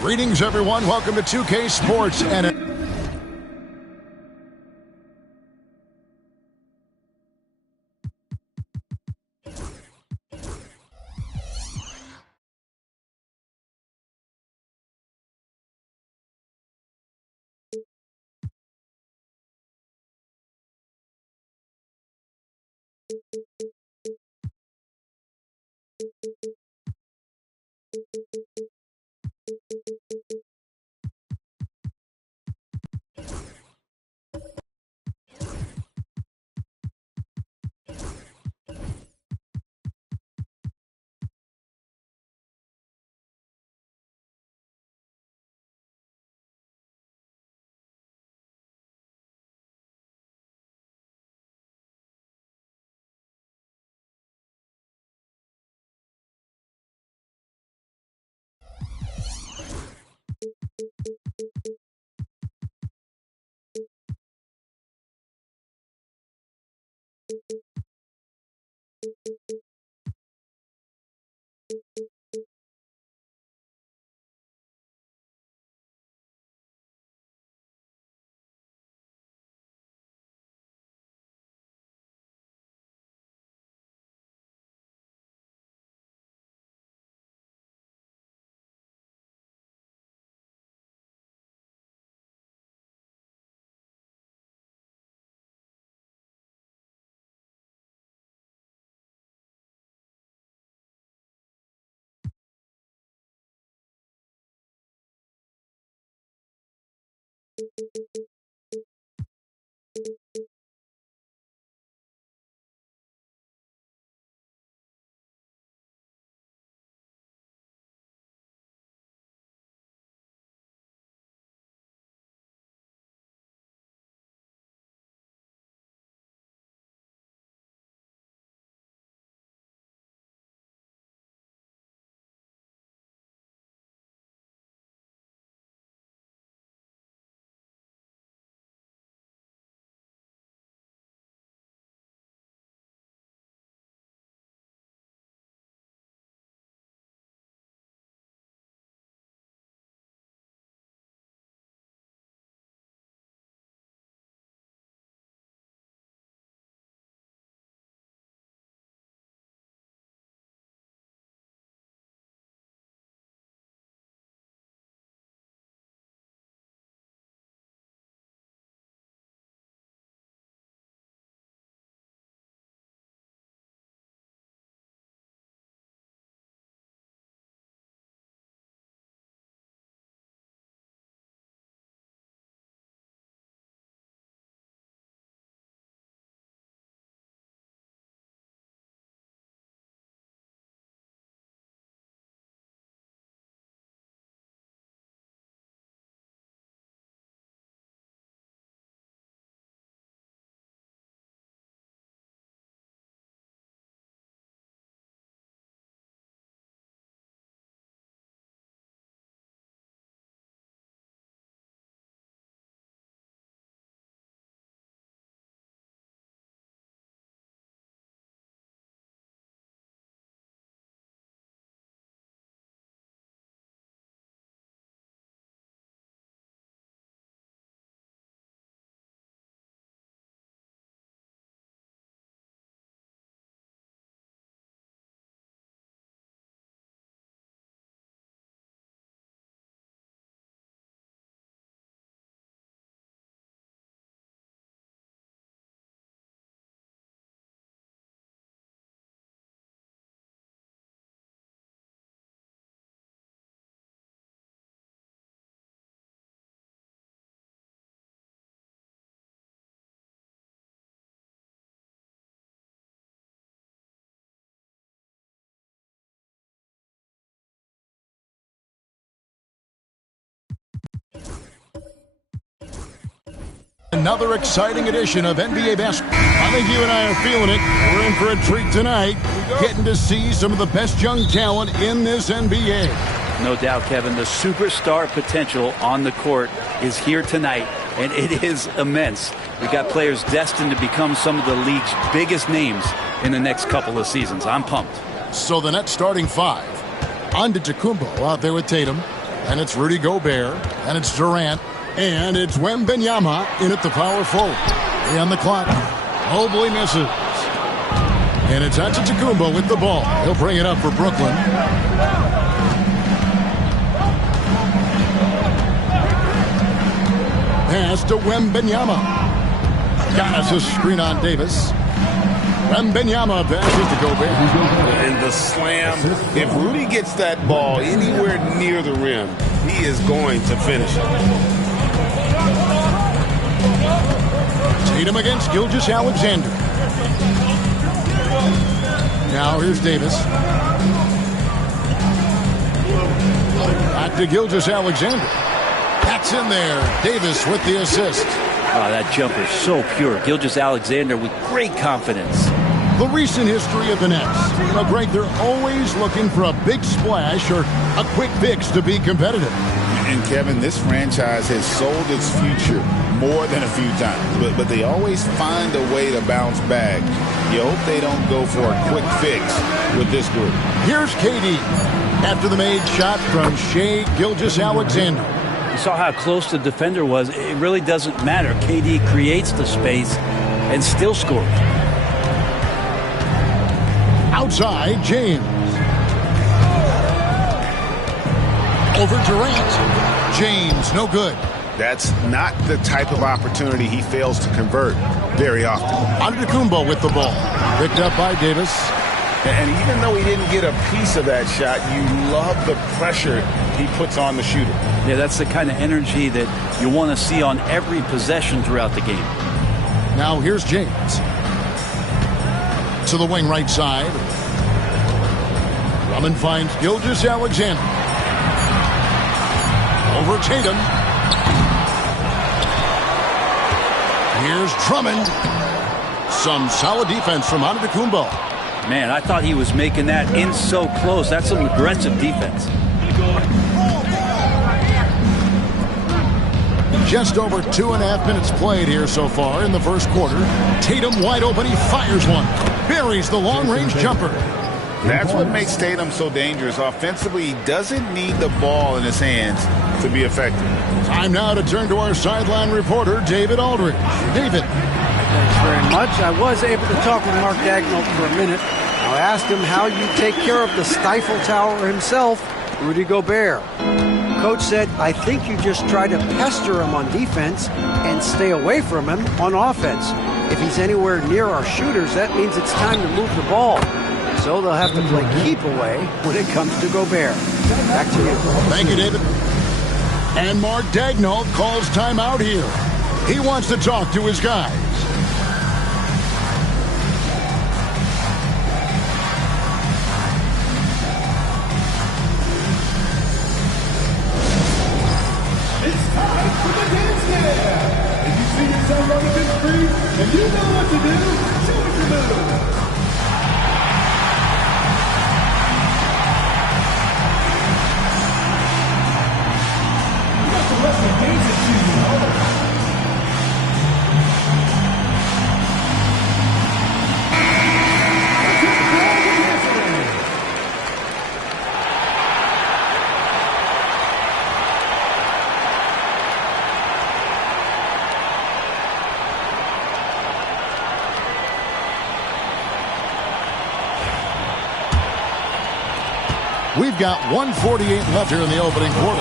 Greetings, everyone. Welcome to 2K Sports and another exciting edition of NBA basketball. I think you and I are feeling it. We're in for a treat tonight, getting to see some of the best young talent in this NBA. No doubt, Kevin, the superstar potential on the court is here tonight, and it is immense. We got players destined to become some of the league's biggest names in the next couple of seasons. I'm pumped. So the Nets starting five. Antetokounmpo out there with Tatum, and it's Rudy Gobert, and it's Durant, and it's Wembanyama in at the power forward. On the clock. Mobley misses. And it's Antetokounmpo with the ball. He'll bring it up for Brooklyn. Pass to Wembanyama. Got a screen on Davis. Wembanyama passes to Gobert. And the slam. If Rudy gets that ball anywhere near the rim, he is going to finish it. Tatum against Gilgeous-Alexander. Now here's Davis. Back to Gilgeous-Alexander. That's in there. Davis with the assist. Oh, that jumper so pure. Gilgeous-Alexander with great confidence. The recent history of the Nets. You know, Greg, they're always looking for a big splash or a quick fix to be competitive. And Kevin, this franchise has sold its future more than a few times, but they always find a way to bounce back. You hope they don't go for a quick fix with this group. Here's KD after the made shot from Shai Gilgeous-Alexander. You saw how close the defender was. It really doesn't matter. KD creates the space and still scores. Outside, James. Over Durant. James, no good. That's not the type of opportunity he fails to convert very often. Antetokounmpo with the ball. Picked up by Davis. And even though he didn't get a piece of that shot, you love the pressure he puts on the shooter. Yeah, that's the kind of energy that you want to see on every possession throughout the game. Now here's James. To the wing right side. Drummond finds Gilgeous-Alexander. Over Tatum. Here's Drummond. Some solid defense from Antetokounmpo. Man, I thought he was making that in so close. That's some aggressive defense. Just over 2.5 minutes played here so far in the first quarter. Tatum wide open. He fires one. Buries the long-range jumper. That's what makes Tatum so dangerous. Offensively, he doesn't need the ball in his hands to be effective. Time now to turn to our sideline reporter, David Aldridge. David. Thanks very much. I was able to talk with Mark Daigneault for a minute. I asked him how you take care of the Stifle Tower himself, Rudy Gobert. Coach said, I think you just try to pester him on defense and stay away from him on offense. If he's anywhere near our shooters, that means it's time to move the ball. So they'll have to play keep away when it comes to Gobert. Back to you. Thank you, David. And Mark Daigneault calls timeout here. He wants to talk to his guys. It's time for the dance jam. If you see yourself on the big screen and you know what to do, show us your move. We got the rest of the dancing season, huh? We've got 1:48 left here in the opening quarter.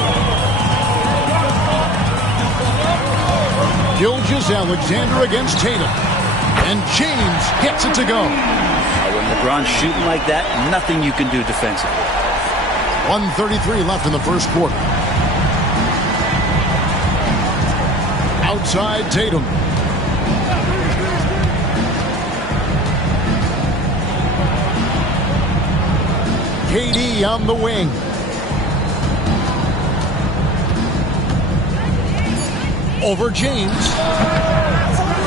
Gilgeous-Alexander against Tatum. And James gets it to go. When LeBron's shooting like that, nothing you can do defensively. 1:33 left in the first quarter. Outside Tatum. KD on the wing. Over James.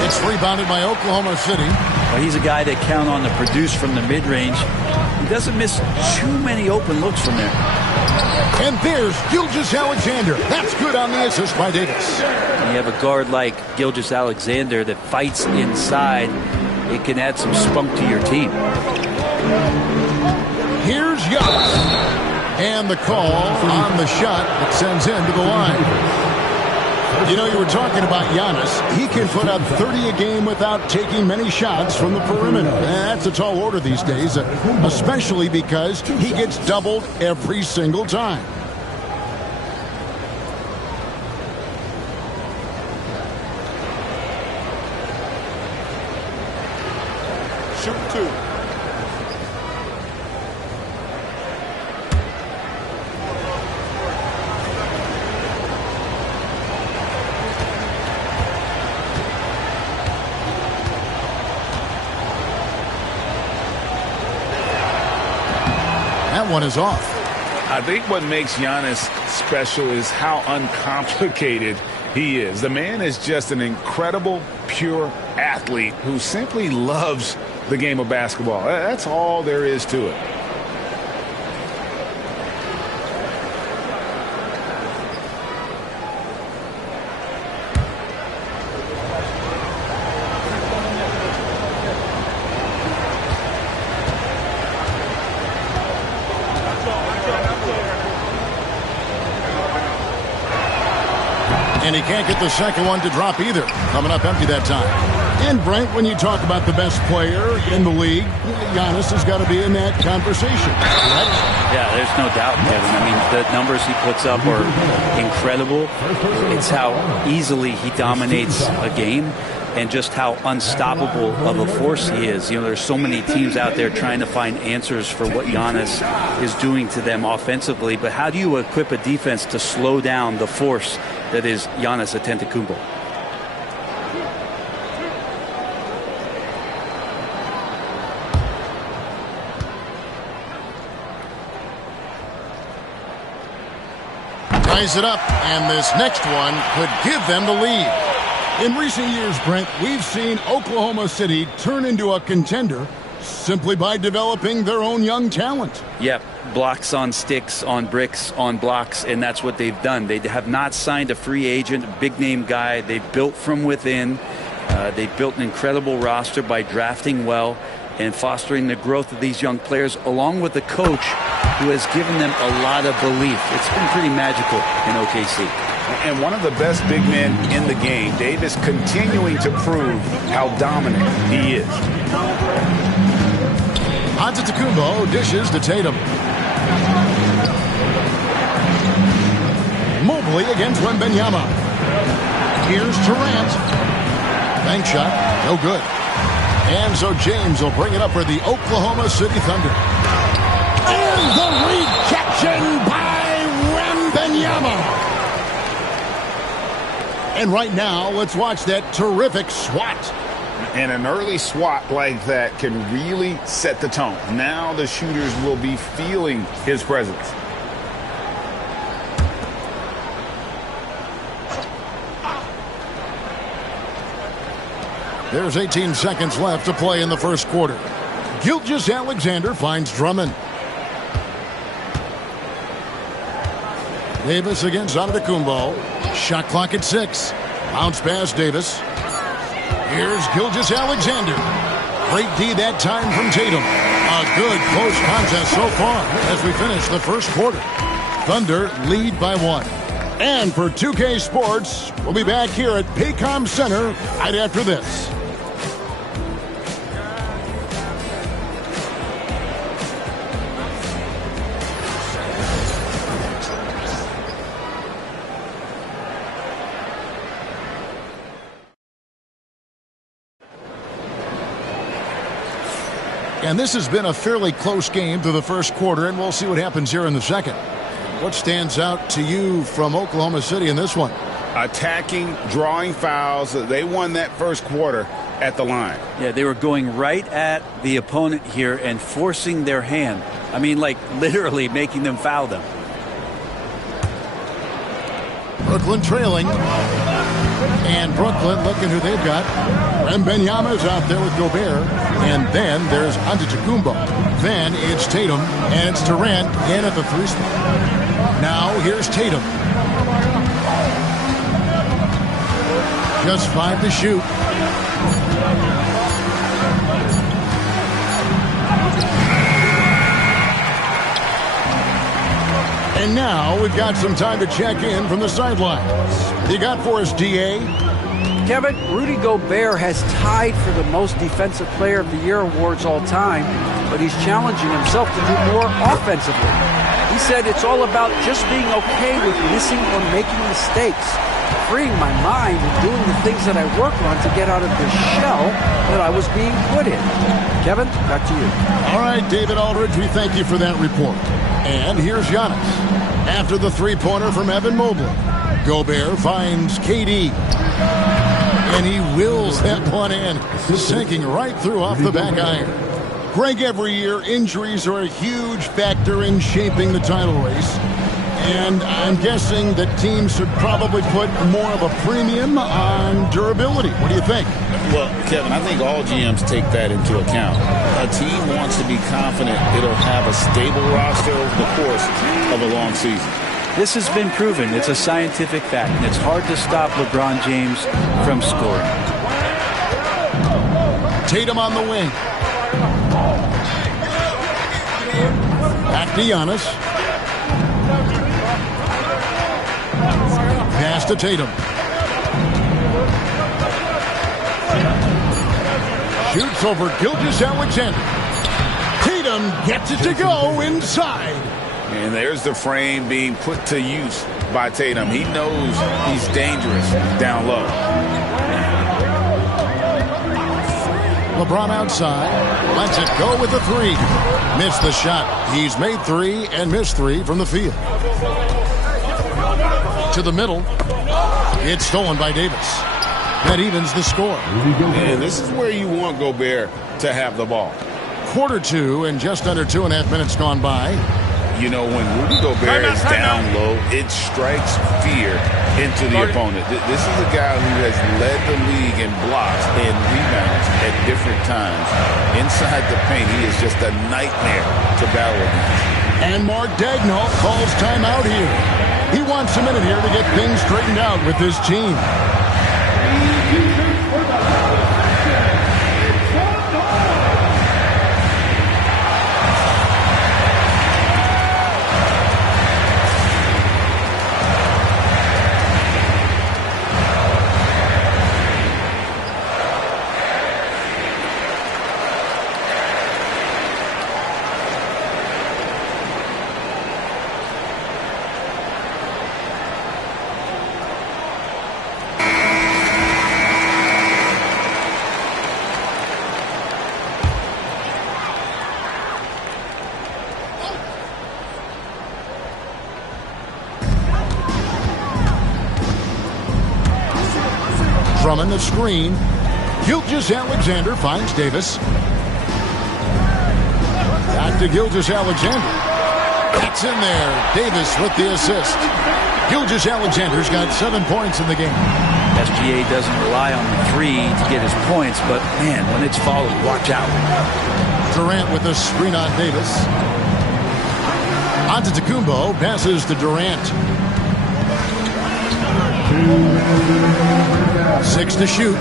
It's rebounded by Oklahoma City. Well, he's a guy that count on to produce from the mid-range. He doesn't miss too many open looks from there. And there's Gilgeous-Alexander. That's good on the assist by Davis. When you have a guard like Gilgeous-Alexander that fights inside, it can add some spunk to your team. Here's Giannis. And the call on the shot that sends him to the line. You know, you were talking about Giannis. He can put up 30 a game without taking many shots from the perimeter. That's a tall order these days, especially because he gets doubled every single time. Shoot 2. That one is off. I think what makes Giannis special is how uncomplicated he is. The man is just an incredible, pure athlete who simply loves the game of basketball. That's all there is to it. And he can't get the second one to drop either. Coming up empty that time. And Brent, when you talk about the best player in the league, Giannis has got to be in that conversation, right? Yeah, there's no doubt, Kevin. I mean, the numbers he puts up are incredible. It's how easily he dominates a game and just how unstoppable of a force he is. You know, there's so many teams out there trying to find answers for what Giannis is doing to them offensively. But how do you equip a defense to slow down the force that is Giannis Antetokounmpo? Ties it up, and this next one could give them the lead. In recent years, Brent, we've seen Oklahoma City turn into a contender simply by developing their own young talent. Yep, blocks on sticks, on bricks, on blocks, and that's what they've done. They have not signed a free agent, a big-name guy. They've built from within. They've built an incredible roster by drafting well and fostering the growth of these young players, along with a coach who has given them a lot of belief. It's been pretty magical in OKC. And one of the best big men in the game, Davis, continuing to prove how dominant he is. Antetokounmpo dishes to Tatum. Mobley against Wembanyama. Here's Durant. Bank shot, no good. And so James will bring it up for the Oklahoma City Thunder. And the rejection by Wembanyama. And right now, let's watch that terrific swat. And an early swat like that can really set the tone. Now the shooters will be feeling his presence. There's 18 seconds left to play in the first quarter. Gilgeous-Alexander finds Drummond. Davis against Antetokounmpo. Shot clock at 6. Bounce pass Davis. Here's Gilgeous-Alexander. Great D that time from Tatum. A good close contest so far as we finish the first quarter. Thunder lead by 1. And for 2K Sports, we'll be back here at Paycom Center right after this. And this has been a fairly close game through the first quarter, and we'll see what happens here in the second. What stands out to you from Oklahoma City in this one? Attacking, drawing fouls. They won that first quarter at the line. Yeah, they were going right at the opponent here and forcing their hand. I mean, like literally making them foul them. Brooklyn trailing. And Brooklyn, looking who they've got. Wembanyama's out there with Gobert. And then there's Antetokounmpo. Then it's Tatum, and it's Durant in at the 3 spot. Now here's Tatum. Just 5 to shoot. And now we've got some time to check in from the sidelines. You got for us, D.A.? Kevin, Rudy Gobert has tied for the most Defensive Player of the Year awards all time, but he's challenging himself to do more offensively. He said it's all about just being okay with missing or making mistakes, freeing my mind and doing the things that I work on to get out of the shell that I was being put in. Kevin, back to you. All right, David Aldridge, we thank you for that report. And here's Giannis. After the three-pointer from Evan Mobley, Gobert finds KD. And he wills that one in, sinking right through off the back iron. Greg, every year, injuries are a huge factor in shaping the title race. And I'm guessing that teams should probably put more of a premium on durability. What do you think? Well, Kevin, I think all GMs take that into account. A team wants to be confident it'll have a stable roster over the course of a long season. This has been proven. It's a scientific fact, and it's hard to stop LeBron James from scoring. Tatum on the wing. Back to Giannis. Pass to Tatum. Shoots over Gilgeous-Alexander. Tatum gets it to go inside. And there's the frame being put to use by Tatum. He knows he's dangerous down low. LeBron outside. Lets it go with the 3. Missed the shot. He's made 3 and missed 3 from the field. To the middle. It's stolen by Davis. That evens the score. And this is where you want Gobert to have the ball. Quarter 2 and just under 2.5 minutes gone by. You know, when Rudy Gobert is down low, it strikes fear into the opponent. This is a guy who has led the league in blocks and rebounds at different times. Inside the paint, he is just a nightmare to battle against. And Mark Daigneault calls timeout here. He wants a minute here to get things straightened out with his team. Drummond the screen. Gilgeous-Alexander finds Davis. Back to Gilgeous-Alexander. That's in there. Davis with the assist. Gilgeous-Alexander's got 7 points in the game. SGA doesn't rely on the 3 to get his points, but man, when it's followed, watch out. Durant with a screen on Davis. Antetokounmpo passes to Durant. 6 to shoot.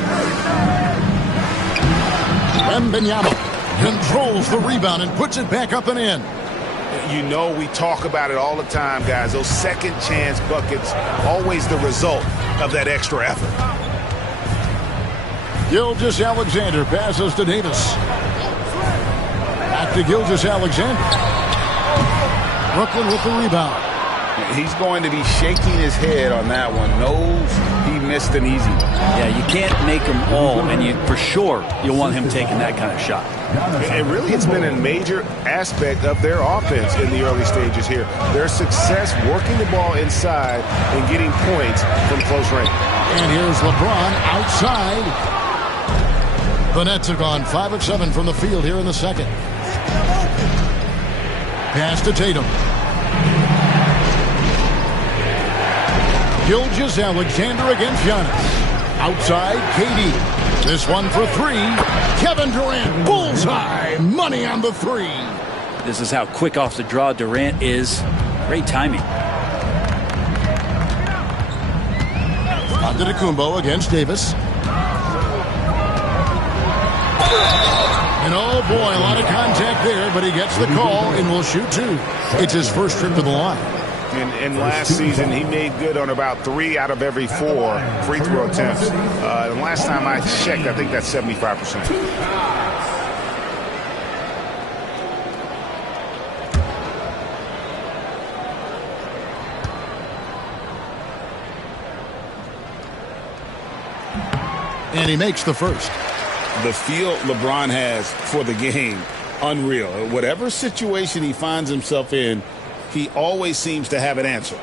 Wembanyama controls the rebound and puts it back up and in. You know, we talk about it all the time, guys. Those second chance buckets, always the result of that extra effort. Gilgeous-Alexander passes to Davis. Back to Gilgeous-Alexander. Brooklyn with the rebound. He's going to be shaking his head on that one. Knows he missed an easy one. Yeah, you can't make them all, and for sure you'll want him taking that kind of shot. And really, it's been a major aspect of their offense in the early stages here. Their success working the ball inside and getting points from close range. And here's LeBron outside. The Nets have gone 5 of 7 from the field here in the second. Pass to Tatum. Gilgeous-Alexander against Giannis. Outside, KD. This one for three. Kevin Durant, bullseye, money on the three. This is how quick off the draw Durant is. Great timing. Antetokounmpo against Davis. And oh boy, a lot of contact there, but he gets the call and will shoot two. It's his first trip to the line. And last season, he made good on about 3 out of every 4 free throw attempts. And last time I checked, I think that's 75%. And he makes the first. The feel LeBron has for the game, unreal. Whatever situation he finds himself in, he always seems to have an answer.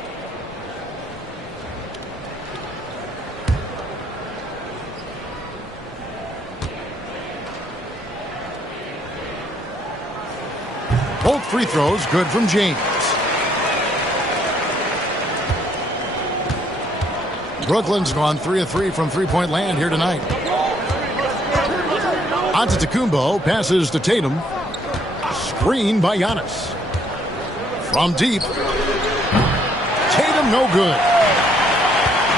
Both free throws good from James. Brooklyn's gone 3 of 3 from three-point land here tonight. Antetokounmpo passes to Tatum. Screen by Giannis. From deep. Tatum no good.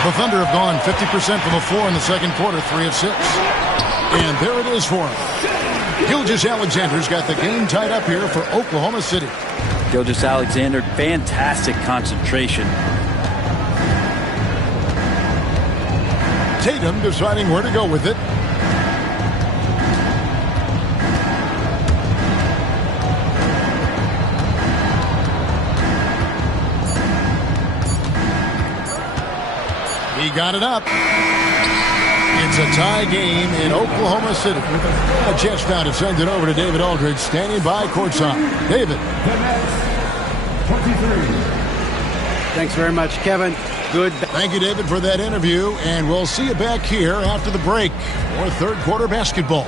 The Thunder have gone 50% from the floor in the second quarter, 3 of 6. And there it is for him. Gilgeous-Alexander's got the game tied up here for Oklahoma City. Gilgeous-Alexander, fantastic concentration. Tatum deciding where to go with it. He got it up. It's a tie game in Oklahoma City. A chance now to send it over to David Aldridge, standing by courtside. David. Thanks very much, Kevin. Good. Thank you, David, for that interview. And we'll see you back here after the break for third quarter basketball.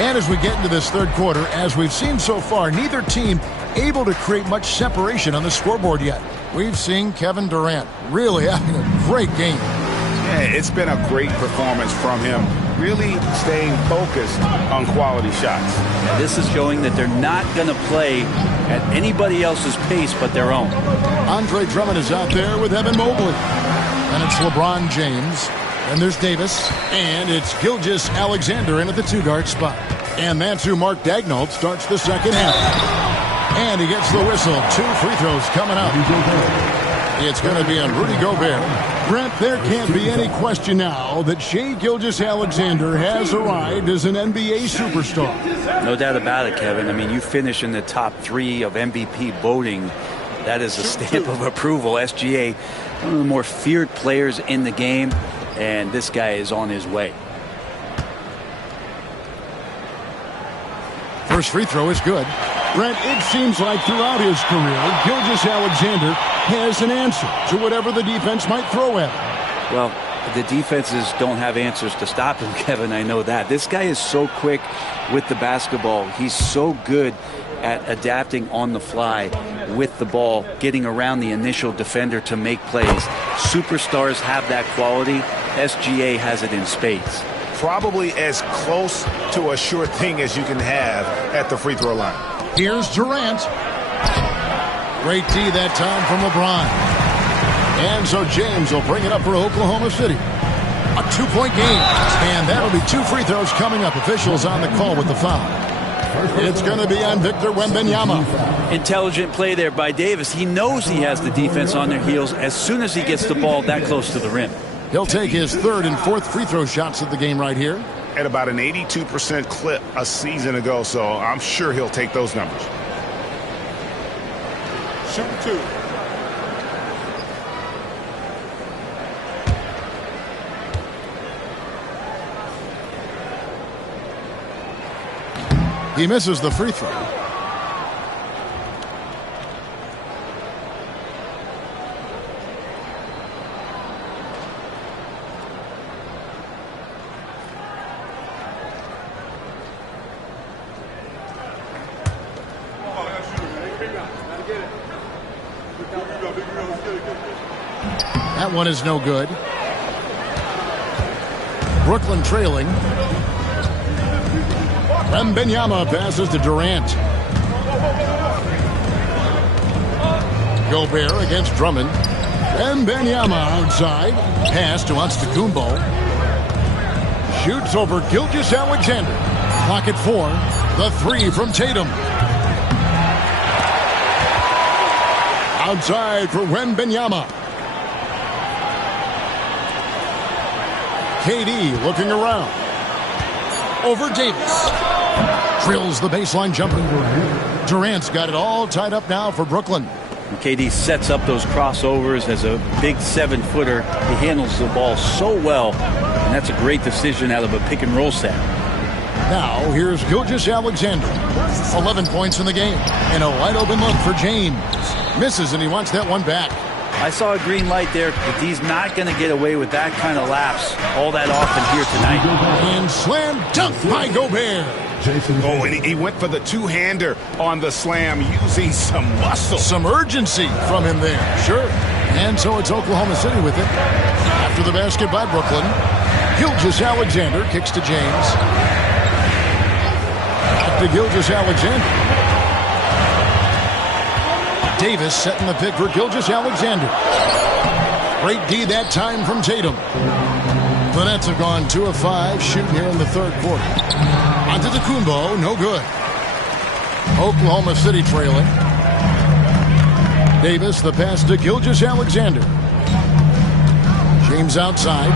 And as we get into this third quarter, as we've seen so far, neither team able to create much separation on the scoreboard yet. We've seen Kevin Durant really having a great game. Yeah, it's been a great performance from him, really staying focused on quality shots. And this is showing that they're not going to play at anybody else's pace but their own. Andre Drummond is out there with Evan Mobley. And it's LeBron James. And there's Davis. And it's Gilgeous-Alexander in at the two-guard spot. And that's who Mark Daigneault starts the second half. And he gets the whistle. 2 free throws coming up. It's going to be on Rudy Gobert. Brent, there can't be any question now that Shai Gilgeous-Alexander has arrived as an NBA superstar. No doubt about it, Kevin. I mean, you finish in the top 3 of MVP voting. That is a stamp of approval. SGA, one of the more feared players in the game. And this guy is on his way. First free throw is good. Brent, it seems like throughout his career, Gilgeous-Alexander has an answer to whatever the defense might throw at him. Well, the defenses don't have answers to stop him, Kevin. I know that. This guy is so quick with the basketball. He's so good at adapting on the fly with the ball, getting around the initial defender to make plays. Superstars have that quality. SGA has it in spades. Probably as close to a sure thing as you can have at the free throw line. Here's Durant. Great D that time from LeBron. And so James will bring it up for Oklahoma City. A 2-point game. And that'll be 2 free throws coming up. Officials on the call with the foul. It's going to be on Victor Wembanyama. Intelligent play there by Davis. He knows he has the defense on their heels as soon as he gets the ball that close to the rim. He'll take his third and fourth free throw shots of the game right here. At about an 82% clip a season ago, so I'm sure he'll take those numbers. Shoot 2. He misses the free throw. That one is no good. Brooklyn trailing. Wembanyama passes to Durant. Gobert against Drummond. Wembanyama outside. Pass to Antetokounmpo. Shoots over Gilgeous-Alexander. Clock at 4. The three from Tatum. Outside for Wembanyama. KD looking around. Over Davis. Drills the baseline jumper. Durant's got it all tied up now for Brooklyn. KD sets up those crossovers as a big 7-footer. He handles the ball so well, and that's a great decision out of a pick and roll set. Now here's Gilgeous-Alexander. 11 points in the game. And a wide open look for James. Misses, and he wants that one back. I saw a green light there, but he's not going to get away with that kind of lapse all that often here tonight. And slam dunk by Gobert. Oh, and he went for the two-hander on the slam, using some muscle. Some urgency from him there. Sure. And so it's Oklahoma City with it. After the basket by Brooklyn, Gilgeous-Alexander kicks to James. Back to Gilgeous-Alexander. Davis setting the pick for Gilgeous-Alexander. Great D that time from Tatum. The Nets have gone 2 of 5 shooting here in the third quarter. Antetokounmpo, no good. Oklahoma City trailing. Davis, the pass to Gilgeous-Alexander. James outside.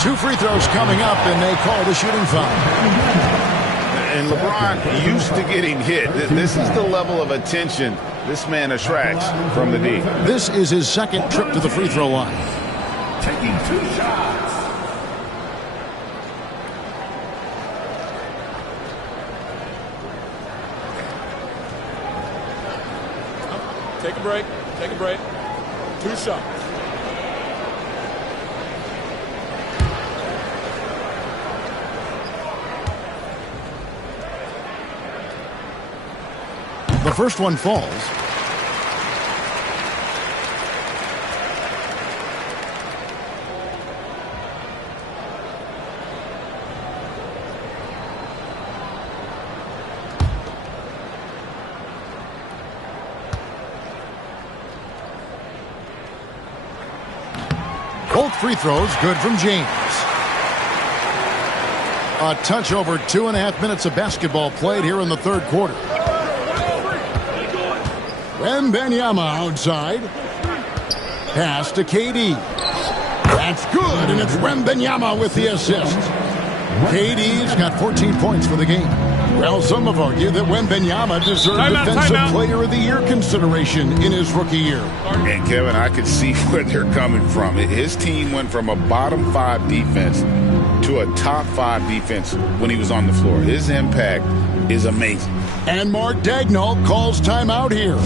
Two free throws coming up, and they call the shooting foul. And LeBron used to getting hit. This is the level of attention this man attracts from the D. This is his second trip to the free throw line. Taking 2 shots. Take a break. Take a break. 2 shots. The first one falls. Both free throws good from James. A touch over 2.5 minutes of basketball played here in the third quarter. Wembanyama outside. Pass to KD. That's good, and it's Wembanyama with the assist. KD's got 14 points for the game. Well, some have argued that Wembanyama deserved Defensive Player of the Year consideration in his rookie year. And, Kevin, I could see where they're coming from. His team went from a bottom 5 defense to a top 5 defense when he was on the floor. His impact is amazing. And Mark Daigneault calls timeout here.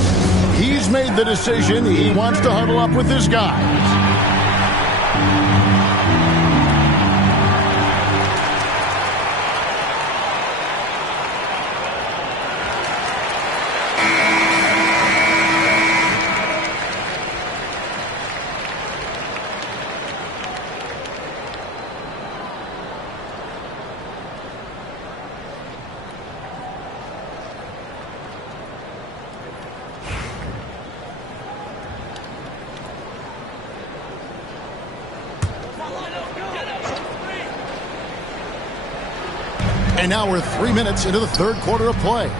He's made the decision. He wants to huddle up with his guys. And now we're 3 minutes into the third quarter of play.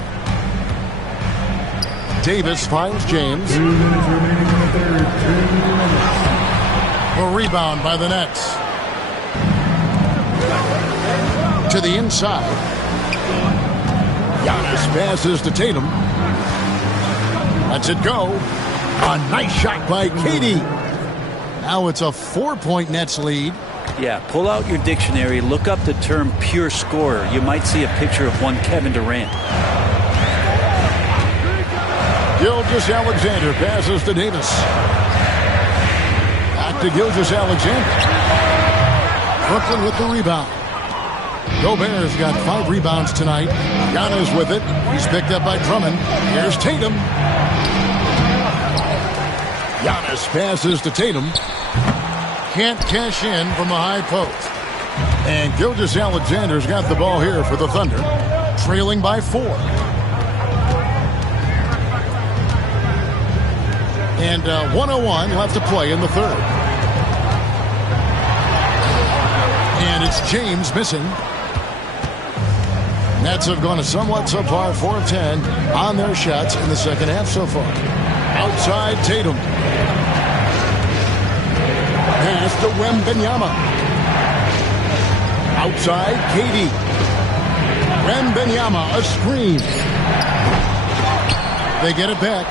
Davis finds James. 2 minutes remaining in the third. 2 minutes. A rebound by the Nets. To the inside. Giannis passes to Tatum. Lets it go. A nice shot by Katie. Now it's a 4-point Nets lead. Yeah, pull out your dictionary, look up the term pure scorer. You might see a picture of one Kevin Durant. Gilgeous-Alexander passes to Davis. Back to Gilgeous-Alexander. Brooklyn with the rebound. Gobert's got 5 rebounds tonight. Giannis with it. He's picked up by Drummond. Here's Tatum. Giannis passes to Tatum. Can't cash in from the high post. And Gilgeous-Alexander's got the ball here for the Thunder. Trailing by 4. And 1:01 left to play in the third. And it's James missing. Nets have gone a somewhat subpar 4 of 10 on their shots in the second half so far. Outside Tatum. Pass to Wembanyama. Outside KD. Wembanyama, a screen. They get it back.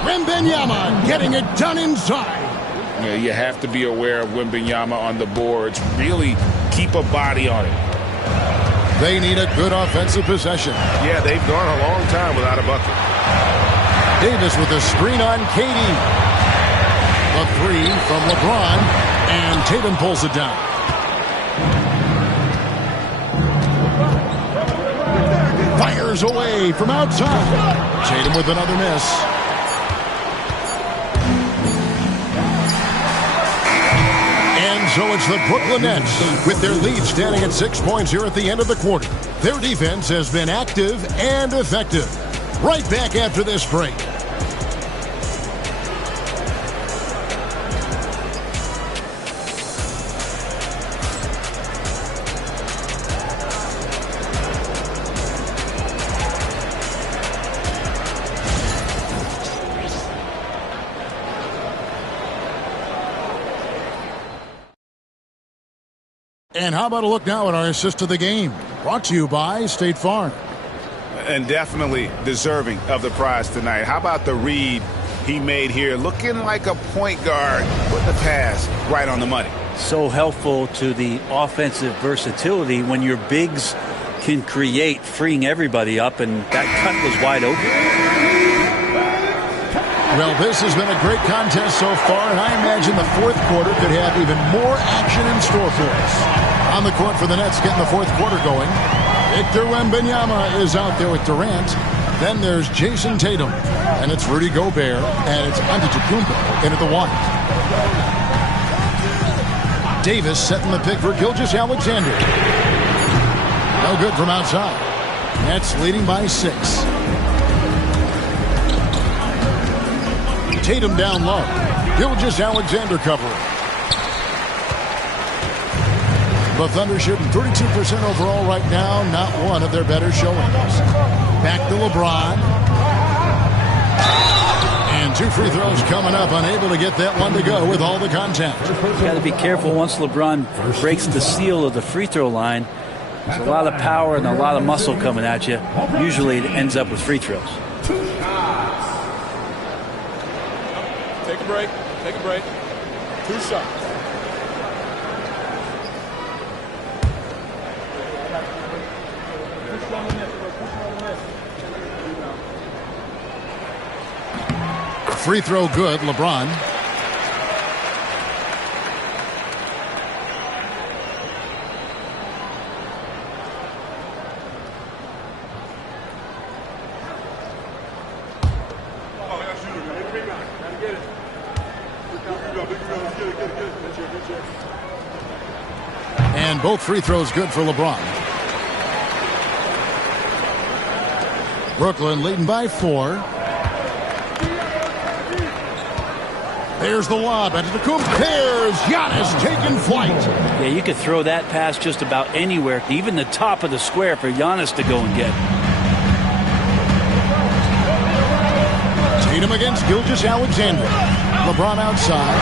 Wembanyama getting it done inside. Yeah, you have to be aware of Wembanyama on the boards. Really keep a body on it. They need a good offensive possession. Yeah, they've gone a long time without a bucket. Davis with a screen on KD. A 3 from LeBron, and Tatum pulls it down. Fires away from outside. Tatum with another miss. So it's the Brooklyn Nets with their lead standing at 6 points here at the end of the quarter. Their defense has been active and effective. Right back after this break. And how about a look now at our assist of the game? Brought to you by State Farm. And definitely deserving of the prize tonight. How about the read he made here? Looking like a point guard. Put the pass right on the money. So helpful to the offensive versatility when your bigs can create, freeing everybody up, and that cut was wide open. Well, this has been a great contest so far, and I imagine the fourth quarter could have even more action in store for us. On the court for the Nets, getting the fourth quarter going. Victor Wembanyama is out there with Durant. Then there's Jason Tatum, and it's Rudy Gobert, and it's Antetokounmpo into the one. Davis setting the pick for Gilgeous-Alexander. No good from outside. Nets leading by 6. Tatum down low. Gilgeous-Alexander covering. The Thunder shooting 32% overall right now. Not one of their better showings. Back to LeBron. And 2 free throws coming up. Unable to get that one to go with all the contact. Got to be careful once LeBron breaks the seal of the free throw line. There's a lot of power and a lot of muscle coming at you. Usually it ends up with free throws. Take a break. Take a break. 2 shots. Free throw good, LeBron. And both free throws good for LeBron. Brooklyn leading by 4. There's the lob. Antetokounmpo. There's Giannis taking flight. Yeah, you could throw that pass just about anywhere, even the top of the square for Giannis to go and get. Tatum against Gilgeous-Alexander. LeBron outside.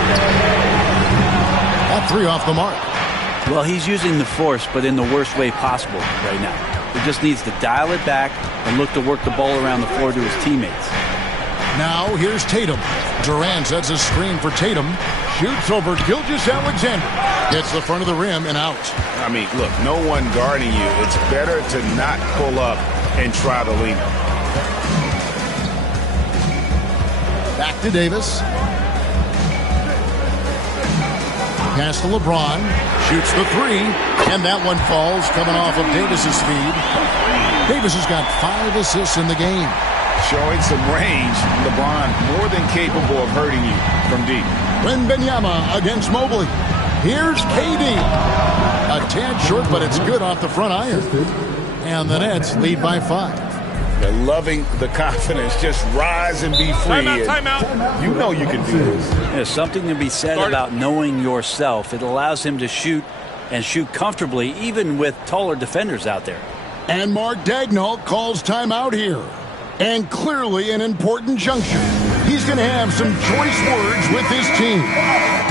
That three off the mark. Well, he's using the force, but in the worst way possible right now. He just needs to dial it back and look to work the ball around the floor to his teammates. Now here's Tatum. Durant sets a screen for Tatum. Shoots over Gilgeous-Alexander. Gets the front of the rim and out. I mean, look, no one guarding you. It's better to not pull up and try to lean up. Back to Davis. Pass to LeBron. Shoots the three. And that one falls, coming off of Davis's feed. Davis has got 5 assists in the game. Showing some range. LeBron more than capable of hurting you from deep. Wembanyama against Mobley. Here's KD. A tad short, but it's good off the front iron. And the Nets lead by 5. They're loving the confidence. Just rise and be free. Timeout. You know you can do this. There's something to be said about knowing yourself. It allows him to shoot and shoot comfortably, even with taller defenders out there. And Mark Daigneault calls timeout here. And clearly an important juncture. He's going to have some choice words with his team.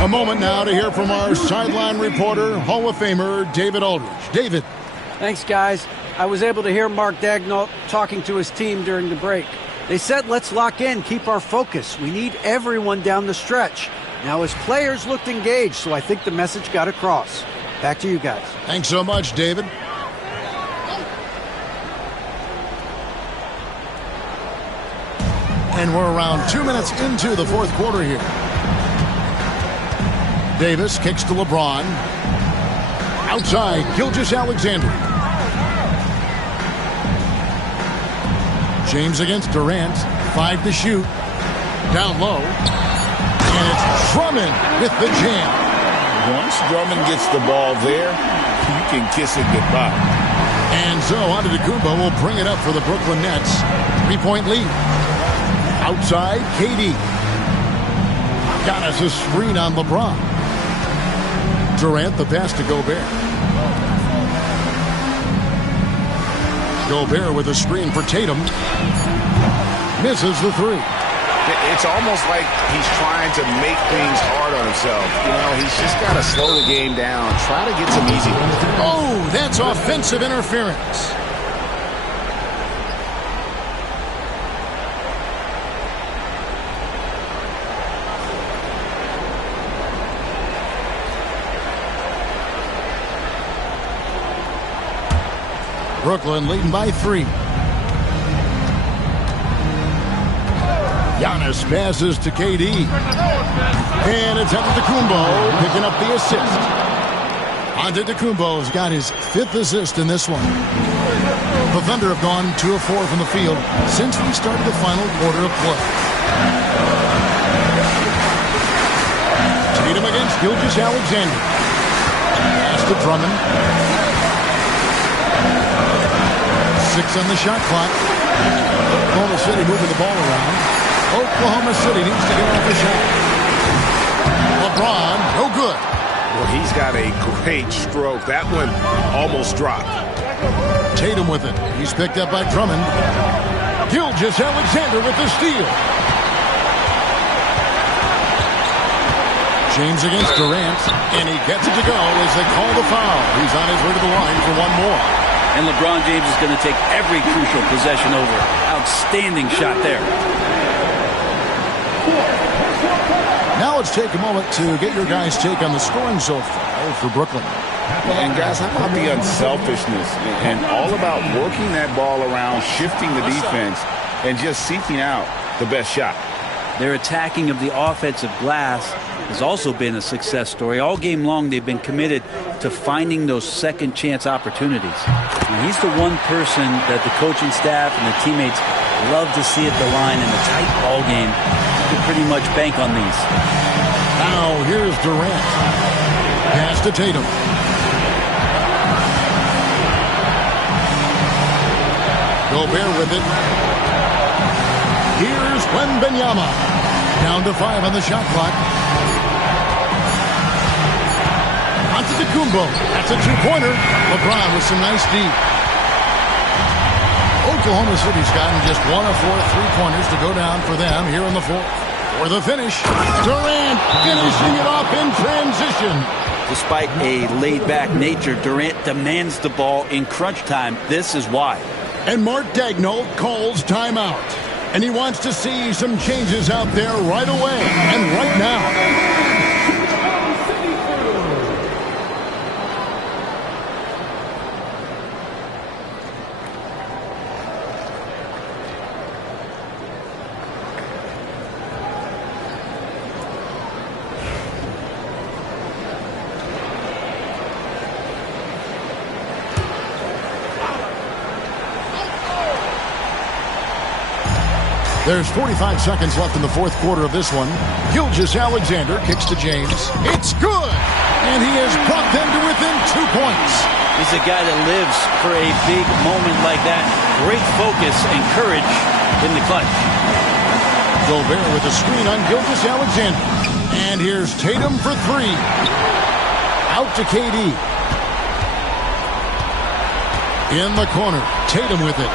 A moment now to hear from our sideline reporter, Hall of Famer David Aldridge. David. Thanks, guys. I was able to hear Mark Daigneault talking to his team during the break. They said, let's lock in, keep our focus. We need everyone down the stretch. Now, his players looked engaged, so I think the message got across. Back to you guys. Thanks so much, David. And we're around 2 minutes into the fourth quarter here. Davis kicks to LeBron. Outside, Gilgeous-Alexander. James against Durant. 5 to shoot. Down low. And it's Drummond with the jam. Once Drummond gets the ball there, you can kiss it goodbye. And so Antetokounmpo will bring it up for the Brooklyn Nets. 3-point lead. Outside, KD. Got us a screen on LeBron. Durant the pass to Gobert. Gobert with a screen for Tatum. Misses the three. It's almost like he's trying to make things hard on himself. You know, he's just got to slow the game down. Try to get some easy ones. Oh, that's offensive interference. Brooklyn leading by 3. Giannis passes to KD. And it's Antetokounmpo picking up the assist. Antetokounmpo's got his 5th assist in this one. The Thunder have gone 2 of 4 from the field since we started the final quarter of play. Tatum against Gilgeous-Alexander. Pass to Drummond. 6 on the shot clock. Oklahoma City moving the ball around. Oklahoma City needs to get off the shot. LeBron, no good. Well, he's got a great stroke. That one almost dropped. Tatum with it. He's picked up by Drummond. Gilgeous-Alexander with the steal. James against Durant, and he gets it to go as they call the foul. He's on his way to the line for one more. And LeBron James is going to take every crucial possession over. Outstanding shot there. Now let's take a moment to get your guys' take on the scoring so far for Brooklyn. And guys, how about the unselfishness and all about working that ball around, shifting the defense, and just seeking out the best shot. Their attacking of the offensive glass has also been a success story. All game long, they've been committed to finding those second chance opportunities. And he's the one person that the coaching staff and the teammates love to see at the line in a tight ball game. You can pretty much bank on these. Now here's Durant. Pass to Tatum. Gobert with it. Here's Wembanyama. Down to 5 on the shot clock. Antetokounmpo. That's a 2-pointer. LeBron with some nice deep. Oklahoma City's gotten just 1 of 4 3-pointers to go down for them here in the fourth. For the finish, Durant finishing it off in transition. Despite a laid-back nature, Durant demands the ball in crunch time. This is why. And Mark Daigneault calls timeout. And he wants to see some changes out there right away and right now. There's 45 seconds left in the fourth quarter of this one. Gilgeous-Alexander kicks to James. It's good! And he has brought them to within 2 points. He's a guy that lives for a big moment like that. Great focus and courage in the clutch. Gobert with a screen on Gilgeous-Alexander. And here's Tatum for 3. Out to KD. In the corner. Tatum with it.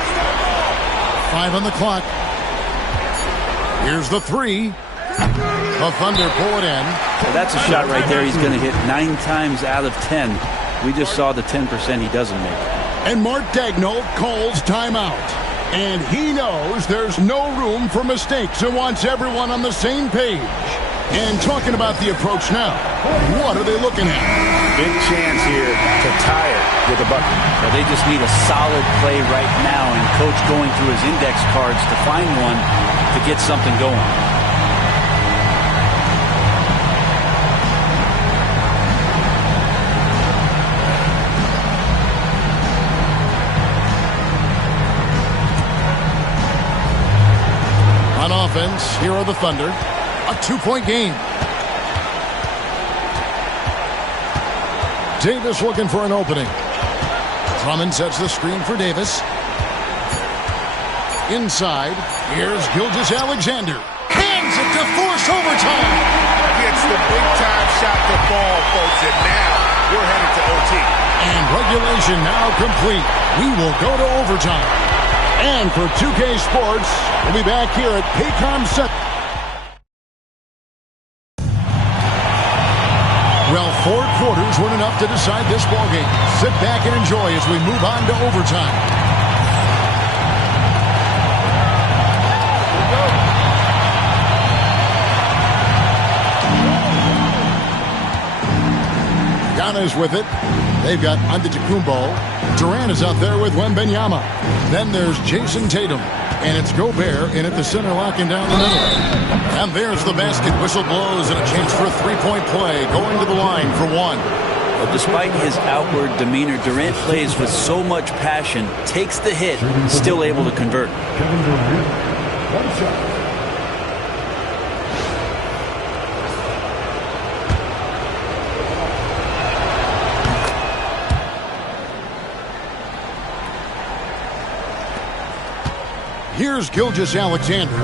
5 on the clock. Here's the 3. The Thunder pull it in. So that's a shot right there he's going to hit 9 times out of 10. We just saw the 10% he doesn't make. And Mark Daigneault calls timeout. And he knows there's no room for mistakes and wants everyone on the same page. And talking about the approach now, what are they looking at? Big chance here to tie it with a bucket. Well, they just need a solid play right now, and Coach going through his index cards to find one to get something going. On offense, here are the Thunder. A 2-point game. Davis looking for an opening. Drummond sets the screen for Davis. Inside, here's Gilgeous-Alexander. Hands it to force overtime. Gets the big-time shot to fall, folks, and now we're headed to OT. And regulation now complete. We will go to overtime. And for 2K Sports, we'll be back here at Paycom Center. Well, 4 quarters weren't enough to decide this ballgame. Sit back and enjoy as we move on to overtime. Ghana's with it. They've got Antetokounmpo. Durant is out there with Wembanyama. Then there's Jason Tatum. And it's Gobert in at the center, locking down the middle. And there's the basket. Whistle blows and a chance for a 3-point play. Going to the line for 1. Well, despite his outward demeanor, Durant plays with so much passion, takes the hit, still able to convert. One shot. Here's Gilgeous-Alexander.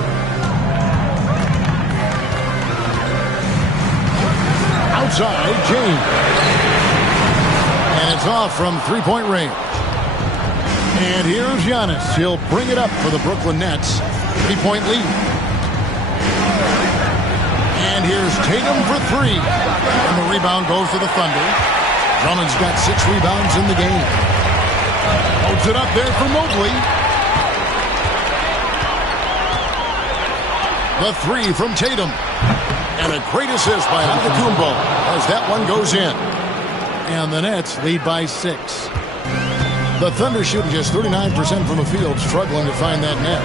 Outside, James. And it's off from 3-point range. And here's Giannis. He'll bring it up for the Brooklyn Nets. 3-point lead. And here's Tatum for 3. And the rebound goes to the Thunder. Drummond's got 6 rebounds in the game. Holds it up there for Mobley. The 3 from Tatum. And a great assist by Antetokounmpo as that one goes in. And the Nets lead by 6. The Thunder shooting just 39% from the field, struggling to find that net.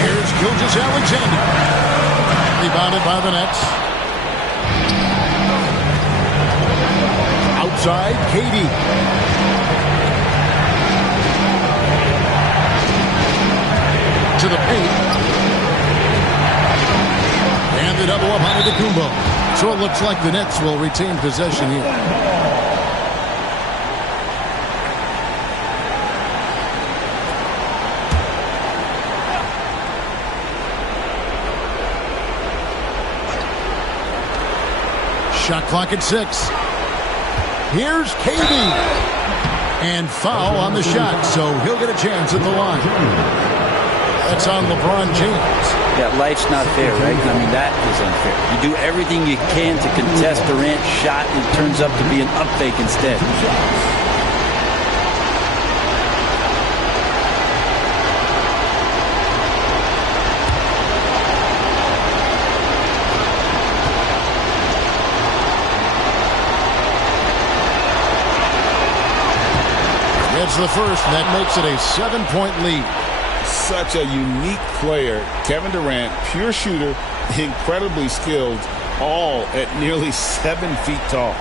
Here's Gilgeous-Alexander. Rebounded by the Nets. Outside, KD. To the paint. And the double up on Antetokounmpo. So it looks like the Nets will retain possession here. Shot clock at 6. Here's KD. And foul on the shot, so he'll get a chance at the line. That's on LeBron James. Yeah, life's not fair, right? I mean, that is unfair. You do everything you can to contest Durant's shot, and it turns up to be an up fake instead. It's the first, and that makes it a 7-point lead. Such a unique player. Kevin Durant, pure shooter, incredibly skilled, all at nearly 7 feet tall.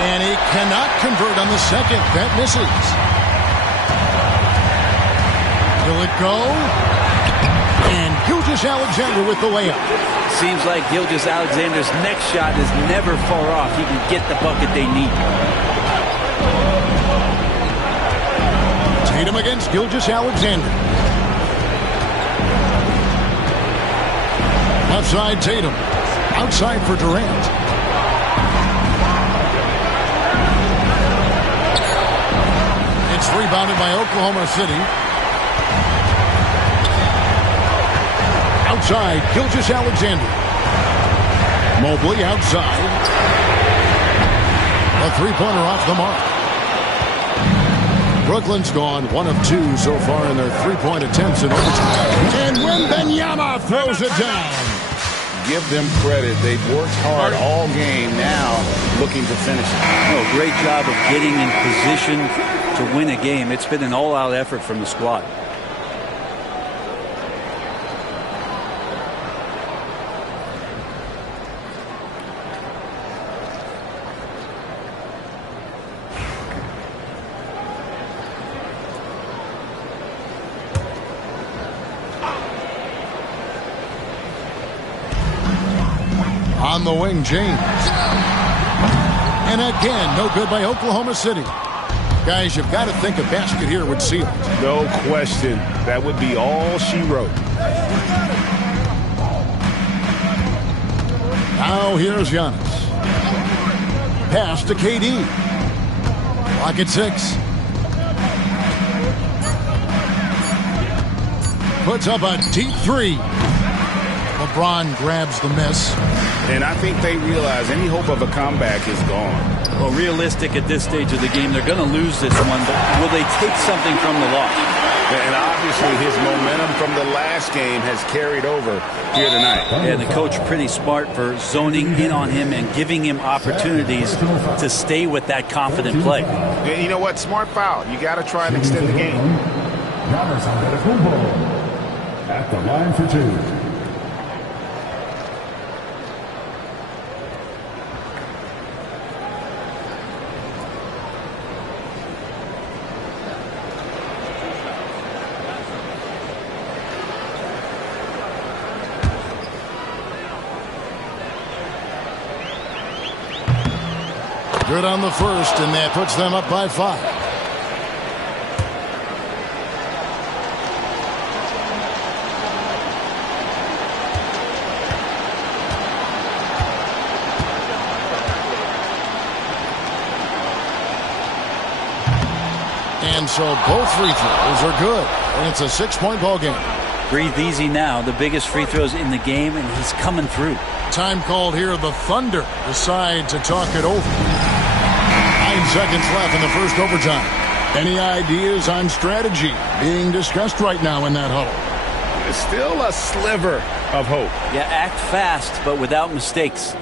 And he cannot convert on the second. That misses. Will it go? And Gilgeous-Alexander with the layup. Seems like Gilgeous-Alexander's next shot is never far off. He can get the bucket they need. Tatum against Gilgeous-Alexander. Left side Tatum. Outside for Durant. It's rebounded by Oklahoma City. Outside, Gilgeous-Alexander. Mobley outside. A three-pointer off the mark. Brooklyn's gone 1 of 2 so far in their three-point attempts in overtime. And Wembanyama throws it down. Give them credit. They've worked hard all game, now looking to finish it. Oh, great job of getting in position to win a game. It's been an all-out effort from the squad. On the wing, James. And again, no good by Oklahoma City. Guys, you've got to think a basket here would seal it. No question. That would be all she wrote. Now here's Giannis. Pass to KD. Clock at 6. Puts up a deep three. LeBron grabs the miss. And I think they realize any hope of a comeback is gone. Well, realistic at this stage of the game, they're going to lose this one, but will they take something from the loss? And obviously his momentum from the last game has carried over here tonight. And the coach pretty smart for zoning in on him and giving him opportunities to stay with that confident play. And you know what? Smart foul. You got to try and extend the game. At the line for 2. Good on the first, and that puts them up by 5. And so both free throws are good, and it's a 6-point ball game. Breathe easy now. The biggest free throws in the game, and he's coming through. Time called here. The Thunder decide to talk it over. 9 seconds left in the first overtime. Any ideas on strategy being discussed right now in that huddle? There's still a sliver of hope. Yeah, act fast, but without mistakes.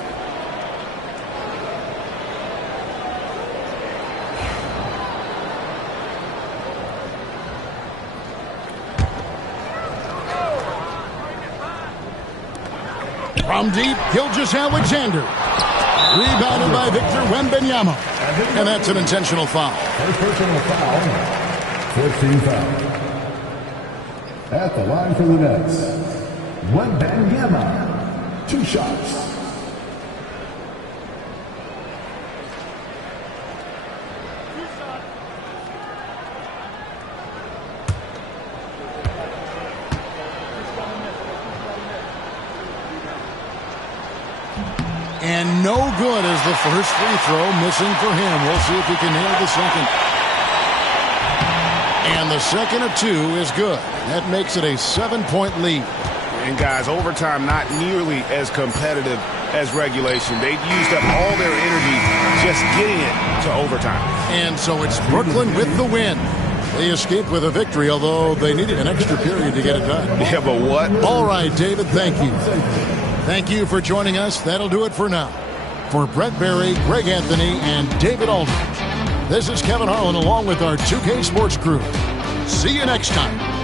From deep, Gilgeous-Alexander. Rebounded by Victor Wembanyama. And that's an intentional foul. Personal foul. 14 foul. At the line for the Nets, Wembanyama. 2 shots. And no good as the first free throw missing for him. We'll see if he can nail the second. And the second of two is good. That makes it a 7-point lead. And guys, overtime not nearly as competitive as regulation. They've used up all their energy just getting it to overtime. And so it's Brooklyn with the win. They escaped with a victory, although they needed an extra period to get it done. Yeah, but what? All right, David, thank you. Thank you for joining us. That'll do it for now. For Brett Berry, Greg Anthony, and David Aldridge, this is Kevin Harlan along with our 2K Sports crew. See you next time.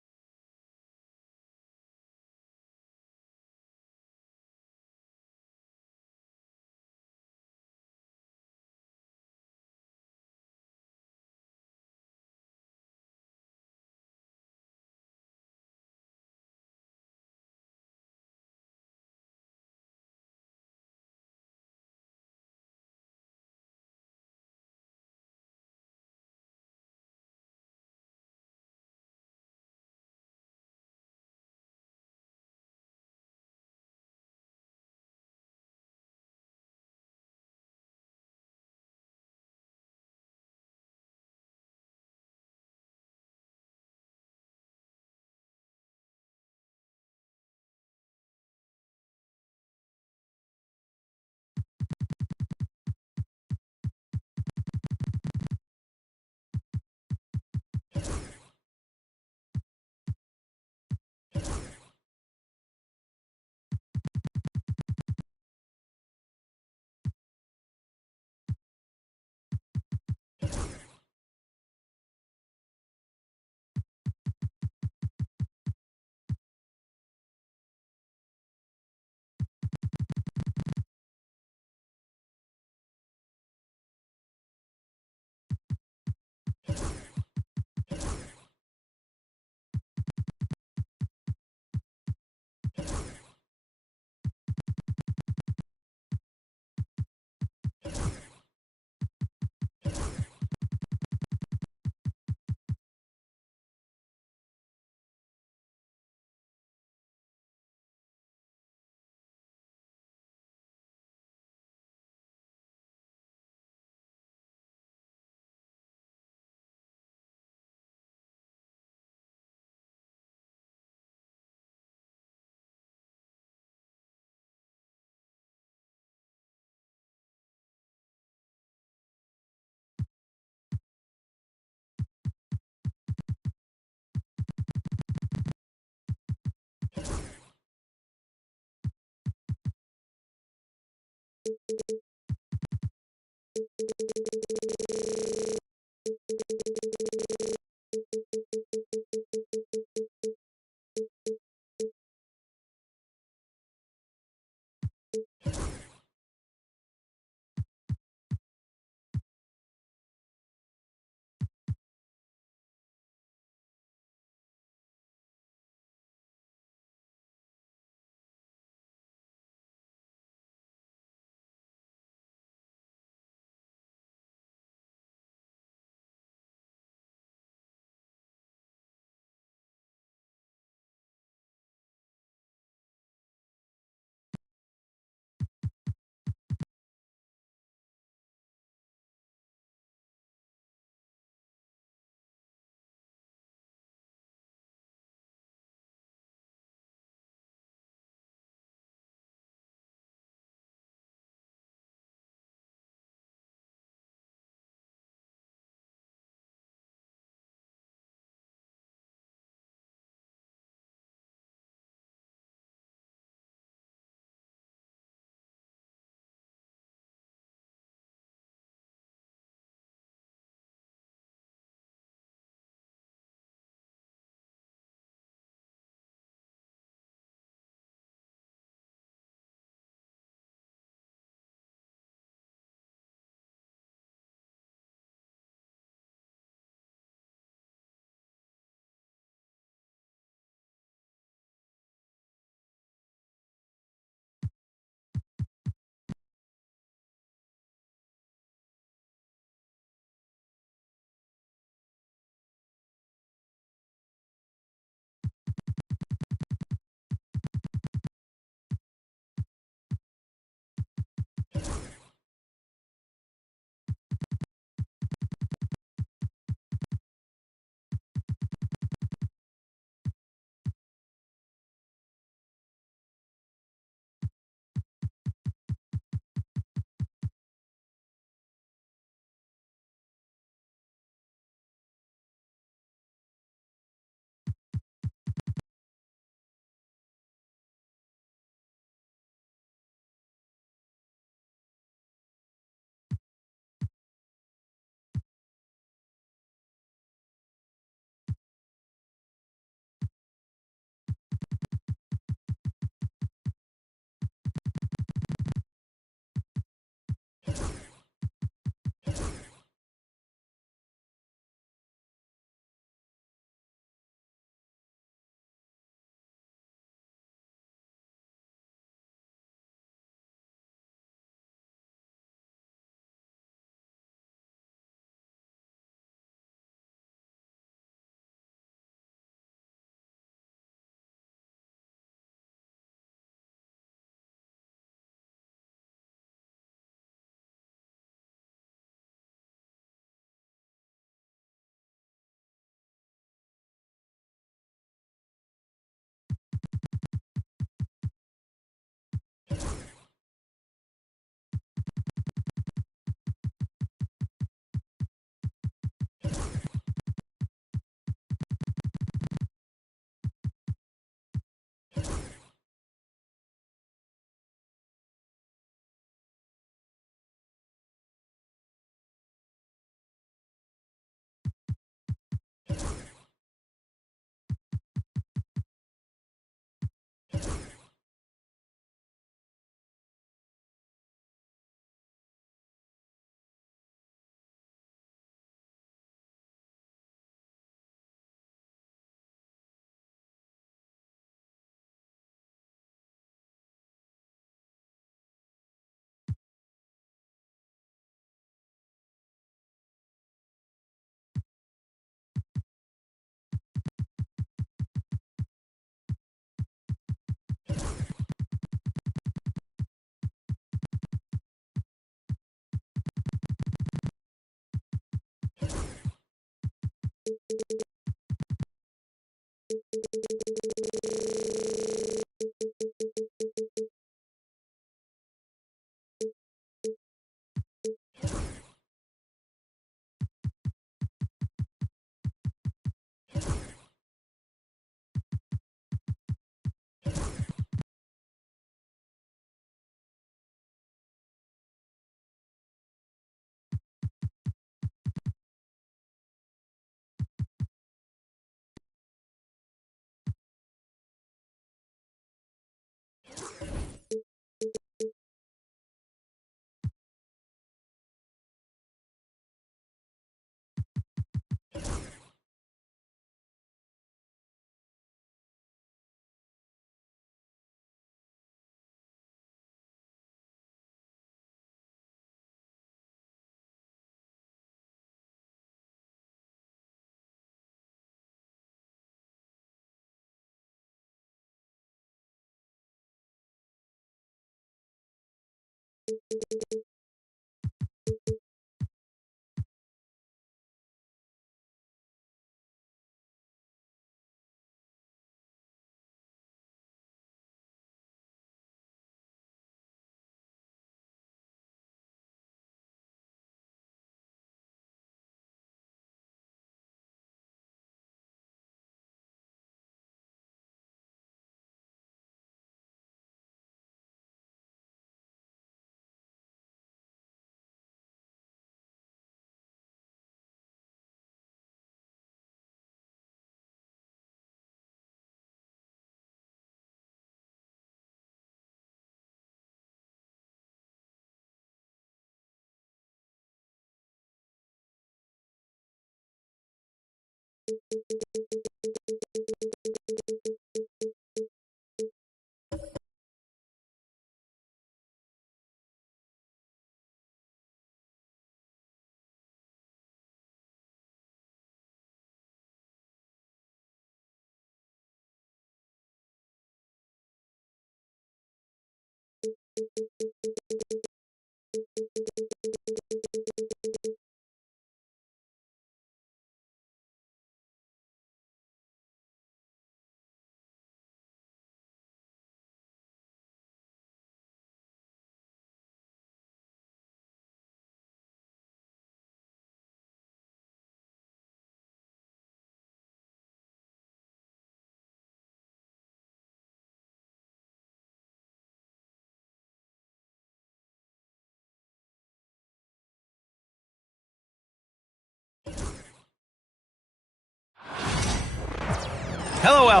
Hello, Al.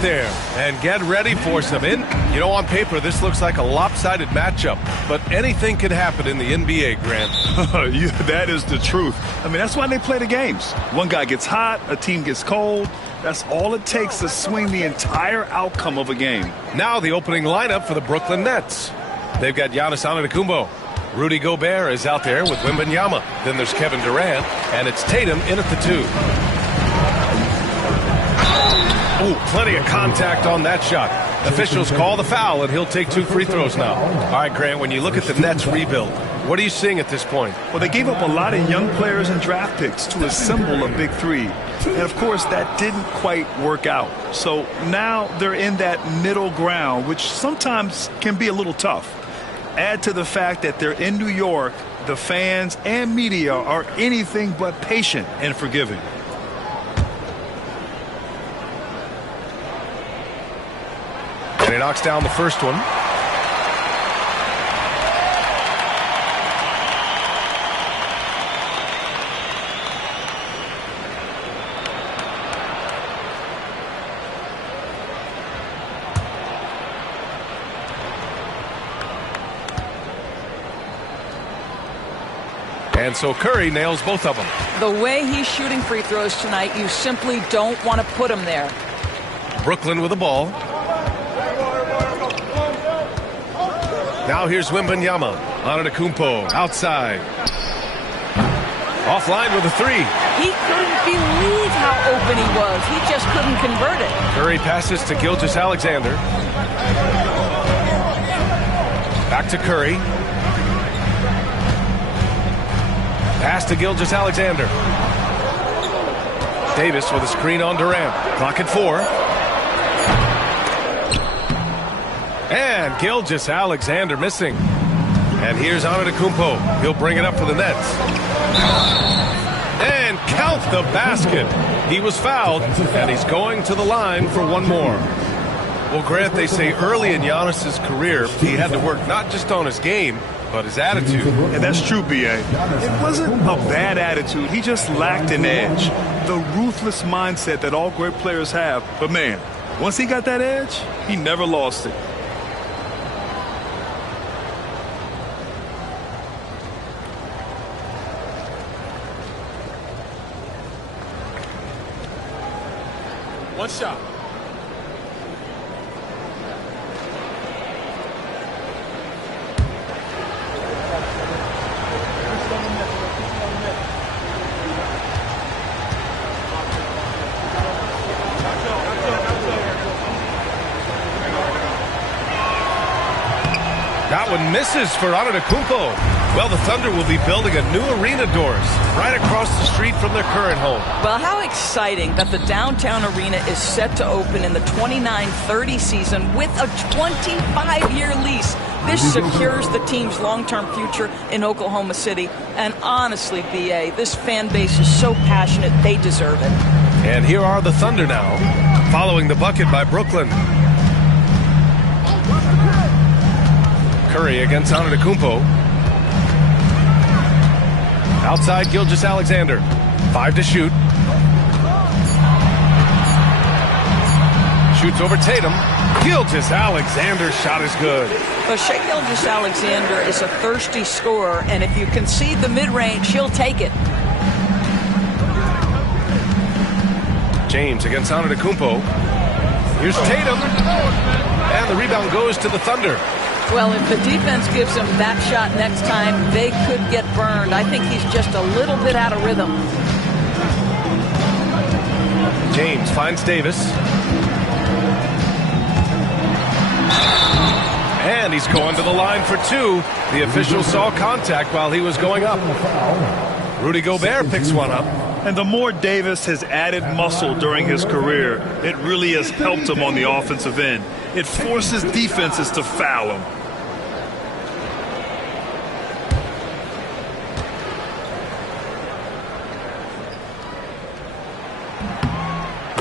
There and get ready for some on paper this looks like a lopsided matchup, but anything can happen in the NBA, Grant. That is the truth. I mean, that's why they play the games. One guy gets hot, a team gets cold. That's all it takes to swing the entire outcome of a game. Now the opening lineup for the Brooklyn Nets. They've got Giannis Antetokounmpo. Rudy Gobert is out there with Wembanyama. Then there's Kevin Durant, and it's Tatum in at the 2. Ooh, plenty of contact on that shot. Officials call the foul, and he'll take 2 free throws now. All right, Grant, when you look at the Nets rebuild, what are you seeing at this point? Well, they gave up a lot of young players and draft picks to assemble a big three. And, of course, that didn't quite work out. So now they're in that middle ground, which sometimes can be a little tough. Add to the fact that they're in New York, the fans and media are anything but patient and forgiving. And he knocks down the first one. And so Curry nails both of them. The way he's shooting free throws tonight, you simply don't want to put him there. Brooklyn with the ball. Now here's Wembanyama. Antetokounmpo outside. Offline with a 3. He couldn't believe how open he was. He just couldn't convert it. Curry passes to Gilgeous-Alexander. Back to Curry. Pass to Gilgeous-Alexander. Davis with a screen on Durant. Clock at 4. And Gilgeous-Alexander missing. And here's Antetokounmpo. He'll bring it up for the Nets. And count the basket. He was fouled, and he's going to the line for one more. Well, Grant, they say early in Giannis's career, he had to work not just on his game, but his attitude. And that's true, B.A. It wasn't a bad attitude. He just lacked an edge. The ruthless mindset that all great players have. But, man, once he got that edge, he never lost it. One shot. That one misses for Antetokounmpo. Well, the Thunder will be building a new arena doors right across the street from their current home. Well, how exciting that the downtown arena is set to open in the 29-30 season with a 25-year lease. This secures the team's long-term future in Oklahoma City. And honestly, B.A., this fan base is so passionate, they deserve it. And here are the Thunder now, following the bucket by Brooklyn. Curry against Antetokounmpo. Outside Gilgeous-Alexander. 5 to shoot. Shoots over Tatum. Gilgeous-Alexander's shot is good. Well, Shai Gilgeous-Alexander is a thirsty scorer, and if you concede the mid-range, he'll take it. James against Antetokounmpo. Here's Tatum. And the rebound goes to the Thunder. Well, if the defense gives him that shot next time, they could get burned. I think he's just a little bit out of rhythm. James finds Davis. And he's going to the line for 2. The official saw contact while he was going up. Rudy Gobert picks one up. And the more Davis has added muscle during his career, it really has helped him on the offensive end. It forces defenses to foul him.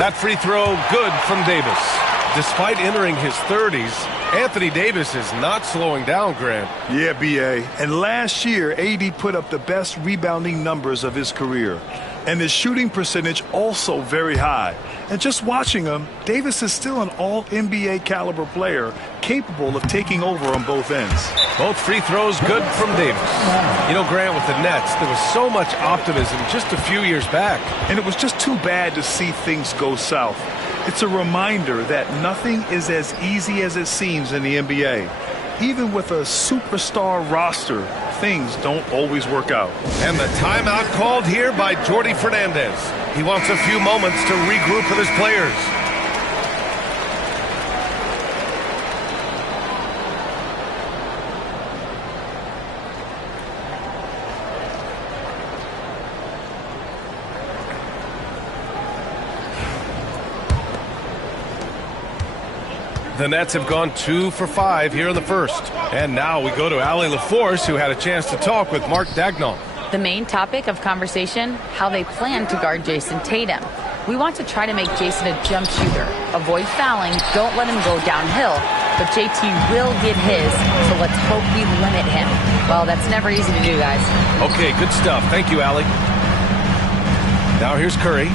That free throw good from Davis. Despite entering his 30s, Anthony Davis is not slowing down, Grant. Yeah, B.A. And last year, AD put up the best rebounding numbers of his career. And his shooting percentage also very high. And just watching him, Davis is still an all-NBA caliber player capable of taking over on both ends. Both free throws good from Davis. You know, Grant, with the Nets, there was so much optimism just a few years back. And it was just too bad to see things go south. It's a reminder that nothing is as easy as it seems in the NBA. Even with a superstar roster, things don't always work out. And the timeout called here by Jordi Fernandez. He wants a few moments to regroup with his players. The Nets have gone 2 for 5 here in the first. And now we go to Allie LaForce, who had a chance to talk with Mark Daigneault. The main topic of conversation, how they plan to guard Jason Tatum. We want to try to make Jason a jump shooter. Avoid fouling, don't let him go downhill. But JT will get his, so let's hope we limit him. Well, that's never easy to do, guys. Okay, good stuff. Thank you, Allie. Now here's Curry.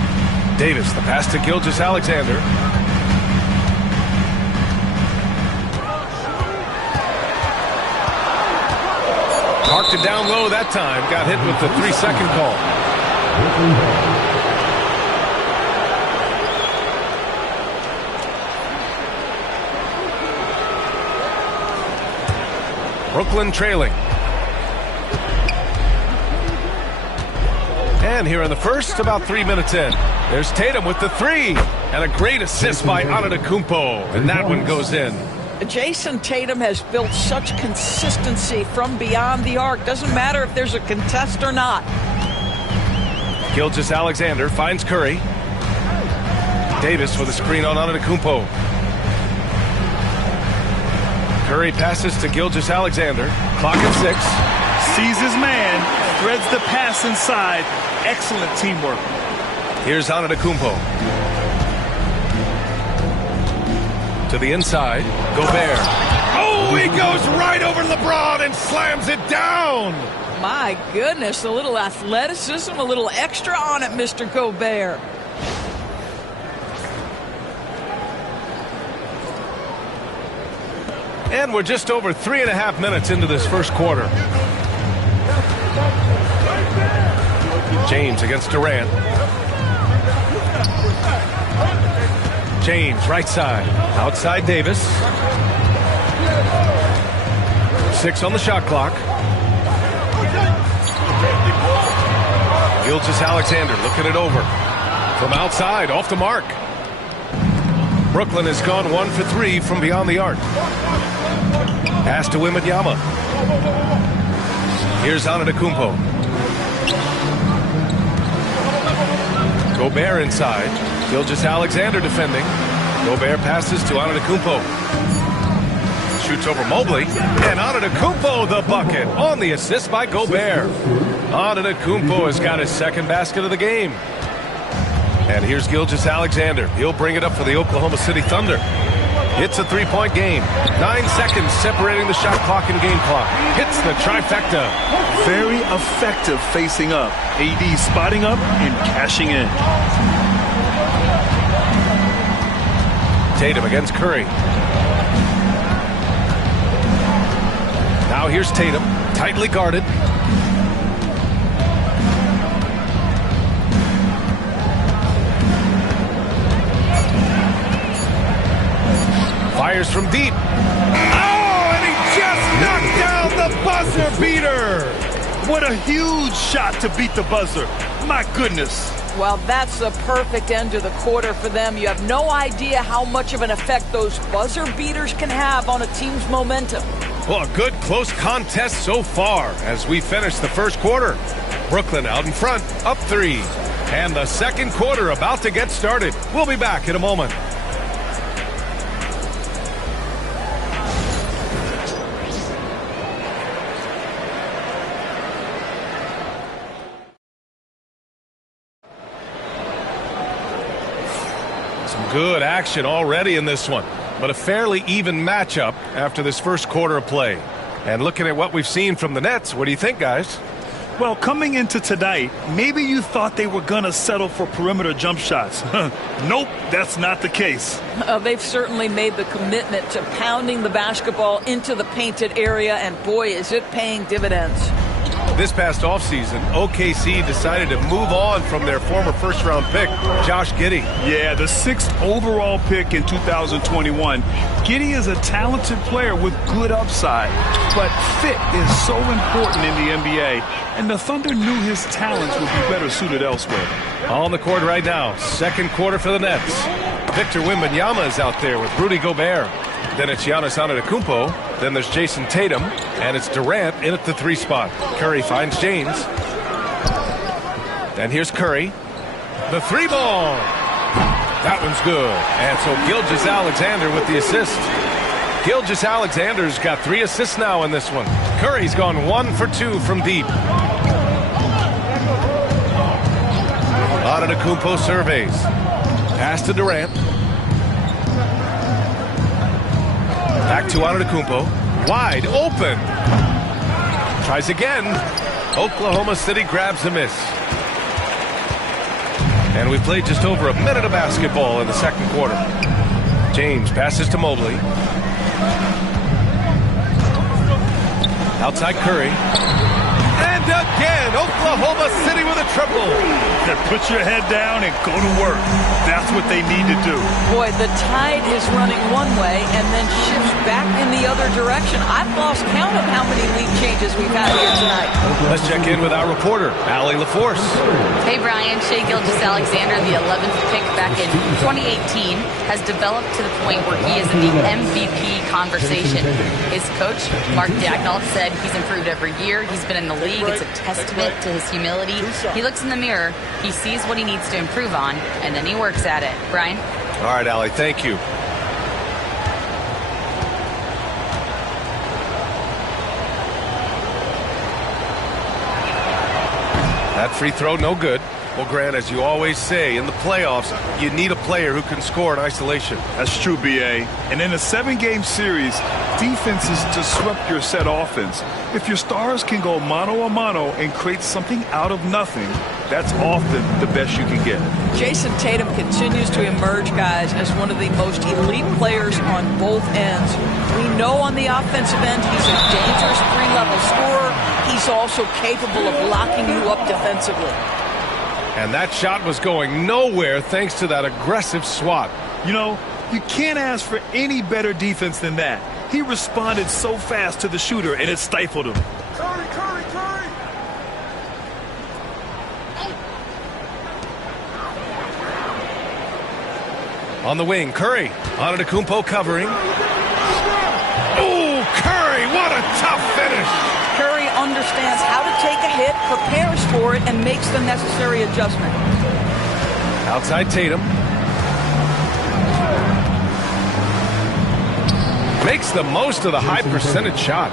Davis, the pass to Gilgeous-Alexander. Parked it down low that time. Got hit with the 3-second call. Brooklyn trailing. And here in the first, about 3 minutes in. There's Tatum with the 3. And a great assist by Antetokounmpo. And that one goes in. Jason Tatum has built such consistency from beyond the arc. Doesn't matter if there's a contest or not. Gilgeous-Alexander finds Curry. Davis with a screen on Antetokounmpo. Curry passes to Gilgeous-Alexander. Clock at 6. Sees his man, threads the pass inside. Excellent teamwork. Here's Antetokounmpo. To the inside, Gobert. Oh, he goes right over LeBron and slams it down. My goodness, a little athleticism, a little extra on it, Mr. Gobert. And we're just over 3.5 minutes into this first quarter. James against Durant. James, right side. Outside Davis. 6 on the shot clock. Gilgeous-Alexander looking it over. From outside, off the mark. Brooklyn has gone 1 for 3 from beyond the arc. Pass to Wembanyama. Here's Antetokounmpo. Gobert inside. Gilgeous-Alexander defending. Gobert passes to Antetokounmpo. Shoots over Mobley. And Antetokounmpo the bucket on the assist by Gobert. Antetokounmpo has got his second basket of the game. And here's Gilgeous-Alexander. He'll bring it up for the Oklahoma City Thunder. It's a 3-point game. 9 seconds separating the shot clock and game clock. Hits the trifecta. Very effective facing up. AD spotting up and cashing in. Tatum against Curry. Now here's Tatum, tightly guarded. Fires from deep. Oh, and he just knocked down the buzzer beater. What a huge shot to beat the buzzer. My goodness. Well, that's the perfect end to the quarter for them. You have no idea how much of an effect those buzzer beaters can have on a team's momentum. Well, a good close contest so far as we finish the first quarter. Brooklyn out in front, up 3. And the second quarter about to get started. We'll be back in a moment. good action already in this one, but a fairly even matchup after this first quarter of play. And looking at what we've seen from the Nets, what do you think, guys? Well, coming into tonight, maybe you thought they were going to settle for perimeter jump shots. Nope, that's not the case. They've certainly made the commitment to pounding the basketball into the painted area, and boy, is it paying dividends. This past offseason, OKC decided to move on from their former first-round pick, Josh Giddey. Yeah, the 6th overall pick in 2021. Giddey is a talented player with good upside, but fit is so important in the NBA, and the Thunder knew his talents would be better suited elsewhere. On the court right now, second quarter for the Nets. Victor Wembanyama is out there with Rudy Gobert. Then it's Giannis Antetokounmpo. Then there's Jason Tatum. And it's Durant in at the 3 spot. Curry finds James. And here's Curry. The 3 ball. That one's good. And so Gilgeous-Alexander with the assist. Gilgeous-Alexander's got 3 assists now in this one. Curry's gone 1 for 2 from deep. Antetokounmpo surveys. Pass to Durant. Back to Antetokounmpo. Wide open. Tries again. Oklahoma City grabs a miss. And we've played just over a minute of basketball in the second quarter. James passes to Mobley. Outside Curry. And again, Oklahoma City with a triple. Put your head down and go to work. That's what they need to do. Boy, the tide is running one way and then shifts back in the other direction. I've lost count of how many lead changes we've had here tonight. Let's check in with our reporter, Allie LaForce. Hey, Brian. Shai Gilgeous-Alexander, the 11th pick back in 2018, has developed to the point where he is in the MVP conversation. His coach, Mark Daigneault, said he's improved every year. He's been in the league. It's a testament to his humility. He looks in the mirror, he sees what he needs to improve on, and then he works at it. Brian? All right, Allie, thank you. That free throw, no good. Well, Grant, as you always say, in the playoffs, you need a player who can score in isolation. That's true, B.A. And in a 7-game series, defense is disrupt your set offense. If your stars can go mano-a-mano and create something out of nothing, that's often the best you can get. Jason Tatum continues to emerge, guys, as one of the most elite players on both ends. We know on the offensive end he's a dangerous 3-level scorer. He's also capable of locking you up defensively. And that shot was going nowhere thanks to that aggressive swat. You know, you can't ask for any better defense than that. He responded so fast to the shooter, and it stifled him. Curry, Curry, Curry! On the wing, Curry. Antetokounmpo covering. Oh, Curry, what a tough finish. Curry understands how to take a hit, prepares for it, and makes the necessary adjustment. Outside Tatum. Makes the most of the high percentage shot.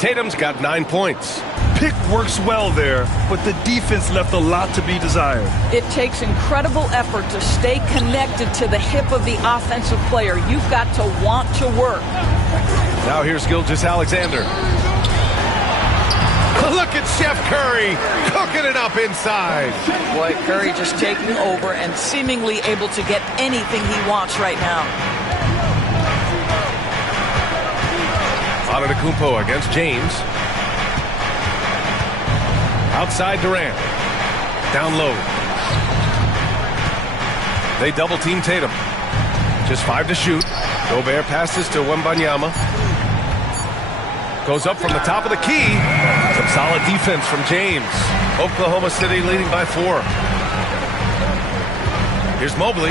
Tatum's got 9 points. Pick works well there, but the defense left a lot to be desired. It takes incredible effort to stay connected to the hip of the offensive player. You've got to want to work. Now here's Gilgeous-Alexander. Look at Chef Curry cooking it up inside. Boy, Curry just taking over and seemingly able to get anything he wants right now. Antetokounmpo against James. Outside Durant. Down low. They double team Tatum. Just 5 to shoot. Gobert passes to Wembanyama. Goes up from the top of the key. Some solid defense from James. Oklahoma City leading by 4. Here's Mobley.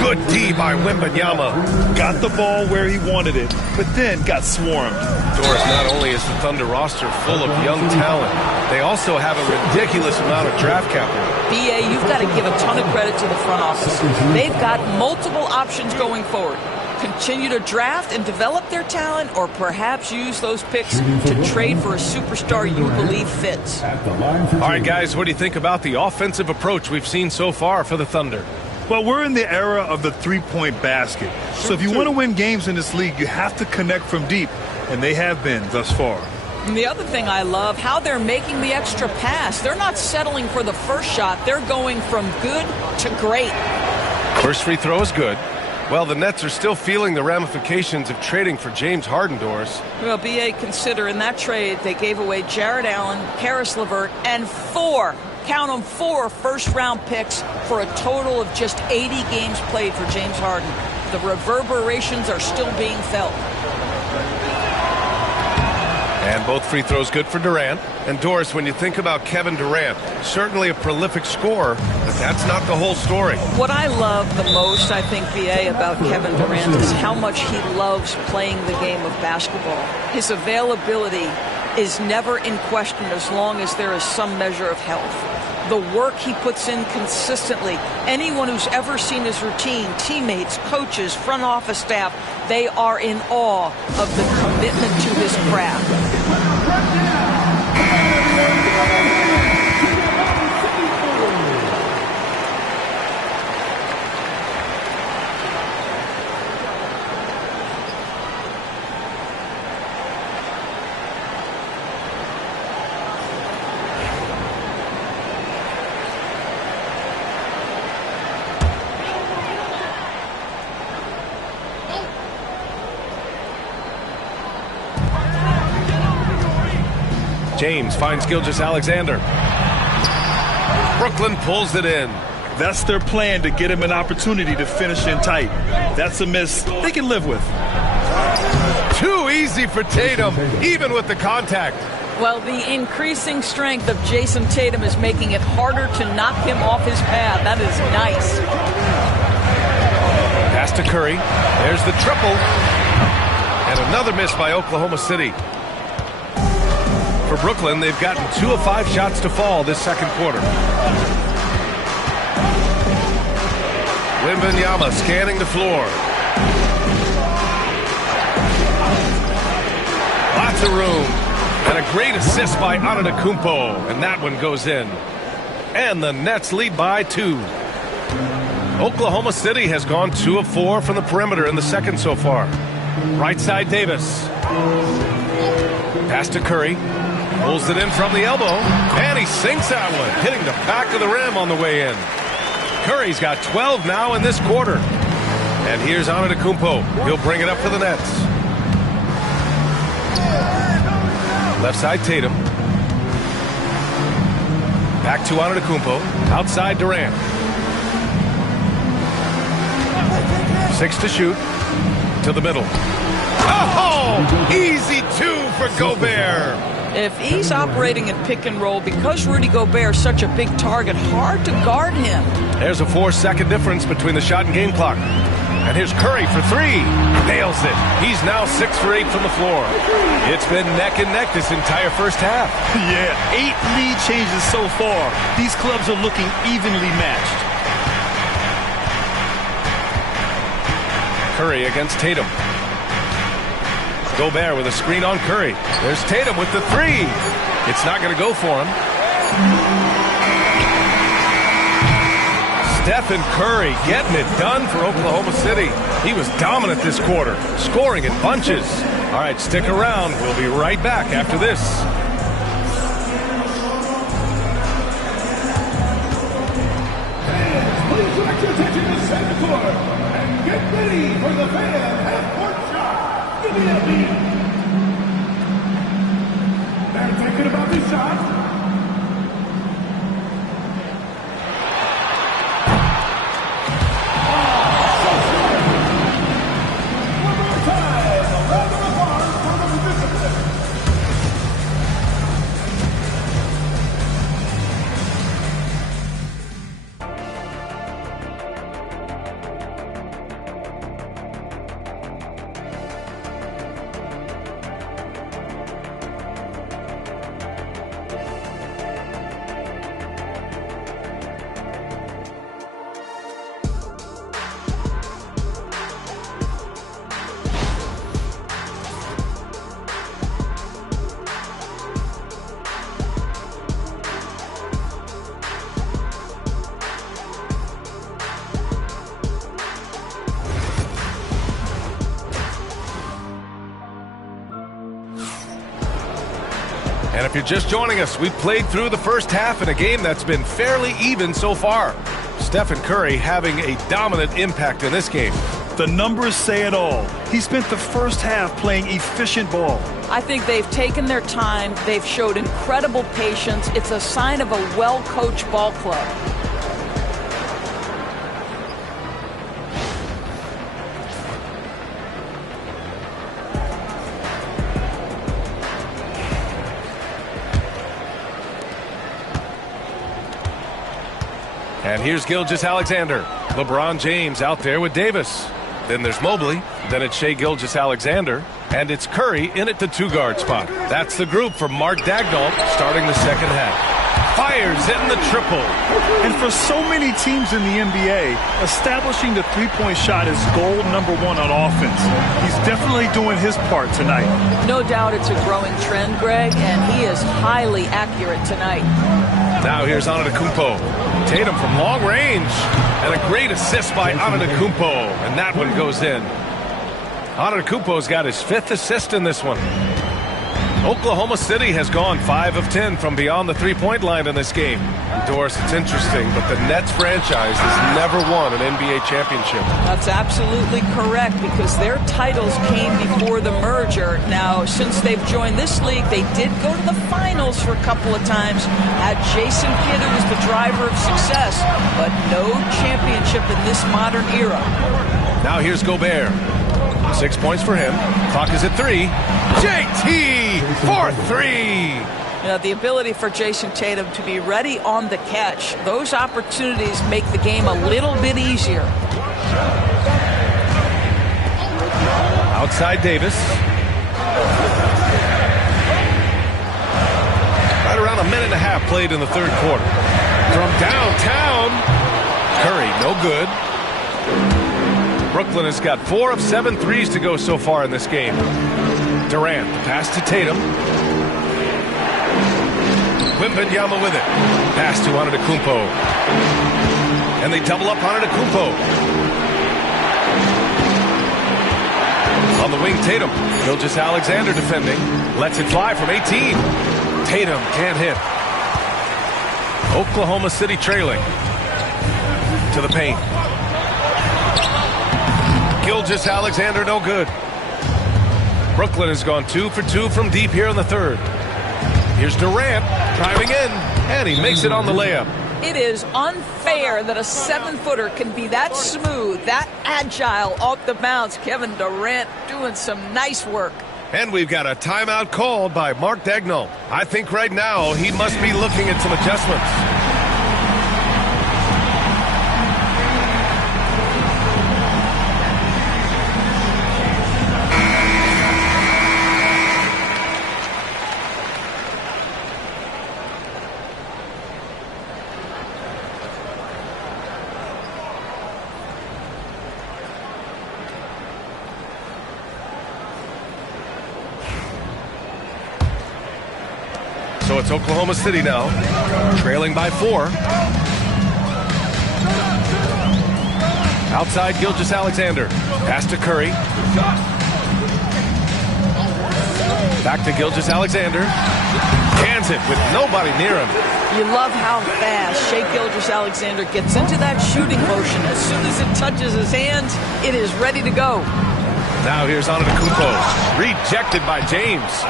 Good D by Wembanyama. Got the ball where he wanted it, but then got swarmed. Doris, not only is the Thunder roster full of young talent, they also have a ridiculous amount of draft capital. BA, you've got to give a ton of credit to the front office. They've got multiple options going forward. Continue to draft and develop their talent, or perhaps use those picks to trade for a superstar you believe fits. All right, guys, what do you think about the offensive approach we've seen so far for the Thunder? Well, we're in the era of the three-point basket. So if you want to win games in this league, you have to connect from deep, and they have been thus far. And the other thing I love, how they're making the extra pass. They're not settling for the first shot. They're going from good to great. First free throw is good. Well, the Nets are still feeling the ramifications of trading for James Harden, Doris. Well, B.A., consider in that trade they gave away Jared Allen, Karis LeVert, and 4 first-round picks for a total of just 80 games played for James Harden. The reverberations are still being felt. And both free throws good for Durant. And Doris, when you think about Kevin Durant, certainly a prolific scorer, but that's not the whole story. What I love the most, I think, B.A., about Kevin Durant is how much he loves playing the game of basketball. His availability is never in question as long as there is some measure of health. The work he puts in consistently. Anyone who's ever seen his routine, teammates, coaches, front office staff, they are in awe of the commitment to his craft. James finds Gilgeous-Alexander. Brooklyn pulls it in. That's their plan, to get him an opportunity to finish in tight. That's a miss they can live with. Too easy for Tatum, even with the contact. Well, the increasing strength of Jason Tatum is making it harder to knock him off his path. That is nice. Pass to Curry. There's the triple. And another miss by Oklahoma City. For Brooklyn, they've gotten 2 of 5 shots to fall this second quarter. Wembanyama scanning the floor. Lots of room. And a great assist by Antetokounmpo. And that one goes in. And the Nets lead by 2. Oklahoma City has gone 2 of 4 from the perimeter in the second so far. Right side Davis. Pass to Curry. Pulls it in from the elbow. And he sinks that one, hitting the back of the rim on the way in. Curry's got 12 now in this quarter. And here's Antetokounmpo. He'll bring it up for the Nets. Left side Tatum. Back to Antetokounmpo. Outside Durant. 6 to shoot. To the middle. Oh! Easy 2 for Gobert. If he's operating in pick and roll, because Rudy Gobert is such a big target, hard to guard him. There's a 4-second difference between the shot and game clock. And here's Curry for 3. Nails it. He's now 6 for 8 from the floor. It's been neck and neck this entire first half. Yeah, 8 lead changes so far. These clubs are looking evenly matched. Curry against Tatum. Gobert with a screen on Curry. There's Tatum with the 3. It's not going to go for him. Stephen Curry getting it done for Oklahoma City. He was dominant this quarter, scoring in bunches. All right, stick around. We'll be right back after this. Please direct your attention to center court and get ready for the fan half-court shot. Give me a beat. They're thinking about this shot. And if you're just joining us, we've played through the first half in a game that's been fairly even so far. Stephen Curry having a dominant impact in this game. The numbers say it all. He spent the first half playing efficient ball. I think they've taken their time. They've showed incredible patience. It's a sign of a well-coached ball club. And here's Gilgeous-Alexander. LeBron James out there with Davis. Then there's Mobley. Then it's Shai Gilgeous-Alexander. And it's Curry in at the 2-guard spot. That's the group for Mark Daigneault starting the second half. Fires in the triple. And for so many teams in the NBA, establishing the three-point shot is goal number one on offense. He's definitely doing his part tonight. No doubt it's a growing trend, Greg, and he is highly accurate tonight. Now here's Antetokounmpo. Tatum from long range. And a great assist by Antetokounmpo. And that one goes in. Antetokounmpo's got his 5th assist in this one. Oklahoma City has gone 5 of 10 from beyond the three-point line in this game. Doris, it's interesting, but the Nets franchise has never won an NBA championship. That's absolutely correct, because their titles came before the merger. Now, since they've joined this league, they did go to the finals for a couple of times. Had Jason Kidd, who was the driver of success, but no championship in this modern era. Now here's Gobert. 6 points for him. Clock is at 3. JT for 3. You know, the ability for Jason Tatum to be ready on the catch, those opportunities make the game a little bit easier. Outside Davis. Right around a minute and a half played in the third quarter. From downtown, Curry, no good. Brooklyn has got 4 of 7 threes to go so far in this game. Durant, pass to Tatum. Wembanyama with it. Pass to Antetokounmpo. And they double up Antetokounmpo. On the wing, Tatum. Gilgeous-Alexander defending. Lets it fly from 18. Tatum can't hit. Oklahoma City trailing. To the paint. Gilgeous-Alexander no good. Brooklyn has gone 2 for 2 from deep here in the third. Here's Durant driving in, and he makes it on the layup. It is unfair that a 7-footer can be that smooth, that agile off the bounce. Kevin Durant doing some nice work. And we've got a timeout called by Mark Daigneault. I think right now he must be looking at some adjustments. So it's Oklahoma City now, trailing by 4. Outside Gilgeous-Alexander. Pass to Curry. Back to Gilgeous-Alexander. Cans it with nobody near him. You love how fast Shai Gilgeous-Alexander gets into that shooting motion. As soon as it touches his hands, it is ready to go. Now here's Antetokounmpo. Rejected by James.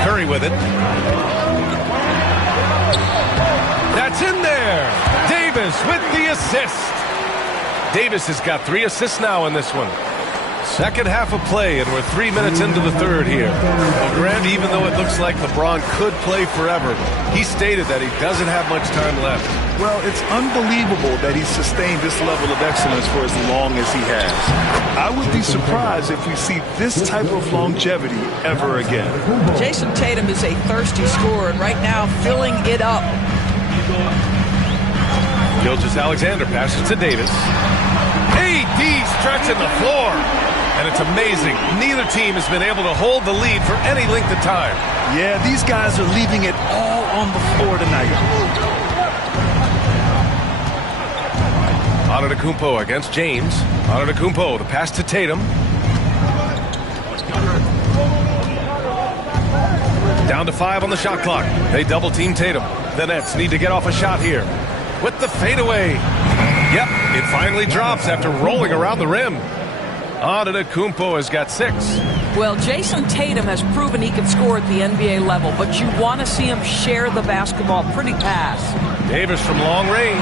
Curry with it. That's in there. Davis with the assist. Davis has got 3 assists now in this one. Second half of play, and we're 3 minutes into the third here. Well, Grant, even though it looks like LeBron could play forever, he stated that he doesn't have much time left. Well, it's unbelievable that he's sustained this level of excellence for as long as he has. I would be surprised if we see this type of longevity ever again. Jason Tatum is a thirsty scorer, and right now filling it up. Gilgeous-Alexander passes to Davis. AD stretching the floor. And it's amazing. Neither team has been able to hold the lead for any length of time. Yeah, these guys are leaving it all on the floor tonight. Antetokounmpo against James. Antetokounmpo, the pass to Tatum. Down to 5 on the shot clock. They double team Tatum. The Nets need to get off a shot here. With the fadeaway. Yep, it finally drops after rolling around the rim. Antetokounmpo has got 6. Well, Jason Tatum has proven he can score at the NBA level, but you want to see him share the basketball. Pretty pass. Davis from long range.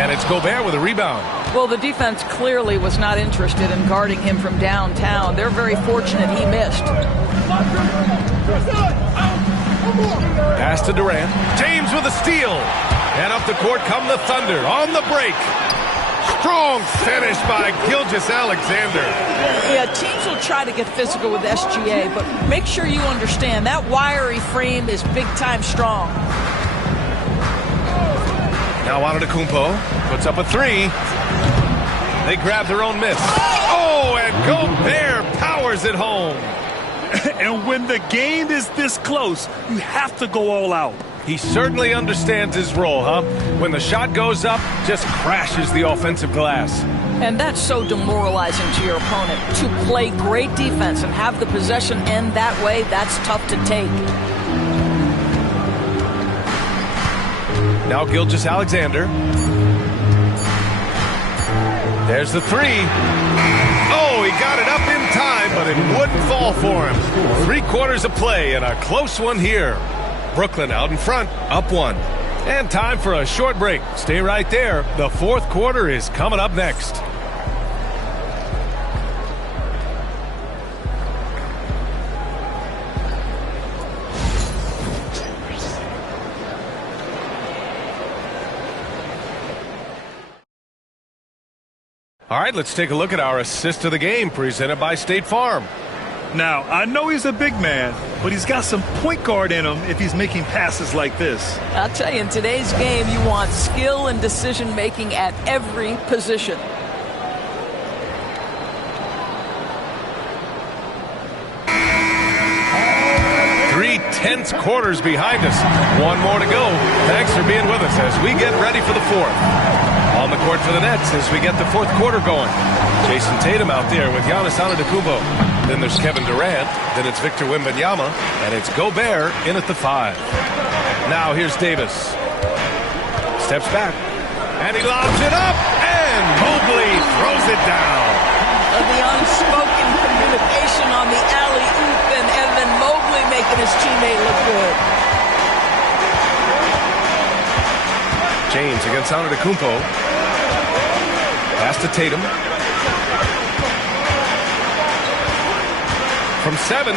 And it's Gobert with a rebound. Well, the defense clearly was not interested in guarding him from downtown. They're very fortunate he missed. Pass to Durant. James with a steal. And up the court come the Thunder on the break. Strong finish by Gilgeous-Alexander. Yeah, teams will try to get physical with SGA, but make sure you understand that wiry frame is big-time strong. Now Antetokounmpo puts up a 3. They grab their own miss. Oh, and Gobert powers it home. And when the game is this close, you have to go all out. He certainly understands his role, huh? When the shot goes up, just crashes the offensive glass. And that's so demoralizing to your opponent. To play great defense and have the possession end that way, that's tough to take. Now Gilgeous-Alexander. There's the 3. Oh, he got it up in time, but it wouldn't fall for him. 3 quarters of play and a close one here. Brooklyn out in front, up 1. And time for a short break. Stay right there. The 4th quarter is coming up next. All right, let's take a look at our assist of the game presented by State Farm. Now, I know he's a big man, but he's got some point guard in him if he's making passes like this. I'll tell you, in today's game, you want skill and decision-making at every position. Three tense quarters behind us. 1 more to go. Thanks for being with us as we get ready for the 4th. On the court for the Nets as we get the 4th quarter going. Jason Tatum out there with Giannis Antetokounmpo. Then there's Kevin Durant. Then it's Victor Wembanyama. And it's Gobert in at the 5. Now here's Davis. Steps back. And he lobs it up. And Mobley throws it down. The unspoken communication on the alley-oop and Evan Mobley making his teammate look good. James against Antetokounmpo. Pass to Tatum. From 7,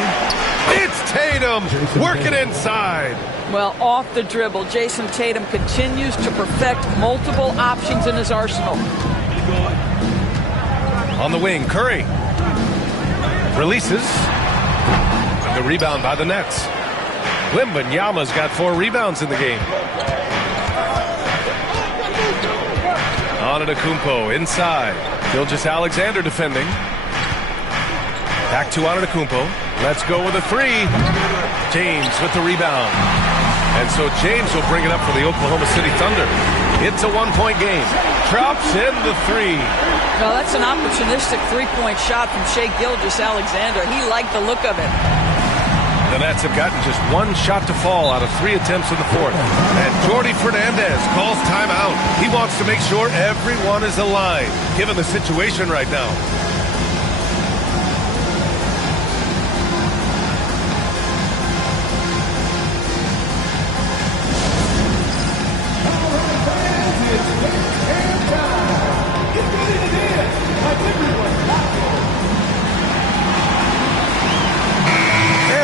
it's Tatum working inside. Well, off the dribble, Jason Tatum continues to perfect multiple options in his arsenal. On the wing, Curry. Releases. The rebound by the Nets. Wembanyama's got 4 rebounds in the game. Antetokounmpo inside. Gilgeous-Alexander defending. Back to Antetokounmpo. Let's go with a 3. James with the rebound. And so James will bring it up for the Oklahoma City Thunder. It's a 1-point game. Drops in the 3. Well, that's an opportunistic 3-point shot from Shai Gilgeous-Alexander. He liked the look of it. The Nets have gotten just 1 shot to fall out of 3 attempts in the 4th. And Jordi Fernandez calls timeout. He wants to make sure everyone is aligned, given the situation right now.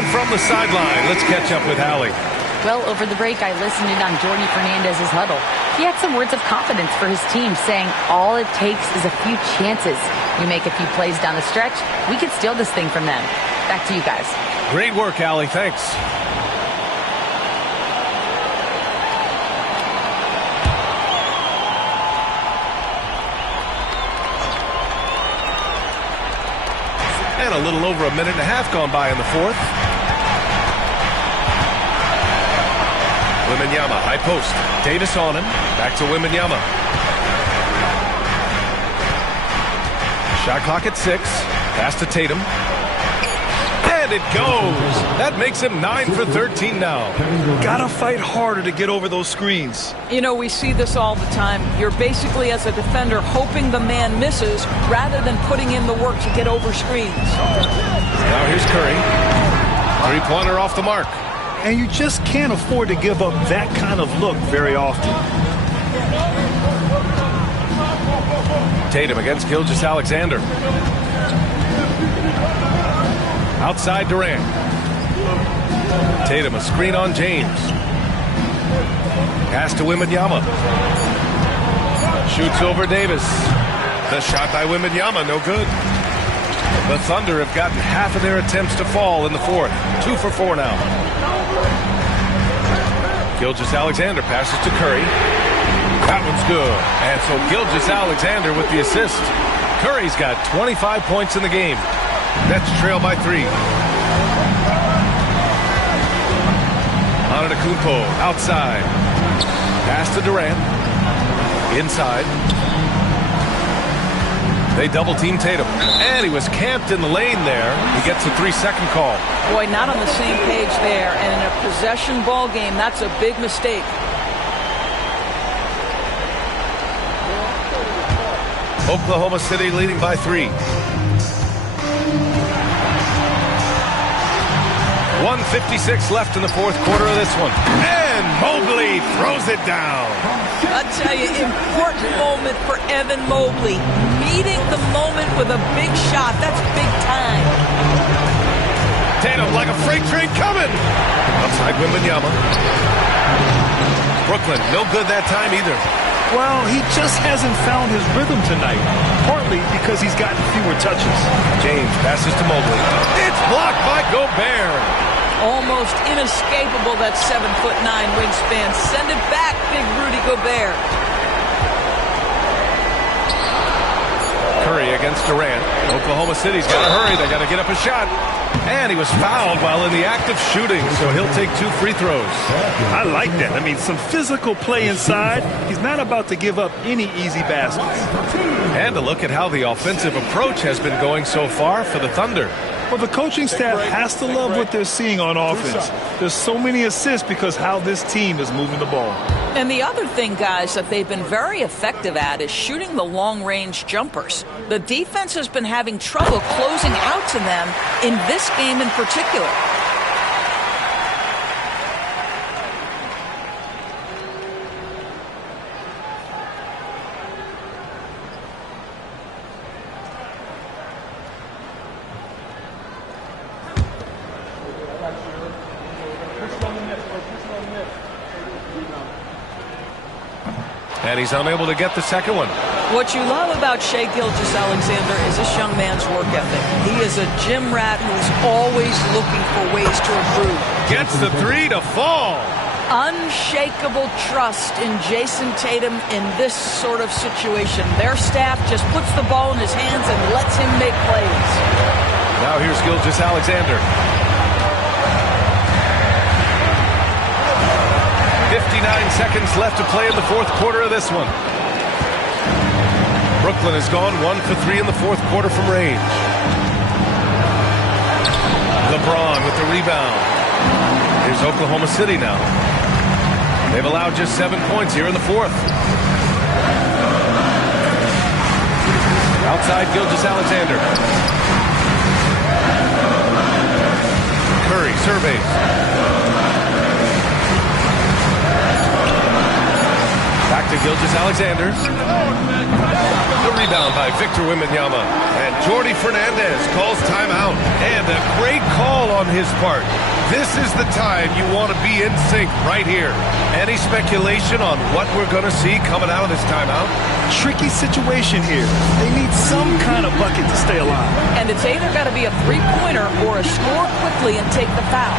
From the sideline, let's catch up with Hallie. Well, over the break, I listened in on Jordi Fernandez's huddle. He had some words of confidence for his team, saying all it takes is a few chances. We make a few plays down the stretch, we could steal this thing from them. Back to you guys. Great work, Hallie. Thanks. And a little over a minute and a half gone by in the 4th. Wembanyama, high post. Davis on him. Back to Wembanyama. Shot clock at 6. Pass to Tatum. And And it goes. That makes him 9 for 13 now. Gotta fight harder to get over those screens. You know, we see this all the time. You're basically, as a defender, hoping the man misses rather than putting in the work to get over screens. Now here's Curry. Three-pointer off the mark. And you just can't afford to give up that kind of look very often. Tatum against Gilgeous-Alexander. Outside Durant. Tatum, a screen on James. Pass to Wembanyama. Shoots over Davis. The shot by Wembanyama, no good. The Thunder have gotten half of their attempts to fall in the fourth. 2 for 4 now. Gilgeous-Alexander passes to Curry. That one's good. And so Gilgeous-Alexander with the assist. Curry's got 25 points in the game. Nets trail by 3. Antetokounmpo outside. Pass to Durant. Inside. They double-team Tatum. And he was camped in the lane there. He gets a 3-second call. Boy, not on the same page there. And in a possession ball game, that's a big mistake. Oklahoma City leading by 3. 1:56 left in the fourth quarter of this one. And Mobley throws it down. I tell you, important moment for Evan Mobley. Meeting the moment with a big shot. That's big time. Tatum like a freight train coming. Outside Wembanyama. Brooklyn, no good that time either. Well, he just hasn't found his rhythm tonight, partly because he's gotten fewer touches. James passes to Mobley. It's blocked by Gobert. Almost inescapable, that 7'9" wingspan. Send it back, big Rudy Gobert. Curry against Durant. Oklahoma City's got to hurry. They got to get up a shot. And he was fouled while in the act of shooting, so he'll take 2 free throws. I like that. I mean, some physical play inside. He's not about to give up any easy baskets. And a look at how the offensive approach has been going so far for the Thunder. Well, the coaching staff has to love what they're seeing on offense. There's so many assists because how this team is moving the ball. And the other thing, guys, that they've been very effective at is shooting the long-range jumpers. The defense has been having trouble closing out to them in this game in particular. And he's unable to get the second one. What you love about Shai Gilgeous-Alexander is this young man's work ethic. He is a gym rat who's always looking for ways to improve. Gets the 3 to fall. Unshakable trust in Jason Tatum in this sort of situation. Their staff just puts the ball in his hands and lets him make plays. Now here's Gilgeous-Alexander. 59 seconds left to play in the fourth quarter of this one. Brooklyn has gone 1 for 3 in the fourth quarter from range. LeBron with the rebound. Here's Oklahoma City now. They've allowed just 7 points here in the fourth. Outside Gilgeous-Alexander. Curry surveys. Back to Gilgeous-Alexander. The rebound by Victor Wembanyama. And Jordi Fernandez calls timeout. And a great call on his part. This is the time you want to be in sync right here. Any speculation on what we're going to see coming out of this timeout? Tricky situation here. They need some kind of bucket to stay alive. And it's either got to be a three-pointer or a score quickly and take the foul.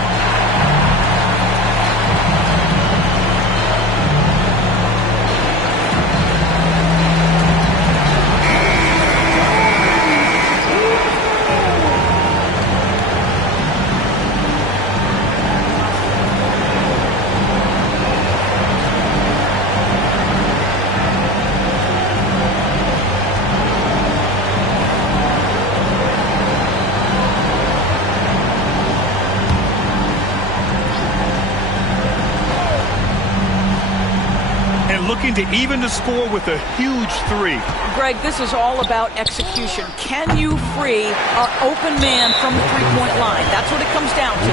looking to even the score with a huge three. Greg, this is all about execution. Can you free an open man from the three-point line? That's what it comes down to.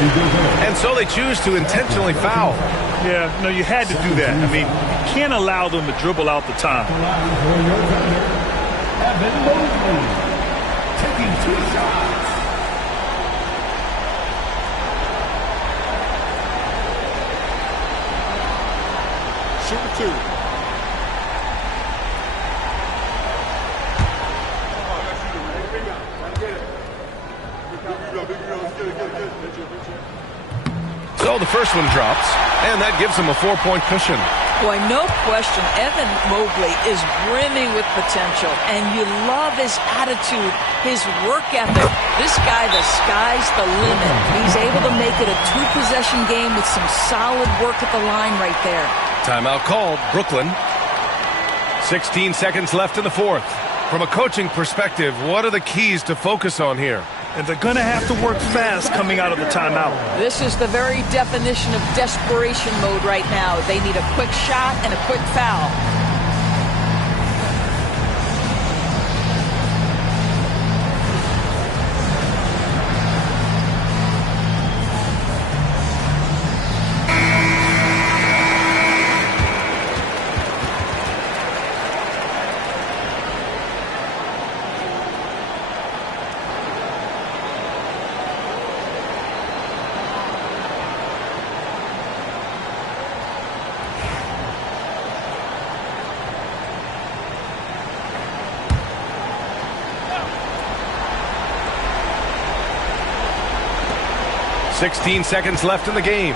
And so they choose to intentionally foul. Yeah, no, you had to do that. I mean, you can't allow them to dribble out the time. Taking 2 shots. Shooting 2. So the first one drops, and that gives them a 4-point cushion. Boy, no question, Evan Mobley is brimming with potential, and you love his attitude, his work ethic. This guy, the sky's the limit. He's able to make it a 2-possession game with some solid work at the line right there. Timeout called, Brooklyn. 16 seconds left in the fourth. From a coaching perspective, what are the keys to focus on here? And they're going to have to work fast coming out of the timeout. This is the very definition of desperation mode right now. They need a quick shot and a quick foul. $16 seconds left in the game.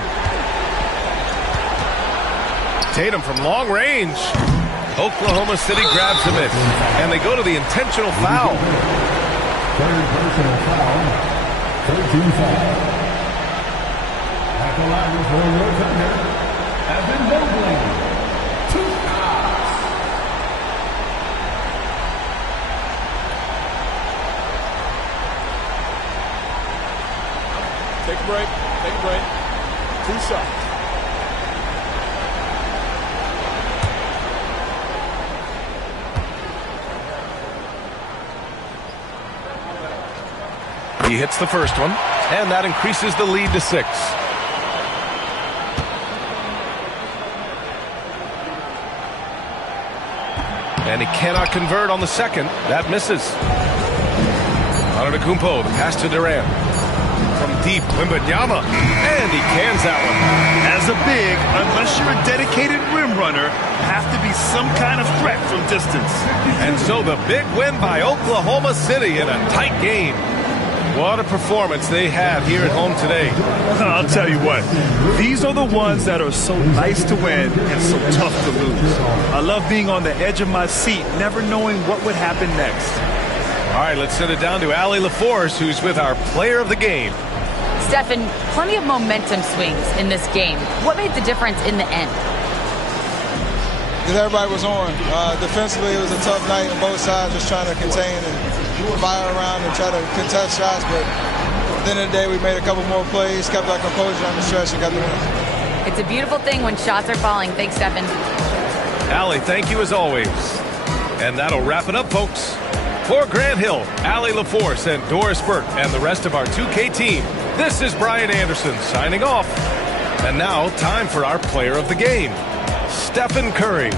Tatum from long range. Oklahoma City grabs the miss, and they go to the intentional foul. Third personal foul. 13 foul. At the line for your Thunder, Evan Mobley. 2 shots. Take a break. Take a break. 2 shots. He hits the first one, and that increases the lead to 6. And he cannot convert on the second. That misses. Antetokounmpo, the pass to Durant. From deep, Wembanyama, and he cans that one. As a big, unless you're a dedicated rim runner, have to be some kind of threat from distance. And so the big win by Oklahoma City in a tight game. What a performance they have here at home today. I'll tell you what, these are the ones that are so nice to win and so tough to lose. I love being on the edge of my seat, never knowing what would happen next. All right, let's send it down to Allie LaForce, who's with our player of the game. Stephen, plenty of momentum swings in this game. What made the difference in the end? Because everybody was on. Defensively, it was a tough night on both sides, just trying to contain and fire around and try to contest shots. But at the end of the day, we made a couple more plays, kept our composure on the stretch, and got the win. It's a beautiful thing when shots are falling. Thanks, Stephen. Allie, thank you as always. And that'll wrap it up, folks. For Grant Hill, Allie LaForce, and Doris Burke, and the rest of our 2K team, this is Brian Anderson signing off. And now, time for our player of the game, Stephen Curry.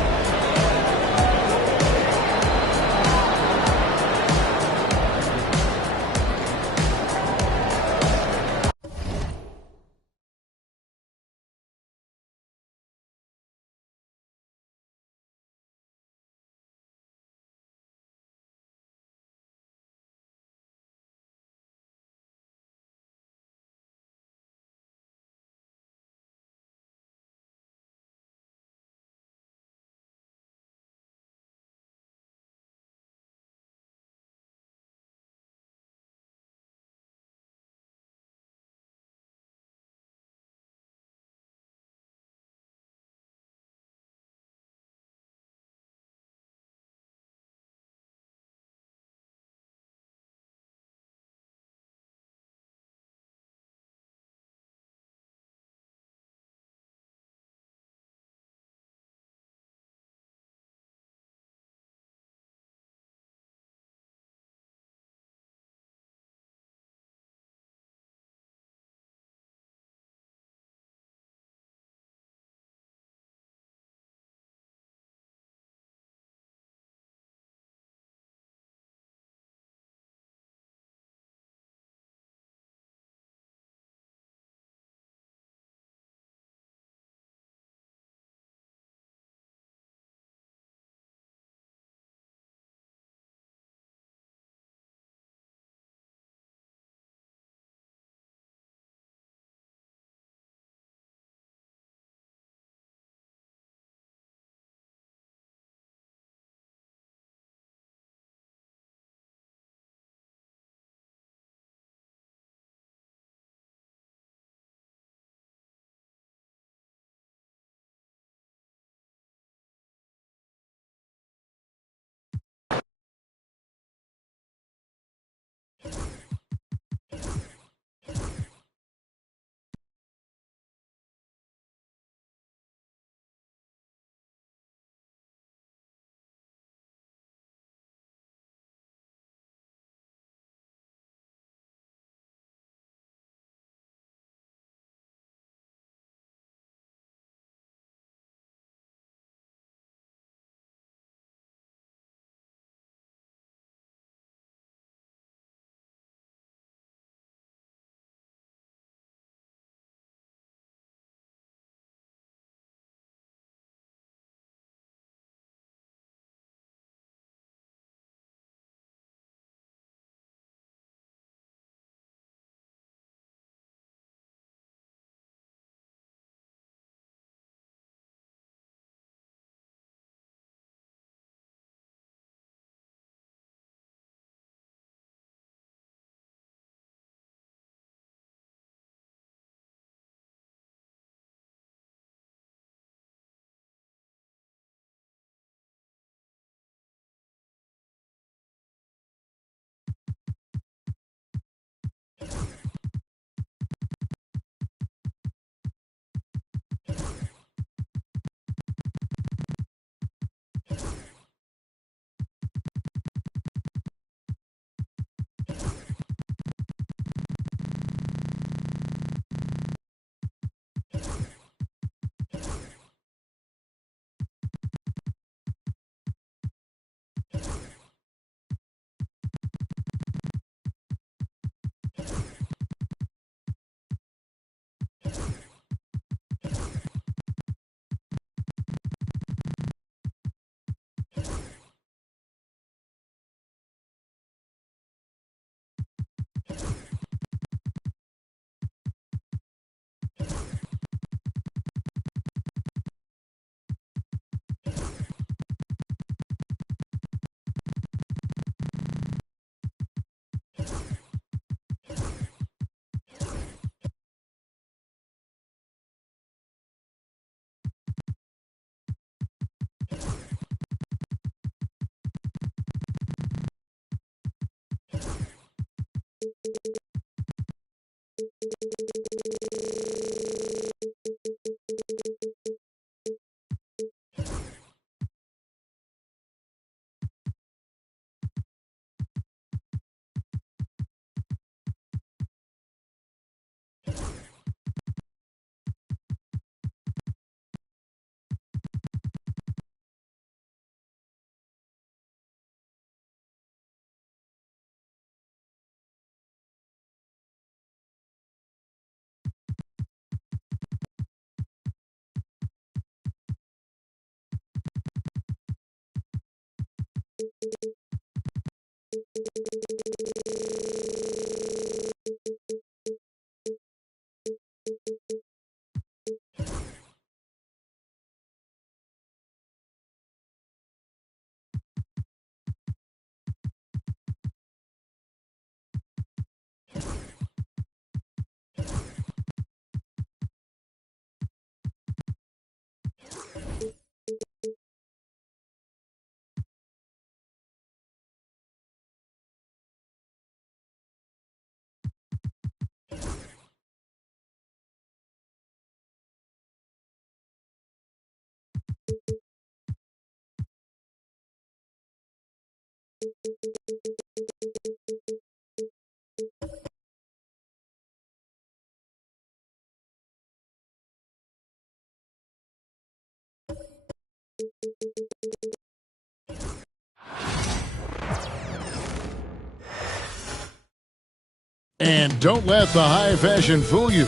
And don't let the high fashion fool you.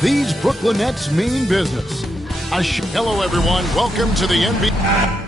These Brooklyn Nets mean business. Hello, everyone. Welcome to the NBA.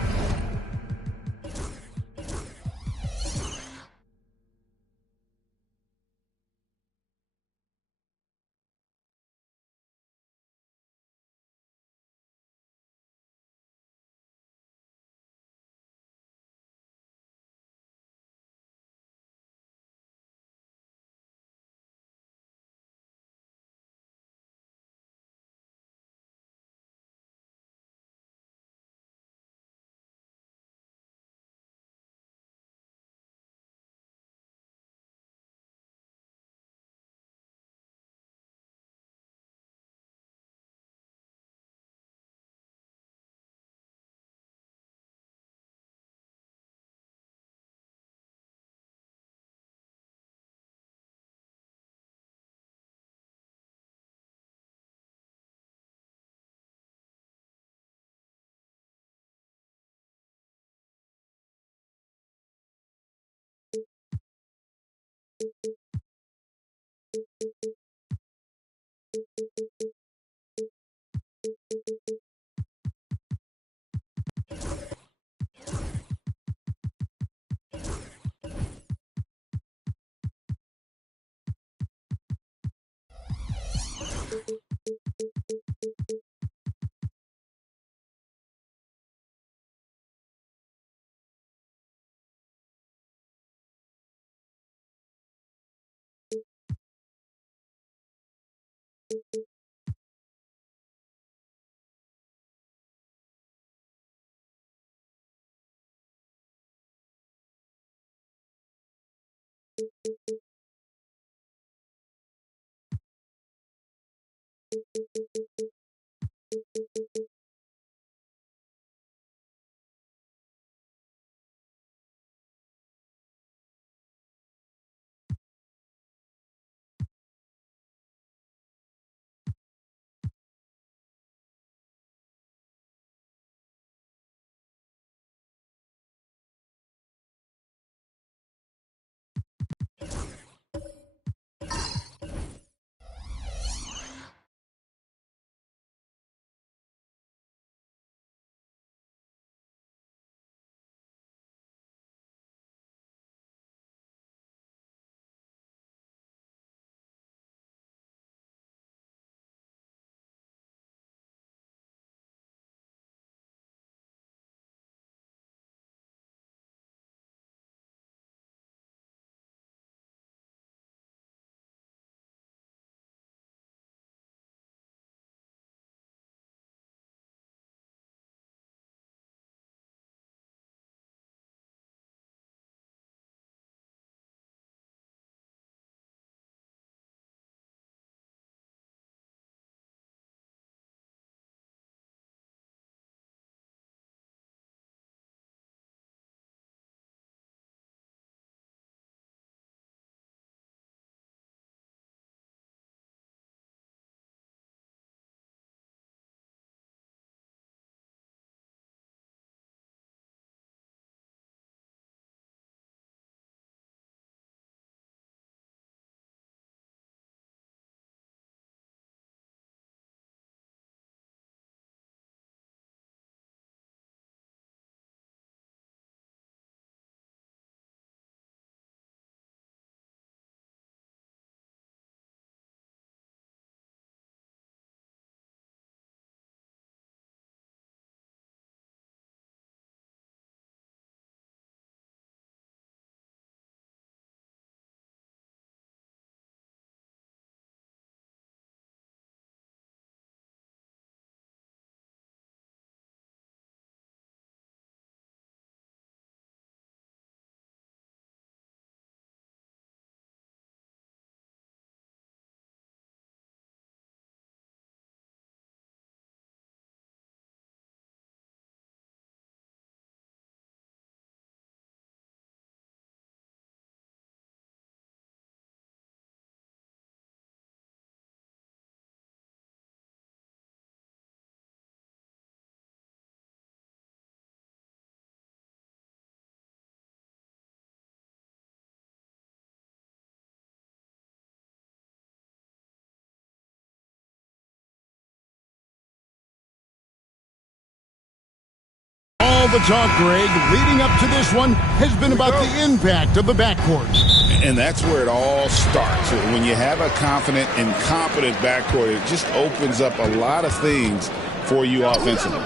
All the talk, Greg, leading up to this one has been about the impact of the backcourt. And that's where it all starts. When you have a confident and competent backcourt, it just opens up a lot of things for you offensively.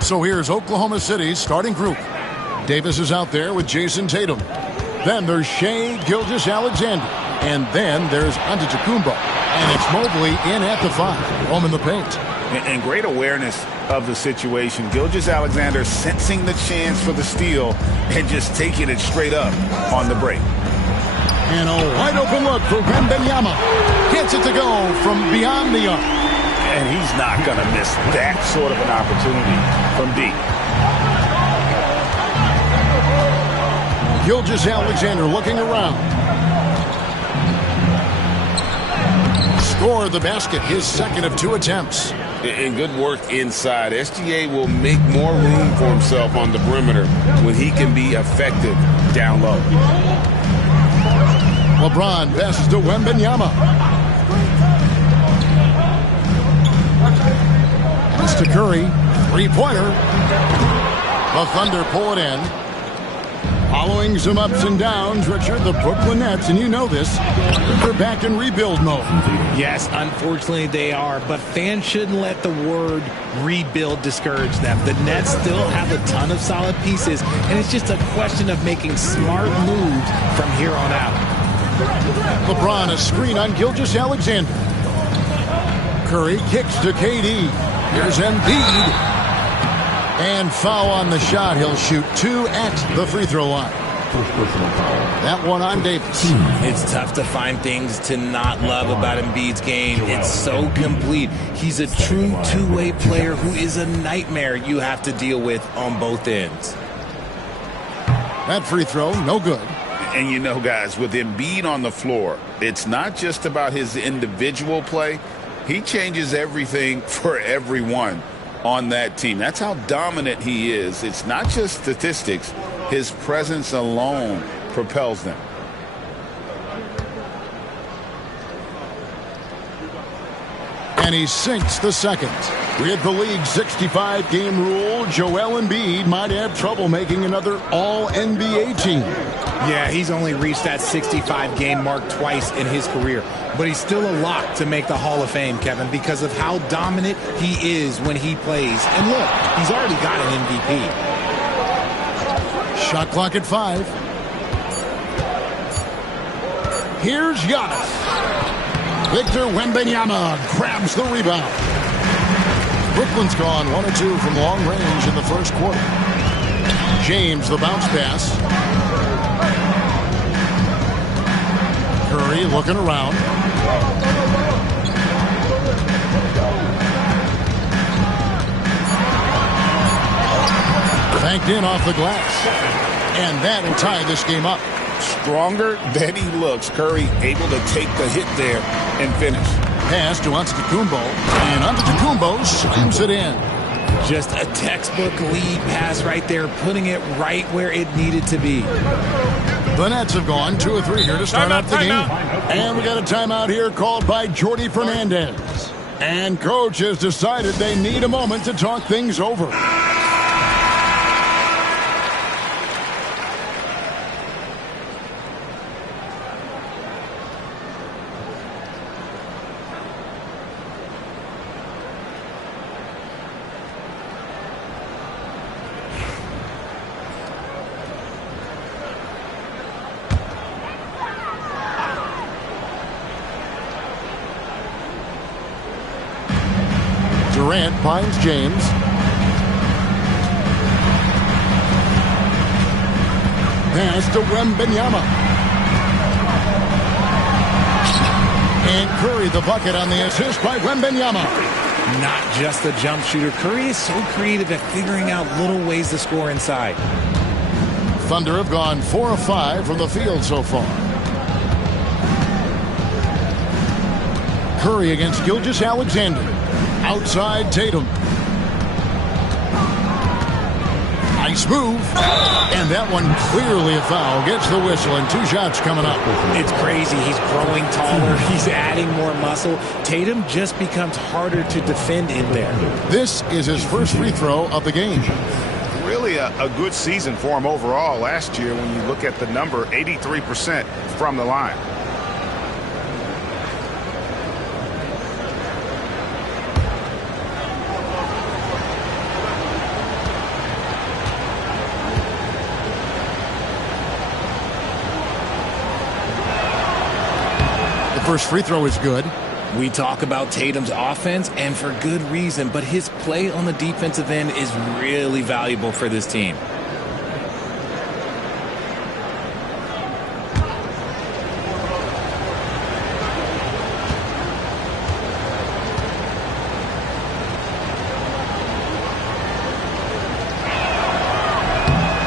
So here's Oklahoma City's starting group. Davis is out there with Jason Tatum. Then there's Shai Gilgeous-Alexander. And then there's Antetokounmpo. And it's Mobley in at the 5, home in the paint. And great awareness of the situation. Gilgeous-Alexander sensing the chance for the steal and just taking it straight up on the break. And a wide open look for Wembanyama. Gets it to go from beyond the arc. And he's not going to miss that sort of an opportunity from deep. Gilgeous-Alexander looking around. Score the basket, his second of 2 attempts. And good work inside. SGA will make more room for himself on the perimeter when he can be effective down low. LeBron passes to Wembanyama. It's to Curry. Three-pointer. The Thunder pull it in. Following some ups and downs, Richard, the Brooklyn Nets, and you know this, they're back in rebuild mode. Yes, unfortunately they are, but fans shouldn't let the word rebuild discourage them. The Nets still have a ton of solid pieces, and it's just a question of making smart moves from here on out. LeBron a screen on Gilgeous-Alexander. Curry kicks to KD. Here's Embiid. And foul on the shot. He'll shoot 2 at the free throw line. That one on Davis. It's tough to find things to not love about Embiid's game. It's so complete. He's a true two-way player who is a nightmare you have to deal with on both ends. That free throw, no good. And you know, guys, with Embiid on the floor, it's not just about his individual play. He changes everything for everyone on that team. That's how dominant he is. It's not just statistics. His presence alone propels them. And he sinks the second. With the league's 65-game rule, Joel Embiid might have trouble making another All-NBA team. Yeah, he's only reached that 65-game mark twice in his career. But he's still a lock to make the Hall of Fame, Kevin, because of how dominant he is when he plays. And look, he's already got an MVP. Shot clock at 5. Here's Giannis. Victor Wembanyama grabs the rebound. Brooklyn's gone 1 of 2 from long range in the first quarter. James, the bounce pass. Curry looking around. Banked in off the glass. And that'll tie this game up. Stronger than he looks. Curry able to take the hit there and finish. Pass to Antetokounmpo. And Antetokounmpo slams it in. Just a textbook lead pass right there, putting it right where it needed to be. The Nets have gone 2 of 3 here to start out the game. And we got a timeout here called by Jordy Fernandez. And coach has decided they need a moment to talk things over. Durant finds James. Pass to Wembanyama. And Curry the bucket on the assist by Wembanyama. Not just a jump shooter. Curry is so creative at figuring out little ways to score inside. Thunder have gone 4 of 5 from the field so far. Curry against Gilgeous-Alexander. Outside Tatum. Nice move. And that one clearly a foul. Gets the whistle and 2 shots coming up. It's crazy. He's growing taller. He's adding more muscle. Tatum just becomes harder to defend in there. This is his first free throw of the game. Really a good season for him overall last year when you look at the number, 83% from the line. First free throw is good. We talk about Tatum's offense, and for good reason, but his play on the defensive end is really valuable for this team.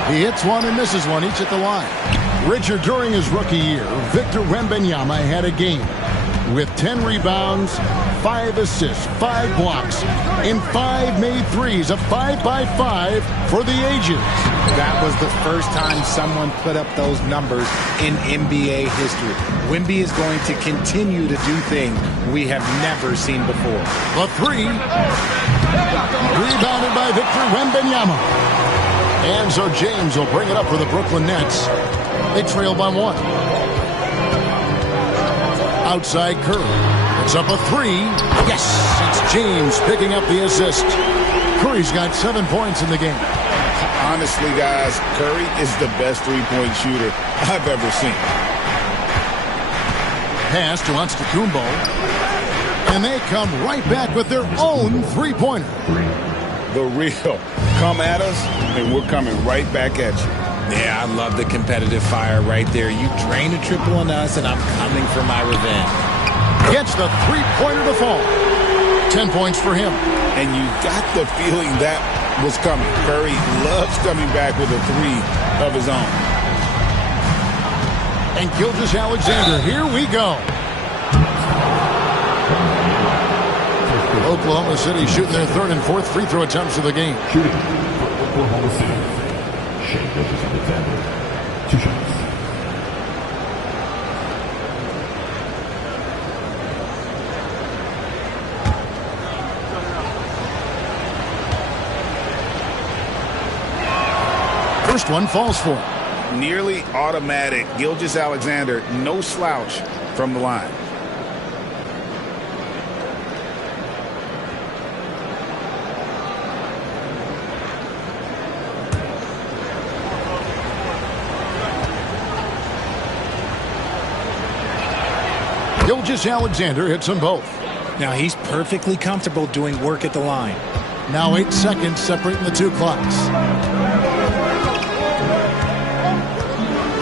He hits one and misses one, each at the line. Richard, during his rookie year, Victor Wembanyama had a game with 10 rebounds, 5 assists, 5 blocks, and 5 made threes, a 5-by-5 for the ages. That was the first time someone put up those numbers in NBA history. Wemby is going to continue to do things we have never seen before. The 3, rebounded by Victor Wembanyama. And so James will bring it up for the Brooklyn Nets. They trail by 1. Outside Curry. It's up a 3. Yes, it's James picking up the assist. Curry's got 7 points in the game. Honestly, guys, Curry is the best three-point shooter I've ever seen. Pass to Antetokounmpo. And they come right back with their own three-pointer. The real. Come at us, and we're coming right back at you. Yeah, I love the competitive fire right there. You drain a triple on us, and I'm coming for my revenge. Gets the three-pointer to fall. 10 points for him. And you got the feeling that was coming. Curry loves coming back with a 3 of his own. And Gilgeous-Alexander, here we go. Oklahoma City shooting their 3rd and 4th free throw attempts of the game. Shooting for Oklahoma City. Shea Gilgeous-Alexander. 2 shots. First one falls for him. Nearly automatic. Gilgeous-Alexander, no slouch from the line. Gilgeous-Alexander hits them both. Now he's perfectly comfortable doing work at the line. Now 8 seconds separating the 2 clocks.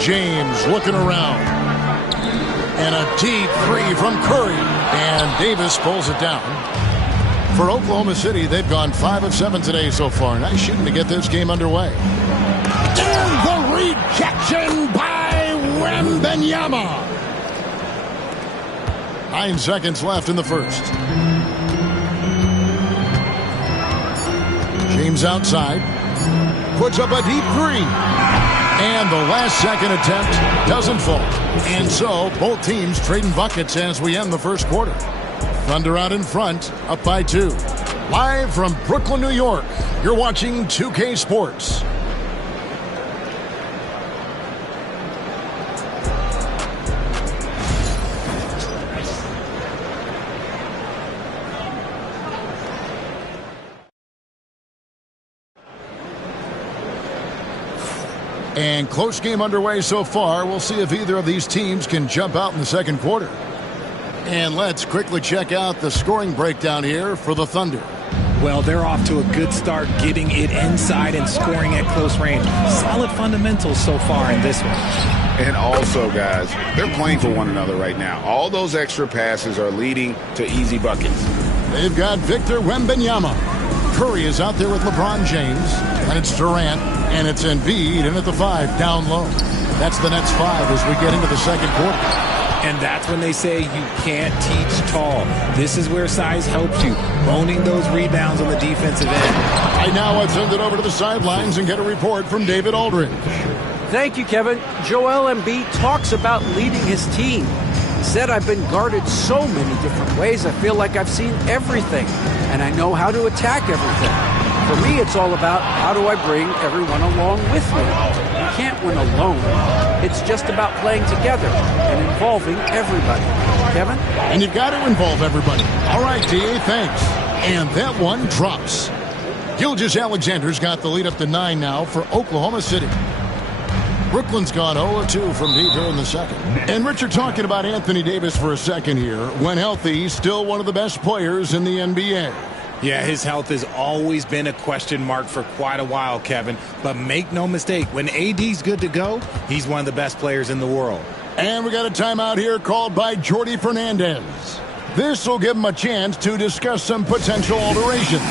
James looking around. And a deep 3 from Curry. And Davis pulls it down. For Oklahoma City, they've gone 5 of 7 today so far. Nice shooting to get this game underway. And the rejection by Wembanyama. 9 seconds left in the first. James outside. Puts up a deep 3. And the last second attempt doesn't fall. And so both teams trading buckets as we end the first quarter. Thunder out in front, up by 2. Live from Brooklyn, New York, you're watching 2K Sports. And close game underway so far. We'll see if either of these teams can jump out in the second quarter. And let's quickly check out the scoring breakdown here for the Thunder. Well, they're off to a good start getting it inside and scoring at close range. Solid fundamentals so far in this one. And also, guys, they're playing for one another right now. All those extra passes are leading to easy buckets. They've got Victor Wembanyama. Curry is out there with LeBron James. And it's Durant. And it's Embiid in at the 5, down low. That's the Nets 5 as we get into the second quarter. And that's when they say you can't teach tall. This is where size helps you, owning those rebounds on the defensive end. Right now, let's send it over to the sidelines and get a report from David Aldridge. Thank you, Kevin. Joel Embiid talks about leading his team. He said, I've been guarded so many different ways, I feel like I've seen everything, and I know how to attack everything. For me, it's all about how do I bring everyone along with me. You can't win alone. It's just about playing together and involving everybody. Kevin? And you've got to involve everybody. All right, D.A., thanks. And that one drops. Gilgeous-Alexander's got the lead up to 9 now for Oklahoma City. Brooklyn's gone 0-2 from deep here in the second. And Richard, talking about Anthony Davis for a second here. When healthy, he's still one of the best players in the NBA. Yeah, his health has always been a question mark for quite a while, Kevin. But make no mistake, when AD's good to go, he's one of the best players in the world. And we got a timeout here called by Jordi Fernandez. This will give him a chance to discuss some potential alterations.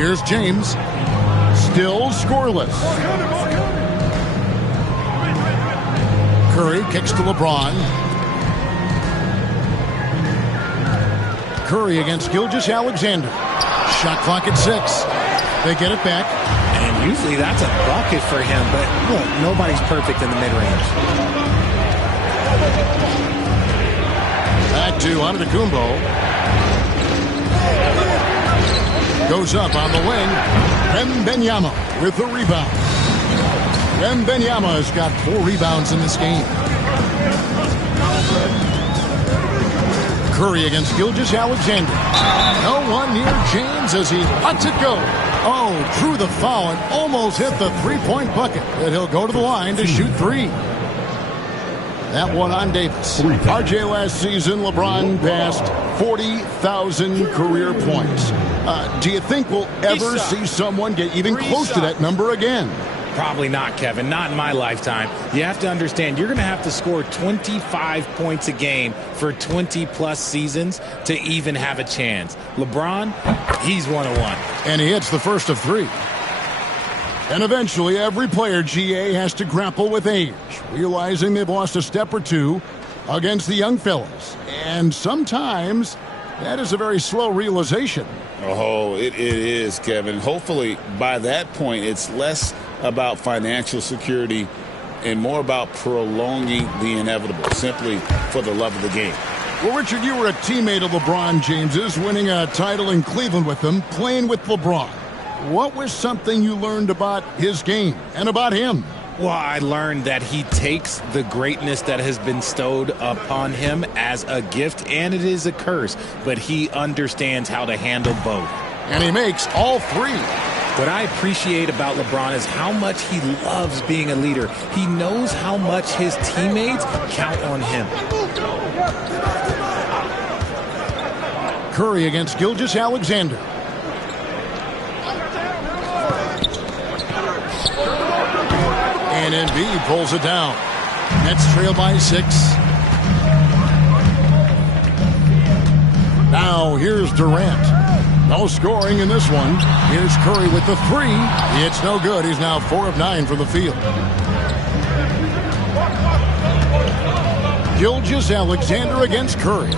Here's James. Still scoreless. Curry kicks to LeBron. Curry against Gilgeous-Alexander. Shot clock at 6. They get it back. And usually that's a bucket for him, but look, nobody's perfect in the mid-range. Back to Antetokounmpo. Goes up on the wing. Wembanyama with the rebound. Wembanyama has got 4 rebounds in this game. Curry against Gilgeous-Alexander. No one near James as he lets it go. Oh, drew the foul and almost hit the three-point bucket. But he'll go to the line to shoot 3. That one on Davis. RJ, last season, LeBron passed 40,000 career points. Do you think we'll ever see someone get even close to that number again? Probably not, Kevin. Not in my lifetime. You have to understand, you're going to have to score 25 points a game for 20-plus seasons to even have a chance. LeBron, he's 101. And he hits the first of 3. And eventually, every player, GA, has to grapple with age, realizing they've lost a step or 2 against the young fellas. And sometimes that is a very slow realization. Oh, it is, Kevin. Hopefully, by that point, it's less about financial security and more about prolonging the inevitable, simply for the love of the game. Well, Richard, you were a teammate of LeBron James's, winning a title in Cleveland with him, playing with LeBron. What was something you learned about his game and about him? Well, I learned that he takes the greatness that has been bestowed upon him as a gift, and it is a curse, but he understands how to handle both. And he makes all 3. What I appreciate about LeBron is how much he loves being a leader. He knows how much his teammates count on him. Curry against Gilgeous-Alexander. And Embiid pulls it down. Nets trail by 6. Now here's Durant. No scoring in this one. Here's Curry with the 3. It's no good. He's now 4 of 9 from the field. Gilgeous-Alexander against Curry.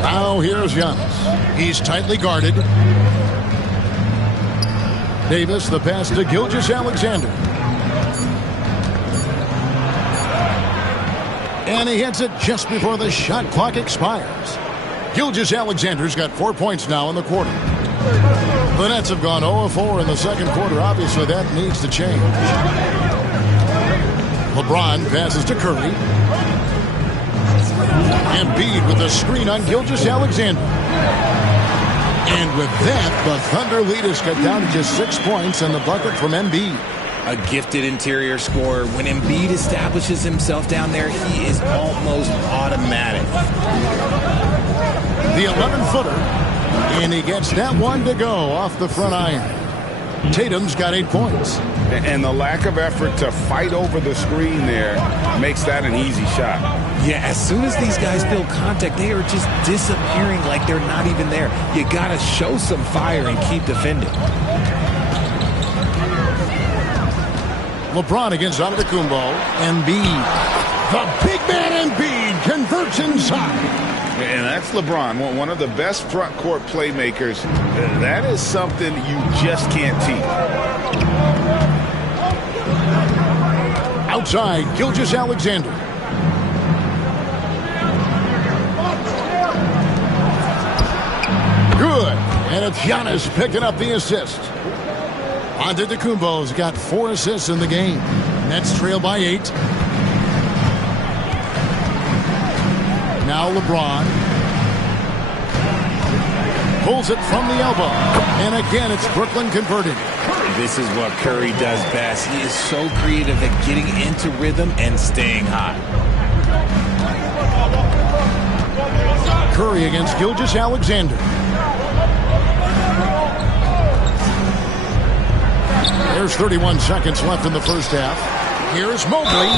Now here's Giannis. He's tightly guarded. Davis, the pass to Gilgeous-Alexander. And he hits it just before the shot clock expires. Gilgeous-Alexander's got 4 points now in the quarter. The Nets have gone 0 of 4 in the second quarter. Obviously, that needs to change. LeBron passes to Curry. Embiid with a screen on Gilgeous-Alexander. And with that, the Thunder lead is cut down to just 6 points and the bucket from Embiid. A gifted interior scorer. When Embiid establishes himself down there, he is almost automatic. The 11-footer, and he gets that one to go off the front iron. Tatum's got 8 points. And the lack of effort to fight over the screen there makes that an easy shot. Yeah, as soon as these guys feel contact, they are just disappearing like they're not even there. You got to show some fire and keep defending. LeBron against Antetokounmpo. Embiid. The big man Embiid converts inside. And that's LeBron, one of the best front court playmakers. That is something you just can't teach. Outside, Gilgeous-Alexander. Good. And it's Giannis picking up the assist. Antetokounmpo's got 4 assists in the game. Nets trail by 8. Now LeBron pulls it from the elbow. And again, it's Brooklyn converting. This is what Curry does best. He is so creative at getting into rhythm and staying hot. Curry against Gilgeous-Alexander. There's 31 seconds left in the first half. Here's Mobley.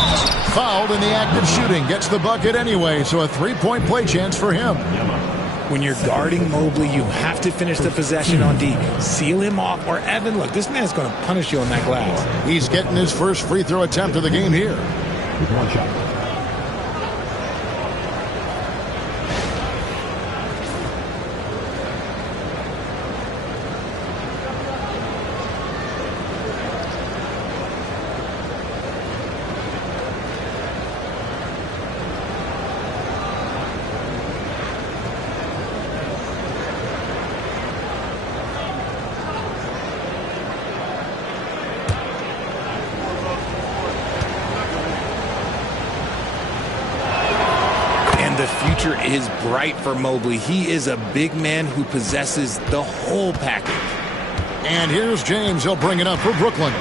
Fouled in the act of shooting. Gets the bucket anyway, so a 3-point play chance for him. When you're guarding Mobley, you have to finish the possession on D. Seal him off, or Evan, look, this man's going to punish you on that glass. He's getting his first free throw attempt of the game here. With one shot. The future is bright for Mobley. He is a big man who possesses the whole package. And here's James. He'll bring it up for Brooklyn.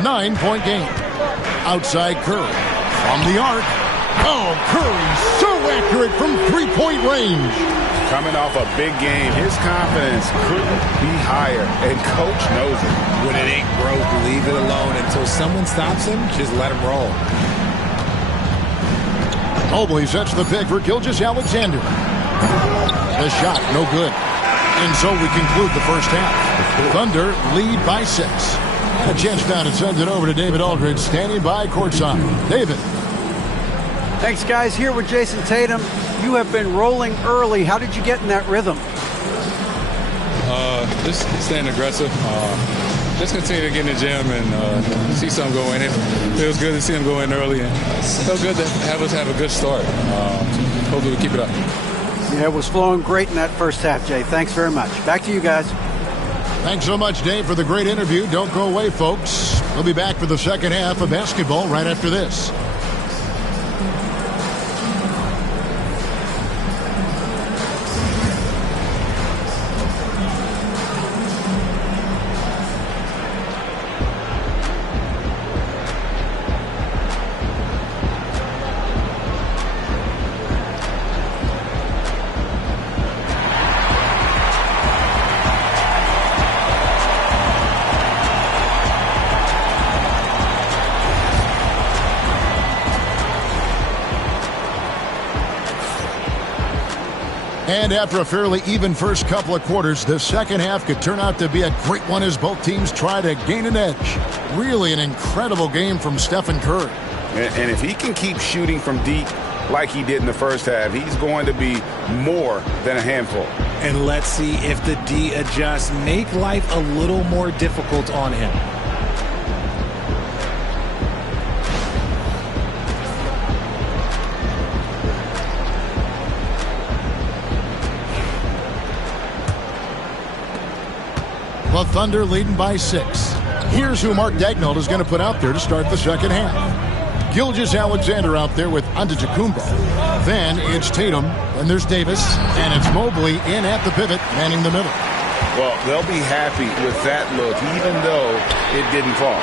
9-point game. Outside Curry. From the arc. Oh, Curry so accurate from three-point range. Coming off a big game, his confidence couldn't be higher, and coach knows it. When it ain't broke, leave it alone. Until someone stops him, just let him roll. Mobley sets the pick for Gilgeous-Alexander. The shot, no good. And so we conclude the first half. Thunder lead by 6. And a chance now to send it over to David Aldridge, standing by courtside. David. Thanks, guys. Here with Jason Tatum. You have been rolling early. How did you get in that rhythm? Just staying aggressive. Just continue to get in the gym and see something go in. It feels good to see him go in early, and it felt good to have us have a good start. Hopefully we keep it up. Yeah, it was flowing great in that first half, Jay. Thanks very much. Back to you guys. Thanks so much, Dave, for the great interview. Don't go away, folks. We'll be back for the second half of basketball right after this. And after a fairly even first couple of quarters, the second half could turn out to be a great one as both teams try to gain an edge. Really an incredible game from Stephen Curry. And if he can keep shooting from deep like he did in the first half, he's going to be more than a handful. And let's see if the D adjusts, make life a little more difficult on him. The Thunder leading by 6. Here's who Mark Daigneault is going to put out there to start the second half. Gilgeous-Alexander out there with Antetokounmpo. Then it's Tatum, then there's Davis, and it's Mobley in at the pivot, manning the middle. Well, they'll be happy with that look, even though it didn't fall.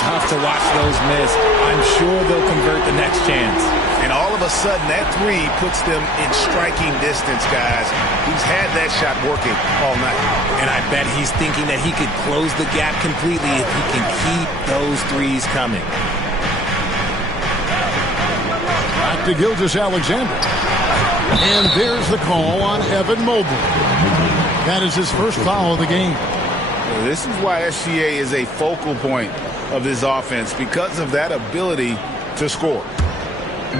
Tough to watch those miss. I'm sure they'll convert the next chance. And all of a sudden, that three puts them in striking distance, guys. He's had that shot working all night. And I bet he's thinking that he could close the gap completely if he can keep those threes coming. Back to Gilgeous-Alexander. And there's the call on Evan Mobley. That is his first foul of the game. This is why SGA is a focal point of this offense, because of that ability to score.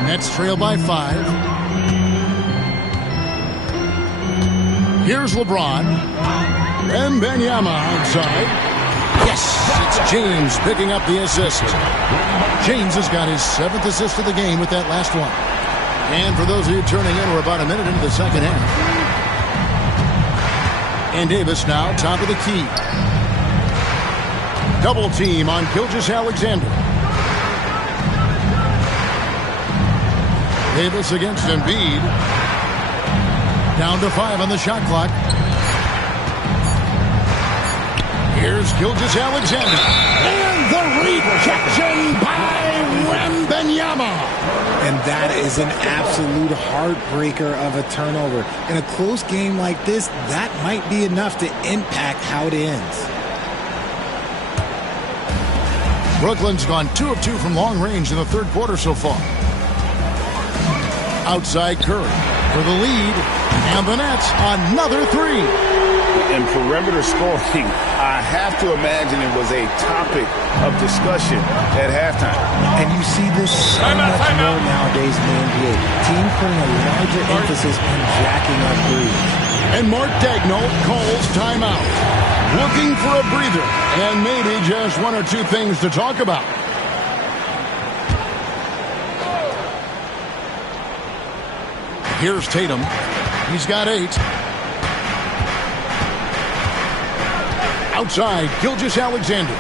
Nets trail by 5. Here's LeBron. And Wembanyama outside. Yes, it's James picking up the assist. James has got his 7th assist of the game with that last one. And for those of you turning in, we're about a minute into the second half. And Davis now top of the key. Double team on Gilgeous-Alexander. Davis against Embiid. Down to 5 on the shot clock. Here's Gilgeous-Alexander. And the rejection by Wembanyama. And that is an absolute heartbreaker of a turnover. In a close game like this, that might be enough to impact how it ends. Brooklyn's gone 2 of 2 from long range in the third quarter so far. Outside Curry for the lead. And the Nets, another three. And perimeter scoring, I have to imagine it was a topic of discussion at halftime. And you see this so much more nowadays in the NBA. Team putting a larger emphasis on jacking up threes. And Mark Daigneault calls timeout. Looking for a breather and maybe just one or two things to talk about. Here's Tatum. He's got 8. Outside, Gilgeous-Alexander.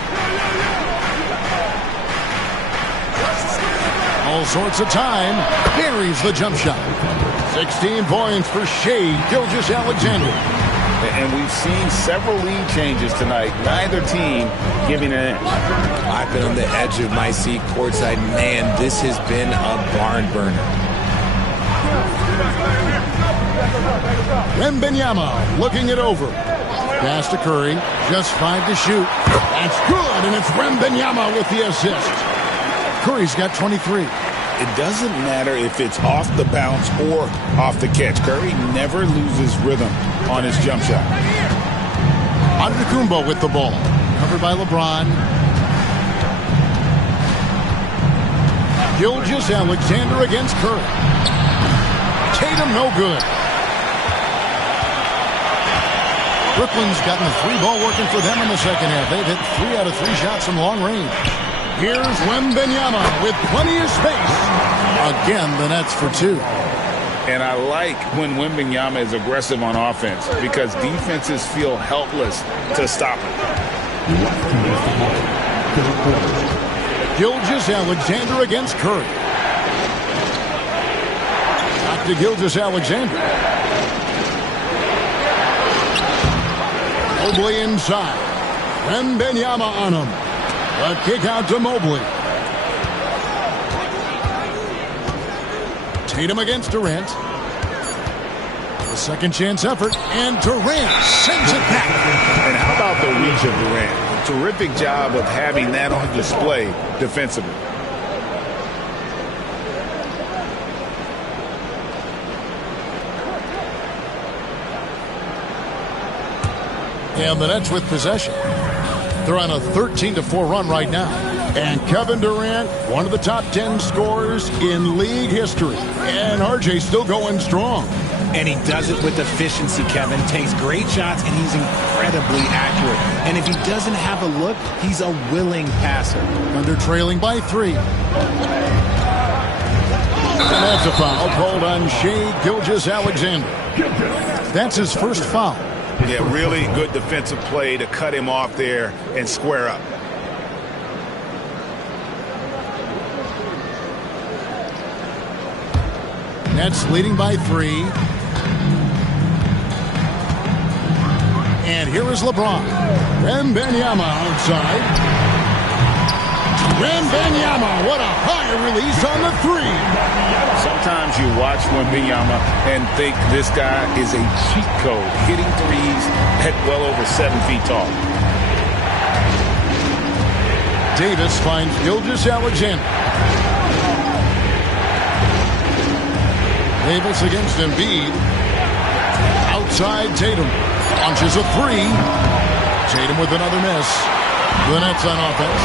All sorts of time. Buries the jump shot. 16 points for Shai Gilgeous-Alexander. And we've seen several lead changes tonight. Neither team giving an inch. I've been on the edge of my seat courtside. Man, this has been a barn burner. Wembanyama looking it over. Pass to Curry. Just 5 to shoot. That's good, and it's Wembanyama with the assist. Curry's got 23. It doesn't matter if it's off the bounce or off the catch. Curry never loses rhythm on his jump shot. Antetokounmpo with the ball. Covered by LeBron. Gilgeous-Alexander against Curry. Tatum no good. Brooklyn's gotten the 3-ball working for them in the second half. They've hit 3 out of 3 shots from long range. Here's Wembanyama with plenty of space. Again, the Nets for 2. And I like when Wembanyama is aggressive on offense because defenses feel helpless to stop him. Gilgeous-Alexander against Curry. Back to Gilgeous-Alexander. Mobley inside. Wembanyama on him. A kick out to Mobley. Tatum against Durant. A second chance effort, and Durant sends it back. And how about the reach of Durant? Terrific job of having that on display defensively. And the Nets with possession. They're on a 13-4 run right now. And Kevin Durant, one of the top 10 scorers in league history. And RJ's still going strong. And he does it with efficiency, Kevin. Takes great shots, and he's incredibly accurate. And if he doesn't have a look, he's a willing passer. Under trailing by 3. And that's a foul called on Shai Gilgeous-Alexander. That's his first foul. Yeah, really good defensive play to cut him off there and square up. Nets leading by 3. And here is LeBron. Wembanyama outside. Wembanyama, what a high release on the 3. Sometimes you watch Wembanyama and think this guy is a cheat code, hitting threes at well over 7 feet tall. Davis finds Gilgeous-Alexander. Davis against Embiid. Outside Tatum. Launches a 3. Tatum with another miss. The Nets on offense.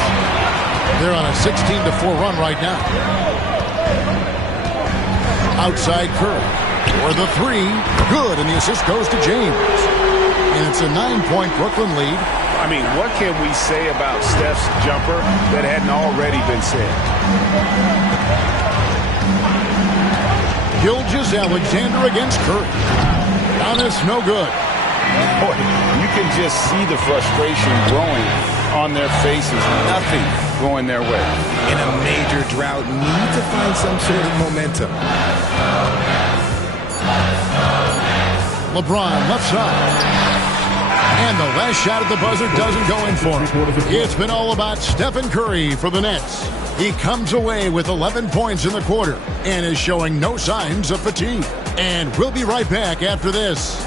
They're on a 16-4 run right now. Outside Curry. For the 3. Good, and the assist goes to James. And it's a 9-point Brooklyn lead. I mean, what can we say about Steph's jumper that hadn't already been said? Gilgeous-Alexander against Curry. Giannis, no good. Boy, you can just see the frustration growing on their faces. Nothing going their way. In a major drought, need to find some sort of momentum. LeBron left side. And the last shot at the buzzer doesn't go in for him. It's been all about Stephen Curry for the Nets. He comes away with 11 points in the quarter and is showing no signs of fatigue. And we'll be right back after this.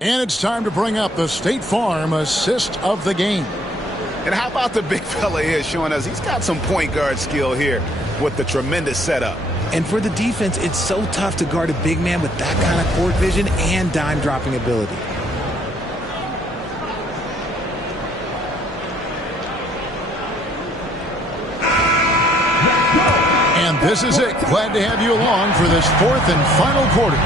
And it's time to bring up the State Farm assist of the game. And how about the big fella here showing us he's got some point guard skill here with the tremendous setup. And for the defense, it's so tough to guard a big man with that kind of court vision and dime dropping ability. And this is it. Glad to have you along for this fourth and final quarter.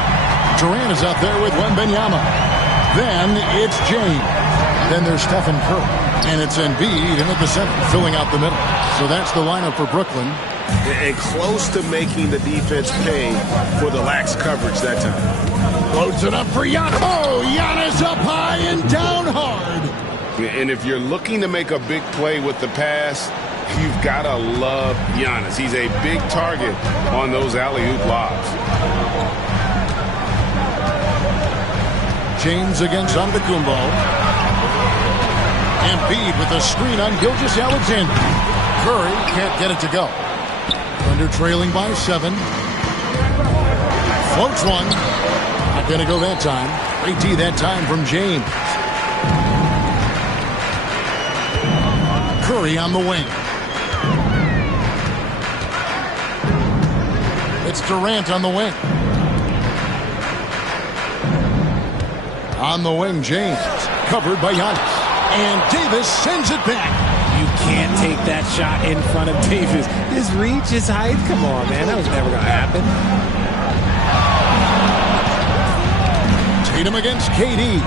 Durant is out there with Wembanyama. Then it's James. Then there's Stephen Curry. And it's Embiid in at the center, filling out the middle. So that's the lineup for Brooklyn. And close to making the defense pay for the lax coverage that time. Loads it up for Giannis. Oh, Giannis up high and down hard. And if you're looking to make a big play with the pass, you've got to love Giannis. He's a big target on those alley-oop lobs. James against Antetokounmpo. Embiid with a screen on Gilgeous-Alexander. Curry can't get it to go. Thunder trailing by 7. Floats one. Not going to go that time. Great D that time from James. Curry on the wing. It's Durant on the wing. On the wing, James. Covered by Giannis. And Davis sends it back. You can't take that shot in front of Davis. His reach, his height, come on, man. That was never going to happen. Tatum against KD.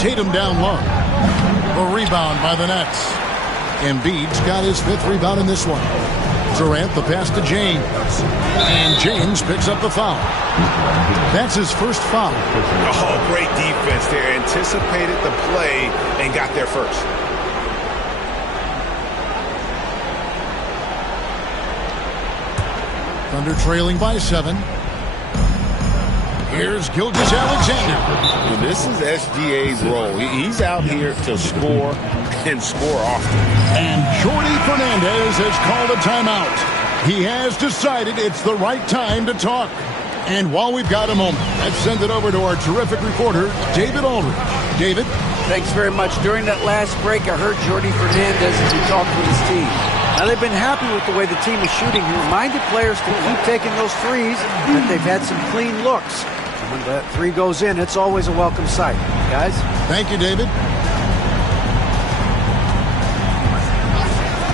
Tatum down low. A rebound by the Nets. Embiid's got his 5th rebound in this one. Durant the pass to James. And James picks up the foul. That's his first foul. Oh, great defense there. Anticipated the play and got there first. Thunder trailing by 7. Here's Gilgeous-Alexander. And this is SGA's role. He's out here to score and score often. And Jordi Fernandez has called a timeout. He has decided it's the right time to talk. And while we've got a moment, let's send it over to our terrific reporter, David Aldridge. David? Thanks very much. During that last break, I heard Jordi Fernandez as he talked with his team. Now, they've been happy with the way the team is shooting. He reminded players to keep taking those threes, that they've had some clean looks. When that 3 goes in, it's always a welcome sight. Guys? Thank you, David.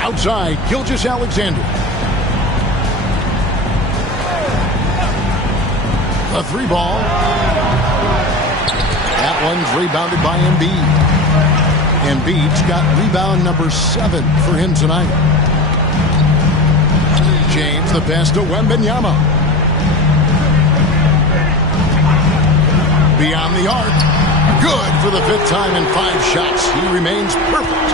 Outside, Gilgeous-Alexander. The 3 ball. That one's rebounded by Embiid. Embiid's got rebound number 7 for him tonight. James, the pass to Wembanyama. Beyond the arc. Good for the 5th time in 5 shots. He remains perfect.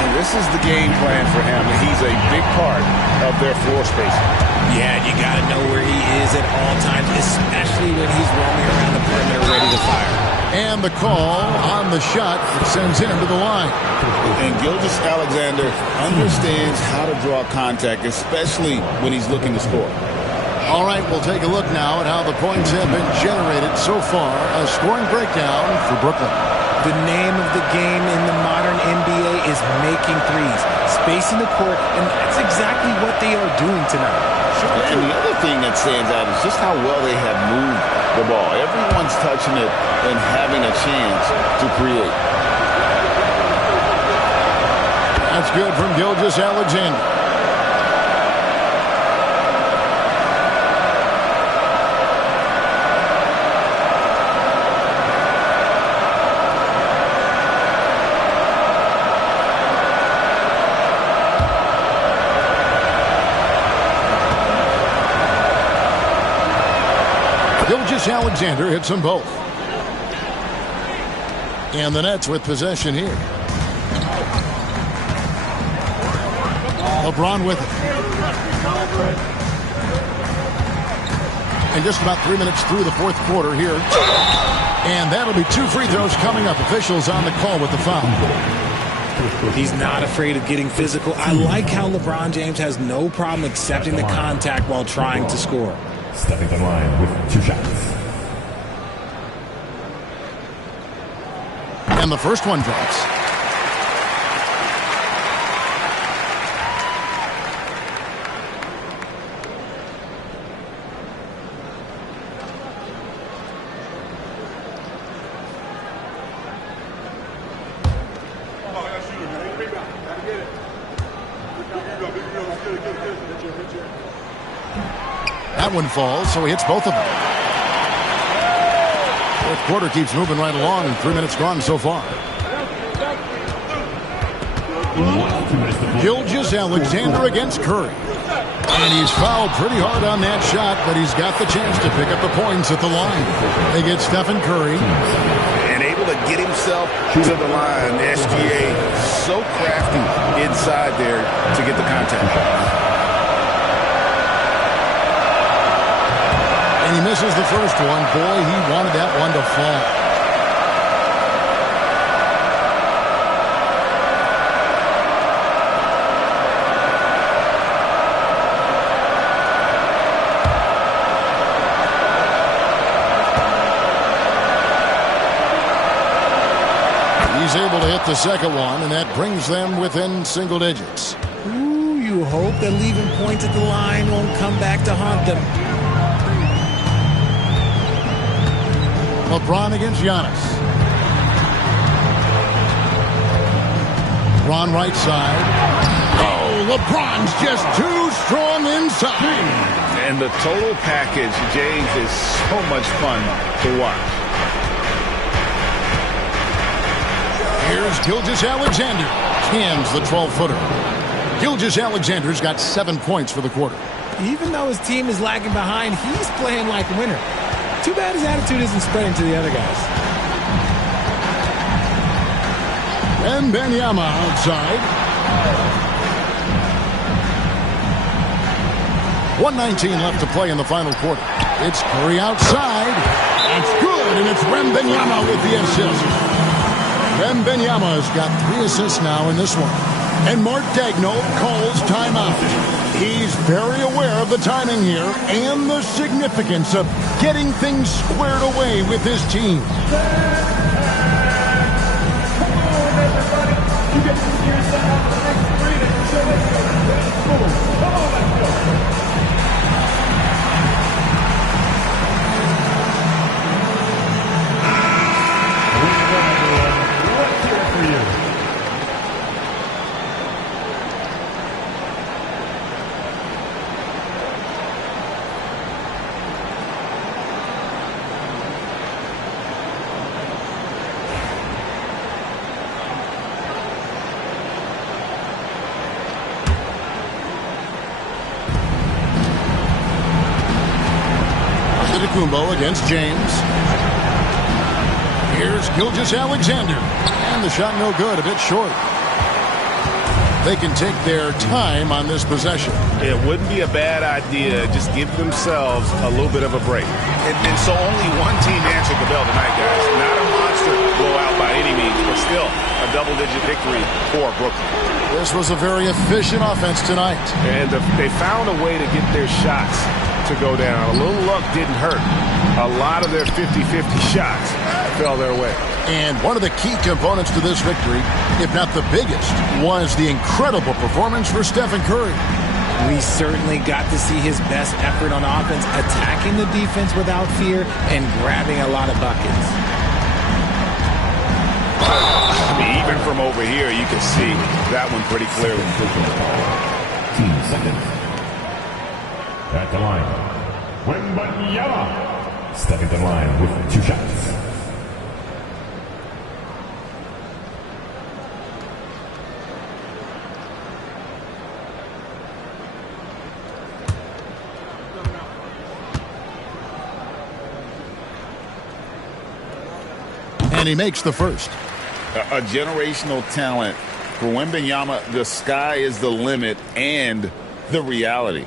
And this is the game plan for him. He's a big part of their floor spacing. Yeah, you got to know where he is at all times, especially when he's roaming around the perimeter ready to fire. And the call on the shot that sends him to the line. And Gilgeous-Alexander understands how to draw contact, especially when he's looking to score. All right, we'll take a look now at how the points have been generated so far. A scoring breakdown for Brooklyn. The name of the game in the modern NBA is making threes, spacing the court, and that's exactly what they are doing tonight. And the other thing that stands out is just how well they have moved the ball. Everyone's touching it and having a chance to create. That's good from Gilgeous-Alexander. Gilgeous-Alexander hits them both. And the Nets with possession here. LeBron with it. And just about 3 minutes through the 4th quarter here. And that'll be 2 free throws coming up. Officials on the call with the foul. He's not afraid of getting physical. I like how LeBron James has no problem accepting the contact while trying to score. stepping the line with 2 shots. And the first one drops. That one falls, so he hits both of them. Fourth quarter keeps moving right along. 3 minutes gone so far. Gilgeous-Alexander against Curry. And he's fouled pretty hard on that shot, but he's got the chance to pick up the points at the line. They get Stephen Curry. And able to get himself to the line. The SGA so crafty inside there to get the contact. And he misses the first one. Boy, he wanted that one to fall. He's able to hit the second one, and that brings them within single digits. Ooh, you hope that leaving points at the line won't come back to haunt them. LeBron against Giannis. LeBron right side. Oh, LeBron's just too strong inside. And the total package, James, is so much fun to watch. Here's Gilgeous-Alexander. Cans the 12-footer. Gilgeous-Alexander's got 7 points for the quarter. Even though his team is lagging behind, he's playing like a winner. Too bad his attitude isn't spreading to the other guys. Wembanyama outside. 1:19 left to play in the final quarter. It's Curry outside. That's good, and it's Wembanyama with the assist. Wembanyama's got 3 assists now in this one. And Mark Daigneault calls timeout. He's very aware of the timing here and the significance of getting things squared away with his team. Come on, everybody. You get to see yourself out the next 3 minutes. So let's go. Let's go. Come on, let's go. Let's hear it for you. Kumbo against James. Here's Gilgeous-Alexander. And the shot no good, a bit short. They can take their time on this possession. It wouldn't be a bad idea. Just give themselves a little bit of a break. And so only one team answered the bell tonight, guys. Not a monster blowout by any means, but still a double-digit victory for Brooklyn. This was a very efficient offense tonight. And they found a way to get their shots to go down. A little luck didn't hurt. A lot of their 50-50 shots fell their way. And one of the key components to this victory, if not the biggest, was the incredible performance for Stephen Curry. We certainly got to see his best effort on offense, attacking the defense without fear and grabbing a lot of buckets. I mean, even from over here, you can see that one pretty clearly. 2 seconds. At the line, Wembanyama stepping the line with 2 shots. And he makes the first. A generational talent. For Wembanyama, the sky is the limit and the reality.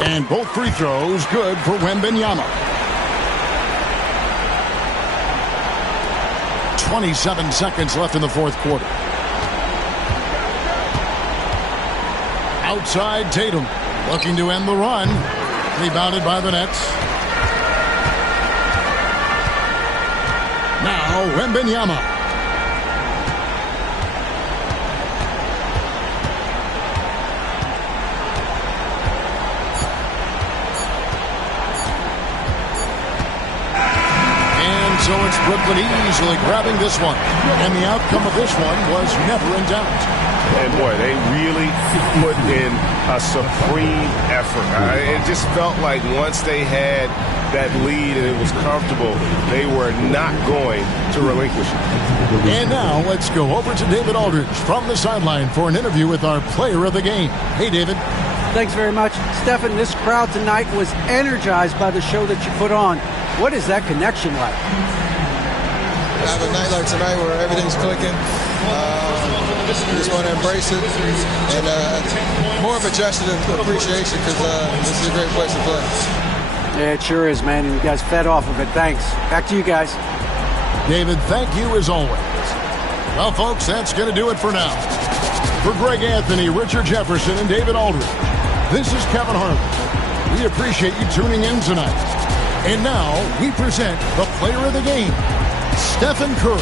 And both free throws good for Wembanyama. 27 seconds left in the fourth quarter. Outside Tatum, looking to end the run. Rebounded by the Nets. Now Wembanyama. So it's Brooklyn easily grabbing this one. And the outcome of this one was never in doubt. And boy, they really put in a supreme effort. It just felt like once they had that lead and it was comfortable, they were not going to relinquish it. And now let's go over to David Aldridge from the sideline for an interview with our player of the game. Hey, David. Thanks very much. Stephen, this crowd tonight was energized by the show that you put on. What is that connection like? Have a night like tonight where everything's clicking. Just want to embrace it. And more of a gesture of appreciation because this is a great place to play. Yeah, it sure is, man. And you guys fed off of it. Thanks. Back to you guys. David, thank you as always. Well, folks, that's going to do it for now. For Greg Anthony, Richard Jefferson, and David Aldridge, this is Kevin Harlan. We appreciate you tuning in tonight. And now we present the player of the game, Stephen Curry.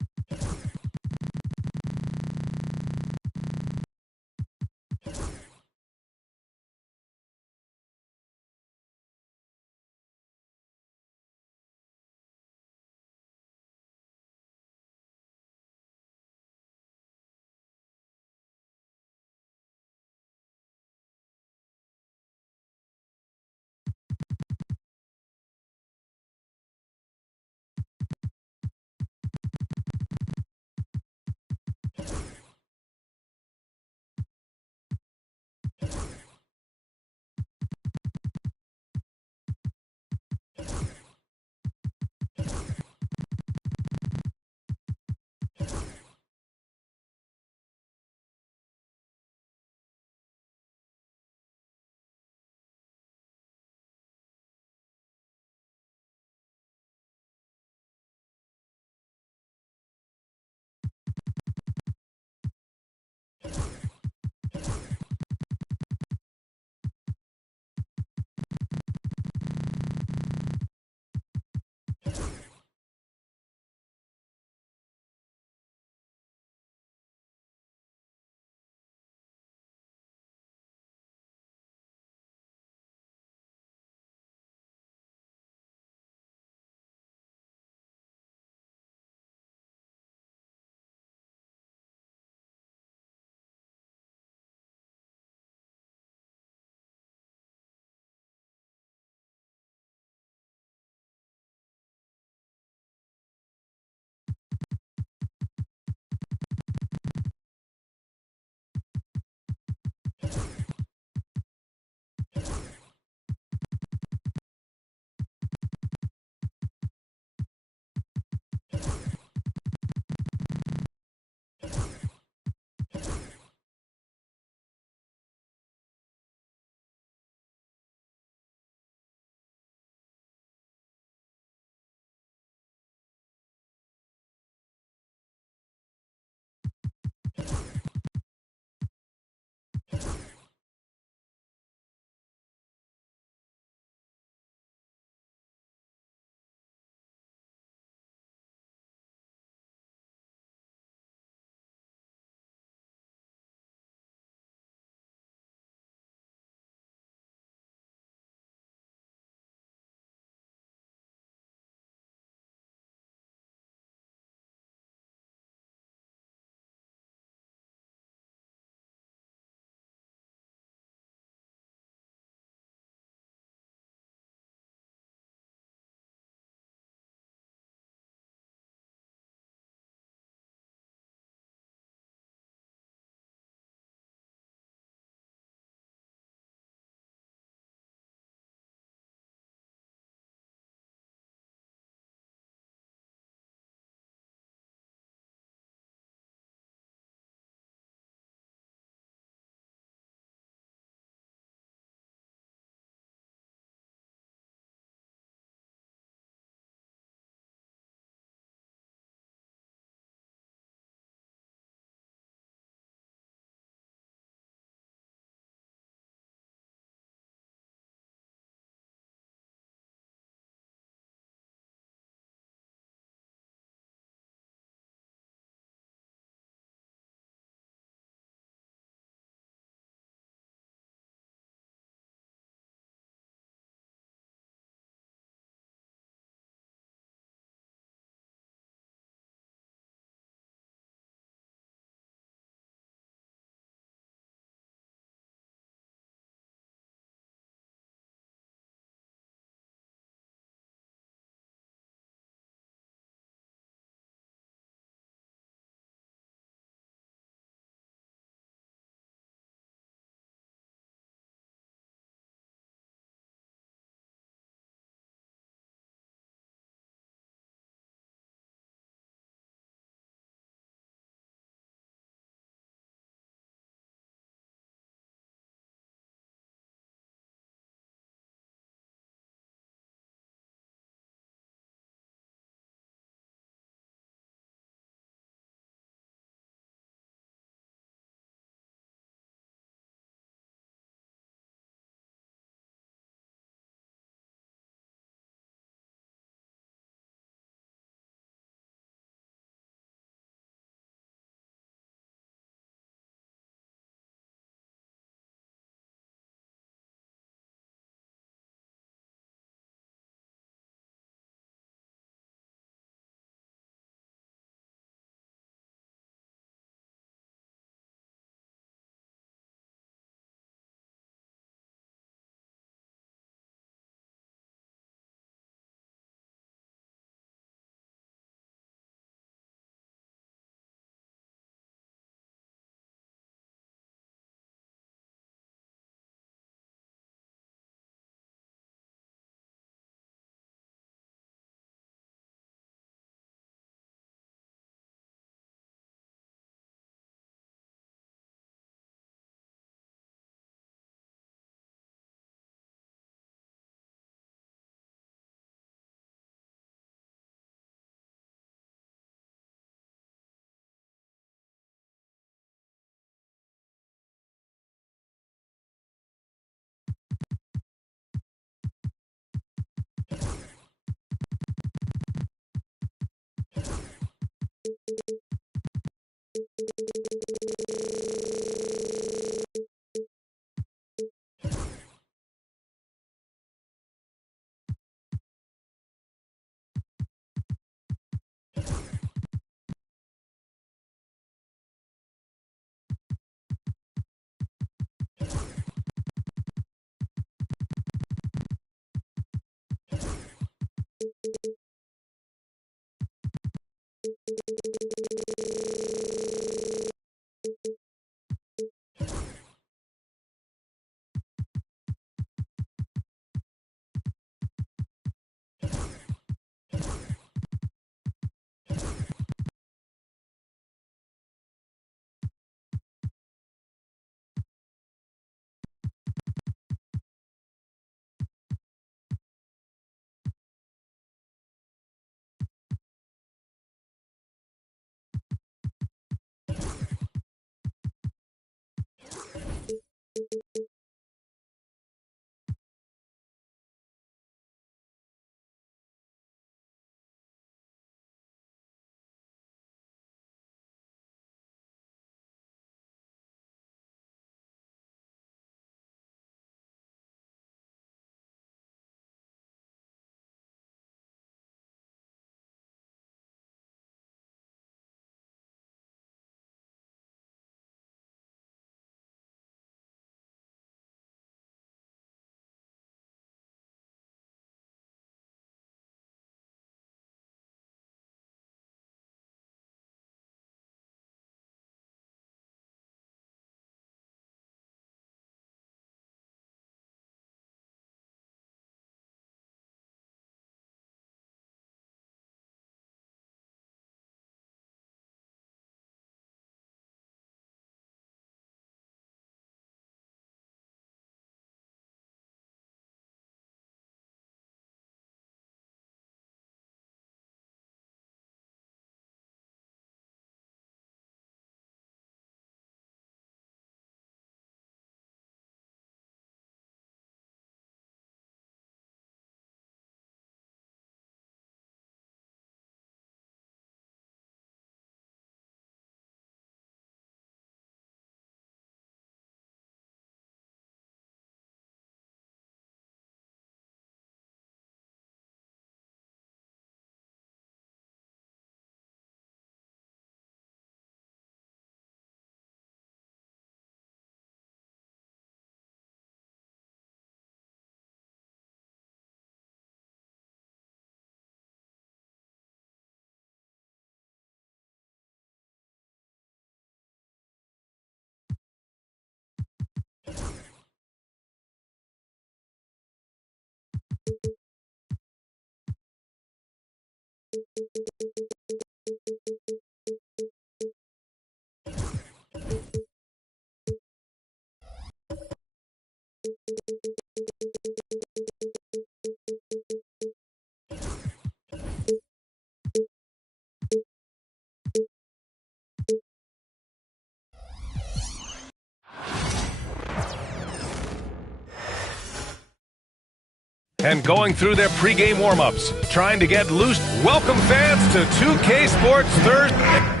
And going through their pregame warm-ups, trying to get loose. Welcome fans to 2K Sports Thursday.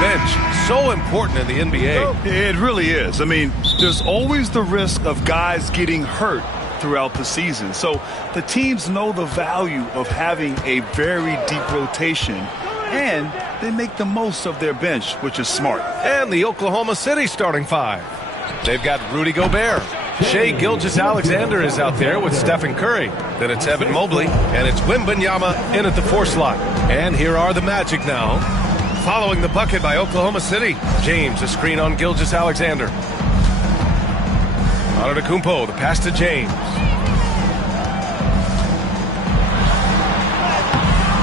bench, so important in the NBA. It really is. I mean, there's always the risk of guys getting hurt throughout the season. So the teams know the value of having a very deep rotation, and they make the most of their bench, which is smart. And the Oklahoma City starting five. They've got Rudy Gobert. Shai Gilgeous-Alexander is out there with Stephen Curry. Then it's Evan Mobley, and it's Wembanyama in at the 4 slot. And here are the Magic now. Following the bucket by Oklahoma City. James, a screen on Gilgeous-Alexander. Antetokounmpo, the pass to James.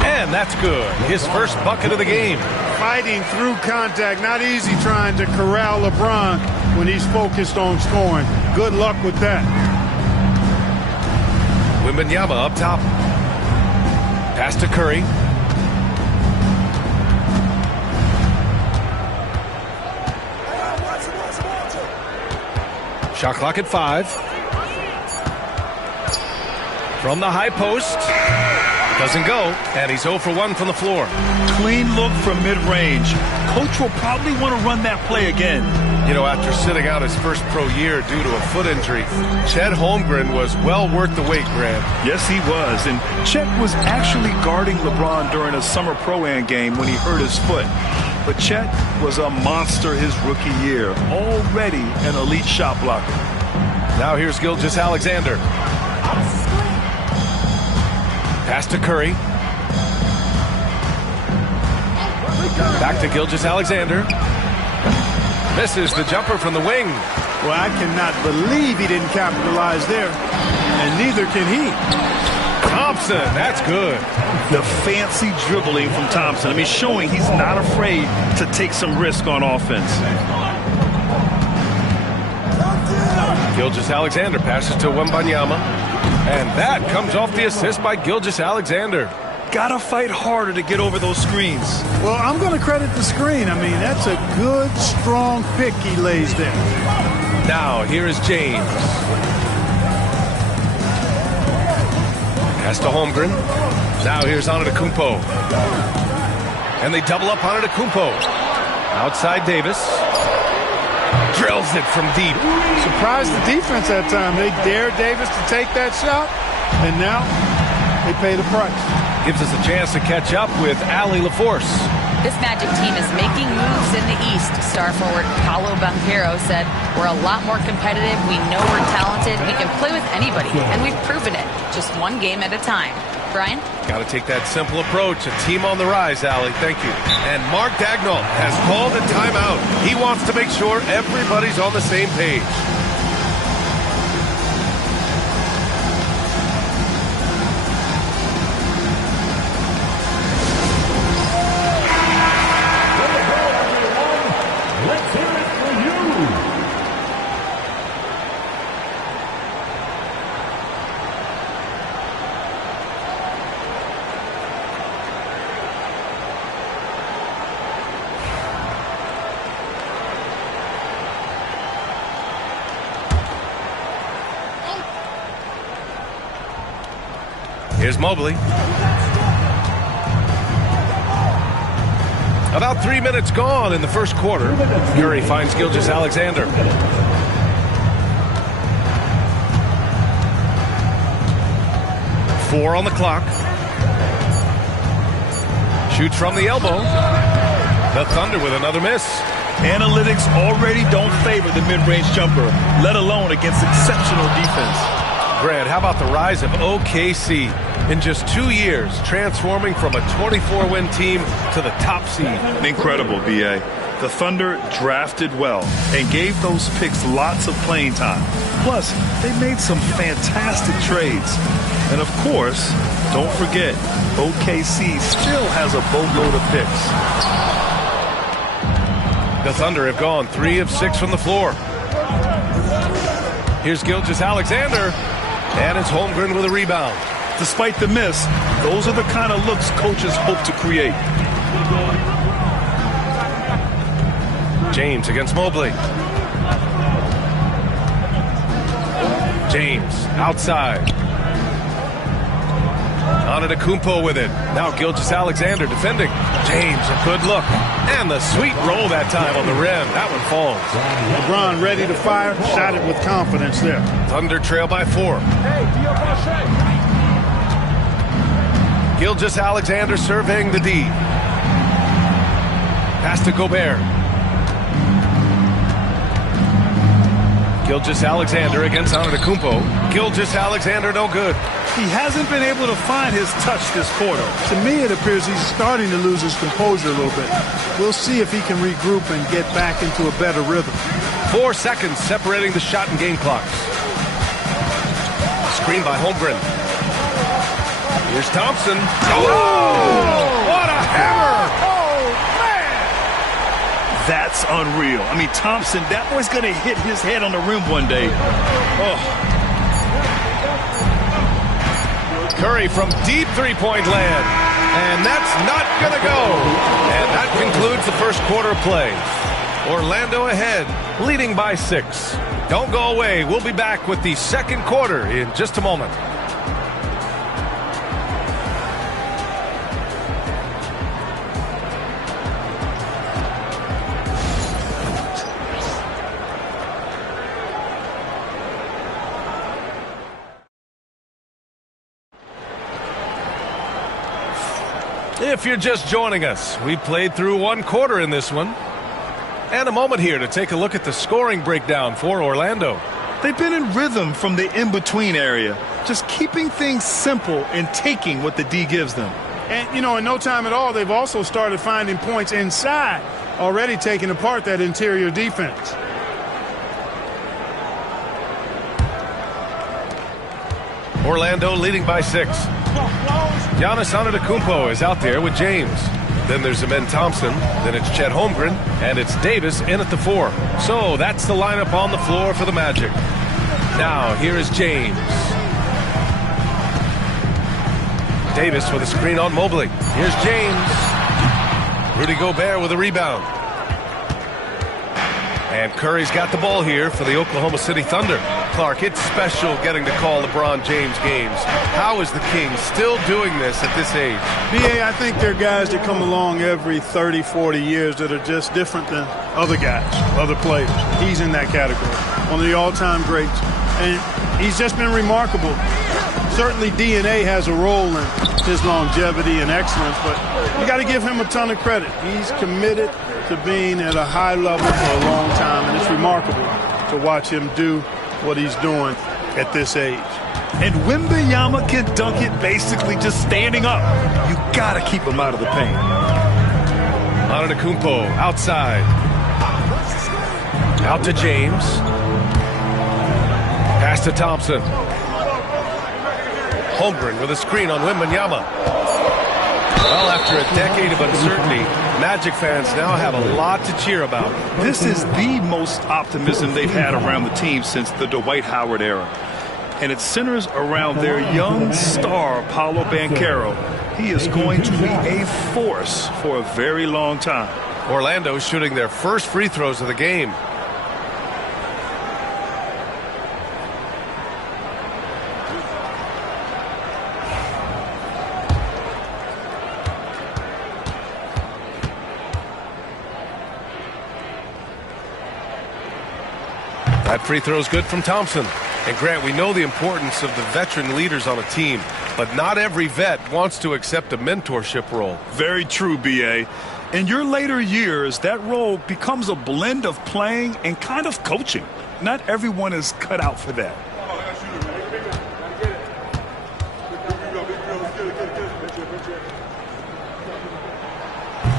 And that's good. His first bucket of the game. Fighting through contact. Not easy trying to corral LeBron when he's focused on scoring. Good luck with that. Wembanyama up top. Pass to Curry. Shot clock at 5. From the high post. Doesn't go, and he's 0 for 1 from the floor. Clean look from mid-range. Coach will probably want to run that play again. You know, after sitting out his first pro year due to a foot injury, Chet Holmgren was well worth the wait, Grant. Yes, he was. And Chet was actually guarding LeBron during a summer Pro-Am game when he hurt his foot. But Chet was a monster his rookie year. Already an elite shot blocker. Now here's Gilgeous-Alexander. Pass to Curry. Back to Gilgeous-Alexander. Misses the jumper from the wing. Well, I cannot believe he didn't capitalize there. And neither can he. Thompson, that's good. The fancy dribbling from Thompson. I mean, showing he's not afraid to take some risk on offense. Gilgeous-Alexander passes to Wembanyama. And that comes off the assist by Gilgeous-Alexander. Gotta fight harder to get over those screens. Well, I'm going to credit the screen. I mean, that's a good, strong pick he lays there. Now, here is James. Pass to Holmgren. Now here's Antetokounmpo. And they double up Antetokounmpo. Outside Davis. Drills it from deep. Surprised the defense that time. They dared Davis to take that shot, and now they pay the price. Gives us a chance to catch up with Allie LaForce. This Magic team is making moves in the East. Star forward Paolo Banchero said, "We're a lot more competitive. We know we're talented. We can play with anybody, and we've proven it. Just one game at a time." Brian? Got to take that simple approach. A team on the rise, Allie. Thank you. And Mark Daigneault has called a timeout. He wants to make sure everybody's on the same page. Here's Mobley. About 3 minutes gone in the first quarter. Curry finds Gilgeous-Alexander. Four on the clock. Shoots from the elbow. The Thunder with another miss. Analytics already don't favor the mid-range jumper, let alone against exceptional defense. Grant, how about the rise of OKC? In just 2 years, transforming from a 24-win team to the top seed. Incredible, B.A. The Thunder drafted well and gave those picks lots of playing time. Plus, they made some fantastic trades. And of course, don't forget, OKC still has a boatload of picks. The Thunder have gone 3 of 6 from the floor. Here's Gilgeous-Alexander, and it's Holmgren with a rebound. Despite the miss, those are the kind of looks coaches hope to create. James against Mobley. James outside. Antetokounmpo with it. Now Gilgeous-Alexander defending. James, a good look. And the sweet roll that time on the rim. That one falls. LeBron ready to fire. Shot it with confidence there. Thunder trail by 4. Gilgeous-Alexander surveying the D. Pass to Gobert. Gilgeous-Alexander against Antetokounmpo. Gilgeous-Alexander no good. He hasn't been able to find his touch this quarter. To me, it appears he's starting to lose his composure a little bit. We'll see if he can regroup and get back into a better rhythm. 4 seconds separating the shot and game clocks. Screen by Holmgren. Here's Thompson. Oh! What a hammer! Oh, man! That's unreal. I mean, Thompson, that boy's going to hit his head on the rim one day. Oh. Curry from deep three-point land. And that's not going to go. And that concludes the first quarter of play. Orlando ahead, leading by 6. Don't go away. We'll be back with the second quarter in just a moment. If you're just joining us, we played through one quarter in this one. And a moment here to take a look at the scoring breakdown for Orlando. They've been in rhythm from the in-between area, just keeping things simple and taking what the D gives them. And, you know, in no time at all, they've also started finding points inside, already taking apart that interior defense. Orlando leading by 6. Giannis Antetokounmpo is out there with James. Then there's Amen Thompson. Then it's Chet Holmgren. And it's Davis in at the 4. So that's the lineup on the floor for the Magic. Now here is James. Davis with a screen on Mobley. Here's James. Rudy Gobert with a rebound. And Curry's got the ball here for the Oklahoma City Thunder. Clark, it's special getting to call LeBron James games. How is the King still doing this at this age? BA, I think there are guys that come along every 30, 40 years that are just different than other guys, other players. He's in that category, one of the all-time greats. And he's just been remarkable. Certainly DNA has a role in his longevity and excellence, but you got to give him a ton of credit. He's committed to being at a high level for a long time, and it's remarkable to watch him do what he's doing at this age. And Wembanyama can dunk it basically just standing up. You got to keep him out of the paint. Antetokounmpo outside. Out to James. Pass to Thompson. Holmgren with a screen on Wembanyama. Well, after a decade of uncertainty, Magic fans now have a lot to cheer about. This is the most optimism they've had around the team since the Dwight Howard era. And it centers around their young star, Paolo Banchero. He is going to be a force for a very long time. Orlando shooting their first free throws of the game. That free throw is good from Thompson. And Grant, we know the importance of the veteran leaders on a team, but not every vet wants to accept a mentorship role. Very true, B.A. In your later years, that role becomes a blend of playing and kind of coaching. Not everyone is cut out for that.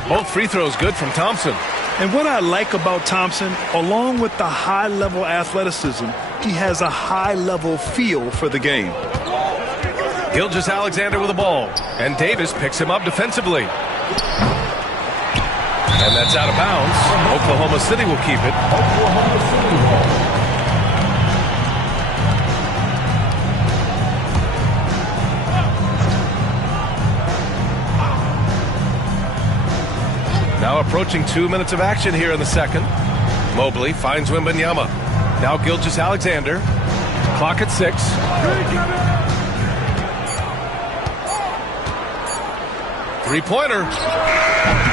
Both free throws good from Thompson. And what I like about Thompson, along with the high-level athleticism, he has a high-level feel for the game. Gilgeous-Alexander with the ball. And Davis picks him up defensively. And that's out of bounds. Oklahoma City will keep it. Now approaching 2 minutes of action here in the second. Mobley finds Wembanyama. Now Gilgeous-Alexander. Clock at 6. Three-pointer.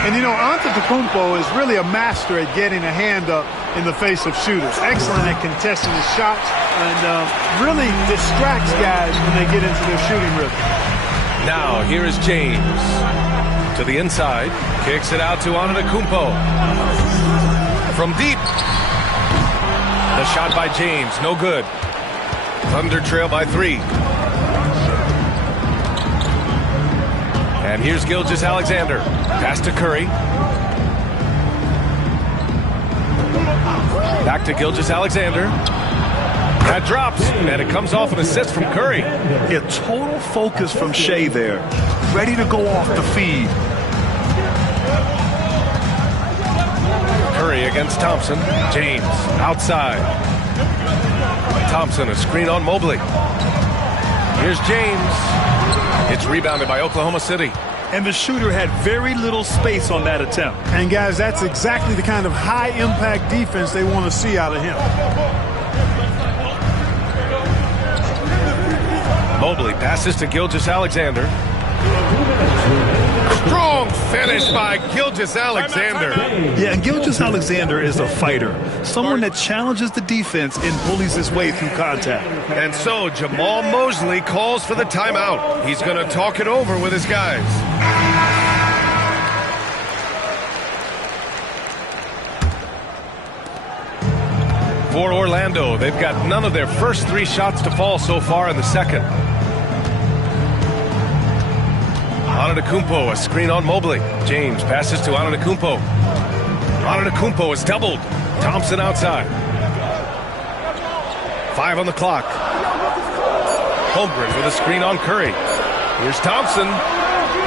And, you know, Antetokounmpo is really a master at getting a hand up in the face of shooters. Excellent at contesting his shots and really distracts guys when they get into their shooting rhythm. Now, here is James. To the inside. Kicks it out to Antetokounmpo. From deep. The shot by James. No good. Thunder trail by 3. And here's Gilgeous-Alexander. Pass to Curry. Back to Gilgeous-Alexander. That drops, and it comes off an assist from Curry. Yeah, total focus from Shea there. Ready to go off the feed. Curry against Thompson. James outside. Thompson, a screen on Mobley. Here's James. It's rebounded by Oklahoma City. And the shooter had very little space on that attempt. And, guys, that's exactly the kind of high-impact defense they want to see out of him. Mobley passes to Gilgeous-Alexander. Strong finish by Gilgeous-Alexander. Yeah, and Gilgeous-Alexander is a fighter. Someone that challenges the defense and bullies his way through contact. And so Jamal Mosley calls for the timeout. He's going to talk it over with his guys. For Orlando, they've got none of their first 3 shots to fall so far in the second. Antetokounmpo, a screen on Mobley. James passes to Antetokounmpo. Antetokounmpo is doubled. Thompson outside. 5 on the clock. Holmgren with a screen on Curry. Here's Thompson.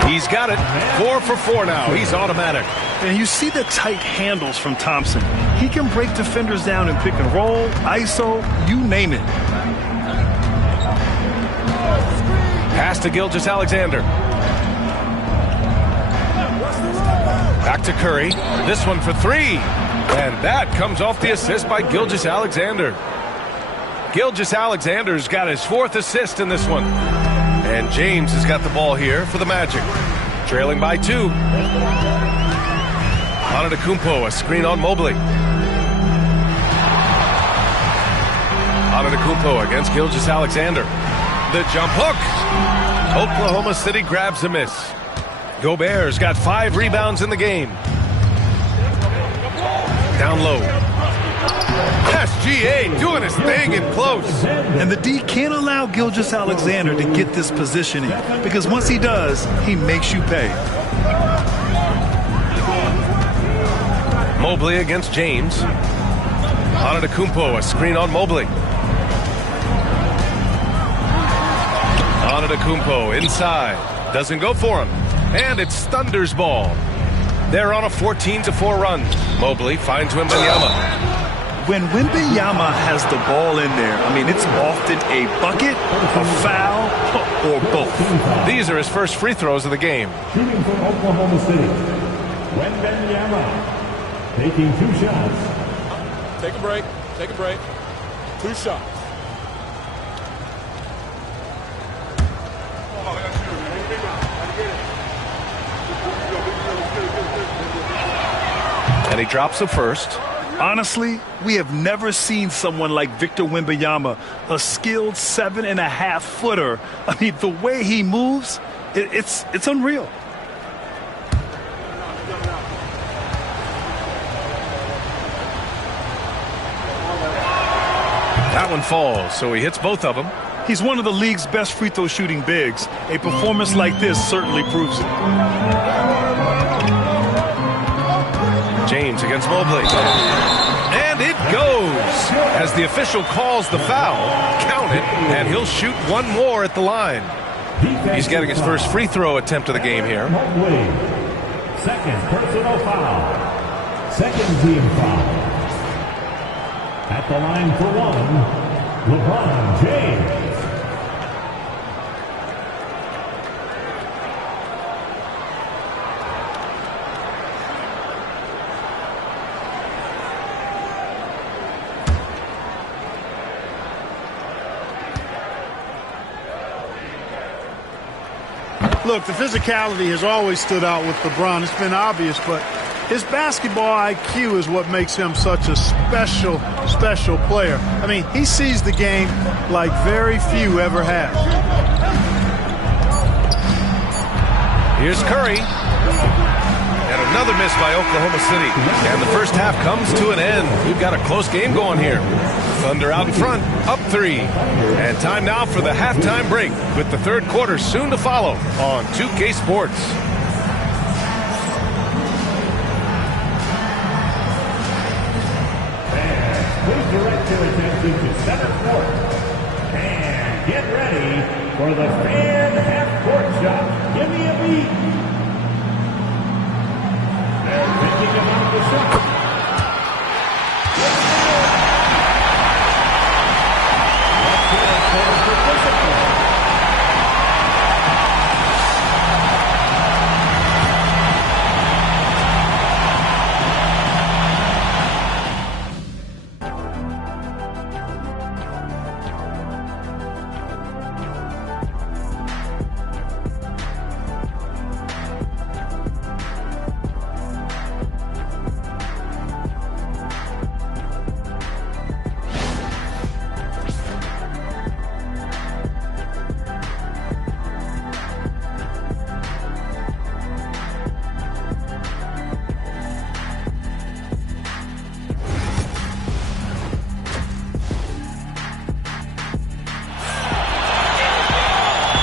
He's got it. 4 for 4 now. He's automatic. And you see the tight handles from Thompson. He can break defenders down in pick and roll, ISO, you name it. Pass to Gilgeous-Alexander. Back to Curry. This one for 3. And that comes off the assist by Gilgeous-Alexander. Gilgeous-Alexander's got his 4th assist in this one. And James has got the ball here for the Magic. Trailing by 2. Antetokounmpo, a screen on Mobley. Antetokounmpo against Gilgeous-Alexander. The jump hook. Oklahoma City grabs a miss. Gobert's got 5 rebounds in the game. Down low. SGA doing his thing in close. And the D can't allow Gilgeous-Alexander to get this positioning, because once he does, he makes you pay. Mobley against James. Antetokounmpo, a screen on Mobley. Antetokounmpo inside. Doesn't go for him. And it's Thunder's ball. They're on a 14-4 run. Mobley finds Wembanyama. When Wembanyama has the ball in there, I mean, it's often a bucket, a foul, or both. These are his first free throws of the game. Shooting for Oklahoma City, Wembanyama taking 2 shots. Take a break. Take a break. 2 shots. And he drops the first. Honestly, we have never seen someone like Victor Wembanyama, a skilled 7.5-footer. I mean, the way he moves, it's unreal. That one falls, so he hits both of them. He's one of the league's best free throw shooting bigs. A performance like this certainly proves it. James against Mobley. And it goes. As the official calls the foul, count it, and he'll shoot 1 more at the line. He's getting his first free throw attempt of the game here. Second personal foul. Second team foul. At the line for 1, LeBron James. Look, the physicality has always stood out with LeBron. It's been obvious, but his basketball IQ is what makes him such a special, special player. I mean, he sees the game like very few ever have. Here's Curry. And another miss by Oklahoma City. And the first half comes to an end. We've got a close game going here. Thunder out in front, up 3. And time now for the halftime break, with the third quarter soon to follow on 2K Sports. Please direct your attention to center court. And get ready for the fan half-court shot. Give me a beat. They're thinking about the shot. Let's hear it for the participants.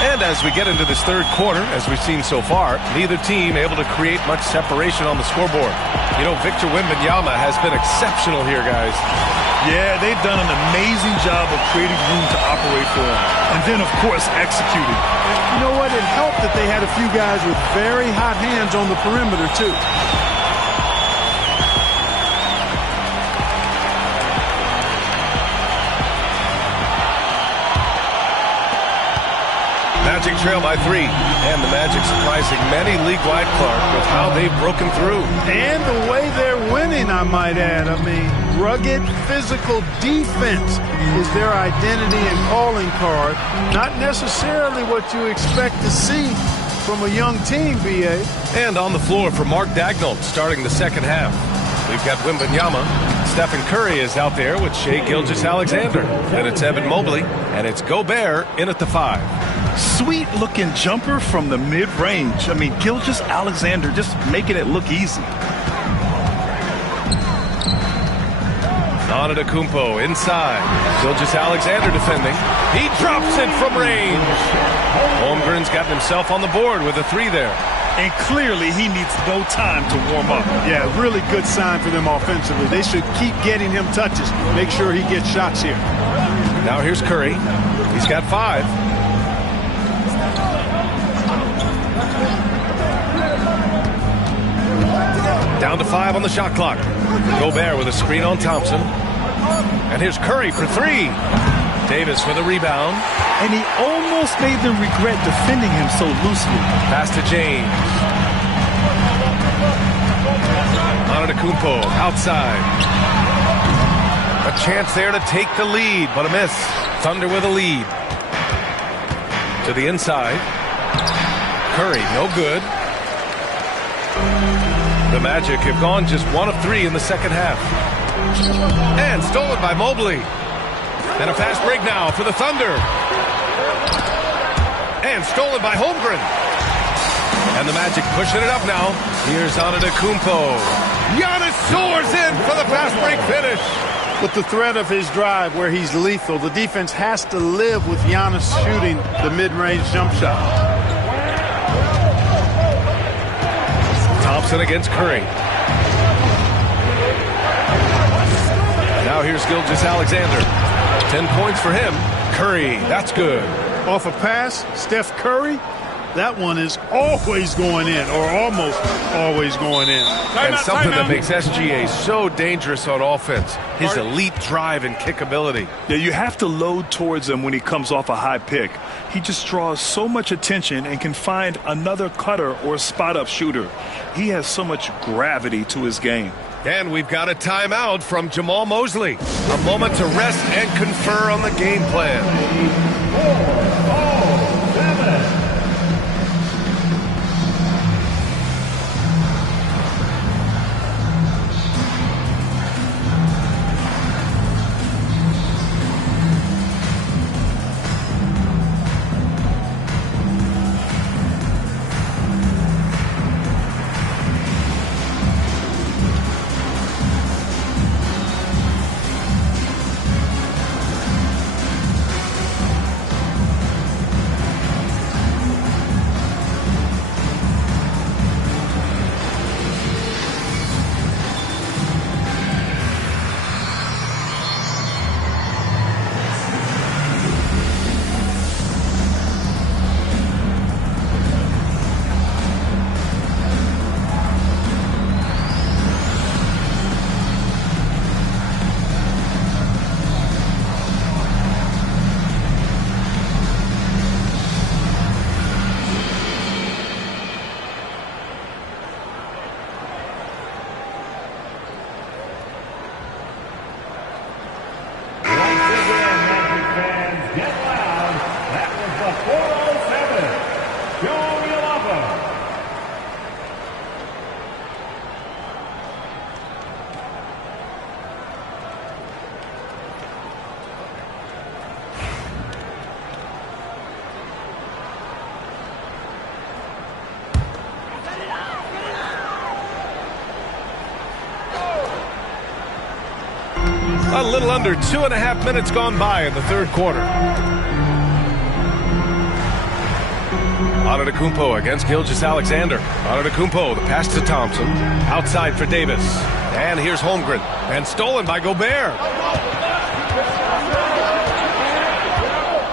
And as we get into this third quarter, as we've seen so far, neither team able to create much separation on the scoreboard. You know, Victor Wembanyama has been exceptional here, guys. Yeah, they've done an amazing job of creating room to operate for him. And then, of course, executing. You know what? It helped that they had a few guys with very hot hands on the perimeter, too. Magic trail by 3, and the Magic surprising many league-wide, Clark, with how they've broken through. And the way they're winning, I might add. I mean, rugged, physical defense is their identity and calling card. Not necessarily what you expect to see from a young team, B.A. And on the floor for Mark Daigneault starting the second half. We've got Wembanyama. Stephen Curry is out there with Shai Gilgeous-Alexander. Then it's Evan Mobley, and it's Gobert in at the 5. Sweet-looking jumper from the mid-range. I mean, Gilgeous-Alexander just making it look easy. Antetokounmpo inside. Gilgeous-Alexander defending. He drops it from range. Holmgren's gotten himself on the board with a 3 there. And clearly he needs no time to warm up. Yeah, really good sign for them offensively. They should keep getting him touches. Make sure he gets shots here. Now here's Curry. He's got 5. Down to 5 on the shot clock. Gobert with a screen on Thompson. And here's Curry for 3. Davis with a rebound. And he almost made them regret defending him so loosely. Pass to James. Antetokounmpo outside. A chance there to take the lead, but a miss. Thunder with a lead. To the inside. Curry, no good. The Magic have gone just 1 of 3 in the second half. And stolen by Mobley. And a fast break now for the Thunder. And stolen by Holmgren. And the Magic pushing it up now. Here's Antetokounmpo. Giannis soars in for the fast break finish. With the threat of his drive where he's lethal, the defense has to live with Giannis shooting the mid-range jump shot. Thompson against Curry. Now here's Gilgeous-Alexander. 10 points for him. Curry, that's good. Off a pass, Steph Curry, that one is always going in, or almost always going in. And something that makes SGA so dangerous on offense, his elite drive and kickability. Yeah, you have to load towards him when he comes off a high pick. He just draws so much attention and can find another cutter or spot-up shooter. He has so much gravity to his game. And we've got a timeout from Jamal Mosley. A moment to rest and confer on the game plan. A little under 2.5 minutes gone by in the third quarter. Antetokounmpo against Gilgeous-Alexander. Antetokounmpo, the pass to Thompson. Outside for Davis. And here's Holmgren. And stolen by Gobert.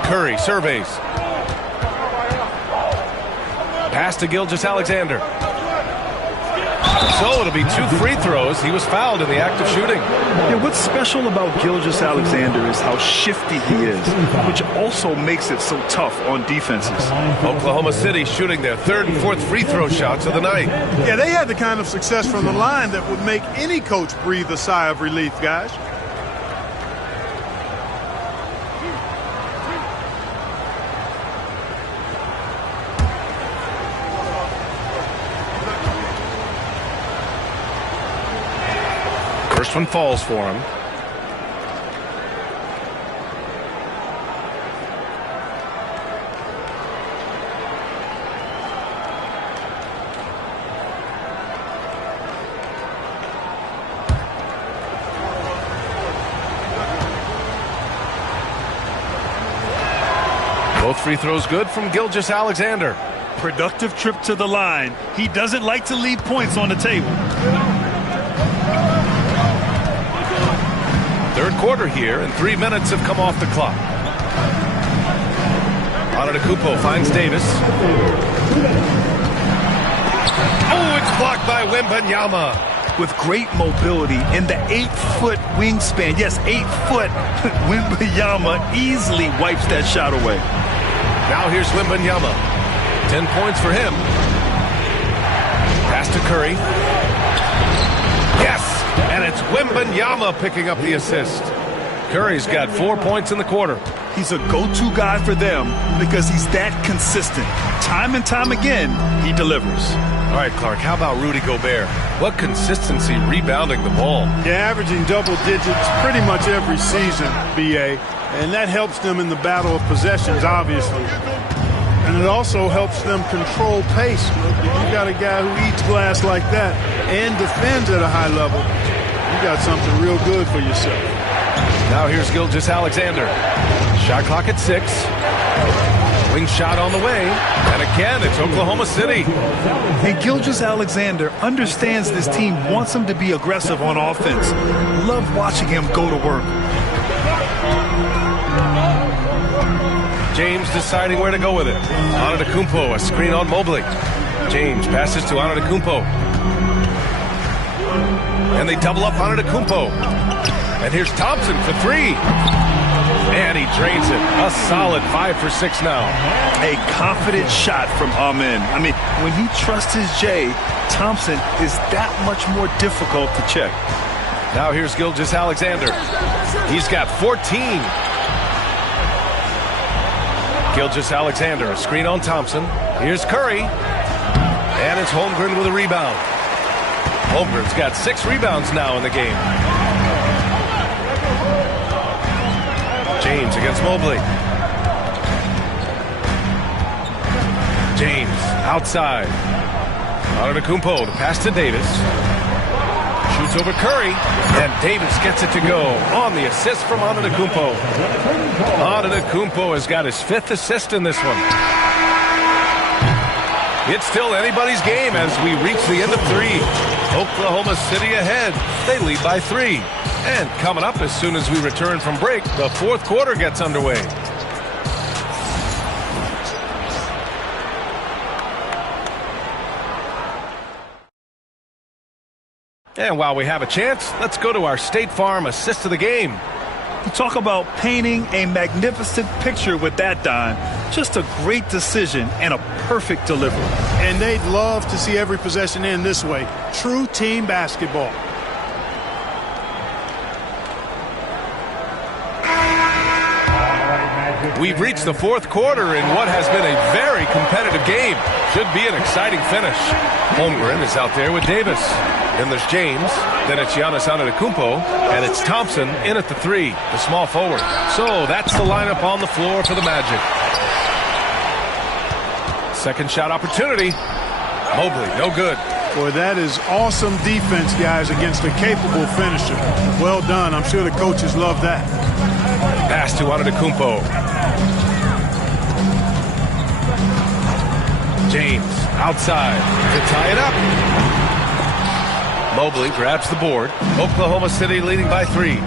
Curry surveys. Pass to Gilgeous-Alexander. So it'll be 2 free throws. He was fouled in the act of shooting. Yeah, what's special about Gilgeous-Alexander is how shifty he is, which also makes it so tough on defenses. Oklahoma City shooting their 3rd and 4th free throw shots of the night. Yeah, they had the kind of success from the line that would make any coach breathe a sigh of relief, guys. First one falls for him. Both free throws good from Gilgeous-Alexander. Productive trip to the line. He doesn't like to leave points on the table. Third quarter here, and 3 minutes have come off the clock. Antetokounmpo finds Davis. Oh, it's blocked by Wembanyama. With great mobility in the 8-foot wingspan. Yes, 8 foot. Wembanyama easily wipes that shot away. Now here's Wembanyama. 10 points for him. Pass to Curry. Yes! And it's Wembanyama picking up the assist. Curry's got 4 points in the quarter. He's a go-to guy for them because he's that consistent. Time and time again, he delivers. All right, Clark, how about Rudy Gobert? What consistency rebounding the ball. Yeah, averaging double digits pretty much every season, B.A., and that helps them in the battle of possessions, obviously. And it also helps them control pace. If you got a guy who eats glass like that and defends at a high level, you got something real good for yourself. Now here's Gilgeous-Alexander. Shot clock at 6. Wing shot on the way. And again, it's Oklahoma City. And Gilgeous-Alexander understands this team wants him to be aggressive on offense. Love watching him go to work. James deciding where to go with it. Antetokounmpo, a screen on Mobley. James passes to Antetokounmpo. And they double up Antetokounmpo. And here's Thompson for 3. And he drains it. A solid 5 for 6 now. A confident shot from Amen. I mean, when he trusts his J, Thompson is that much more difficult to check. Now here's Gilgeous-Alexander. He's got 14. Gilgeous-Alexander, a screen on Thompson. Here's Curry. And it's Holmgren with a rebound. Holmgren's got 6 rebounds now in the game. James against Mobley. James outside. Antetokounmpo, the pass to Davis. Shoots over Curry, and Davis gets it to go on the assist from Antetokounmpo. Antetokounmpo has got his 5th assist in this one. It's still anybody's game as we reach the end of 3. Oklahoma City ahead. They lead by 3. And coming up as soon as we return from break, the 4th quarter gets underway. And while we have a chance, let's go to our State Farm assist of the game. You talk about painting a magnificent picture with that, Don. Just a great decision and a perfect delivery. And they'd love to see every possession end this way. True team basketball. We've reached the 4th quarter in what has been a very competitive game. Should be an exciting finish. Holmgren is out there with Davis. Then there's James. Then it's Giannis Antetokounmpo. And it's Thompson in at the 3, the small forward. So that's the lineup on the floor for the Magic. Second shot opportunity. Mobley, no good. Boy, that is awesome defense, guys, against a capable finisher. Well done. I'm sure the coaches love that. Pass to Antetokounmpo. James outside to tie it up. Mobley grabs the board. Oklahoma City leading by 3.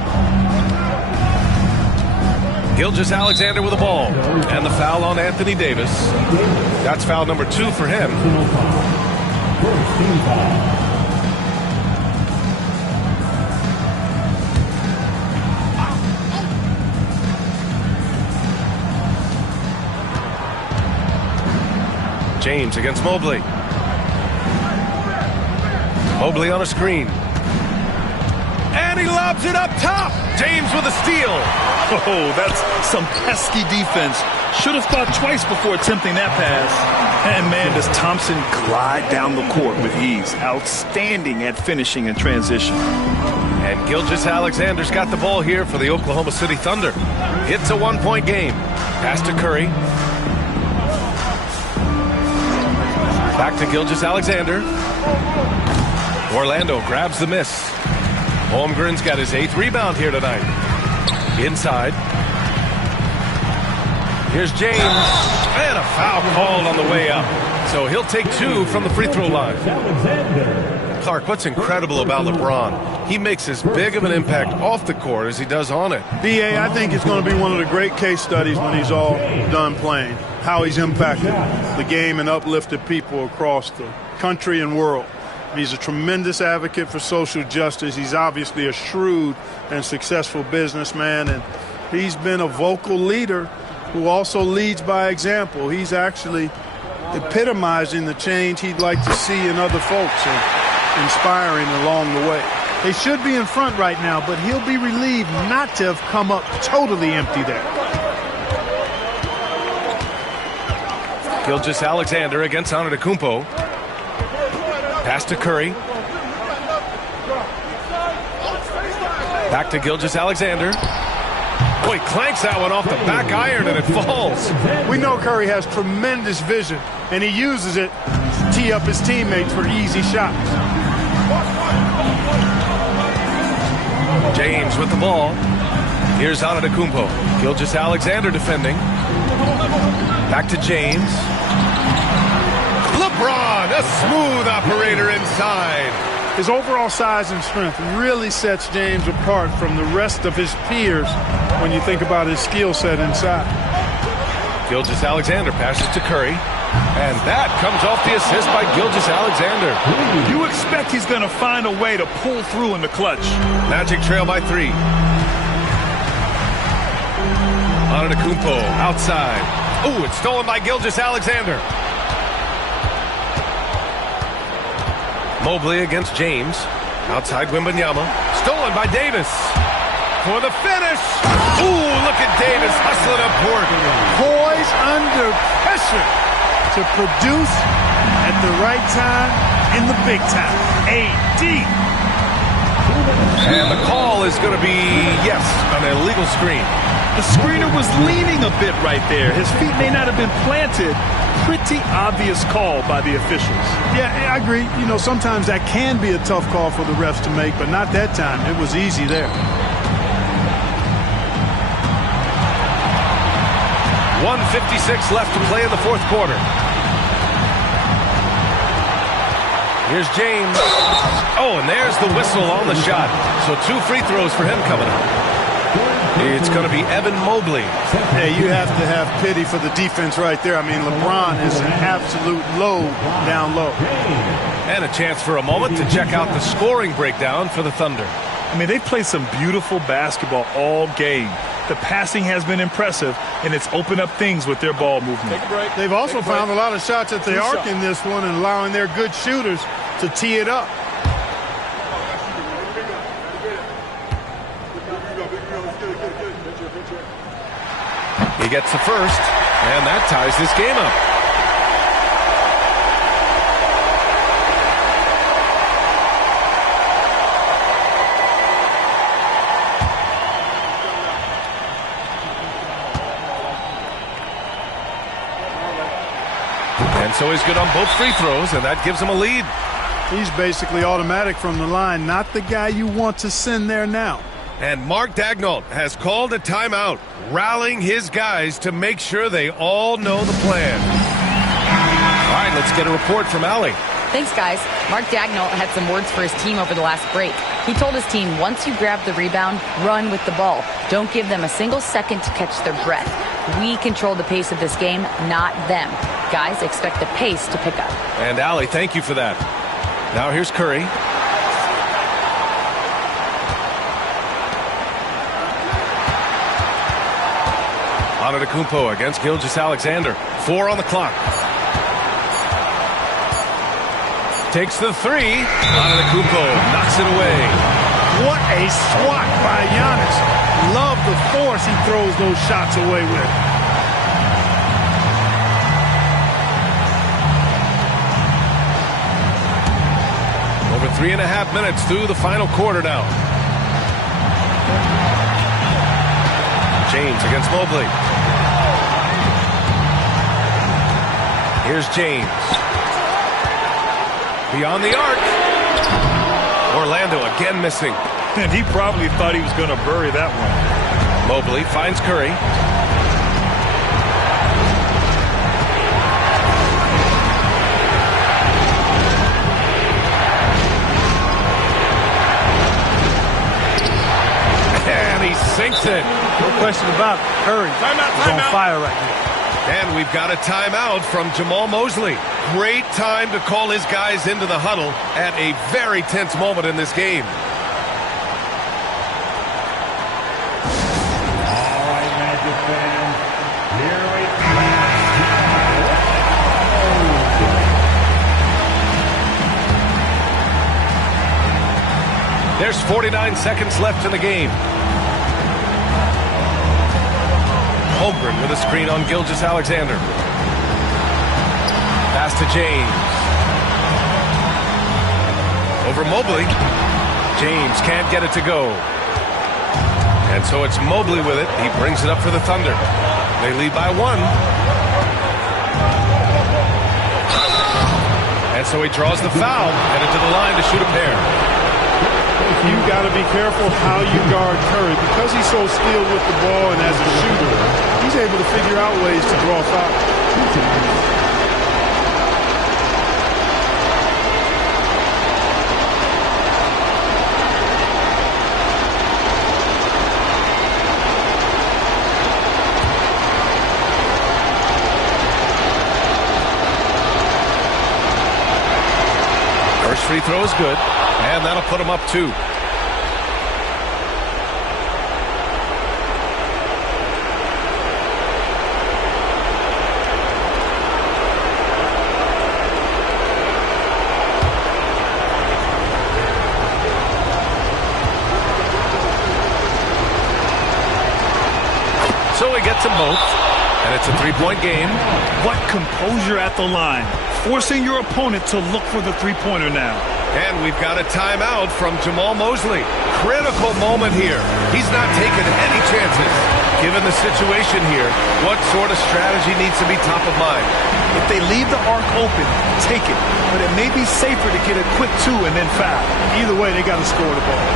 Gilgeous-Alexander with the ball. And the foul on Anthony Davis. That's foul number 2 for him. James against Mobley. Mobley on a screen. And he lobs it up top. James with a steal. Oh, that's some pesky defense. Should have thought twice before attempting that pass. And man, does Thompson glide down the court with ease. Outstanding at finishing in transition. And Gilgeous-Alexander's got the ball here for the Oklahoma City Thunder. It's a 1-point game. Pass to Curry. Back to Gilgeous-Alexander. Orlando grabs the miss. Holmgren's got his 8th rebound here tonight. Inside. Here's James. And a foul called on the way up. So he'll take 2 from the free throw line. Clark, what's incredible about LeBron? He makes as big of an impact off the court as he does on it. B.A., I think it's going to be one of the great case studies when he's all done playing. How he's impacted the game and uplifted people across the country and world. He's a tremendous advocate for social justice. He's obviously a shrewd and successful businessman, and he's been a vocal leader who also leads by example. He's actually epitomizing the change he'd like to see in other folks and inspiring along the way. They should be in front right now, but he'll be relieved not to have come up totally empty there. Gilgeous-Alexander against Antetokounmpo. Pass to Curry. Back to Gilgeous-Alexander. Oh, he clanks that one off the back iron and it falls. We know Curry has tremendous vision, and he uses it to tee up his teammates for easy shots. James with the ball. Here's Antetokounmpo. Gilgeous-Alexander defending. Back to James. LeBron, a smooth operator inside. His overall size and strength really sets James apart from the rest of his peers when you think about his skill set inside. Gilgeous-Alexander passes to Curry. And that comes off the assist by Gilgeous-Alexander. You expect he's going to find a way to pull through in the clutch. Magic trail by 3. Antetokounmpo outside. Oh, it's stolen by Gilgeous-Alexander. Mobley against James. Outside Wembanyama. Stolen by Davis. For the finish. Ooh, look at Davis hustling up court. Poise under pressure to produce at the right time in the big time. AD. And the call is going to be, yes, an illegal screen. The screener was leaning a bit right there. His feet may not have been planted. Pretty obvious call by the officials. Yeah, I agree. You know, sometimes that can be a tough call for the refs to make, but not that time. It was easy there. 1:56 left to play in the fourth quarter. Here's James. Oh, and there's the whistle on the shot. So 2 free throws for him coming up. It's going to be Evan Mobley. Hey, you have to have pity for the defense right there. I mean, LeBron is an absolute load down low. And a chance for a moment to check out the scoring breakdown for the Thunder. I mean, they've played some beautiful basketball all game. The passing has been impressive, and it's opened up things with their ball movement. They've also found a lot of shots at the arc in this one and allowing their good shooters to tee it up. He gets the first, and that ties this game up. And so he's good on both free throws, and that gives him a lead. He's basically automatic from the line, not the guy you want to send there now. And Mark Daigneault has called a timeout, rallying his guys to make sure they all know the plan. All right, let's get a report from Allie. Thanks, guys. Mark Daigneault had some words for his team over the last break. He told his team, once you grab the rebound, run with the ball. Don't give them a single second to catch their breath. We control the pace of this game, not them. Guys, expect the pace to pick up. And Allie, thank you for that. Now here's Curry. Antetokounmpo against Gilgeous-Alexander. 4 on the clock. Takes the three. Antetokounmpo knocks it away. What a swat by Giannis. Love the force he throws those shots away with. Over 3.5 minutes through the final quarter now. James against Mobley. Here's James. Beyond the arc. Orlando again missing. And he probably thought he was going to bury that one. Mobley finds Curry. And he sinks it. No question about it. Curry is on fire right now. And we've got a timeout from Jamal Mosley. Great time to call his guys into the huddle at a very tense moment in this game. All right, Magic fans, here we go. There's 49 seconds left in the game. Holmgren with a screen on Gilgeous-Alexander. Pass to James. Over Mobley. James can't get it to go. And so it's Mobley with it. He brings it up for the Thunder. They lead by 1. And so he draws the foul, headed to the line to shoot a pair. You got to be careful how you guard Curry. Because he's so skilled with the ball and as a shooter, he's able to figure out ways to draw fouls. First free throw is good, and that'll put him up 2. So he gets them both, and it's a 3-point game. What composure at the line. Forcing your opponent to look for the three-pointer now. And we've got a timeout from Jamal Mosley. Critical moment here. He's not taking any chances. Given the situation here, what sort of strategy needs to be top of mind? If they leave the arc open, take it. But it may be safer to get a quick 2 and then foul. Either way, they got to score the ball.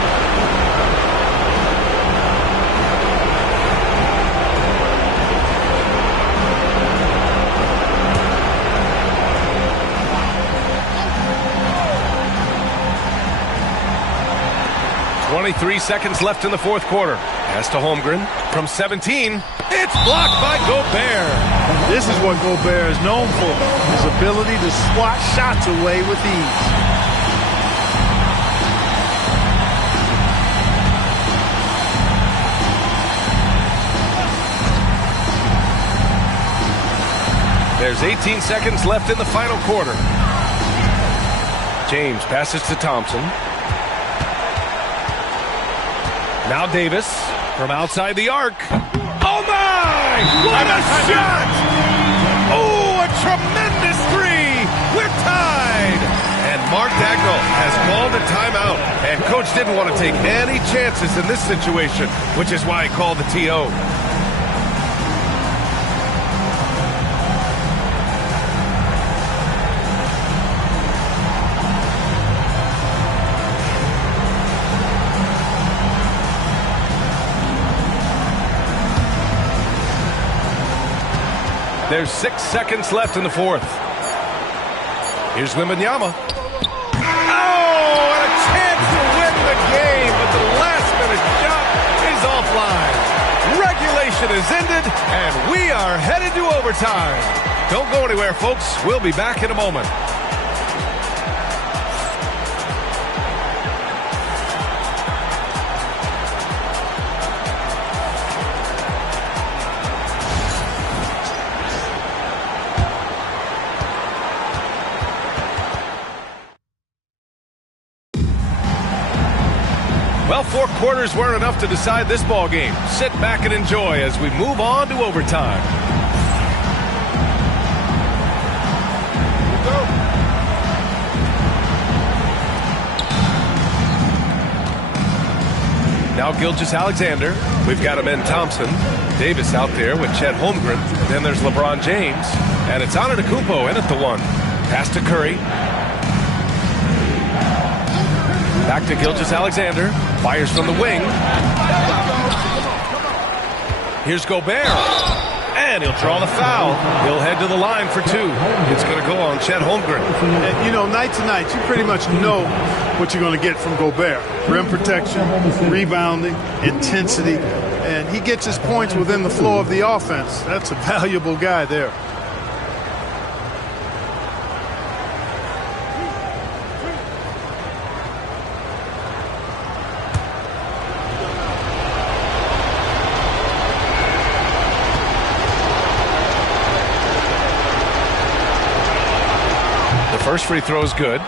.23 seconds left in the fourth quarter. Pass to Holmgren from 17. It's blocked by Gobert. This is what Gobert is known for. His ability to swat shots away with ease. There's 18 seconds left in the final quarter. James passes to Thompson. Now Davis from outside the arc. Oh my! What a shot! Oh, a tremendous 3! We're tied! And Mark Daigneault has called a timeout. And coach didn't want to take any chances in this situation, which is why he called the TO. There's 6 seconds left in the fourth. Here's Wembanyama. Oh, and a chance to win the game, but the last-minute shot is offline. Regulation is ended, and we are headed to overtime. Don't go anywhere, folks. We'll be back in a moment. Well, 4 quarters weren't enough to decide this ball game. Sit back and enjoy as we move on to overtime. Now Gilgeous-Alexander. We've got Amen Thompson. Davis out there with Chet Holmgren. Then there's LeBron James. And it's Antetokounmpo in at the 1. Pass to Curry. Back to Gilgeous-Alexander. Fires from the wing. Here's Gobert. And he'll draw the foul. He'll head to the line for 2. It's going to go on Chet Holmgren. And, you know, night to night, you pretty much know what you're going to get from Gobert. Rim protection, rebounding, intensity. And he gets his points within the flow of the offense. That's a valuable guy there. First free throw is good.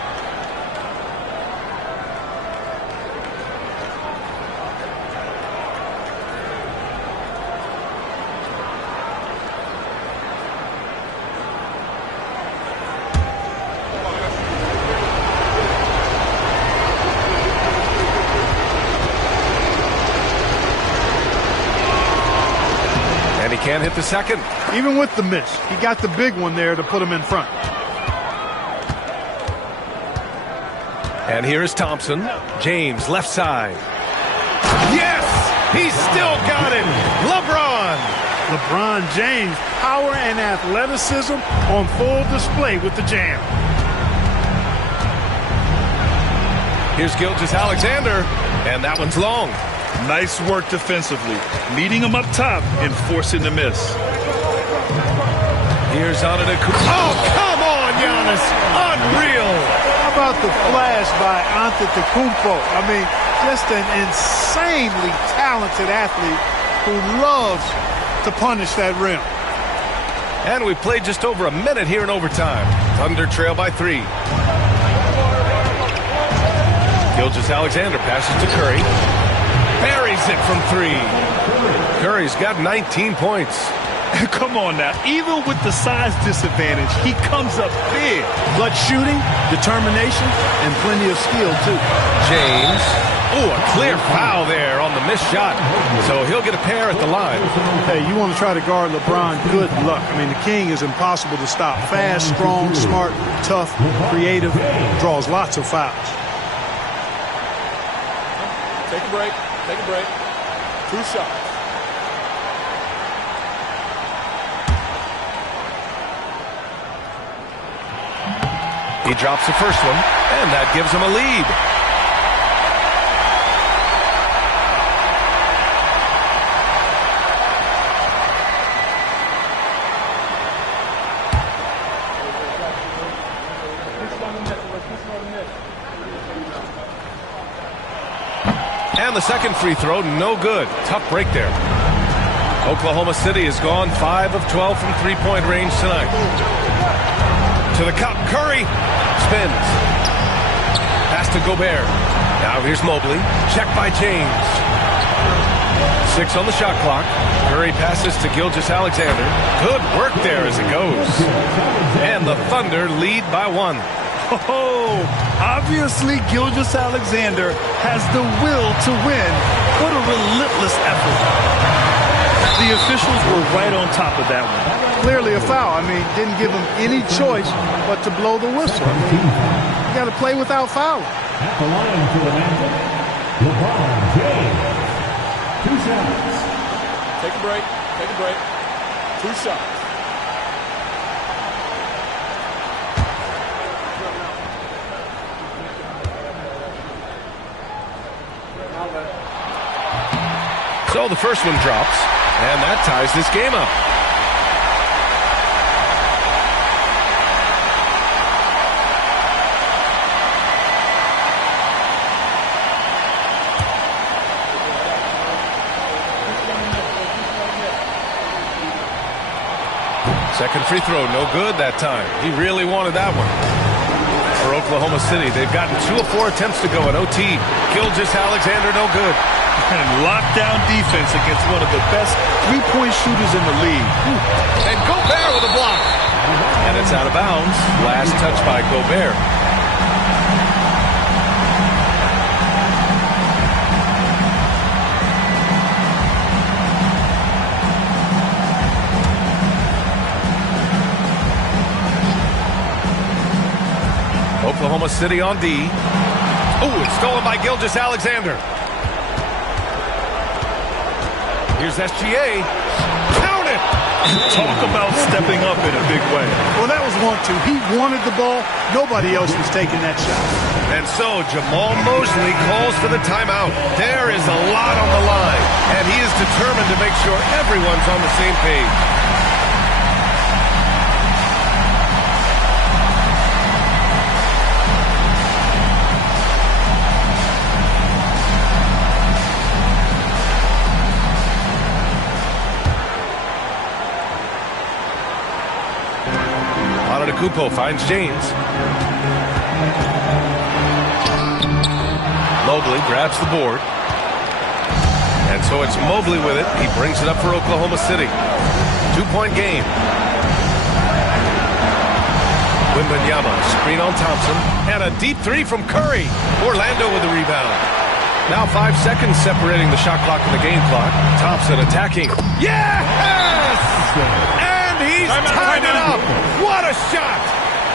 And he can't hit the second. Even with the miss, he got the big one there to put him in front. And here's Thompson. James, left side. Yes! He's still got it! LeBron! LeBron James, power and athleticism on full display with the jam. Here's Gilgeous-Alexander, and that one's long. Nice work defensively, meeting him up top and forcing the miss. Here's Antetokounmpo. Oh, come on, Giannis! Unreal! How about the flash by Antetokounmpo? I mean, just an insanely talented athlete who loves to punish that rim. And we've played just over a minute here in overtime. Thunder trail by 3. Gilgeous-Alexander passes to Curry. Buries it from 3. Curry's got 19 points. Come on now. Even with the size disadvantage, he comes up big. Clutch shooting, determination, and plenty of skill, too. James. Oh, a clear foul there on the missed shot. So he'll get a pair at the line. Hey, you want to try to guard LeBron, good luck. I mean, the king is impossible to stop. Fast, strong, smart, tough, creative, draws lots of fouls. Take a break. Take a break. 2 shots. He drops the first one, and that gives him a lead. And the second free throw, no good. Tough break there. Oklahoma City has gone 5 of 12 from three-point range tonight. To the cup, Curry spins. Pass to Gobert. Now here's Mobley. Check by James. 6 on the shot clock. Curry passes to Gilgeous-Alexander. Good work there as it goes. And the Thunder lead by 1. Oh, obviously Gilgeous-Alexander has the will to win. What a relentless effort. The officials were right on top of that one. Clearly a foul. I mean, didn't give him any choice but to blow the whistle. I mean, you got to play without fouling. At the line for the Magic, LeBron James. 2 shots. Take a break. Take a break. 2 shots. So the first one drops, and that ties this game up. Second free throw, no good that time. He really wanted that one. For Oklahoma City, they've gotten 2 of 4 attempts to go at OT. Gilgeous-Alexander, no good. And lockdown defense against one of the best three-point shooters in the league. And Gobert with a block. And it's out of bounds. Last touch by Gobert. Oklahoma City on D. Oh, it's stolen by Gilgeous-Alexander. Here's SGA. Count it! Talk about stepping up in a big way. Well, that was 1-2. He wanted the ball. Nobody else was taking that shot. And so Jamal Mosley calls for the timeout. There is a lot on the line, and he is determined to make sure everyone's on the same page. Kupo finds James. Mobley grabs the board. And so it's Mobley with it. He brings it up for Oklahoma City. 2-point game. Wembanyama, screen on Thompson. And a deep three from Curry. Orlando with the rebound. Now 5 seconds separating the shot clock and the game clock. Thompson attacking. Yes! He's tied it up. What a shot.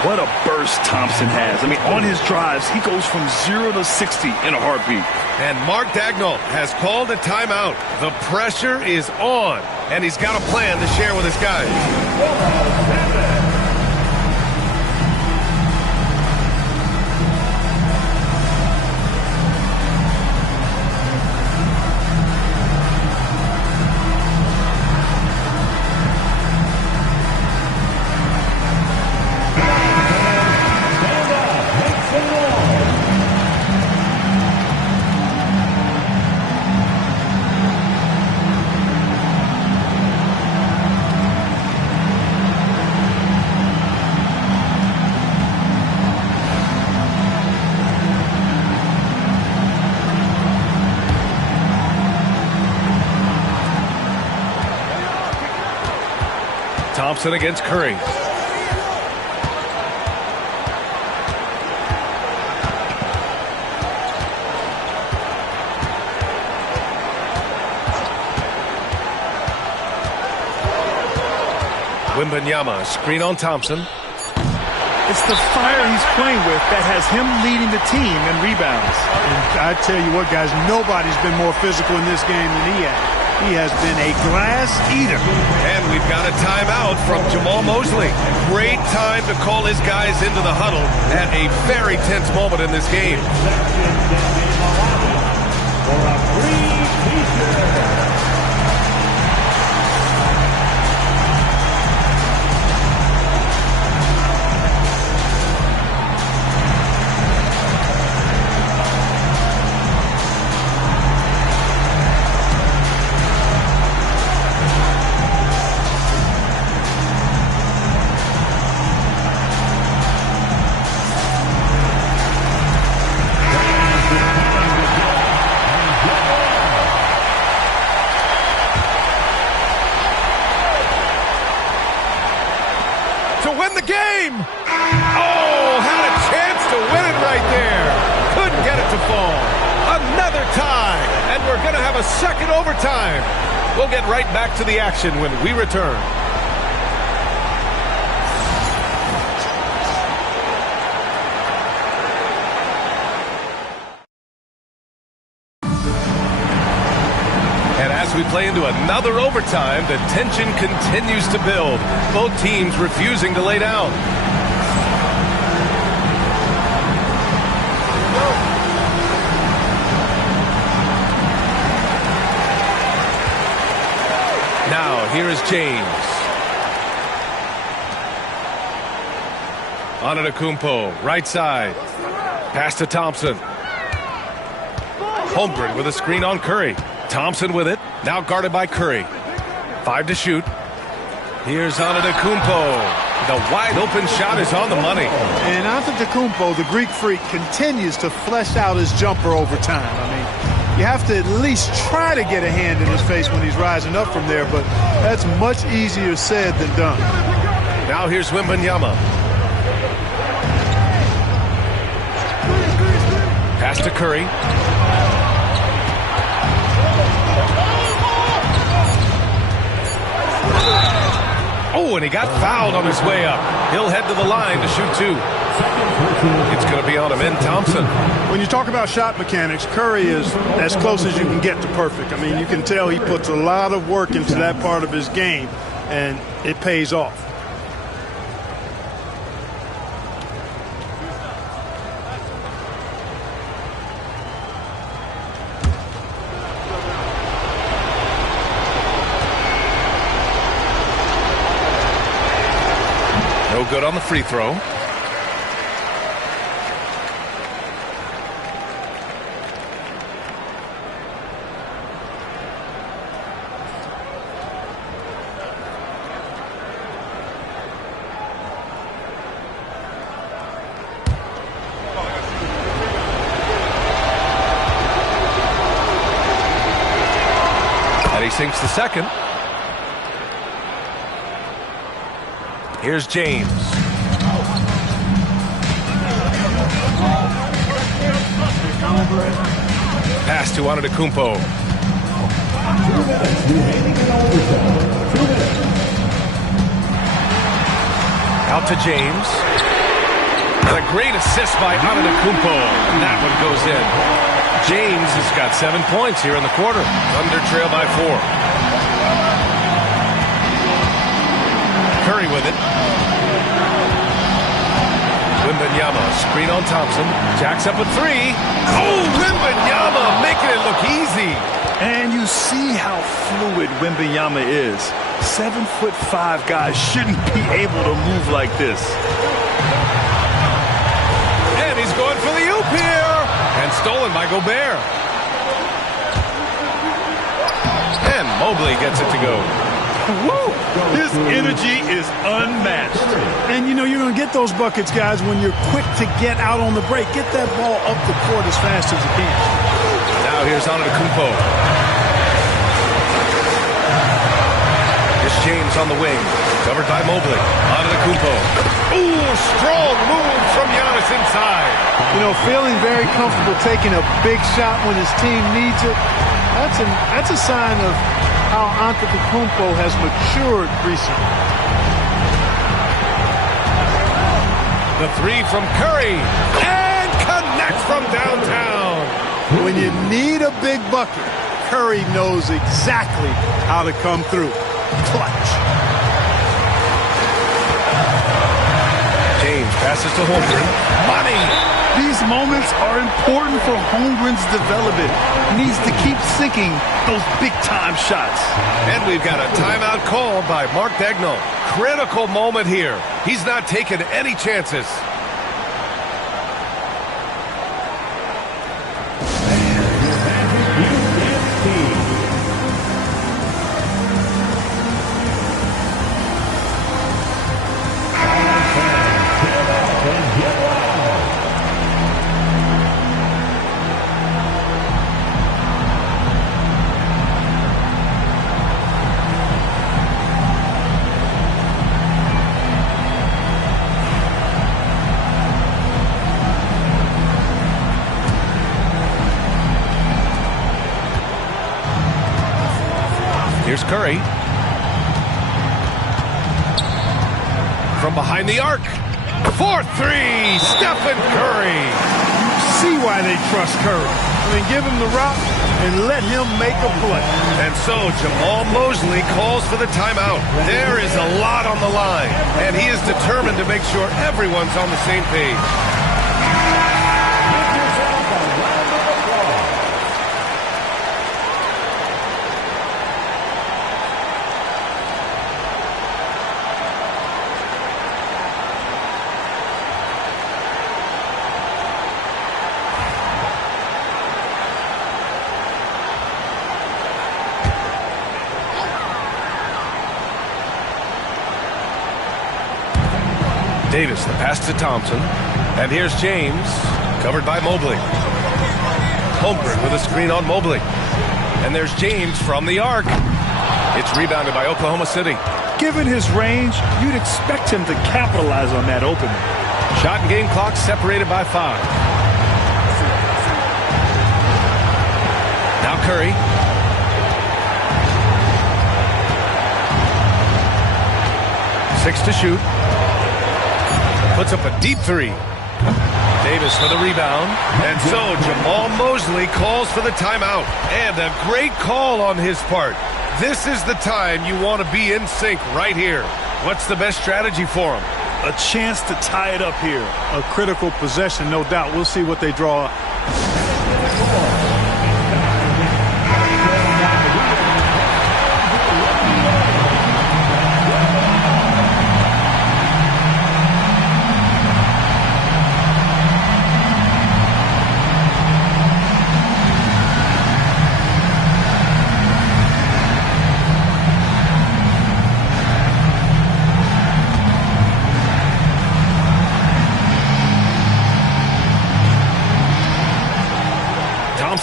What a burst Thompson has. I mean, on his drives, he goes from 0 to 60 in a heartbeat. And Mark Dagnall has called a timeout. The pressure is on, and he's got a plan to share with his guys. Thompson against Curry. Wembanyama, screen on Thompson. It's the fire he's playing with that has him leading the team in rebounds. And I tell you what, guys, nobody's been more physical in this game than he has. He has been a glass eater. And we've got a timeout from Jamal Mosley. Great time to call his guys into the huddle at a very tense moment in this game. Second overtime. We'll get right back to the action when we return. And as we play into another overtime, the tension continues to build. Both teams refusing to lay down. James. Antetokounmpo, right side. Pass to Thompson. Holmgren with a screen on Curry. Thompson with it. Now guarded by Curry. 5 to shoot. Here's Antetokounmpo. The wide open shot is on the money. And Antetokounmpo, the Greek freak, continues to flesh out his jumper over time. I mean, you have to at least try to get a hand in his face when he's rising up from there, but that's much easier said than done. Now here's Wembanyama. Pass to Curry. Oh, and he got fouled on his way up. He'll head to the line to shoot 2. It's going to be on him in Thompson. When you talk about shot mechanics, Curry is as close as you can get to perfect. I mean, you can tell he puts a lot of work into that part of his game, and it pays off. No good on the free throw. And he sinks the second. Here's James. Pass to Antetokounmpo. Out to James. And a great assist by Antetokounmpo. And that one goes in. James has got 7 points here in the quarter. Under trail by 4. Curry with it. Wembanyama, screen on Thompson. Jacks up a 3. Oh, Wembanyama making it look easy. And you see how fluid Wembanyama is. 7'5" guys shouldn't be able to move like this. And he's going for the oop here. And stolen by Gobert. And Mobley gets it to go. Woo! His energy is unmatched. And, you know, you're going to get those buckets, guys, when you're quick to get out on the break. Get that ball up the court as fast as you can. Now here's Antetokounmpo. Here's James on the wing. Covered by Mobley. Antetokounmpo. Ooh, strong move from Giannis inside. You know, feeling very comfortable taking a big shot when his team needs it. That's a sign of how Antetokounmpo has matured recently. The 3 from Curry. And connects from downtown. When you need a big bucket, Curry knows exactly how to come through. Clutch. James passes to Holmgren. Money. These moments are important for Holmgren's development. He needs to keep sinking those big-time shots. And we've got a timeout called by Mark Daigneault. Critical moment here. He's not taking any chances. Here's Curry. From behind the arc. 4-3, Stephen Curry. See why they trust Curry. I mean, give him the rock and let him make a play. And so Jamal Mosley calls for the timeout. There is a lot on the line, and he is determined to make sure everyone's on the same page. Davis, the pass to Thompson. And here's James, covered by Mobley. Holmgren with a screen on Mobley. And there's James from the arc. It's rebounded by Oklahoma City. Given his range, you'd expect him to capitalize on that opening. Shot and game clock separated by 5. Now Curry. Six to shoot. Puts up a deep 3. Davis for the rebound. And so Jamal Mosley calls for the timeout. And a great call on his part. This is the time you want to be in sync right here. What's the best strategy for him? A chance to tie it up here. A critical possession, no doubt. We'll see what they draw up.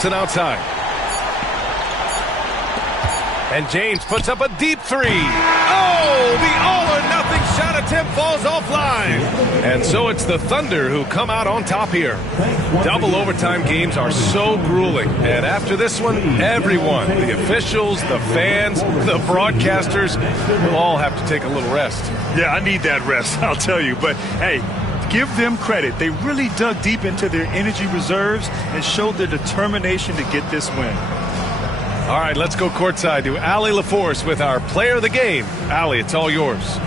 Outside. And James puts up a deep 3. Oh, the all-or-nothing shot attempt falls offline. And so it's the Thunder who come out on top here. Double overtime games are so grueling. And after this one, everyone, the officials, the fans, the broadcasters, will all have to take a little rest. Yeah, I need that rest, I'll tell you. But, hey, give them credit. They really dug deep into their energy reserves and showed their determination to get this win. All right, let's go courtside to Allie LaForce with our player of the game. Allie, it's all yours.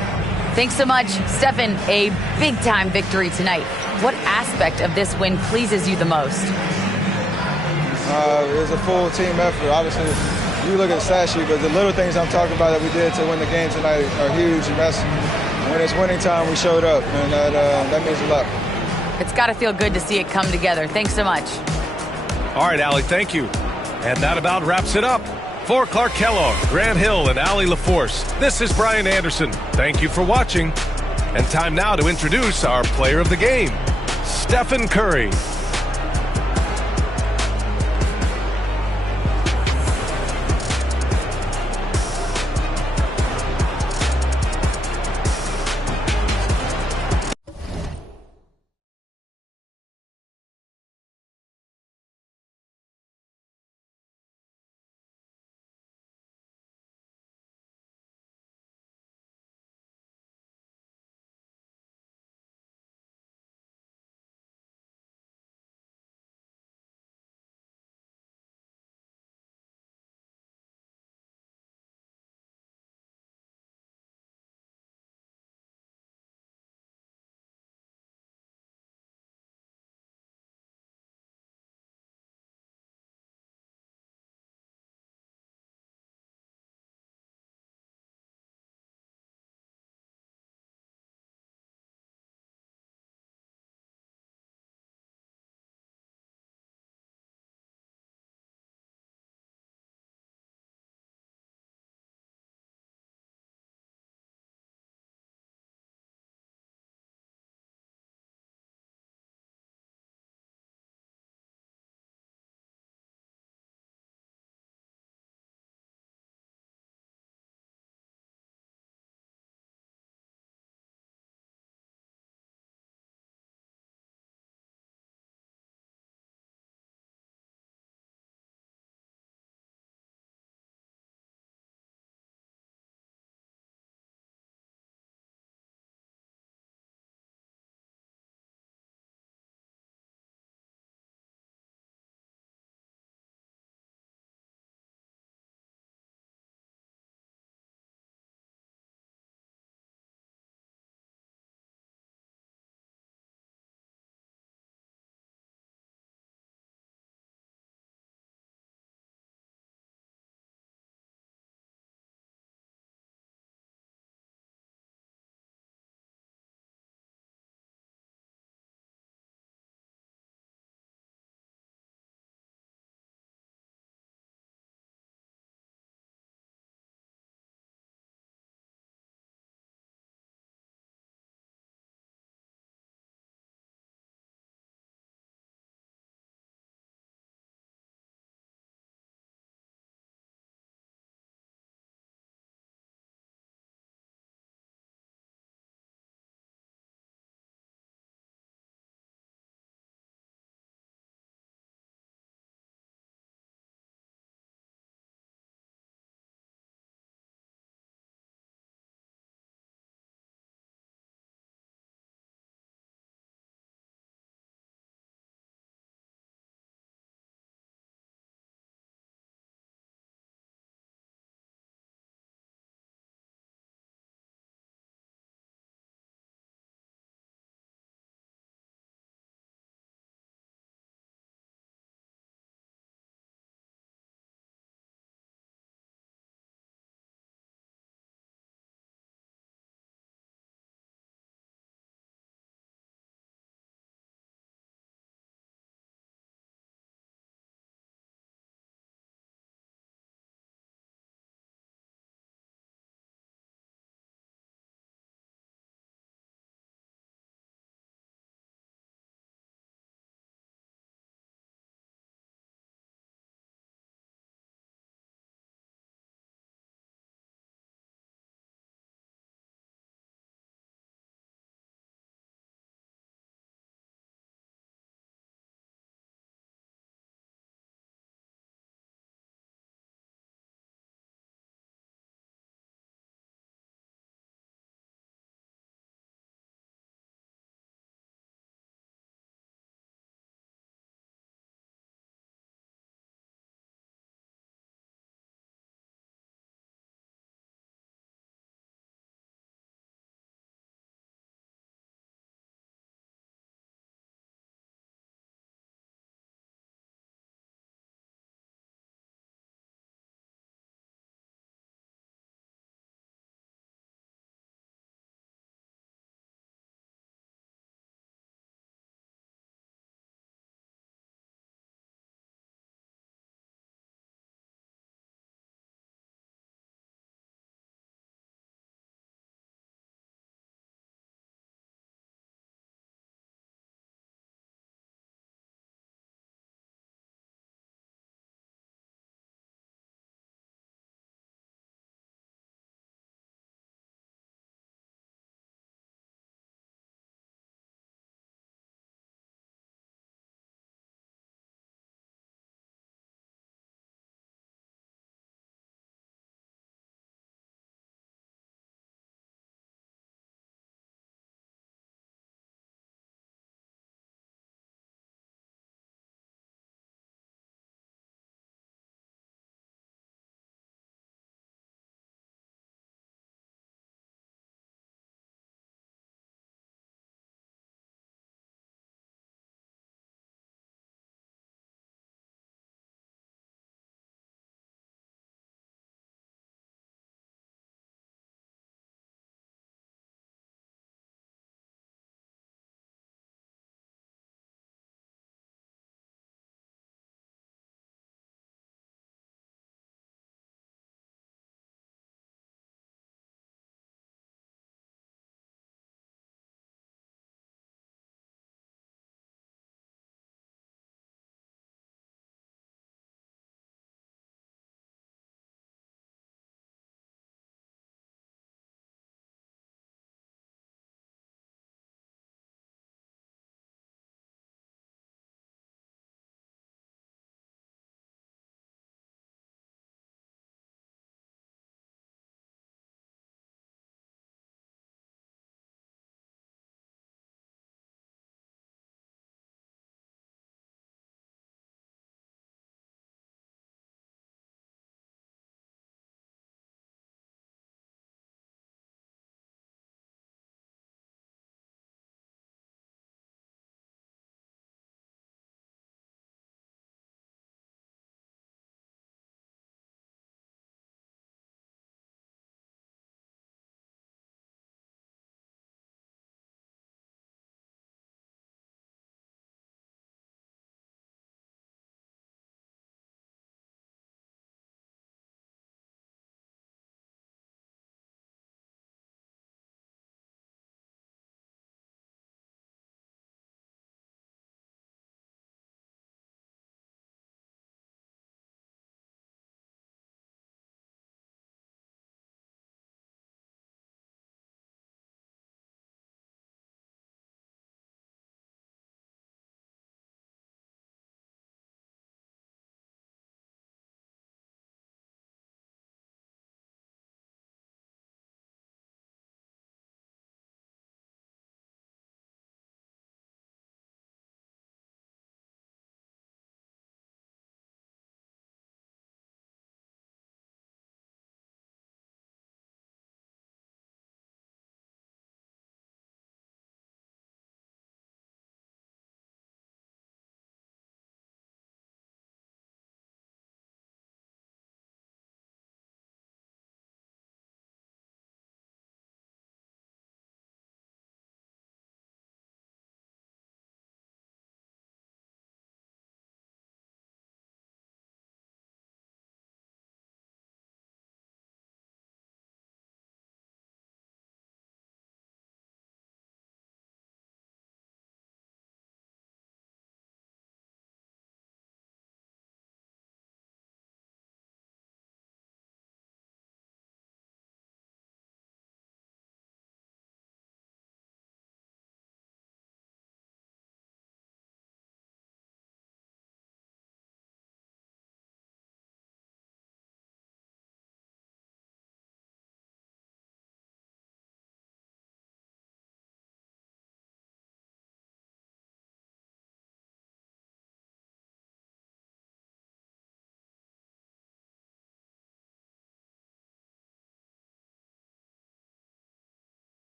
Thanks so much, Stephen. A big-time victory tonight. What aspect of this win pleases you the most? It was a full team effort. Obviously, you look at the stat sheet, but the little things I'm talking about that we did to win the game tonight are huge, and that's when it's winning time, we showed up, and that means a lot. It's got to feel good to see it come together. Thanks so much. All right, Allie, thank you. And that about wraps it up. For Clark Kellogg, Grant Hill, and Allie LaForce, this is Brian Anderson. Thank you for watching. And time now to introduce our player of the game, Stephen Curry.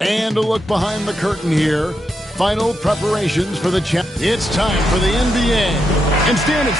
And a look behind the curtain here. Final preparations for the It's time for the NBA. And standing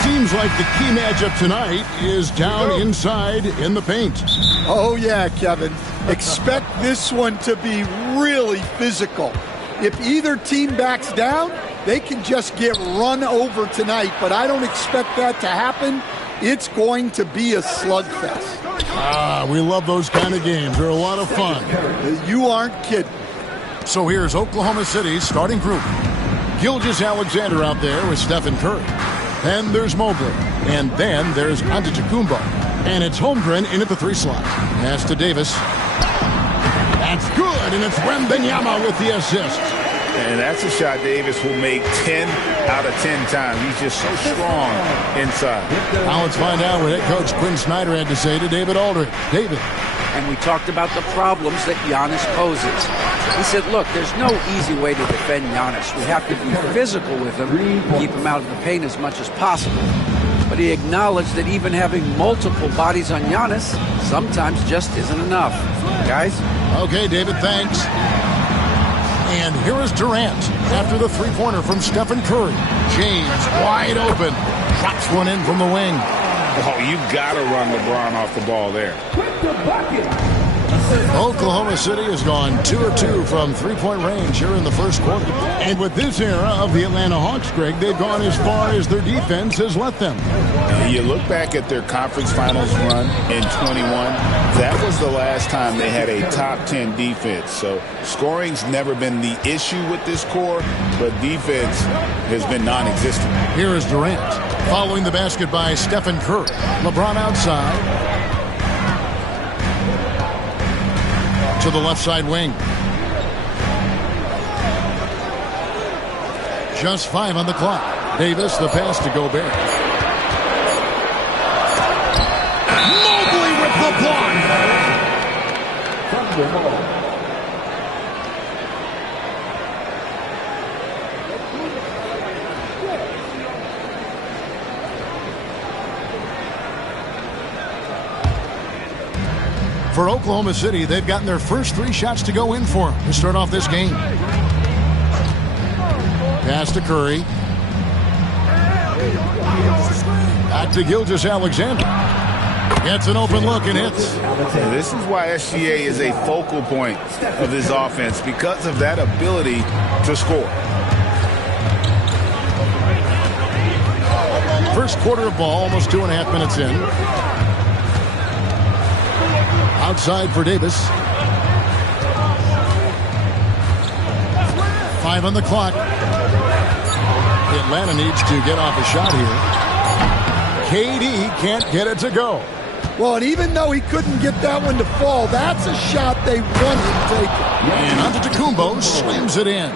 Seems like the key matchup tonight is down inside in the paint. Oh, yeah, Kevin. Expect this one to be really physical. If either team backs down, they can just get run over tonight, but I don't expect that to happen. It's going to be a slugfest. We love those kind of games. They're a lot of fun. You aren't kidding. So here's Oklahoma City's starting group. Gilgeous-Alexander out there with Stephen Curry. Then there's Mobley. And then there's Antetokounmpo. And it's Holmgren in at the 3 slot. Pass to Davis. That's good, and it's Wembanyama with the assist. And that's a shot Davis will make 10 out of 10 times. He's just so strong inside. Now let's find out what head coach Quinn Snyder had to say to David Aldridge. David. And we talked about the problems that Giannis poses. He said, look, there's no easy way to defend Giannis. We have to be physical with him, keep him out of the paint as much as possible. But he acknowledged that even having multiple bodies on Giannis sometimes just isn't enough. Guys? Okay, David, thanks. And here is Durant after the three-pointer from Stephen Curry. James wide open. Drops one in from the wing. Oh, you got to run LeBron off the ball there. Oklahoma City has gone 2 of 2 from three-point range here in the first quarter. And with this era of the Atlanta Hawks, Greg, they've gone as far as their defense has let them. You look back at their conference finals run in 21. That was the last time they had a top 10 defense. So scoring's never been the issue with this core, but defense has been non-existent. Here is Durant following the basket by Stephen Curry. LeBron outside. To the left side wing. Just 5 on the clock. Davis, the pass to Gobert. Mobley with the block. For Oklahoma City, they've gotten their first 3 shots to go in for them to start off this game. Pass to Curry. Back to Gilgeous-Alexander. Gets an open look and hits. And this is why SGA is a focal point of this offense, because of that ability to score. First quarter of ball, almost 2.5 minutes in. Outside for Davis. 5 on the clock. Atlanta needs to get off a shot here. KD can't get it to go. Well, and even though he couldn't get that one to fall, that's a shot they want to take. And Antetokounmpo slams it in.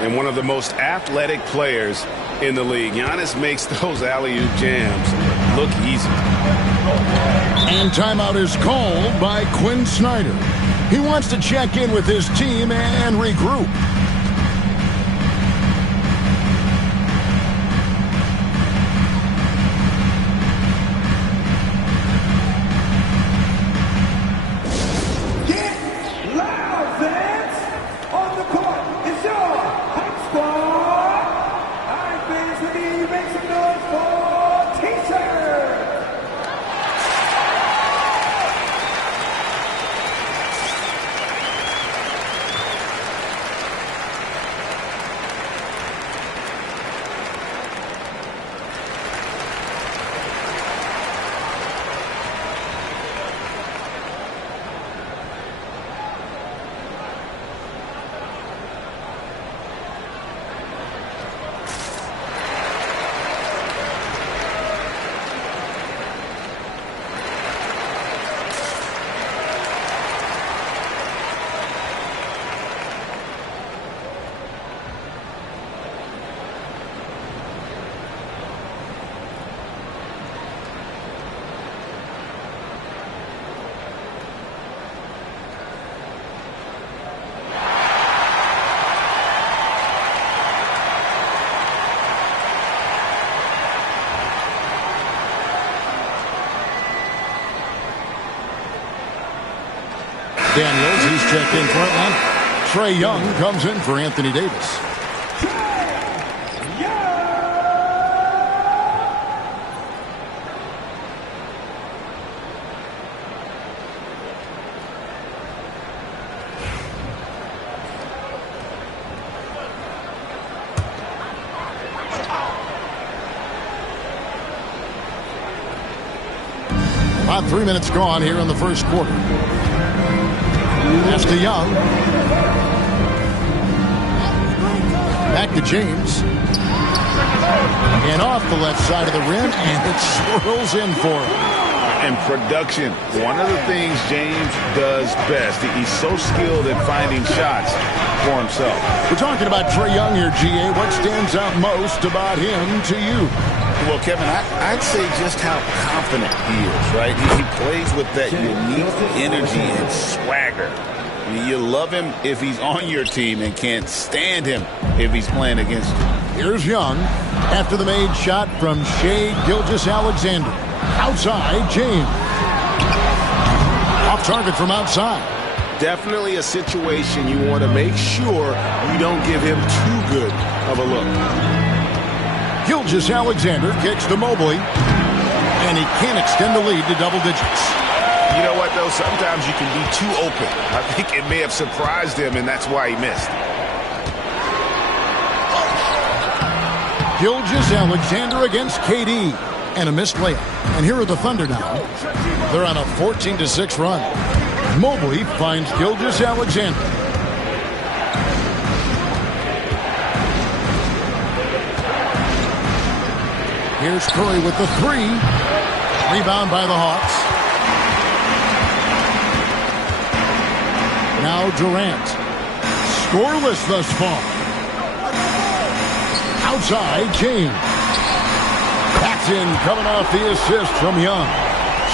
And one of the most athletic players in the league. Giannis makes those alley-oop jams look easy. And timeout is called by Quinn Snyder. He wants to check in with his team and regroup. Daniels, he's checked in for Atlanta. Trae Young comes in for Anthony Davis. About 3 minutes gone here in the first quarter. Pass to Young. Back to James. And off the left side of the rim, and it swirls in for him. And production, one of the things James does best. He's so skilled at finding shots for himself. We're talking about Trae Young here, GA. What stands out most about him to you? Well, Kevin, I'd say just how confident he is, right? He plays with that unique energy and swagger. I mean, you love him if he's on your team and can't stand him if he's playing against you. Here's Young after the made shot from Shai Gilgeous-Alexander. Outside, James. Off target from outside. Definitely a situation you want to make sure you don't give him too good of a look. Gilgeous-Alexander kicks to Mobley, and he can't extend the lead to double digits. You know what, though? Sometimes you can be too open. I think it may have surprised him, and that's why he missed. Gilgeous-Alexander against KD, and a missed layup. And here are the Thunder now. They're on a 14-6 run. Mobley finds Gilgeous-Alexander. Here's Curry with the three. Rebound by the Hawks. Now Durant. Scoreless thus far. Outside, James. Paxson coming off the assist from Young.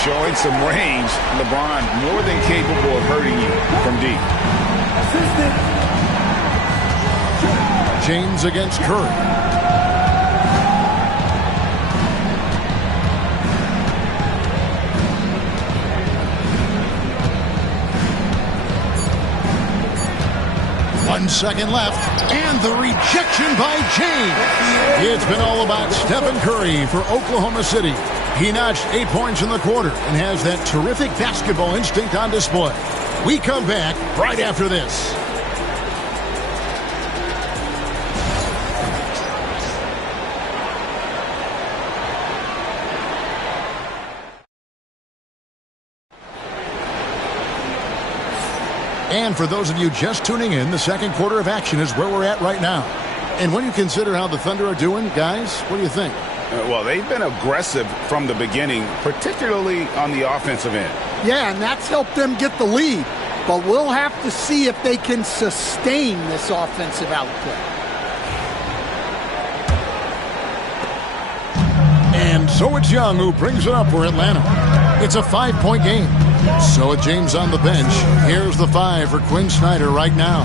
Showing some range. LeBron more than capable of hurting you from deep. James against Curry. One second left, and the rejection by James. It's been all about Stephen Curry for Oklahoma City. He notched 8 points in the quarter and has that terrific basketball instinct on display. We come back right after this. And for those of you just tuning in, the second quarter of action is where we're at right now. And when you consider how the Thunder are doing, guys, what do you think? Well, they've been aggressive from the beginning, particularly on the offensive end. Yeah, and that's helped them get the lead. But we'll have to see if they can sustain this offensive output. And so it's Young who brings it up for Atlanta. It's a 5-point game. So with James on the bench, here's the 5 for Quinn Snyder right now.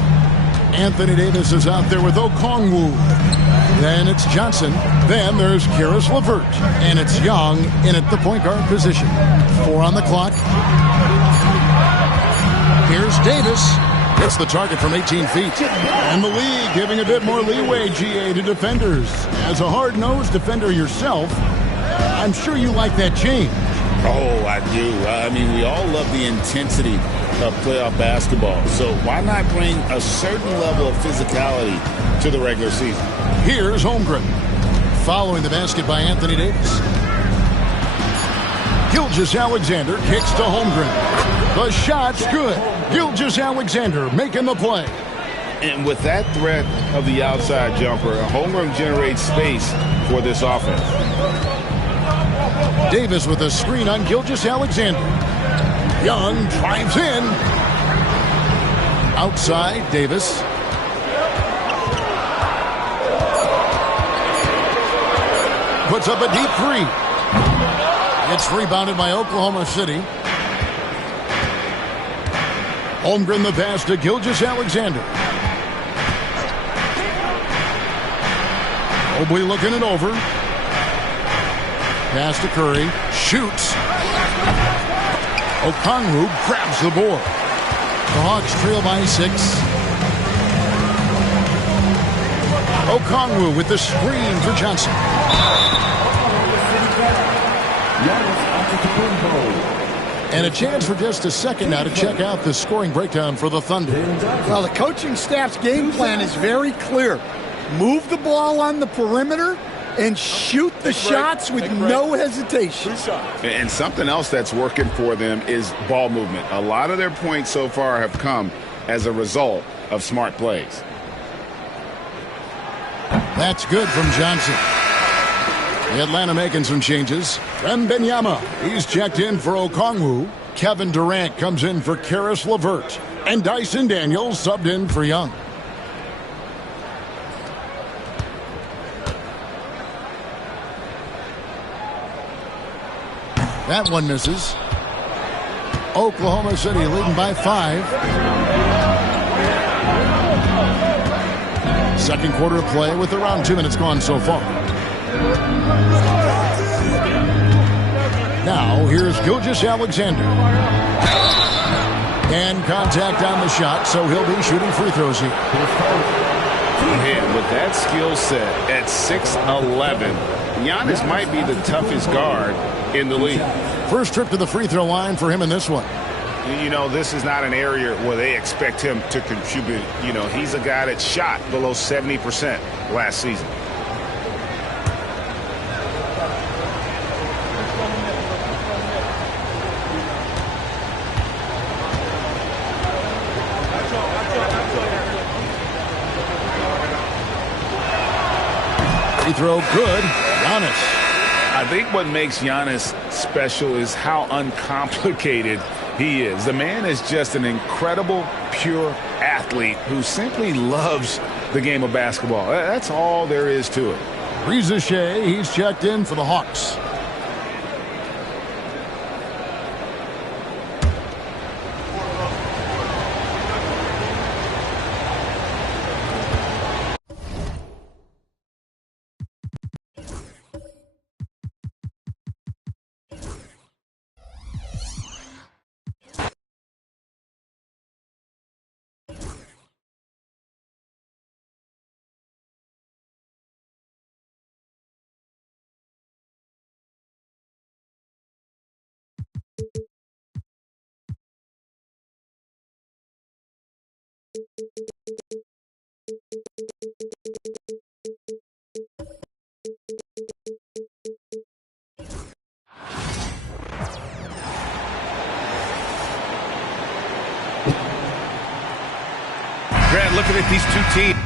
Anthony Davis is out there with Okongwu. Then it's Johnson. Then there's Karis LeVert. And it's Young in at the point guard position. 4 on the clock. Here's Davis. Hits the target from 18 feet. And the league giving a bit more leeway, GA, to defenders. As a hard-nosed defender yourself, I'm sure you like that change. Oh, I do. I mean, we all love the intensity of playoff basketball. So why not bring a certain level of physicality to the regular season? Here's Holmgren. Following the basket by Anthony Davis. Gilgeous-Alexander kicks to Holmgren. The shot's good. Gilgeous-Alexander making the play. And with that threat of the outside jumper, Holmgren generates space for this offense. Davis with a screen on Gilgeous-Alexander. Young drives in. Outside, Davis. Puts up a deep three. It's rebounded by Oklahoma City. Holmgren the pass to Gilgeous-Alexander. Mobley looking it over. Pass to Curry. Shoots. Okongwu grabs the board. The Hawks trail by 6. Okongwu with the screen for Johnson. And a chance for just a second now to check out the scoring breakdown for the Thunder. Well, the coaching staff's game plan is very clear. Move the ball on the perimeter and shoot the shots with no hesitation. And something else that's working for them is ball movement. A lot of their points so far have come as a result of smart plays. That's good from Johnson. The Atlanta making some changes. Wembanyama, he's checked in for Okongwu. Kevin Durant comes in for Karis LeVert. And Dyson Daniels subbed in for Young. That one misses. Oklahoma City leading by 5. Second quarter of play with around 2 minutes gone so far. Now here's Gilgeous-Alexander. And contact on the shot, so he'll be shooting free throws here. Man, with that skill set at 6'11", Giannis might be the toughest guard in the league. First trip to the free throw line for him in this one. You know, this is not an area where they expect him to contribute. You know, he's a guy that shot below 70% last season. Free throw good. Giannis. I think what makes Giannis special is how uncomplicated he is. The man is just an incredible, pure athlete who simply loves the game of basketball. That's all there is to it. Reza Shea, he's checked in for the Hawks. Grant, looking at these two teams.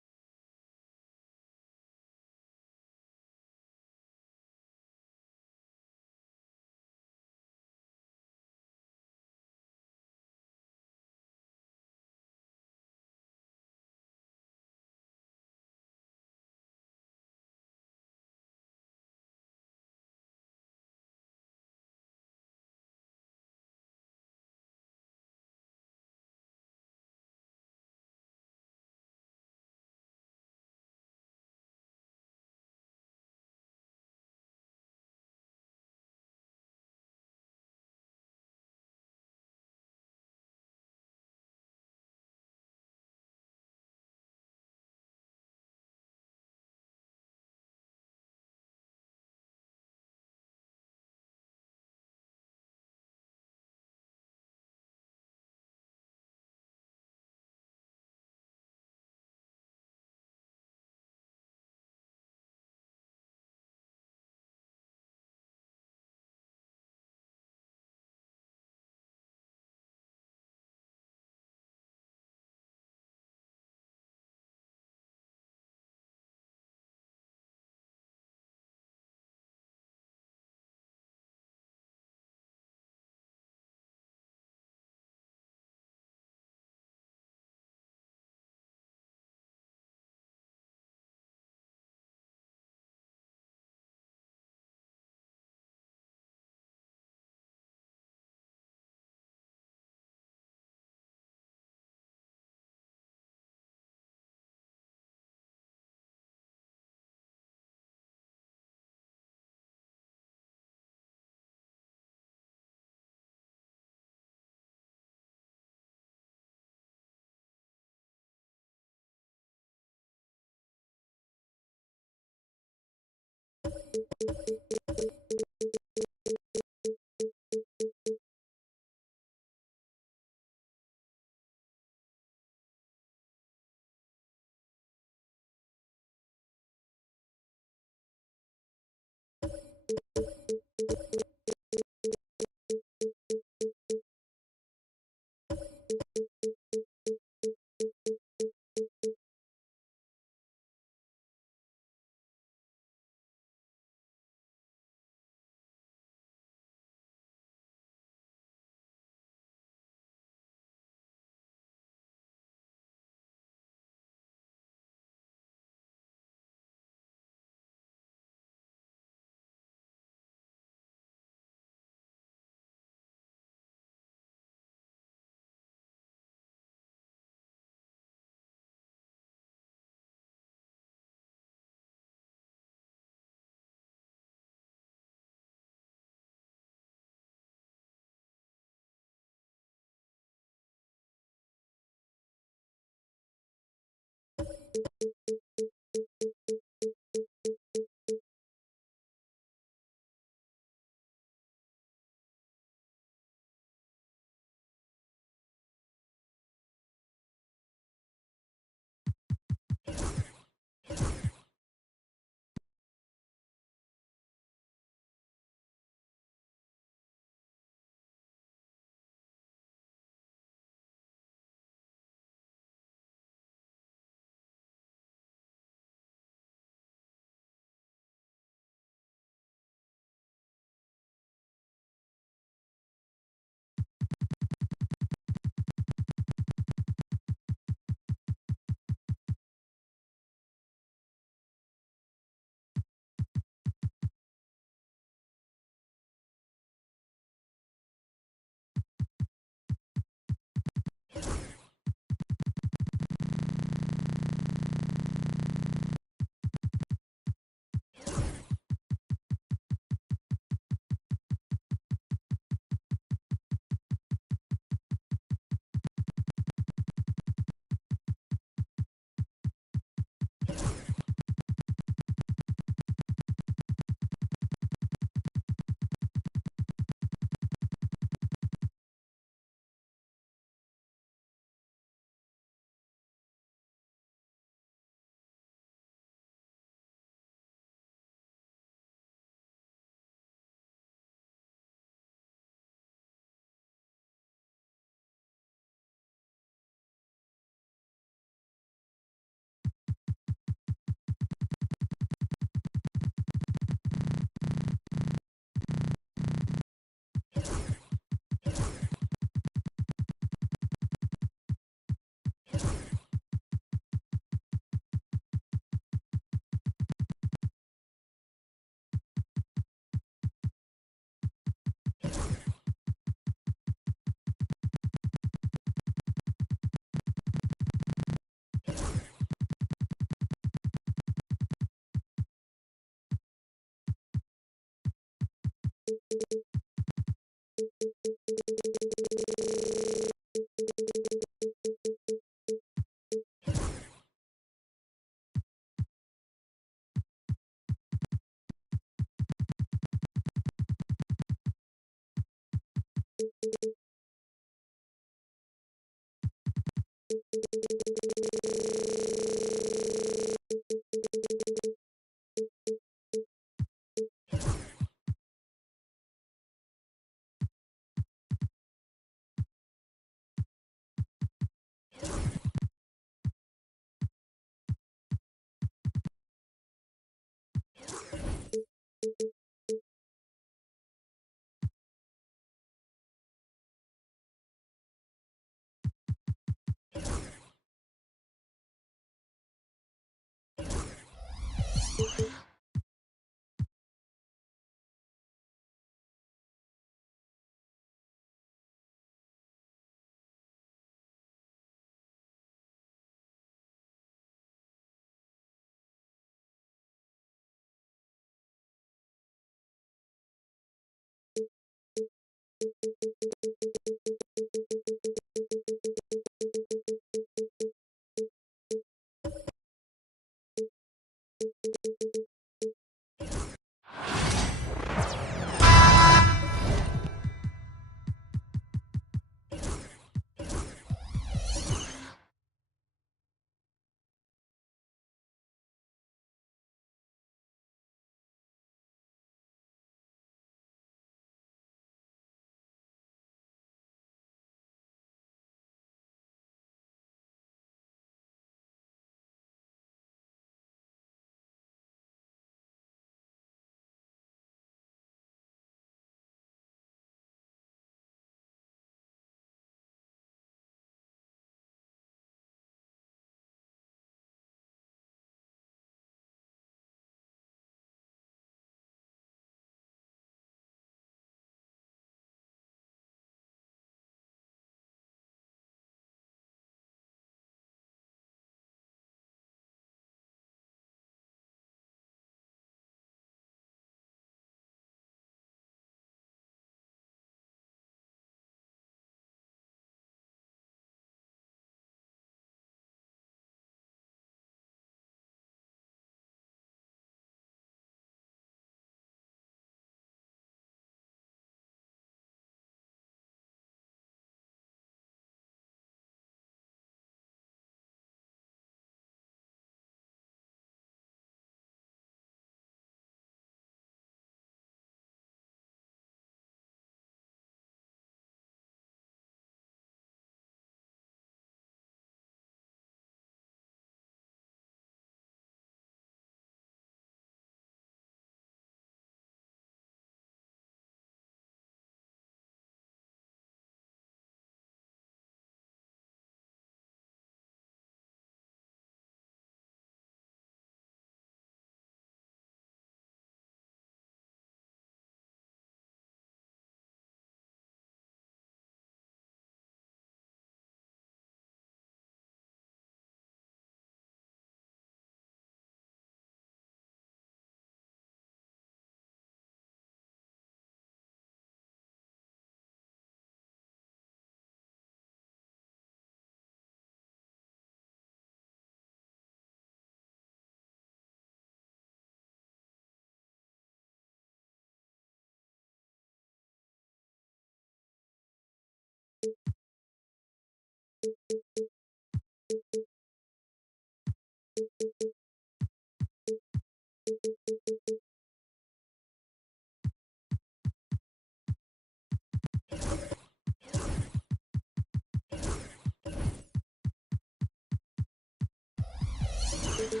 Welcome,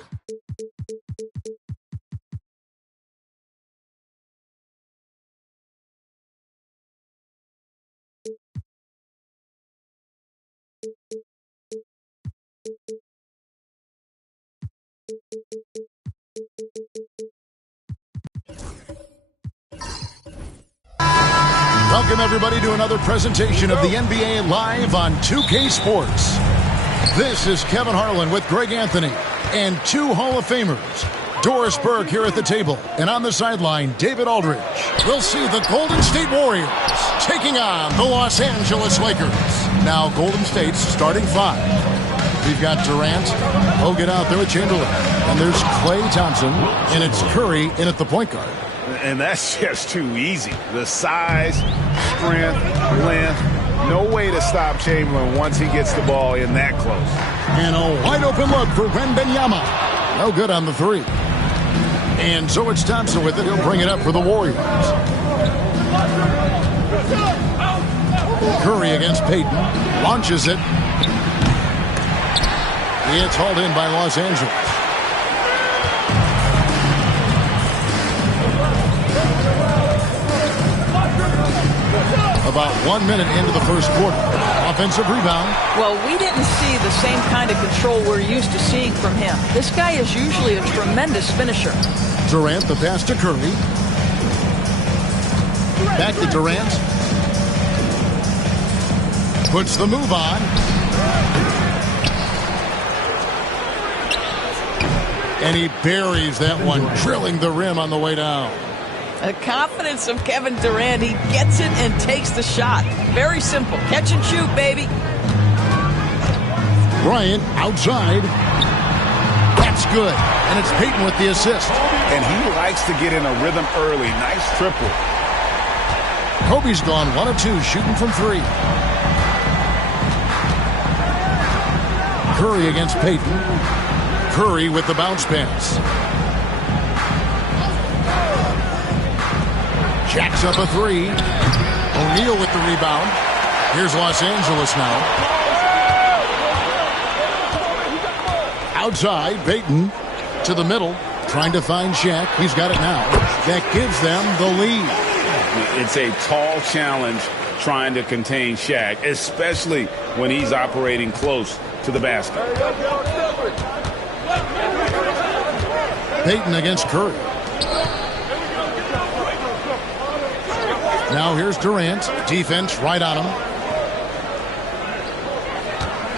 everybody, to another presentation of the NBA Live on 2K Sports. This is Kevin Harlan with Greg Anthony and two Hall of Famers. Doris Burke here at the table, and on the sideline, David Aldridge. We'll see the Golden State Warriors taking on the Los Angeles Lakers. Now, Golden State's starting five. We've got Durant. He'll get out there with Chamberlain. And there's Klay Thompson, and it's Curry in at the point guard. And that's just too easy. The size, strength, length, no way to stop Chamberlain once he gets the ball in that close. And a wide-open look for Wembanyama. No good on the three. And so it's Thompson with it. He'll bring it up for the Warriors. Curry against Payton. Launches it. It's hauled in by Los Angeles. About 1 minute into the first quarter. Offensive rebound. Well, we didn't see the same kind of control we're used to seeing from him. This guy is usually a tremendous finisher. Durant, the pass to Curry. Back to Durant. Puts the move on. And he buries that one, drilling the rim on the way down. The confidence of Kevin Durant. He gets it and takes the shot. Very simple. Catch and shoot, baby. Bryant outside. That's good. And it's Payton with the assist. And he likes to get in a rhythm early. Nice triple. Kobe's gone 1 of 2, shooting from 3. Curry against Payton. Curry with the bounce pass. Jacks up a 3. O'Neal with the rebound. Here's Los Angeles now. Outside, Payton to the middle, trying to find Shaq. He's got it now. That gives them the lead. It's a tall challenge trying to contain Shaq, especially when he's operating close to the basket. Payton against Curry. Now here's Durant. Defense right on him.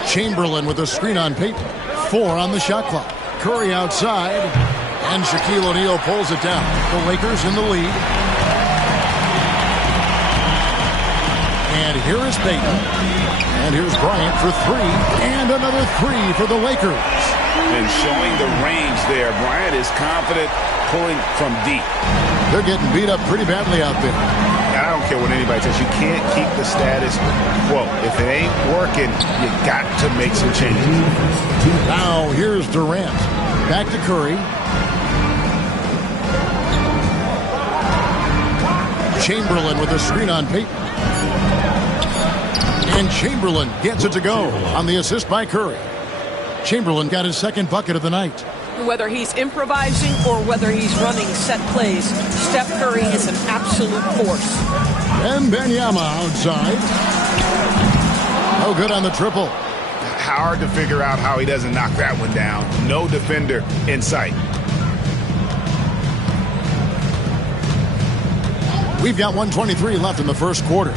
Chamberlain with a screen on Payton. 4 on the shot clock. Curry outside. And Shaquille O'Neal pulls it down. The Lakers in the lead. And here is Payton. And here's Bryant for 3. And another 3 for the Lakers. And showing the range there. Bryant is confident pulling from deep. They're getting beat up pretty badly out there. I don't care what anybody says. You can't keep the status quo. If it ain't working, you got to make some changes. Now here's Durant. Back to Curry. Chamberlain with a screen on Payton. And Chamberlain gets it to go on the assist by Curry. Chamberlain got his second bucket of the night. Whether he's improvising or whether he's running set plays, Steph Curry is an absolute force. Wembanyama outside. No good on the triple. Hard to figure out how he doesn't knock that one down. No defender in sight. We've got 1:23 left in the first quarter.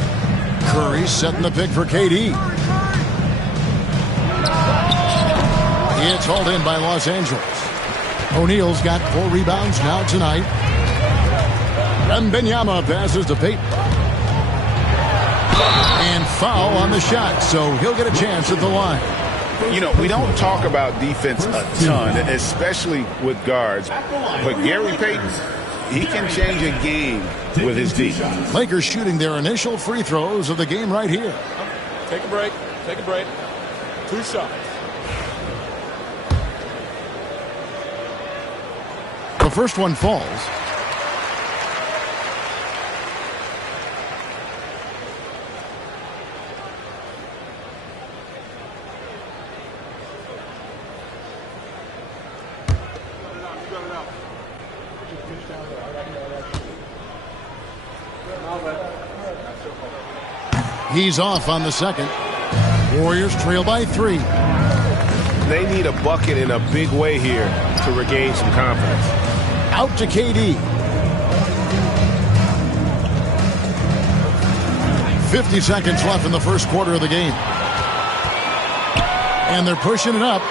Curry setting the pick for KD. It's hauled in by Los Angeles. O'Neal's got 4 rebounds now tonight. Wembanyama passes to Payton. And foul on the shot, so he'll get a chance at the line. You know, we don't talk about defense a ton, especially with guards. But Gary Payton, he can change a game with his defense. Lakers shooting their initial free throws of the game right here. Take a break. Take a break. 2 shots. The first one falls. He's off on the second. Warriors trail by 3. They need a bucket in a big way here to regain some confidence. Out to KD. 50 seconds left in the first quarter of the game. And they're pushing it up.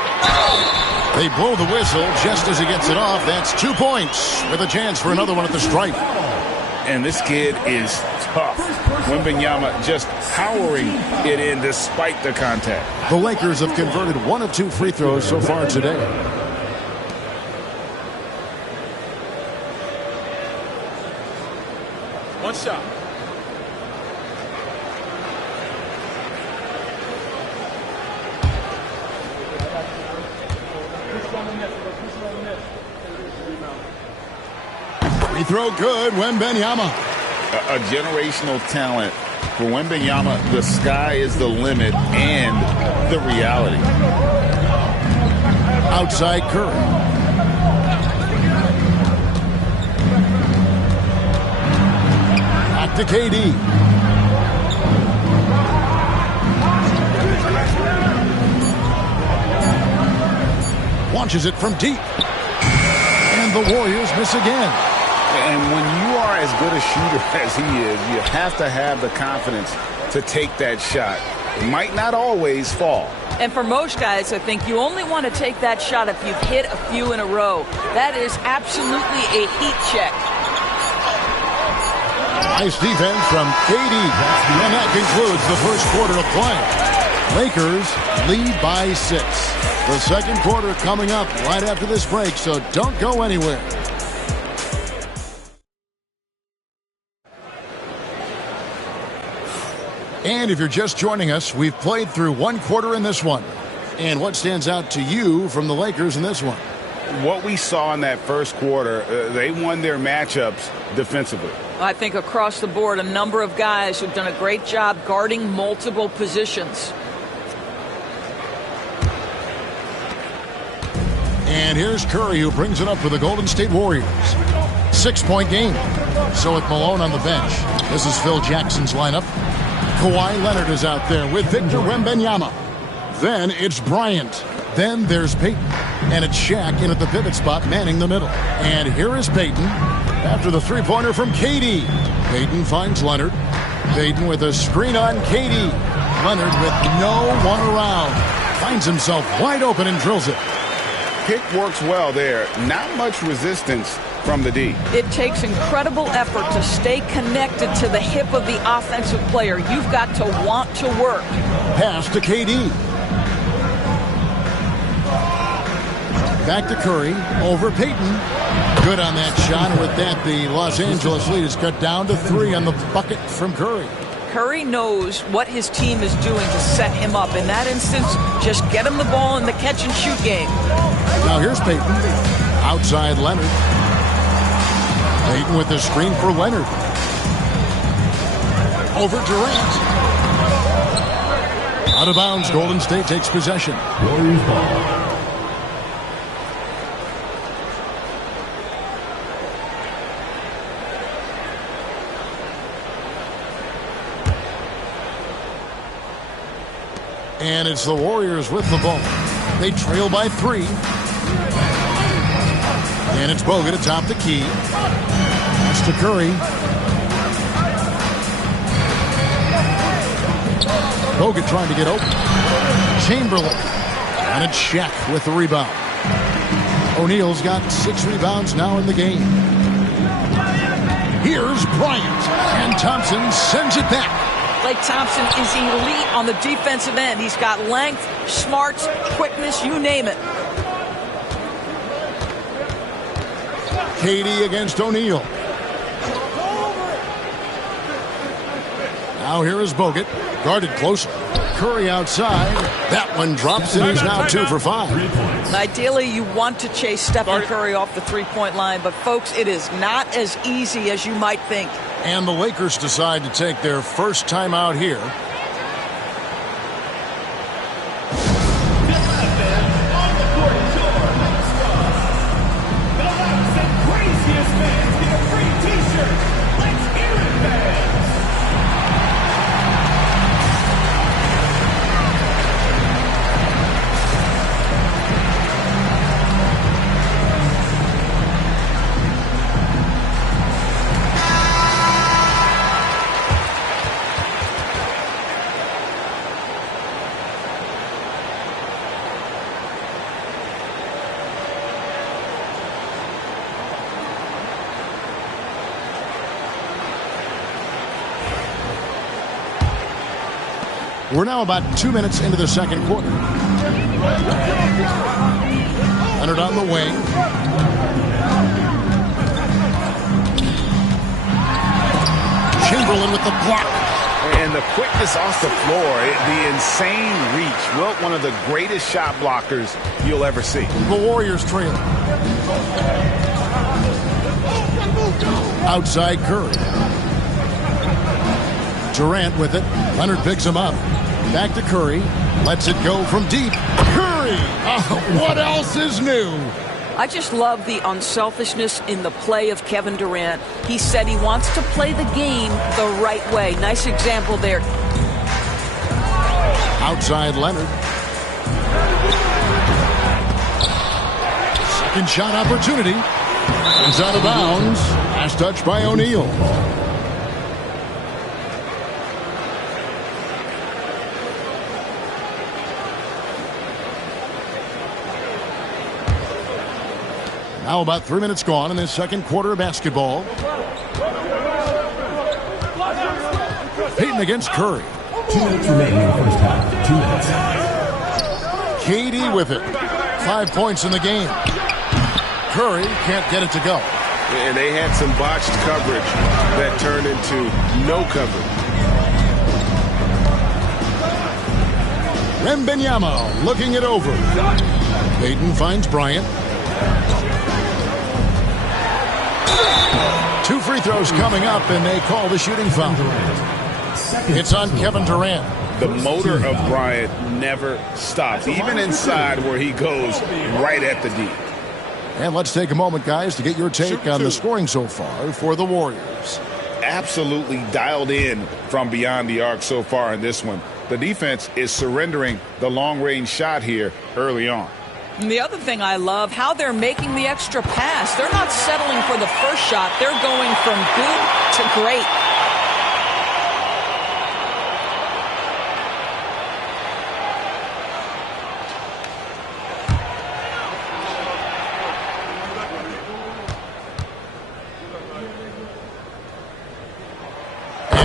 They blow the whistle just as he gets it off. That's 2 points with a chance for another one at the stripe. And this kid is tough. Wembanyama just powering it in despite the contact. The Lakers have converted 1 of 2 free throws so far today. One shot. Free throw good, Wembanyama. A generational talent. For Wembanyama, the sky is the limit and the reality. Outside Curry. Back to KD. Launches it from deep. And the Warriors miss again. And when you are as good a shooter as he is, you have to have the confidence to take that shot. It might not always fall. And for most guys, I think you only want to take that shot if you've hit a few in a row. That is absolutely a heat check. Nice defense from KD. And that concludes the first quarter of play. Lakers lead by 6. The second quarter coming up right after this break, so don't go anywhere. And if you're just joining us, we've played through 1 quarter in this one. And what stands out to you from the Lakers in this one? What we saw in that first quarter, they won their matchups defensively. I think across the board, a number of guys who've done a great job guarding multiple positions. And here's Curry, who brings it up for the Golden State Warriors. 6-point game. So with Malone on the bench, this is Phil Jackson's lineup. Kawhi Leonard is out there with Victor Wembanyama. Then it's Bryant. Then there's Payton. And it's Shaq in at the pivot spot, manning the middle. And here is Payton after the three-pointer from KD. Payton finds Leonard. Payton with a screen on KD. Leonard with no one around. Finds himself wide open and drills it. Pick works well there. Not much resistance from the D. It takes incredible effort to stay connected to the hip of the offensive player. You've got to want to work. Pass to KD. Back to Curry. Over Payton. Good on that shot. With that, the Los Angeles lead is cut down to 3 on the bucket from Curry. Curry knows what his team is doing to set him up. In that instance, just get him the ball in the catch-and-shoot game. Now here's Payton. Outside Leonard. Payton with the screen for Leonard. Over Durant. Out of bounds, Golden State takes possession. Warriors ball. And it's the Warriors with the ball. They trail by 3. And it's Bogut atop the key. That's to Curry. Bogut trying to get open. Chamberlain. And it's Shaq with the rebound. O'Neal's got 6 rebounds now in the game. Here's Bryant. And Thompson sends it back. Klay Thompson is elite on the defensive end. He's got length, smarts, quickness, you name it. KD against O'Neal. Now here is Bogut. Guarded closer. Curry outside. That one drops and he's now 2 for 5. Ideally, you want to chase Stephen Curry off the three-point line, but folks, it is not as easy as you might think. And the Lakers decide to take their first time out here. enthusiast fans get a free t-shirt. Let's hear it, fans. We're now about 2 minutes into the second quarter. Leonard on the wing. Chamberlain with the block. And the quickness off the floor, the insane reach. Well, one of the greatest shot blockers you'll ever see. The Warriors trail. Outside Curry. Durant with it. Leonard picks him up. Back to Curry. Lets it go from deep. Curry! Oh, what else is new? I just love the unselfishness in the play of Kevin Durant. He said he wants to play the game the right way. Nice example there. Outside Leonard. Second shot opportunity. It's out of bounds. Last touch by O'Neal. Now about 3 minutes gone in this second quarter of basketball. Payton against Curry. 2 minutes remaining in the first half. 2 minutes. KD with it. 5 points in the game. Curry can't get it to go. And they had some botched coverage that turned into no coverage. Wembanyama looking it over. Payton finds Bryant. 2 free throws coming up, and they call the shooting foul. It's on Kevin Durant. The motor of Bryant never stops, even inside where he goes right at the D. And let's take a moment, guys, to get your take on the scoring so far for the Warriors. Absolutely dialed in from beyond the arc so far in this one. The defense is surrendering the long-range shot here early on. And the other thing I love, how they're making the extra pass. They're not settling for the first shot. They're going from good to great.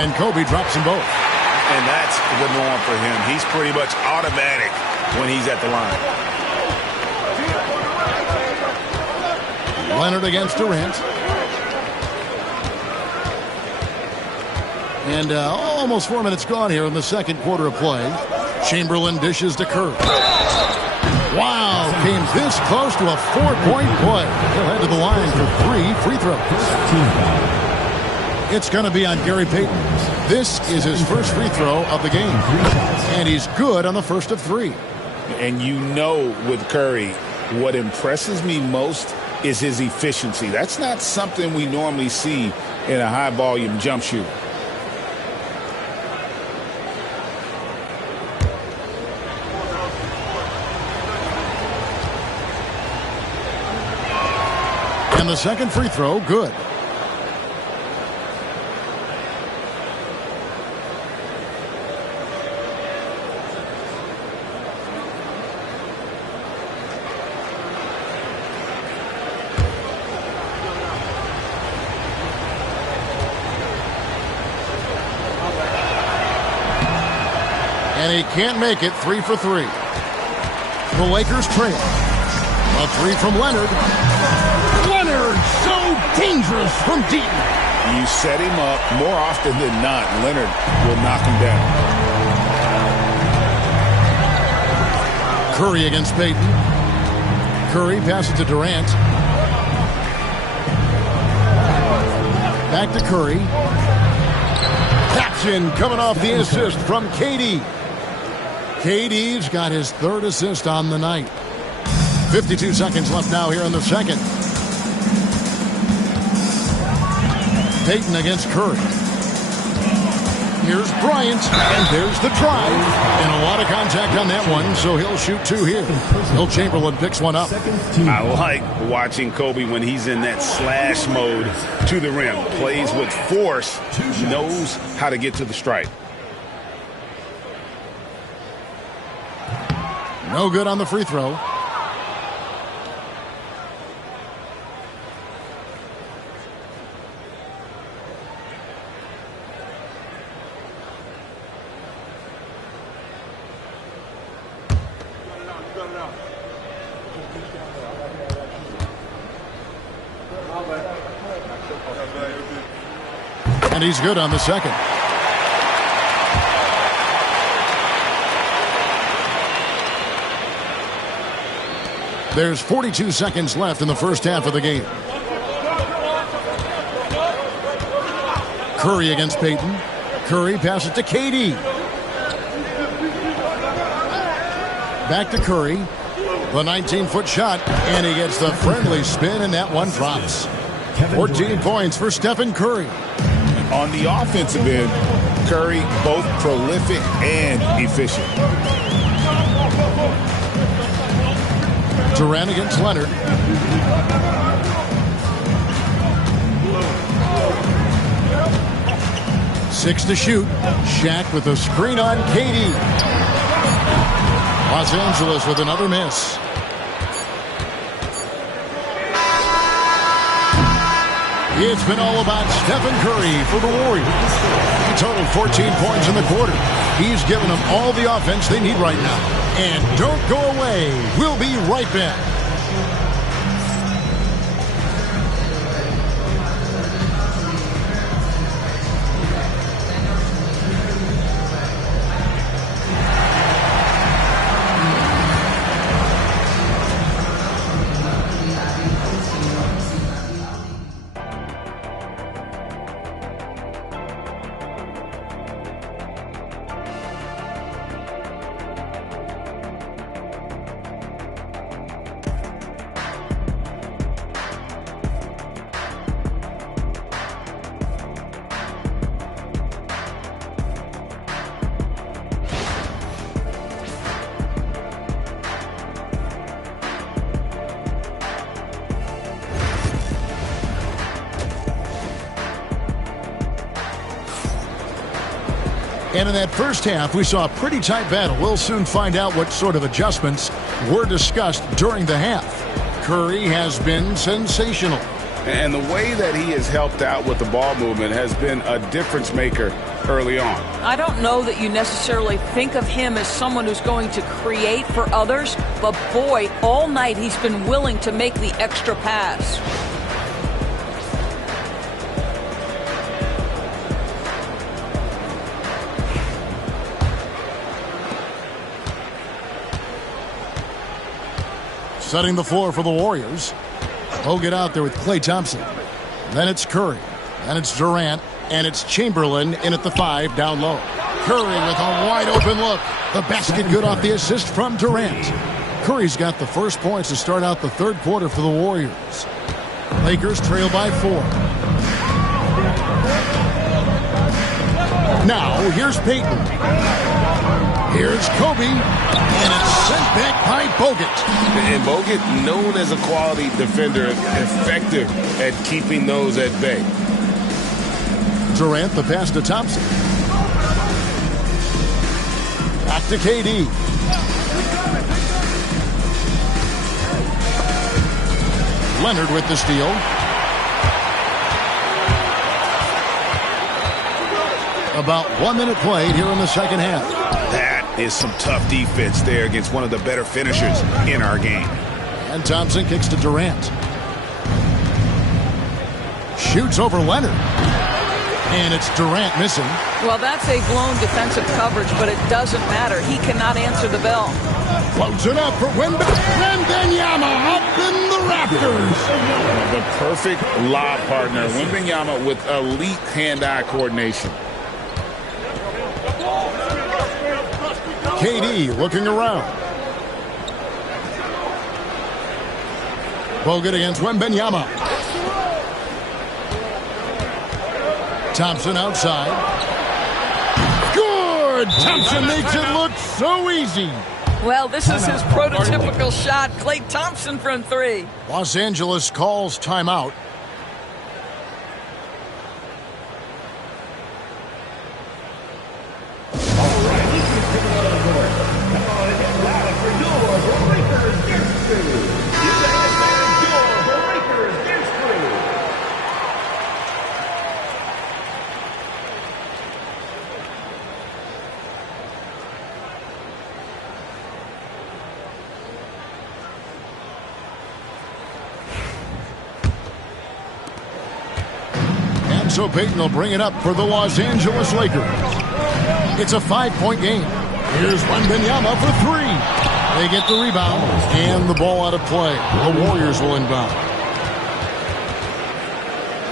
And Kobe drops them both. And that's the norm for him. He's pretty much automatic when he's at the line. Leonard against Durant. And almost 4 minutes gone here in the second quarter of play. Chamberlain dishes to Curry. Wow, came this close to a 4-point play. He'll head to the line for 3 free throws. It's going to be on Gary Payton. This is his first free throw of the game. And he's good on the first of 3. And you know with Curry, what impresses me most is his efficiency. That's not something we normally see in a high-volume jump shooter. And the second free throw, good. And he can't make it. 3 for 3. The Lakers trail. A 3 from Leonard. Leonard, so dangerous from deep. You set him up more often than not. Leonard will knock him down. Curry against Payton. Curry passes to Durant. Back to Curry. Action coming off the assist from KD. KD's got his 3rd assist on the night. 52 seconds left now here in the second. Payton against Curry. Here's Bryant, and there's the drive. And a lot of contact on that one, so he'll shoot 2 here. Will Chamberlain picks one up. I like watching Kobe when he's in that slash mode to the rim. Plays with force, knows how to get to the stripe. No good on the free throw. And he's good on the second. There's 42 seconds left in the first half of the game. Curry against Payton. Curry passes to KD. Back to Curry. The 19-foot shot, and he gets the friendly spin, and that one drops. 14 points for Stephen Curry. On the offensive end, Curry both prolific and efficient. Durant against Leonard. Six to shoot. Shaq with a screen on KD. Los Angeles with another miss. It's been all about Stephen Curry for the Warriors. He totaled 14 points in the quarter. He's given them all the offense they need right now. And don't go away. We'll be right back. And in that first half, we saw a pretty tight battle. We'll soon find out what sort of adjustments were discussed during the half. Curry has been sensational. And the way that he has helped out with the ball movement has been a difference maker early on. I don't know that you necessarily think of him as someone who's going to create for others, but boy, all night he's been willing to make the extra pass. Setting the floor for the Warriors. He'll get out there with Klay Thompson. Then it's Curry. Then it's Durant. And it's Chamberlain in at the 5 down low. Curry with a wide open look. The basket good off the assist from Durant. Curry's got the first points to start out the third quarter for the Warriors. Lakers trail by 4. Now here's Payton. Here's Kobe, and it's sent back by Bogut. And Bogut, known as a quality defender, effective at keeping those at bay. Durant, the pass to Thompson. Back to KD. Leonard with the steal. About 1 minute played here in the second half. That is some tough defense there against one of the better finishers in our game. And Thompson kicks to Durant. Shoots over Leonard. And it's Durant missing. Well, that's a blown defensive coverage, but it doesn't matter. He cannot answer the bell. Floats it up for Wembanyama up in the rafters. The perfect lob partner. Wembanyama with elite hand-eye coordination. KD looking around. Bogut against Wembanyama. Thompson outside. Good! Thompson makes it look so easy. Well, this is his prototypical shot. Klay Thompson from three. Los Angeles calls timeout. So Payton will bring it up for the Los Angeles Lakers. It's a 5-point game. Here's Wembanyama for three. They get the rebound and the ball out of play. The Warriors will inbound.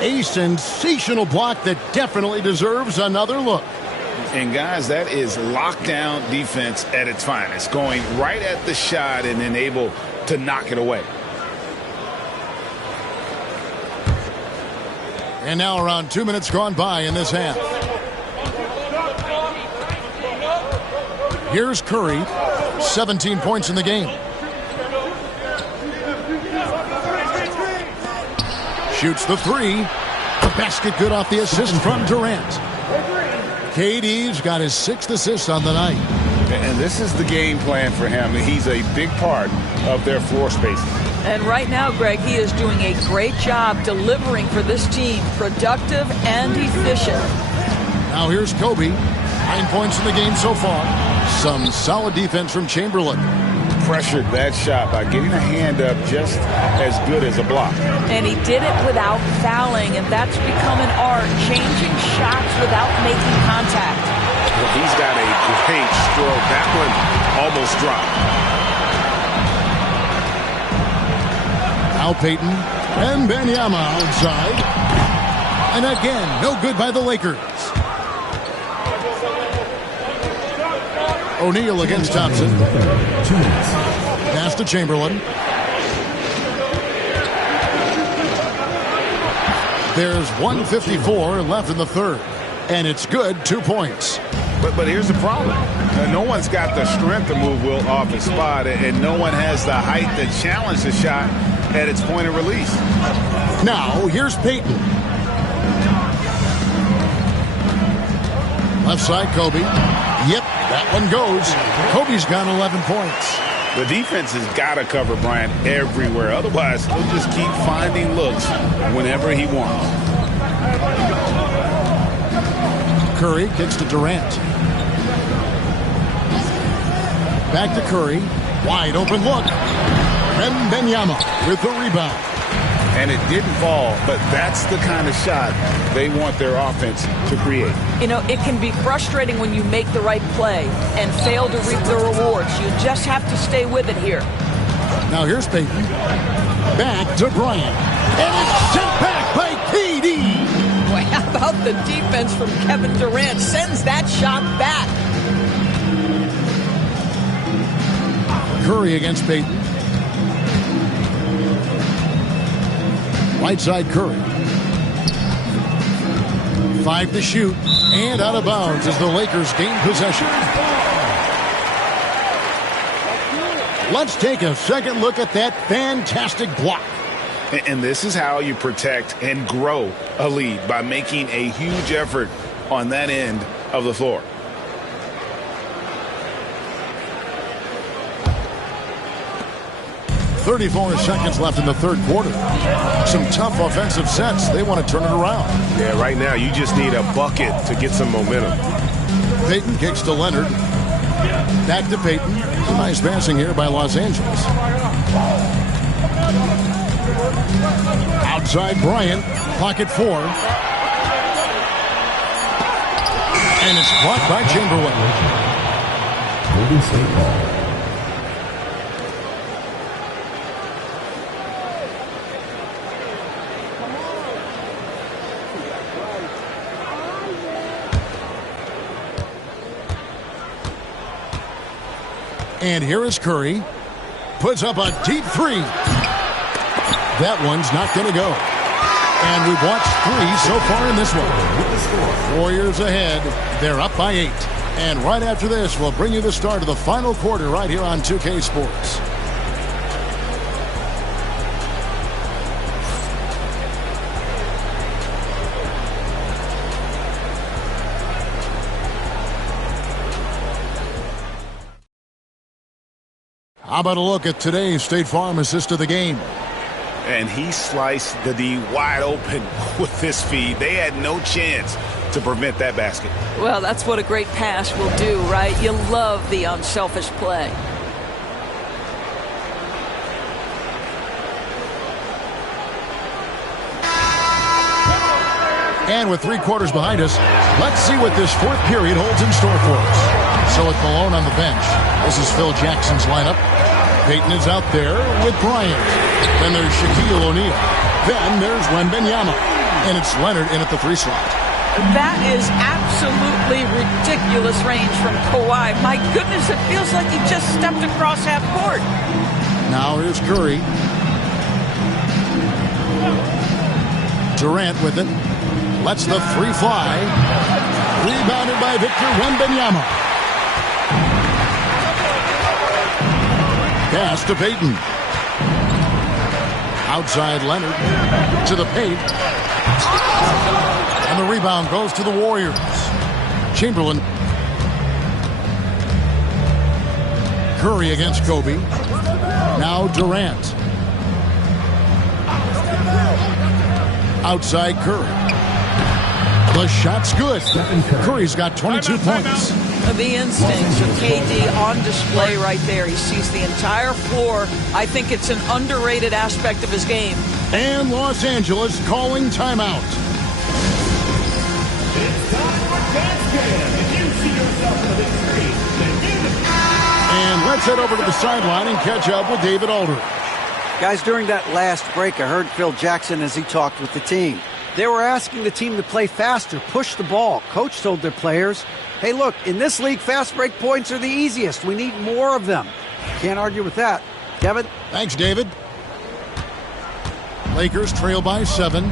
A sensational block that definitely deserves another look. And guys, that is lockdown defense at its finest. Going right at the shot and then able to knock it away. And now around 2 minutes gone by in this half. Here's Curry, 17 points in the game. Shoots the three. The basket good off the assist from Durant. KD's got his 6th assist on the night. And this is the game plan for him. He's a big part of their floor spacing. And right now, Greg, he is doing a great job delivering for this team, productive and efficient. Now here's Kobe, 9 points in the game so far. Some solid defense from Chamberlain. Pressured that shot by getting a hand up just as good as a block. And he did it without fouling, and that's become an art, changing shots without making contact. Well, he's got a great stroke. That one almost dropped. Now Payton and Wembanyama outside. And again, no good by the Lakers. O'Neal against Thompson. Pass to Chamberlain. There's 1:54 left in the third. And it's good, 2 points. But here's the problem. No one's got the strength to move Will off his spot, and no one has the height to challenge the shot at its point of release. Now, here's Payton. Left side, Kobe. Yep, that one goes. Kobe's got 11 points. The defense has got to cover Bryant everywhere. Otherwise, he'll just keep finding looks whenever he wants. Curry kicks to Durant. Back to Curry. Wide open look. Wembanyama with the rebound. And it didn't fall, but that's the kind of shot they want their offense to create. You know, it can be frustrating when you make the right play and fail to reap the rewards. You just have to stay with it here. Now here's Payton. Back to Bryant. And it's sent back by KD. Boy, how about the defense from Kevin Durant? Sends that shot back. Curry against Payton. Right side Curry. 5 to shoot. And out of bounds as the Lakers gain possession. Let's take a second look at that fantastic block. And this is how you protect and grow a lead, by making a huge effort on that end of the floor. .34 seconds left in the third quarter. Some tough offensive sets. They want to turn it around. Yeah, right now you just need a bucket to get some momentum. Payton kicks to Leonard. Back to Payton. Nice passing here by Los Angeles. Outside Bryant. Pocket 4. And it's blocked by Chamberlain. And here is Curry. Puts up a deep three. That one's not going to go. And we've watched 3 so far in this one. Warriors ahead. They're up by 8. And right after this, we'll bring you the start of the final quarter right here on 2K Sports. How about a look at today's State Farm assist of the game? And he sliced the D wide open with this feed. They had no chance to prevent that basket. Well, that's what a great pass will do, right? You love the unselfish play. And with 3 quarters behind us, let's see what this 4th period holds in store for us. So with Malone on the bench, this is Phil Jackson's lineup. Peyton is out there with Bryant. Then there's Shaquille O'Neal. Then there's Wembanyama. And it's Leonard in at the 3 slot. That is absolutely ridiculous range from Kawhi. My goodness, it feels like he just stepped across half court. Now here's Curry. Durant with it. Lets the 3 fly. Rebounded by Victor Wembanyama. Pass to Peyton. Outside Leonard. To the paint. And the rebound goes to the Warriors. Chamberlain. Curry against Kobe. Now Durant. Outside Curry. The shot's good. Curry's got 22 points. The instincts of KD on display right there. He sees the entire floor. I think it's an underrated aspect of his game. And Los Angeles calling timeout. It's time for basket. If you see yourself in the big screen, then give it. And let's head over to the sideline and catch up with David Aldridge. Guys, during that last break, I heard Phil Jackson as he talked with the team. They were asking the team to play faster, push the ball. Coach told their players, hey, look, in this league, fast break points are the easiest. We need more of them. Can't argue with that. Kevin? Thanks, David. Lakers trail by 7.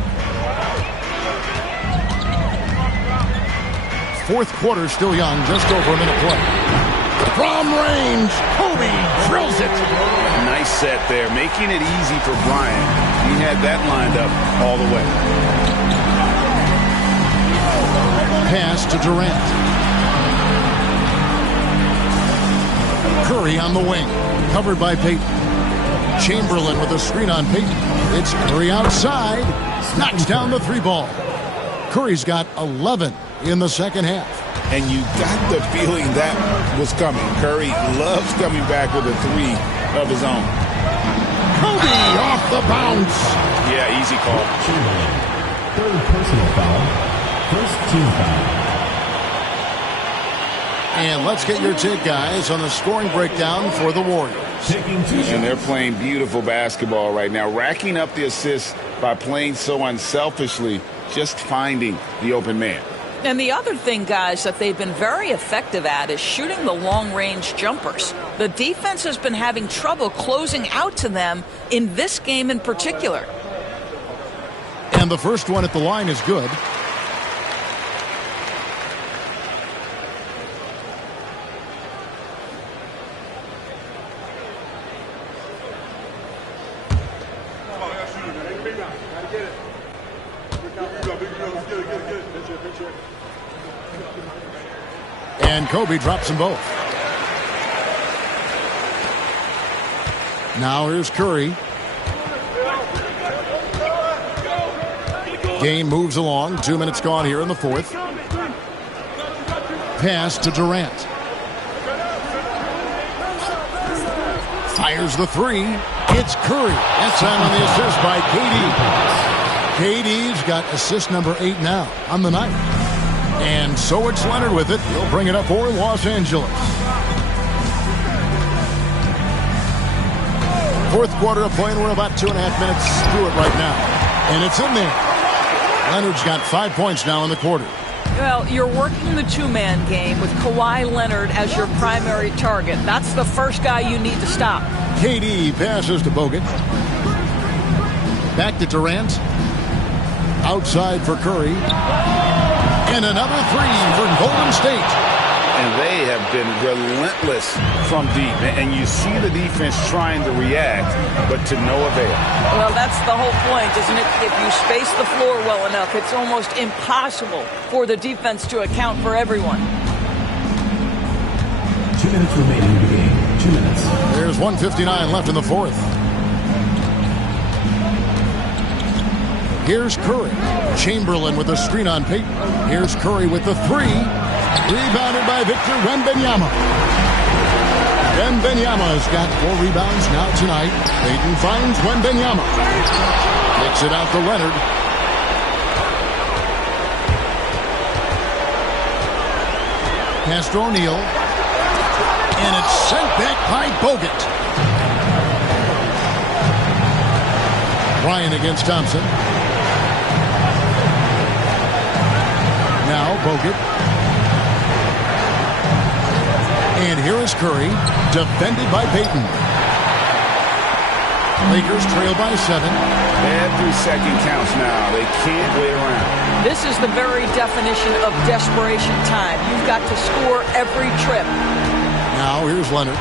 4th quarter still young, just over a minute play. From range, Kobe drills it. Nice set there, making it easy for Bryant. He had that lined up all the way. Pass to Durant. Curry on the wing, covered by Peyton. Chamberlain with a screen on Peyton. It's Curry outside, knocks down the 3 ball. Curry's got 11 in the second half. And you got the feeling that was coming. Curry loves coming back with a 3 of his own. Kobe off the bounce. Yeah, easy call. Third personal foul. First team foul. And let's get your take, guys, on the scoring breakdown for the Warriors. And they're playing beautiful basketball right now, racking up the assists by playing so unselfishly, just finding the open man. And the other thing, guys, that they've been very effective at is shooting the long-range jumpers. The defense has been having trouble closing out to them in this game in particular. And the first one at the line is good. And Kobe drops them both. Now here's Curry. Game moves along. 2 minutes gone here in the 4th. Pass to Durant. Fires the 3. It's Curry. That time on the assist by KD. KD's got assist number 8 now on the night. And so it's Leonard with it. He'll bring it up for Los Angeles. 4th quarter of play, and we're about 2.5 minutes through it right now. And it's in there. Leonard's got 5 points now in the quarter. Well, you're working the 2-man game with Kawhi Leonard as your primary target. That's the first guy you need to stop. KD passes to Bogut. Back to Durant. Outside for Curry. And another three for Golden State. And they have been relentless from deep. And you see the defense trying to react, but to no avail. Well, that's the whole point, isn't it? If you space the floor well enough, it's almost impossible for the defense to account for everyone. 2 minutes remaining in the game. 2 minutes. There's 1:59 left in the fourth. Here's Curry. Chamberlain with a screen on Payton. Here's Curry with the three. Rebounded by Victor Wembanyama. Wembanyama has got 4 rebounds now tonight. Payton finds Wembanyama. Kicks it out to Leonard. Pass to O'Neal. And it's sent back by Bogut. Ryan against Thompson. Now Bogut. And here is Curry, defended by Payton. Lakers trail by 7. Every second counts now. They can't wait around. This is the very definition of desperation time. You've got to score every trip. Now here's Leonard.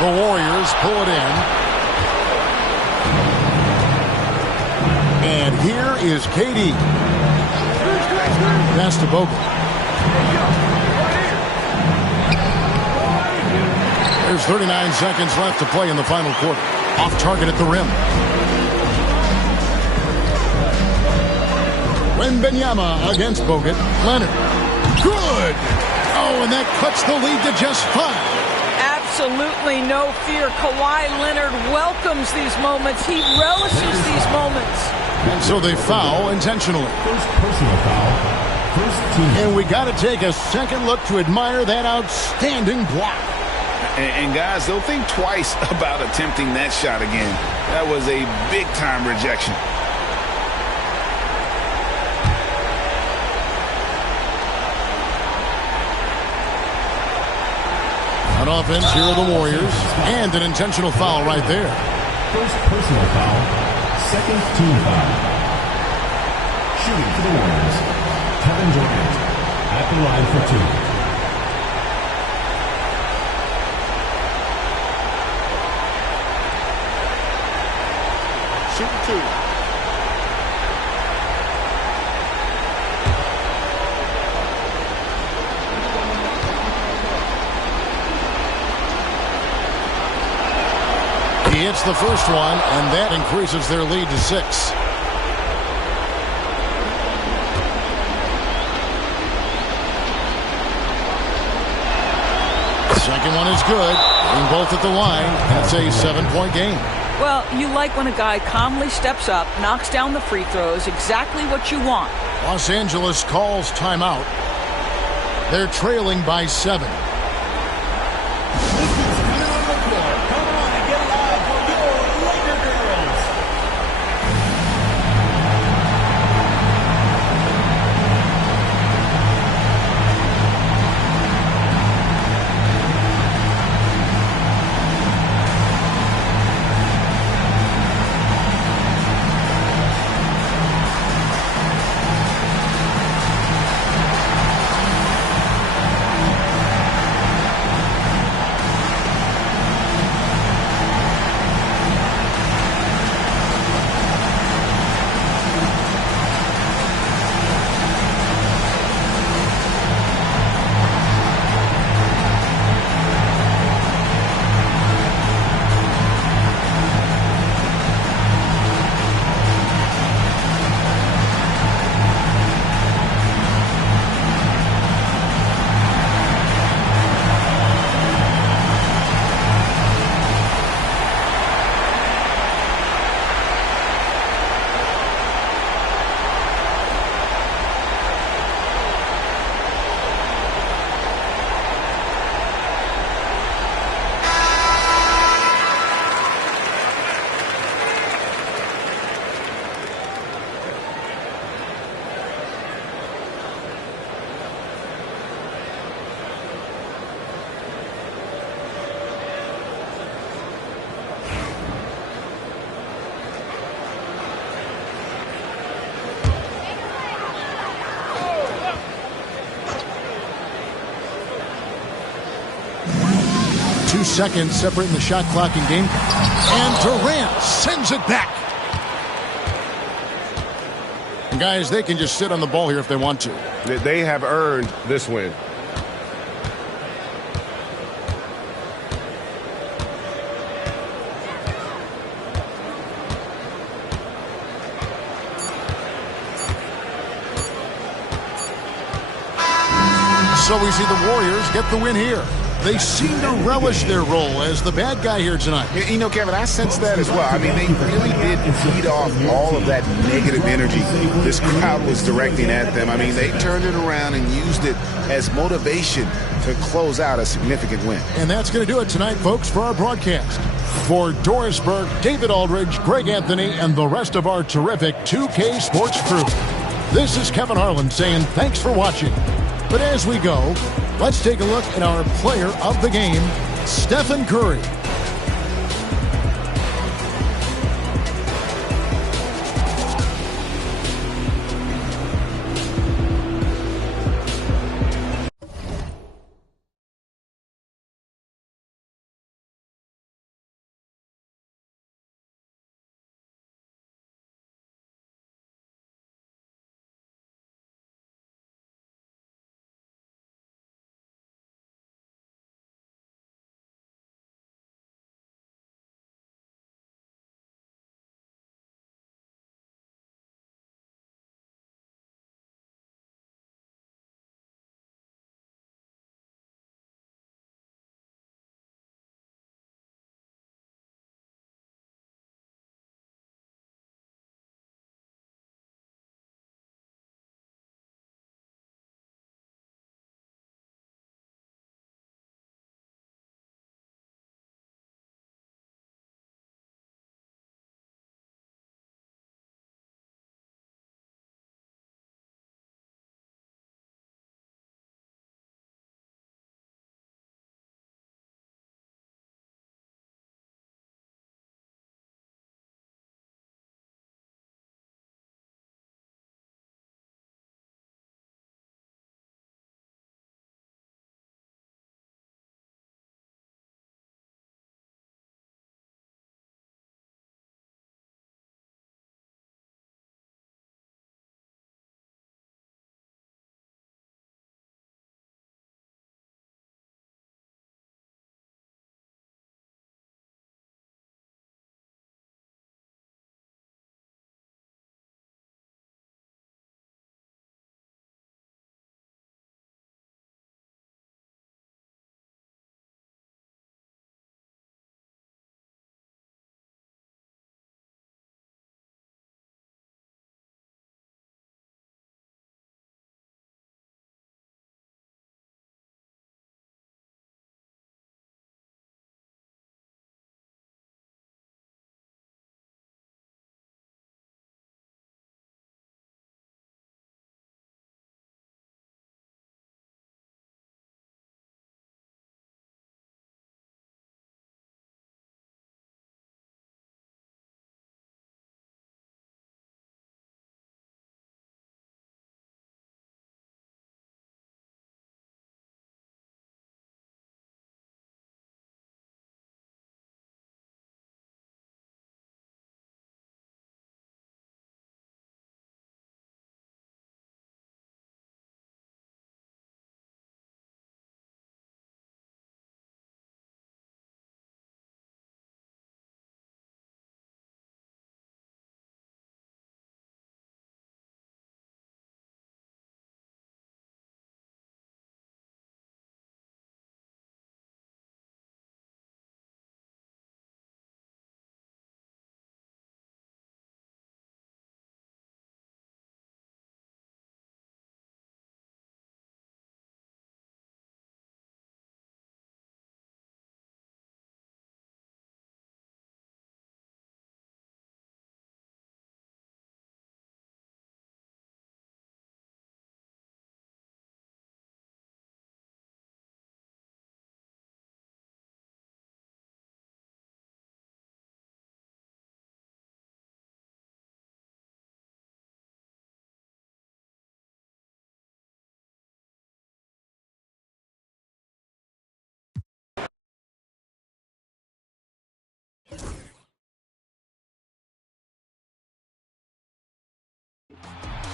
The Warriors pull it in. And here is KD. Pass to Bogut. There's 39 seconds left to play in the final quarter. Off target at the rim. Wembanyama against Bogut. Leonard. Good! Oh, and that cuts the lead to just 5. Absolutely no fear. Kawhi Leonard welcomes these moments. He relishes these moments. And so they foul intentionally. First personal foul. First team. And we got to take a second look to admire that outstanding block. And guys, they'll think twice about attempting that shot again. That was a big-time rejection. On offense, here are the Warriors. And an intentional foul right there. First personal foul. Second team foul. Shooting for the Warriors, Kevin Durant at the line for 2. Shoot 2. He hits the first one, and that increases their lead to 6. Second one is good. Being both at the line, and it's a 7-point game. Well, you like when a guy calmly steps up, knocks down the free throws, exactly what you want. Los Angeles calls timeout. They're trailing by 7. 2 seconds separating the shot clock and game clock. And Durant sends it back. And guys, they can just sit on the ball here if they want to. They have earned this win. So we see the Warriors get the win here. They seem to relish their role as the bad guy here tonight. You know, Kevin, I sense that as well. I mean, they really did feed off all of that negative energy this crowd was directing at them. I mean, they turned it around and used it as motivation to close out a significant win. And that's going to do it tonight, folks, for our broadcast. For Doris Burke, David Aldridge, Greg Anthony, and the rest of our terrific 2K Sports crew, this is Kevin Harlan saying thanks for watching. But as we go, let's take a look at our player of the game, Stephen Curry.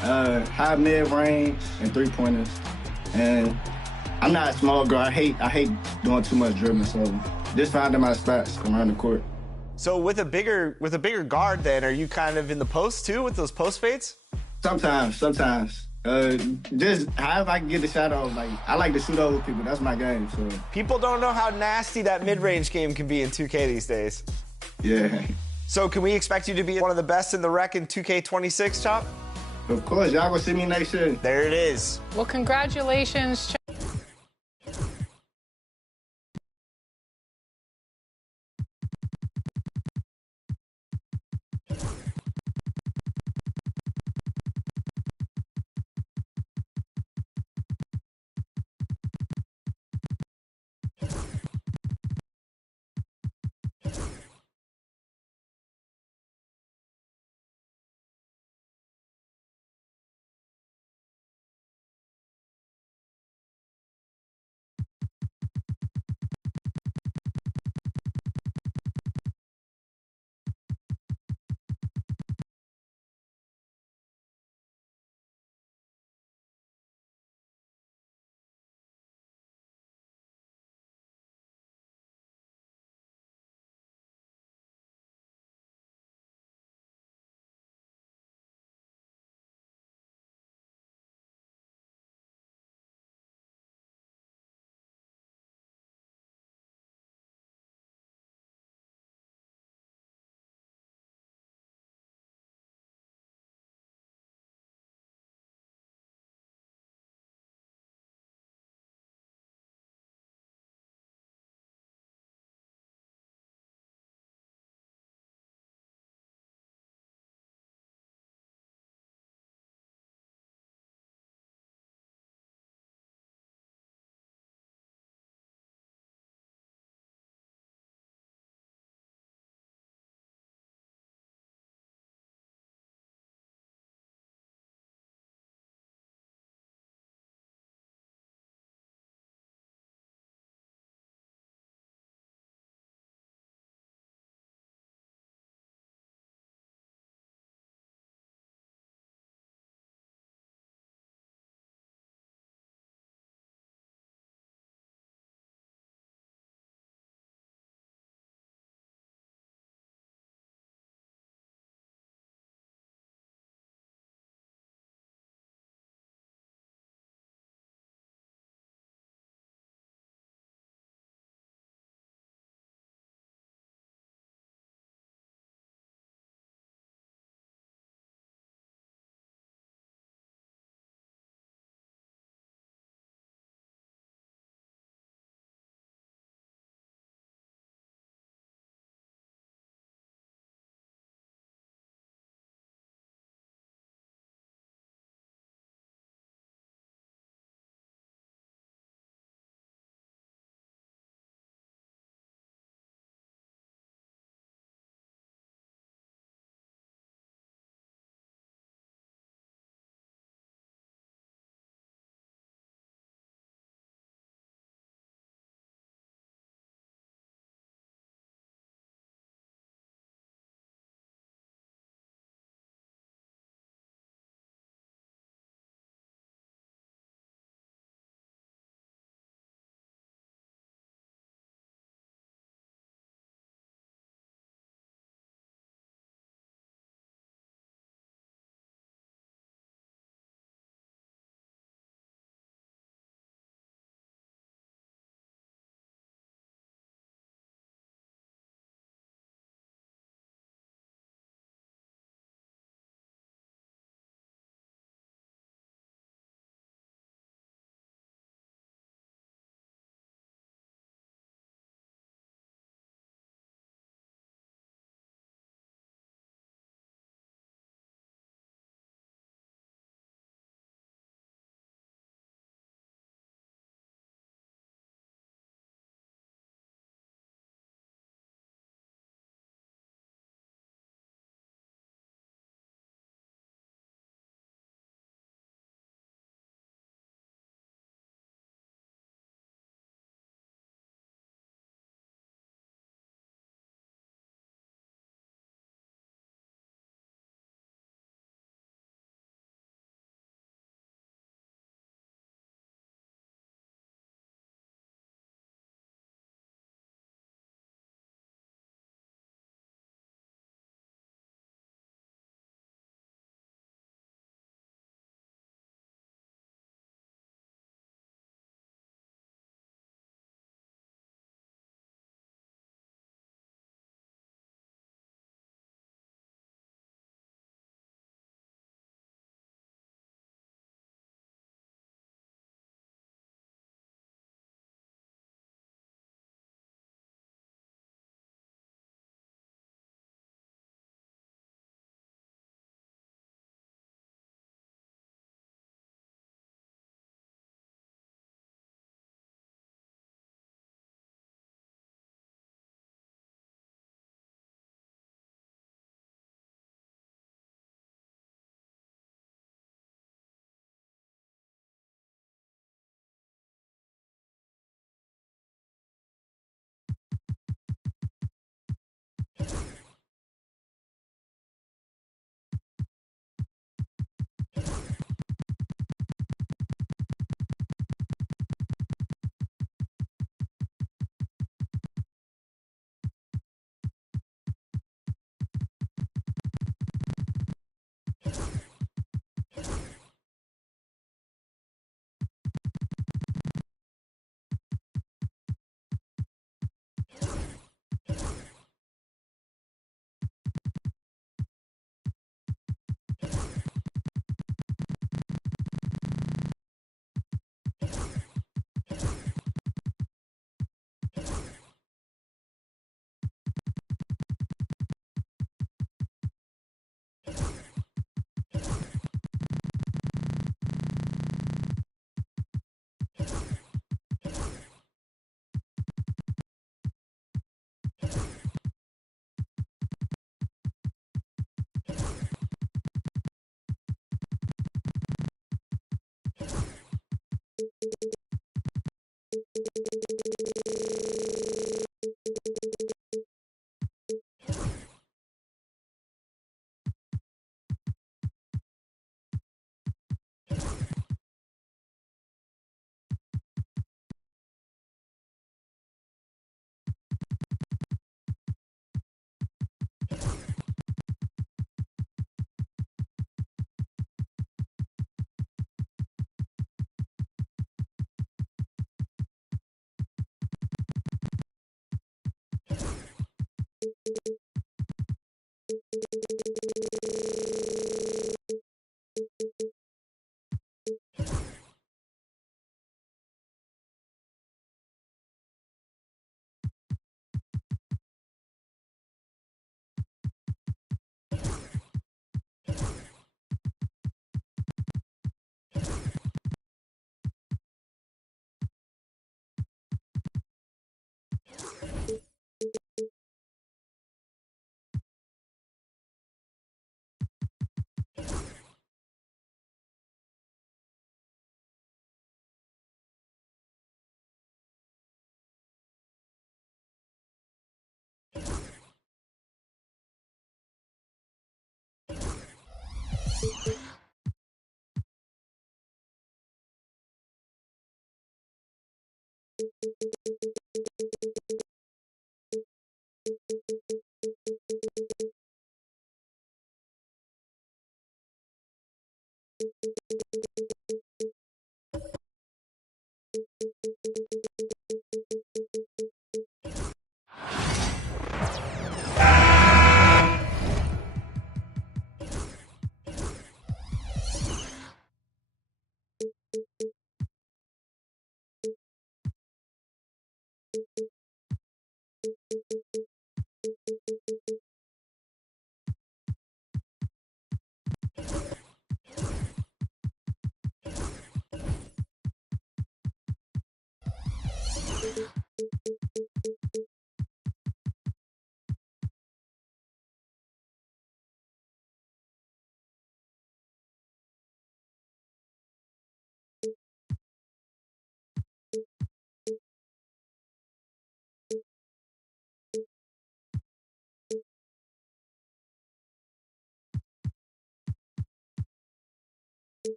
high mid-range and three-pointers. And I'm not a small girl. I hate doing too much dribbling, so just finding my spots around the court. So with a bigger guard, then are you kind of in the post too with those post fades? Sometimes. Just however I can get the shot off. Like I like to shoot over people. That's my game. So people don't know how nasty that mid-range game can be in 2K these days. Yeah. So can we expect you to be one of the best in the rec in 2K26, Chop? Of course, y'all gonna see me next year. There it is. Well, congratulations.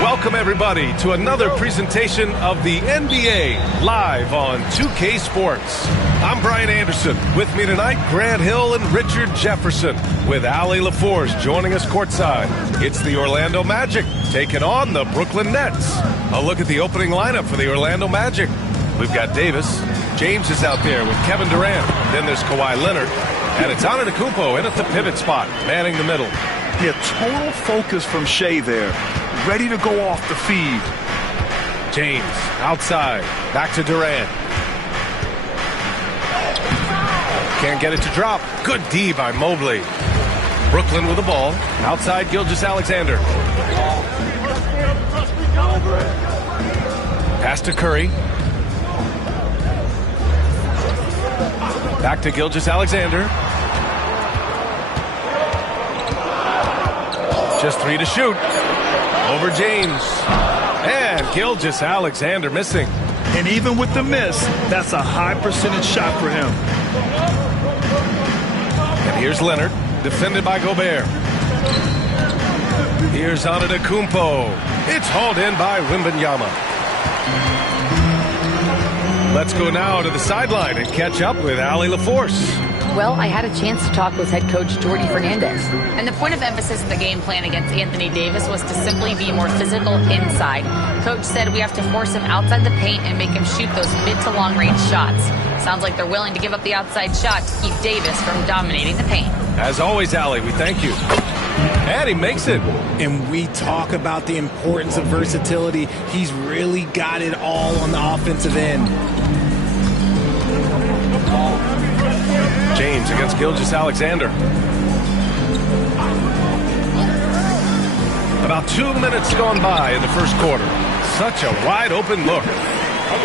Welcome, everybody, to another presentation of the NBA live on 2K Sports. I'm Brian Anderson. With me tonight, Grant Hill and Richard Jefferson, with Allie LaForce joining us courtside. It's the Orlando Magic taking on the Brooklyn Nets. A look at the opening lineup for the Orlando Magic. We've got Davis. James is out there with Kevin Durant. Then there's Kawhi Leonard. And it's Antetokounmpo in at the pivot spot, manning the middle. Yeah, total focus from Shea there. Ready to go off the feed. James outside. Back to Durant. Can't get it to drop. Good D by Mobley. Brooklyn with the ball. Outside Gilgeous-Alexander. Pass to Curry. Back to Gilgeous-Alexander. Just 3 to shoot. Over James. And Gilgeous-Alexander missing. And even with the miss, that's a high percentage shot for him. And here's Leonard, defended by Gobert. Here's Antetokounmpo. It's hauled in by Wembanyama. Let's go now to the sideline and catch up with Allie LaForce. Well, I had a chance to talk with head coach Jordi Fernandez. And the point of emphasis in the game plan against Anthony Davis was to simply be more physical inside. Coach said we have to force him outside the paint and make him shoot those mid to long range shots. Sounds like they're willing to give up the outside shot to keep Davis from dominating the paint. As always, Allie, we thank you. And he makes it. And we talk about the importance of versatility. He's really got it all on the offensive end. James against Gilgeous-Alexander. About 2 minutes gone by in the first quarter. Such a wide open look.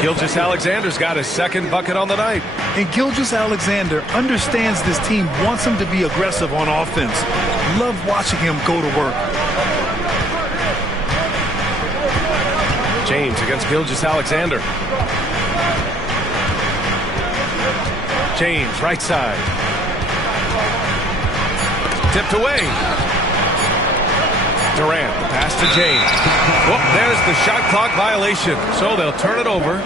Gilgeous-Alexander's got his second bucket on the night. And Gilgeous-Alexander understands this team wants him to be aggressive on offense. Love watching him go to work. James against Gilgeous-Alexander. James, right side. Tipped away. Durant, the pass to James. Whoop, there's the shot clock violation. So they'll turn it over.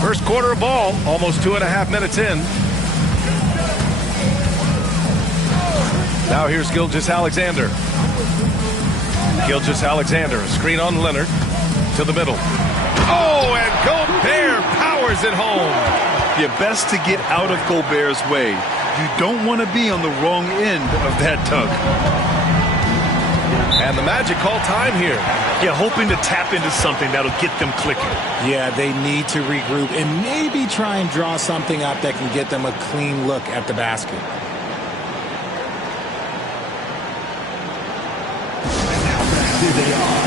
First quarter of ball, almost 2.5 minutes in. Now here's Gilgeous-Alexander. Gilgeous-Alexander, a screen on Leonard to the middle. Oh, and Gobert powers it home. Yeah, best to get out of Gobert's way. You don't want to be on the wrong end of that tug. And the Magic call time here. Yeah, hoping to tap into something that'll get them clicking. Yeah, they need to regroup and maybe try and draw something up that can get them a clean look at the basket. Here they are.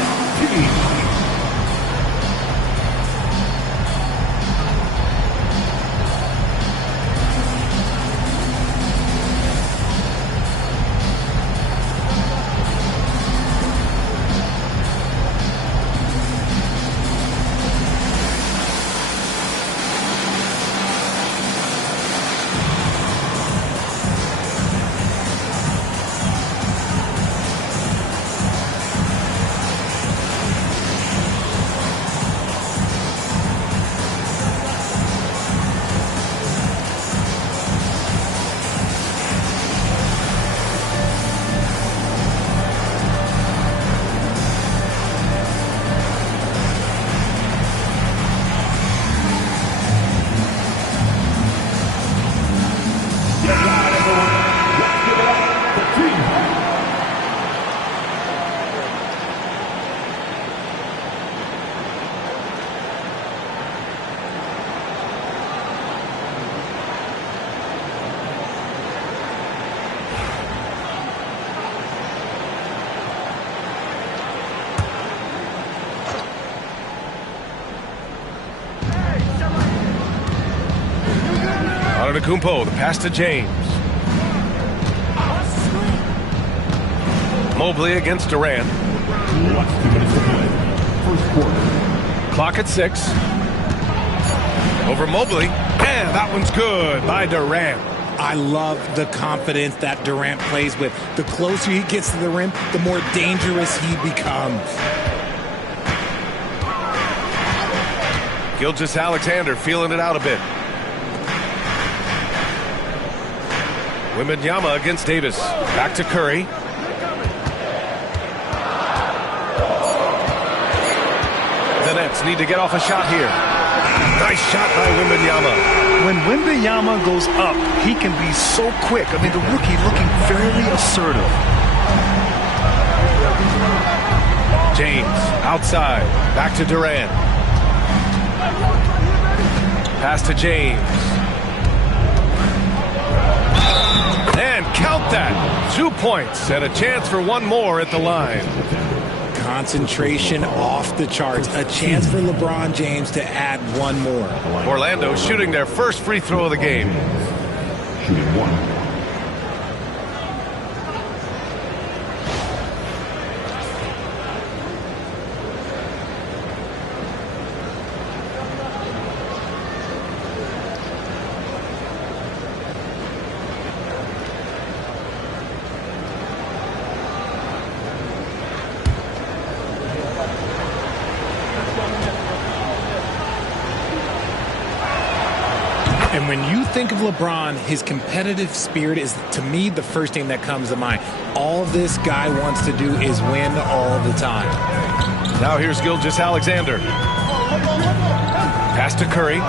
Antetokounmpo, the pass to James. Mobley against Durant. Clock at 6. Over Mobley. And that one's good by Durant. I love the confidence that Durant plays with. The closer he gets to the rim, the more dangerous he becomes. Gilgeous-Alexander feeling it out a bit. Wembanyama against Davis. Back to Curry. The Nets need to get off a shot here. Nice shot by Wembanyama. When Wembanyama goes up, he can be so quick. I mean, the rookie looking fairly assertive. James outside. Back to Durant. Pass to James. And count that. 2 points and a chance for one more at the line. Concentration off the charts. A chance for LeBron James to add one more. Orlando shooting their first free throw of the game. Shooting one. And when you think of LeBron, his competitive spirit is, to me, the first thing that comes to mind. All this guy wants to do is win all the time. Now here's Gilgeous-Alexander. Pass to Curry.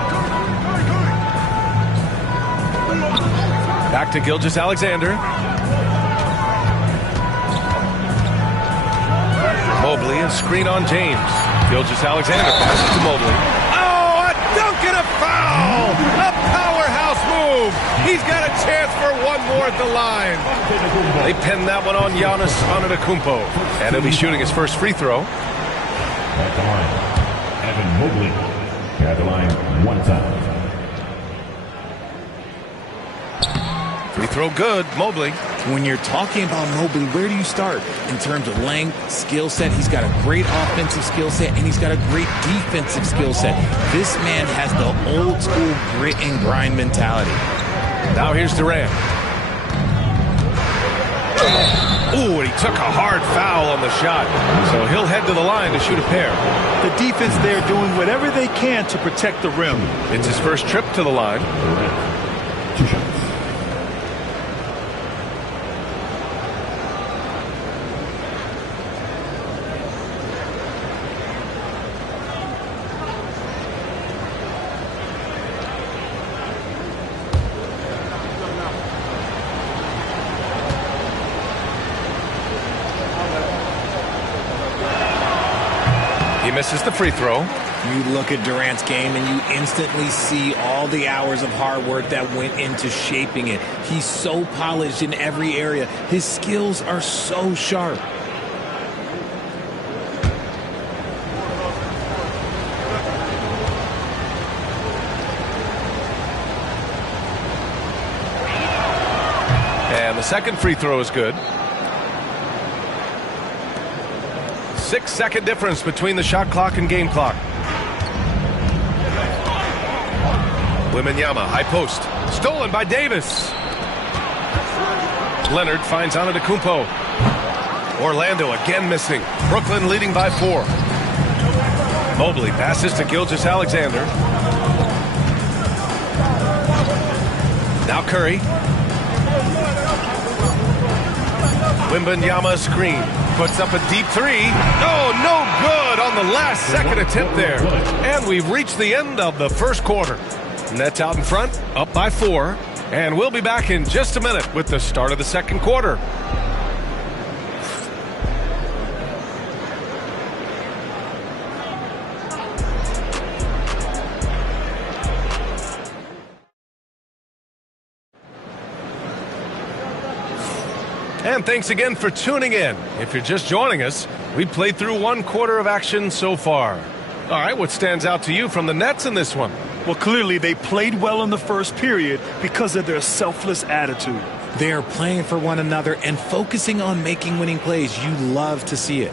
Back to Gilgeous-Alexander. Mobley, a screen on James. Gilgeous-Alexander passes to Mobley. Oh, a dunk and a foul! A powerhouse move! room. He's got a chance for one more at the line. They pin that one on Giannis Antetokounmpo. And he'll be shooting his first free throw. At the line, Evan Mobley. At the line, one time. Free throw good, Mobley. When you're talking about Mobley, where do you start? In terms of length, skill set, he's got a great offensive skill set, and he's got a great defensive skill set. This man has the old school grit and grind mentality. Now here's Durant. Ooh, and he took a hard foul on the shot. So he'll head to the line to shoot a pair. The defense there doing whatever they can to protect the rim. It's his first trip to the line. 2 shots. Misses the free throw. You look at Durant's game and you instantly see all the hours of hard work that went into shaping it. He's so polished in every area. His skills are so sharp. And the second free throw is good. 6-second difference between the shot clock and game clock. Wembanyama, high post. Stolen by Davis. Leonard finds Antetokounmpo. Orlando again missing. Brooklyn leading by 4. Mobley passes to Gilgeous-Alexander. Now Curry. Wembanyama screen. Puts up a deep three. Oh, no good on the last second attempt there. And we've reached the end of the first quarter. Nets out in front, up by 4. And we'll be back in just a minute with the start of the second quarter. And thanks again for tuning in. If you're just joining us, we played through 1 quarter of action so far. All right, what stands out to you from the Nets in this one? Well, clearly they played well in the first period because of their selfless attitude. They are playing for one another and focusing on making winning plays. You love to see it.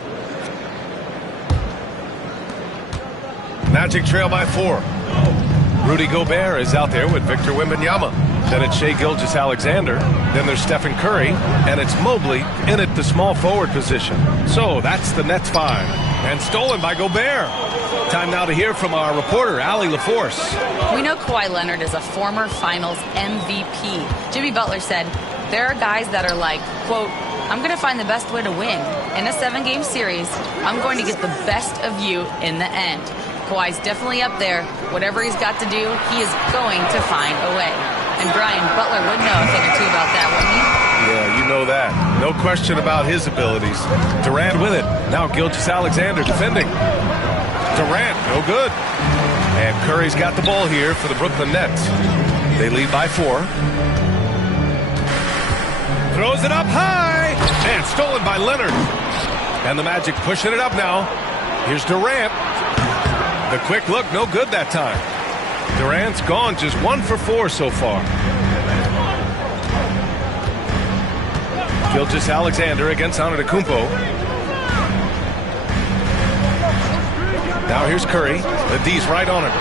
Magic trail by 4. Rudy Gobert is out there with Victor Wembanyama. Then it's Shai Gilgeous-Alexander. Then there's Stephen Curry. And it's Mobley in at the small forward position. So that's the Nets 5. And stolen by Gobert. Time now to hear from our reporter, Allie LaForce. We know Kawhi Leonard is a former Finals MVP. Jimmy Butler said, there are guys that are like, quote, I'm going to find the best way to win. In a 7-game series, I'm going to get the best of you in the end. Kawhi's definitely up there. Whatever he's got to do, he is going to find a way. And Brian, Butler would know a thing or two about that, wouldn't he? Yeah, you know that. No question about his abilities. Durant with it. Now Gilgeous-Alexander defending. Durant, no good. And Curry's got the ball here for the Brooklyn Nets. They lead by 4. Throws it up high. And stolen by Leonard. And the Magic pushing it up now. Here's Durant. The quick look, no good that time. Durant's gone just 1 for 4 so far. Gilgeous-Alexander against Antetokounmpo. Now here's Curry. The D's right on him.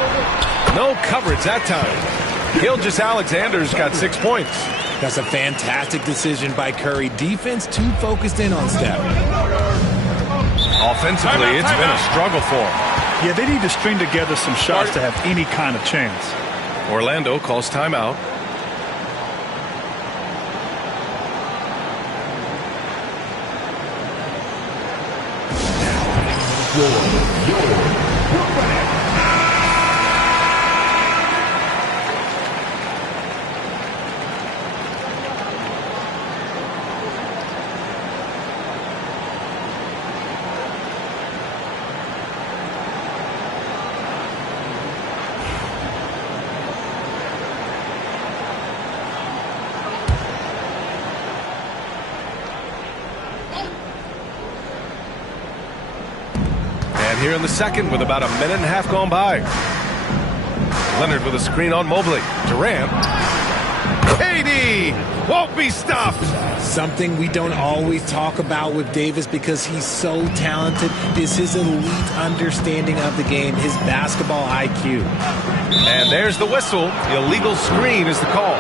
No coverage that time. Gilgeous-Alexander's got 6 points. That's a fantastic decision by Curry. Defense too focused in on Steph. Offensively, it's been a struggle for him. Yeah, they need to string together some shots to have any kind of chance. Orlando calls timeout. here in the second with about a minute and a half gone by. Leonard with a screen on Mobley. Durant. KD won't be stopped. Something we don't always talk about with Davis because he's so talented is his elite understanding of the game, his basketball IQ. And there's the whistle. The illegal screen is the call.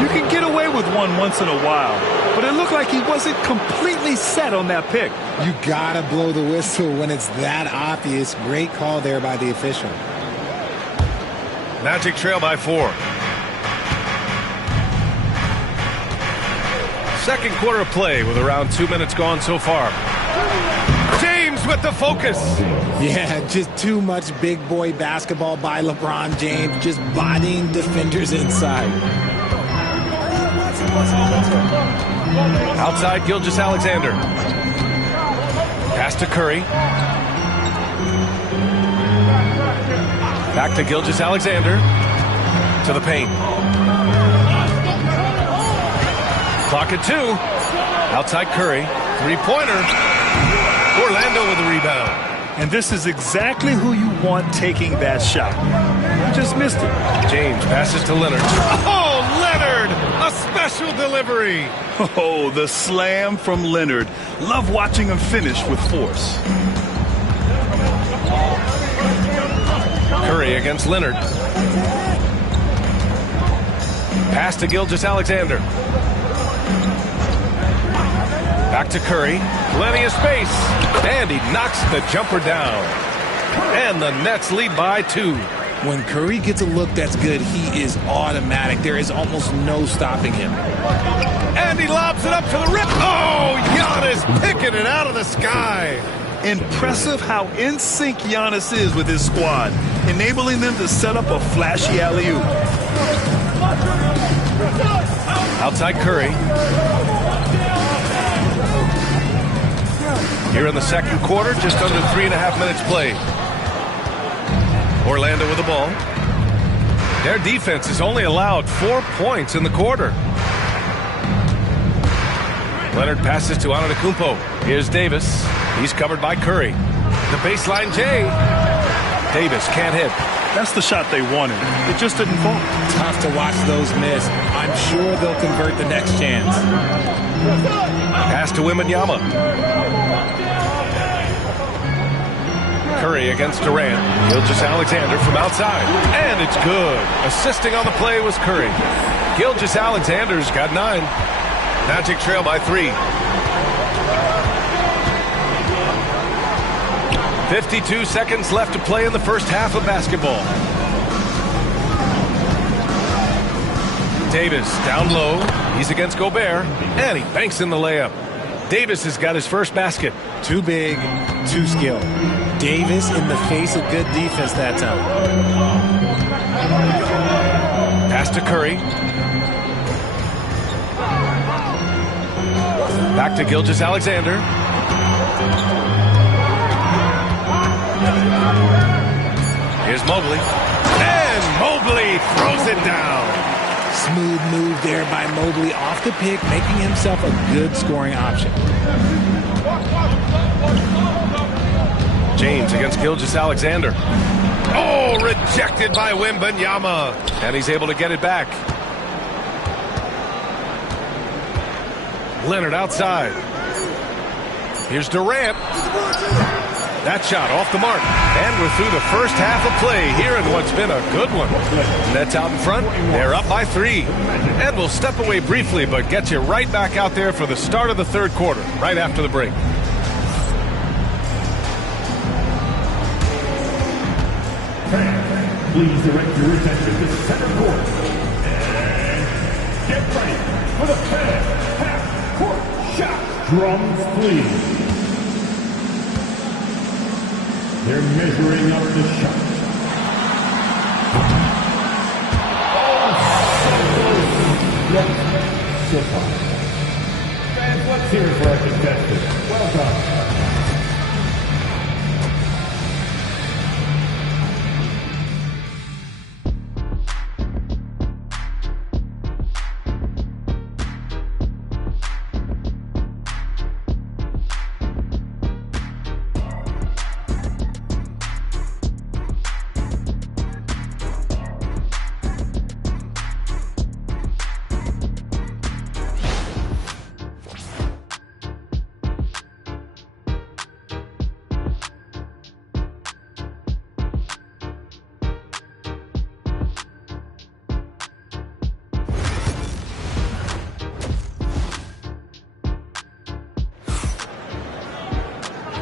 You can get away with one once in a while, but it looked like he wasn't completely set on that pick. You gotta blow the whistle when it's that obvious. Great call there by the official. Magic trail by 4. Second quarter of play with around 2 minutes gone so far. James with the focus. Yeah, just too much big boy basketball by LeBron James, just bodying defenders inside. Outside Gilgeous-Alexander. Pass to Curry. Back to Gilgeous-Alexander. To the paint. Clock at 2. Outside Curry. Three-pointer. Orlando with the rebound. And this is exactly who you want taking that shot. You just missed it. James passes to Leonard. Oh, Leonard! A special delivery. Oh, the slam from Leonard. Love watching him finish with force. Curry against Leonard. Pass to Gilgeous-Alexander. Back to Curry. Plenty of space. And he knocks the jumper down. And the Nets lead by 2. When Curry gets a look that's good, he is automatic. There is almost no stopping him. And he lobs it up to the rim. Oh, Giannis picking it out of the sky. Impressive how in sync Giannis is with his squad, enabling them to set up a flashy alley-oop. Outside Curry. Here in the second quarter, just under 3.5 minutes played. Orlando with the ball. Their defense has only allowed 4 points in the quarter. Leonard passes to Antetokounmpo. Here's Davis. He's covered by Curry. The baseline J. Davis can't hit. That's the shot they wanted. It just didn't fall. Tough to watch those miss. I'm sure they'll convert the next chance. Pass to Wembanyama. Curry against Durant. Gilgeous-Alexander from outside. And it's good. Assisting on the play was Curry. Gilgeous-Alexander's got 9. Magic trail by 3. 52 seconds left to play in the first half of basketball. Davis down low. He's against Gobert. And he banks in the layup. Davis has got his first basket. Too big, too skilled. Davis in the face of good defense that time. Pass to Curry. Back to Gilgeous-Alexander. Here's Mobley. And Mobley throws it down. Smooth move there by Mobley off the pick, making himself a good scoring option. James against Gilgeous-Alexander. Oh, rejected by Wembanyama. And he's able to get it back. Leonard outside. Here's Durant. That shot off the mark. And we're through the first half of play here in what's been a good one. Nets out in front. They're up by 3. And we'll step away briefly, but get you right back out there for the start of the third quarter, right after the break. Please direct your attention to center court. And get ready for the fan half-court shot. Drums, please. They're measuring up the shot. Fans, let's hear it for our contestants. Well done.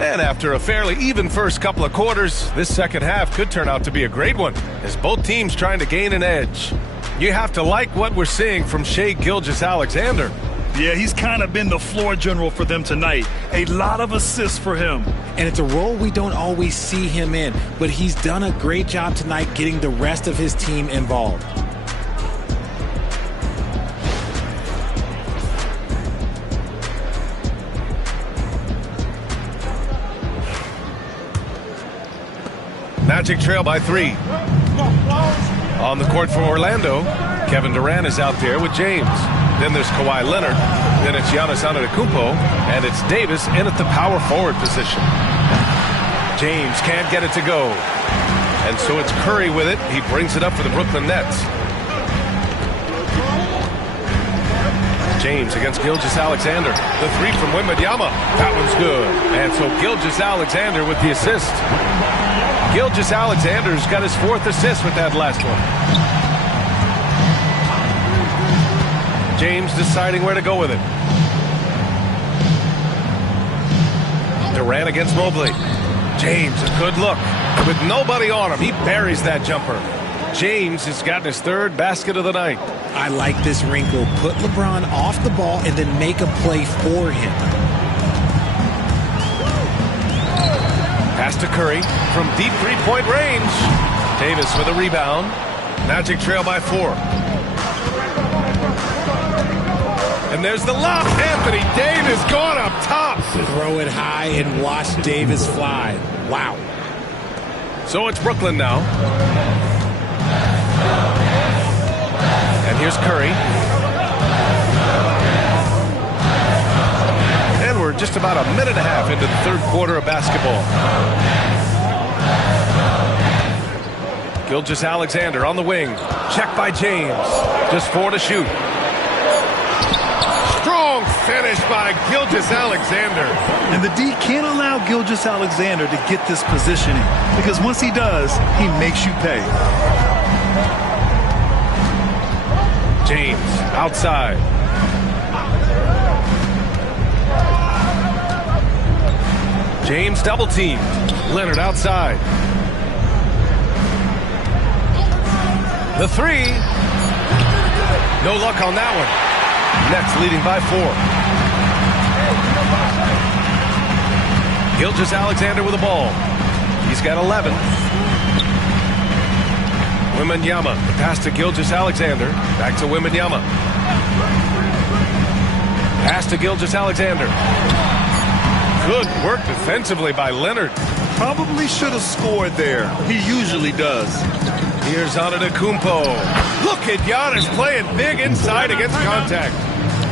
And after a fairly even first couple of quarters, this second half could turn out to be a great one, as both teams trying to gain an edge. You have to like what we're seeing from Shai Gilgeous-Alexander. Yeah, he's kind of been the floor general for them tonight. A lot of assists for him. And it's a role we don't always see him in, but he's done a great job tonight getting the rest of his team involved. Magic trail by 3. On the court for Orlando, Kevin Durant is out there with James. Then there's Kawhi Leonard. Then it's Giannis Antetokounmpo. And it's Davis in at the power forward position. James can't get it to go. And so it's Curry with it. He brings it up for the Brooklyn Nets. James against Gilgeous-Alexander. The 3 from Wembanyama. That one's good. And so Gilgeous-Alexander with the assist. Gilgeous-Alexander's got his 4th assist with that last one. James deciding where to go with it. Durant against Mobley. James, a good look. With nobody on him, he buries that jumper. James has gotten his 3rd basket of the night. I like this wrinkle. Put LeBron off the ball and then make a play for him. Pass to Curry from deep 3-point range. Davis with a rebound. Magic trail by 4. And there's the lob. Anthony Davis going up top. Throw it high and watch Davis fly. Wow. So it's Brooklyn now. And here's Curry. And we're just about a minute and a half into the 3rd quarter of basketball. Gilgeous-Alexander on the wing. Check by James. Just 4 to shoot. Strong finish by Gilgeous-Alexander. And the D can't allow Gilgeous-Alexander to get this positioning, because once he does, he makes you pay. James outside. James double teamed. Leonard outside. The 3. No luck on that one. Nets leading by 4. Gilgeous-Alexander with the ball. He's got 11. Wembanyama, the pass to Gilgeous-Alexander. Back to Wembanyama. Pass to Gilgeous-Alexander. Good work defensively by Leonard. Probably should have scored there. He usually does. Here's Antetokounmpo. Look at Giannis playing big inside against contact.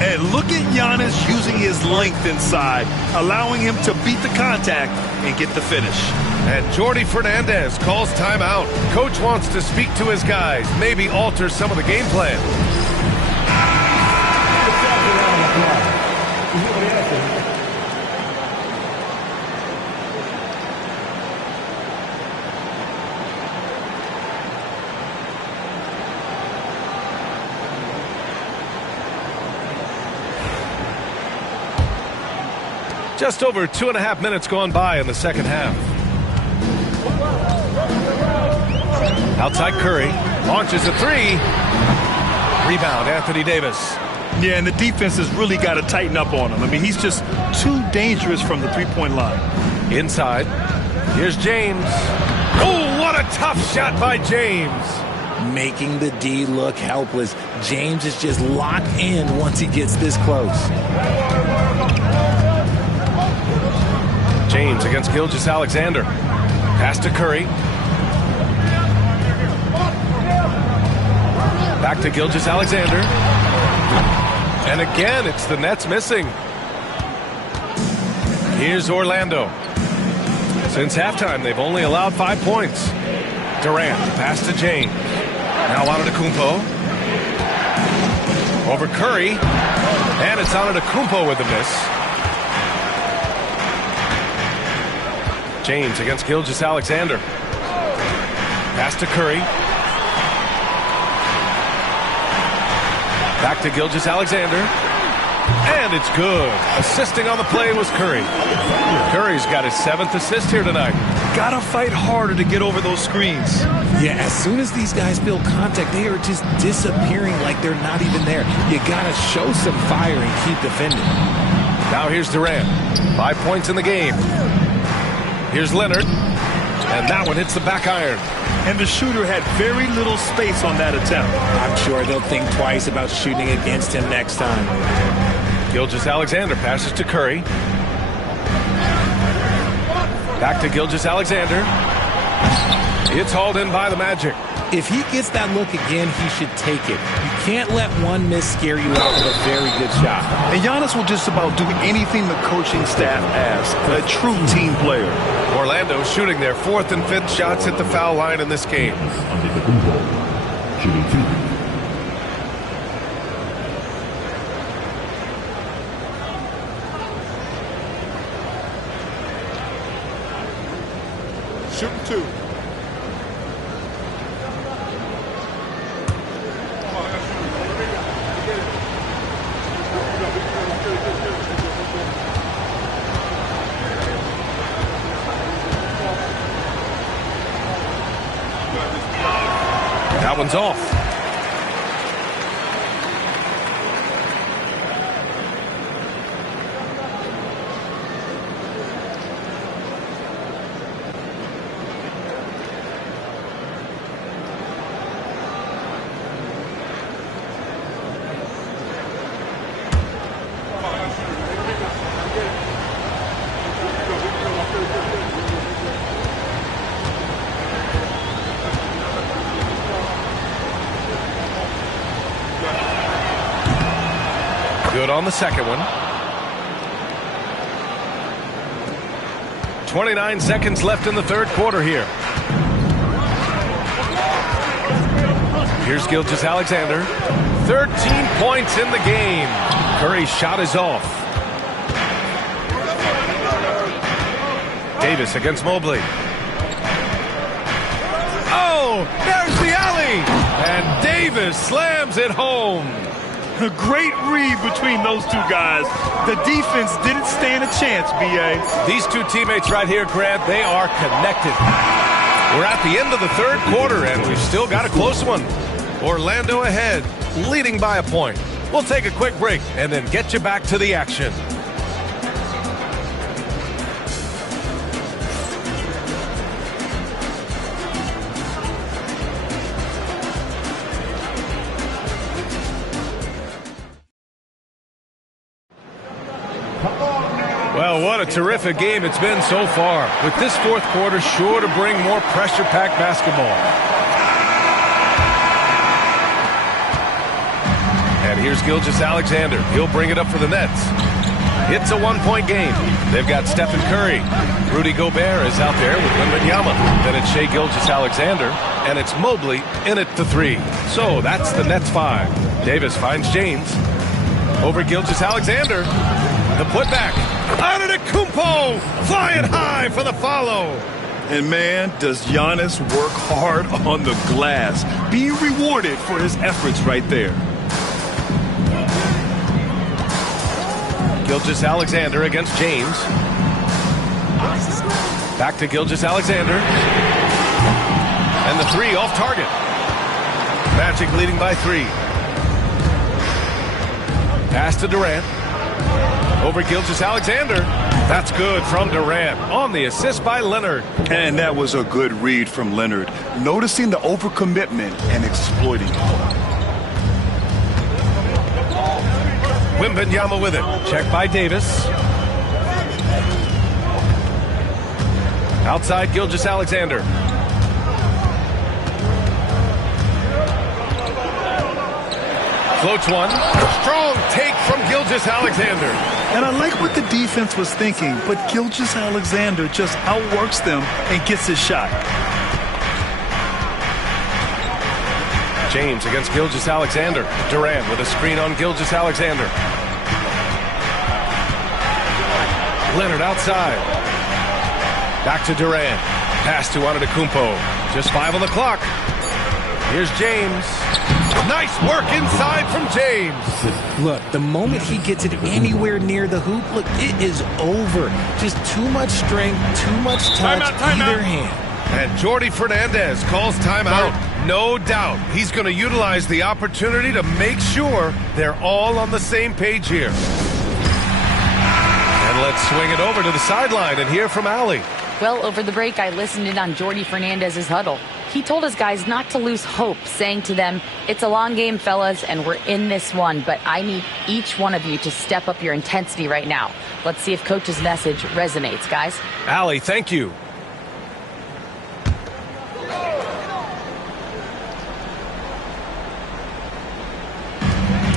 And look at Giannis using his length inside, allowing him to beat the contact and get the finish. And Jordi Fernandez calls timeout. Coach wants to speak to his guys, maybe alter some of the game plan. Just over 2.5 minutes gone by in the second half. Outside Curry. Launches a 3. Rebound, Anthony Davis. Yeah, and the defense has really got to tighten up on him. I mean, he's just too dangerous from the 3-point line. Inside. Here's James. Oh, what a tough shot by James. Making the D look helpless. James is just locked in once he gets this close. James against Gilgeous-Alexander. Pass to Curry. Back to Gilgeous-Alexander. And again, it's the Nets missing. Here's Orlando. Since halftime, they've only allowed 5 points. Durant, pass to James. Now Antetokounmpo. Over Curry. And it's Antetokounmpo with the miss. James against Gilgeous-Alexander. Pass to Curry. Back to Gilgeous-Alexander. And it's good. Assisting on the play was Curry. Curry's got his 7th assist here tonight. Gotta fight harder to get over those screens. Yeah, as soon as these guys feel contact, they are just disappearing like they're not even there. You gotta show some fire and keep defending. Now here's Durant. 5 points in the game. Here's Leonard. And that one hits the back iron. And the shooter had very little space on that attempt. I'm sure they'll think twice about shooting against him next time. Gilgeous-Alexander passes to Curry. Back to Gilgeous-Alexander. It's hauled in by the Magic. If he gets that look again, he should take it. You can't let one miss scare you out of a very good shot. And Giannis will just about do anything the coaching staff asks. A true team player. Orlando shooting their 4th and 5th shots at the foul line in this game. Shooting 2. Shooting 2. That one's off. Good on the second one. 29 seconds left in the 3rd quarter here. Here's Gilgeous-Alexander. 13 points in the game. Curry's shot is off. Davis against Mobley. Oh, there's the alley. And Davis slams it home. A great read between those two guys. The defense didn't stand a chance, B.A. These two teammates right here, Grant, they are connected. We're at the end of the 3rd quarter, and we've still got a close one. Orlando ahead, leading by a point. We'll take a quick break and then get you back to the action. Well, what a terrific game it's been so far. With this 4th quarter sure to bring more pressure-packed basketball. And here's Gilgeous-Alexander. He'll bring it up for the Nets. It's a 1-point game. They've got Stephen Curry. Rudy Gobert is out there with Wembanyama. Then it's Shai Gilgeous-Alexander. And it's Mobley in at the 3. So that's the Nets 5. Davis finds James. Over Gilgeous-Alexander. The putback. Antetokounmpo flying high for the follow. And man, does Giannis work hard on the glass. Being rewarded for his efforts right there. Gilgeous-Alexander against James. Back to Gilgeous-Alexander. And the 3 off target. Magic leading by 3. Pass to Durant. Over Gilgeous-Alexander. That's good from Durant on the assist by Leonard. And that was a good read from Leonard. Noticing the overcommitment and exploiting it. Wembanyama with it. Check by Davis. Outside Gilgeous-Alexander. Floats one. Strong take from Gilgeous-Alexander. And I like what the defense was thinking, but Gilgeous-Alexander just outworks them and gets his shot. James against Gilgeous-Alexander. Durant with a screen on Gilgeous-Alexander. Leonard outside. Back to Durant. Pass to Antetokounmpo. Just 5 on the clock. Here's James. Nice work inside from James. Look, the moment he gets it anywhere near the hoop, look, it is over. Just too much strength, too much touch, either hand. And Jordi Fernandez calls timeout. No doubt he's going to utilize the opportunity to make sure they're all on the same page here. And let's swing it over to the sideline and hear from Allie. Well, over the break, I listened in on Jordi Fernandez's huddle. He told his guys not to lose hope, saying to them, it's a long game, fellas, and we're in this one, but I need each one of you to step up your intensity right now. Let's see if Coach's message resonates, guys. Allie, thank you.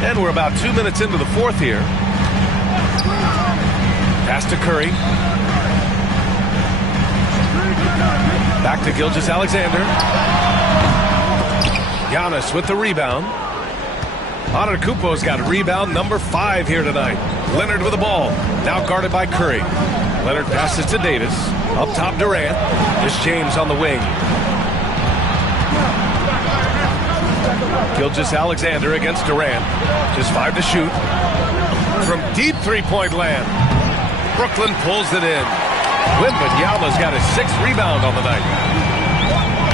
And we're about 2 minutes into the fourth here. Pass to Curry. Back to Gilgeous-Alexander. Giannis with the rebound. Antetokounmpo's got rebound number 5 here tonight. Leonard with the ball. Now guarded by Curry. Leonard passes to Davis. Up top Durant. Here's James on the wing. Gilgeous-Alexander against Durant. Just 5 to shoot. From deep three-point land. Brooklyn pulls it in. Wembanyama's got his 6th rebound on the night.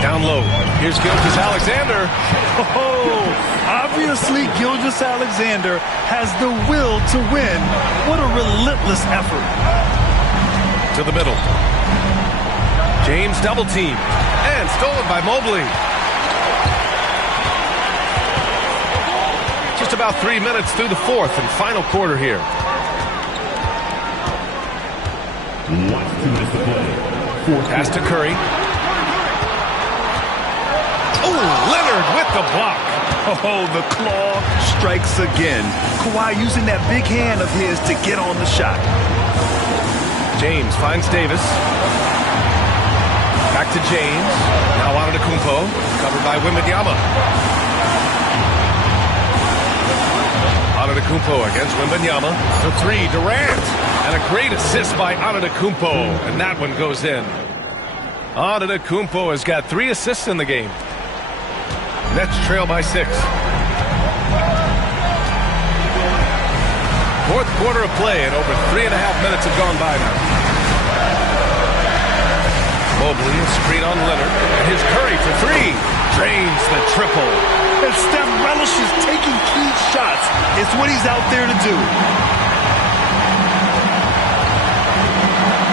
Down low. Here's Gilgeous-Alexander. Oh, obviously Gilgeous-Alexander has the will to win. What a relentless effort. To the middle. James double team. And stolen by Mobley. Just about 3 minutes through the fourth and final quarter here. Pass to Curry. Oh, Leonard with the block. Oh, the claw strikes again. Kawhi using that big hand of his to get on the shot. James finds Davis. Back to James. Now Antetokounmpo. Covered by Wembanyama. Antetokounmpo against Wembanyama. For 3, Durant. And a great assist by Antetokounmpo. And that one goes in. Antetokounmpo has got 3 assists in the game. Nets trail by 6. Fourth quarter of play, and over 3.5 minutes have gone by now. Mobley, a screen on Leonard. And here's Curry for 3. Drains the triple. And Steph relishes taking key shots. It's what he's out there to do.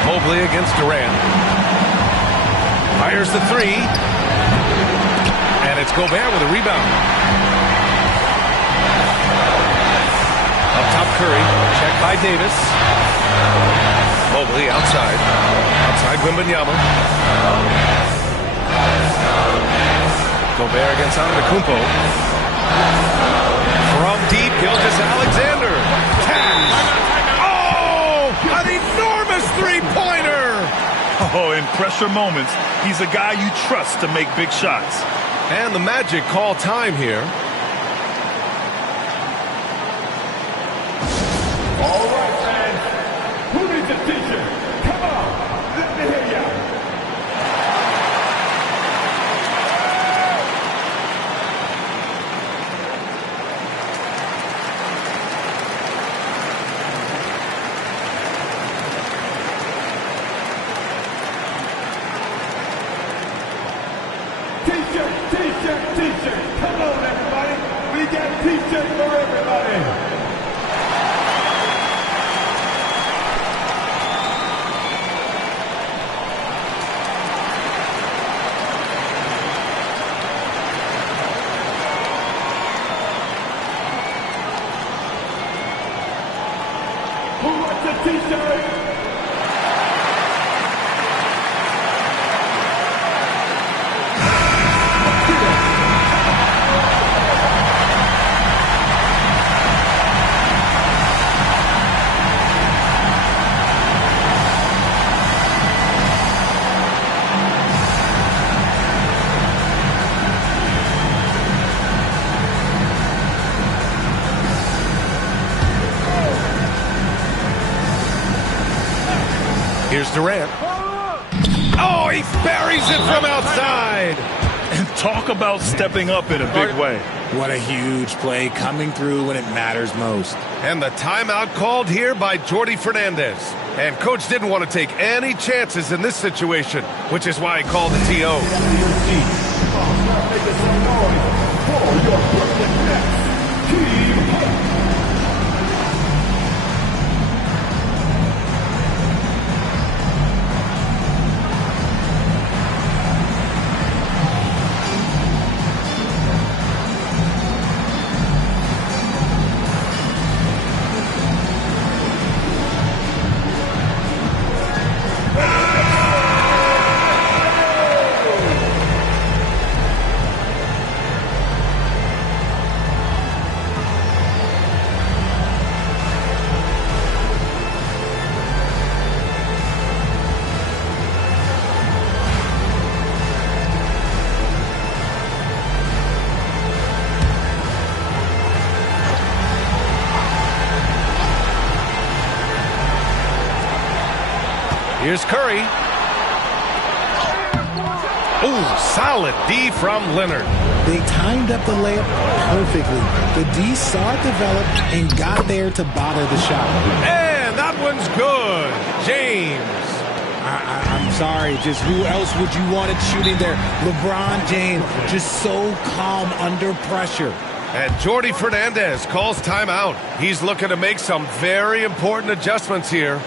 Mobley against Durant. Fires the 3. And it's Gobert with a rebound. Up top Curry. Checked by Davis. Mobley outside. Outside Wembanyama. Gobert against Antetokounmpo. From deep, Gilgeous-Alexander. 10. Oh! An enormous three-pointer! Oh, in pressure moments, he's a guy you trust to make big shots. And the Magic call time here. All right, fans. Who needs a t-shirt? Come on. Let me hear ya. T-shirt. Come on, everybody. We got t-shirts for everybody. Who wants a t-shirt? Here's Durant. Oh, he buries it from outside. And Talk about stepping up in a big way. What a huge play, coming through when it matters most. And the timeout called here by Jordi Fernandez. And coach didn't want to take any chances in this situation, which is why he called the TO. Here's Curry. Ooh, solid D from Leonard. They timed up the layup perfectly. The D saw it develop and got there to bother the shot. And that one's good. James. I'm sorry, just who else would you want it shooting there? LeBron James, just so calm under pressure. And Jordi Fernandez calls timeout. He's looking to make some very important adjustments here.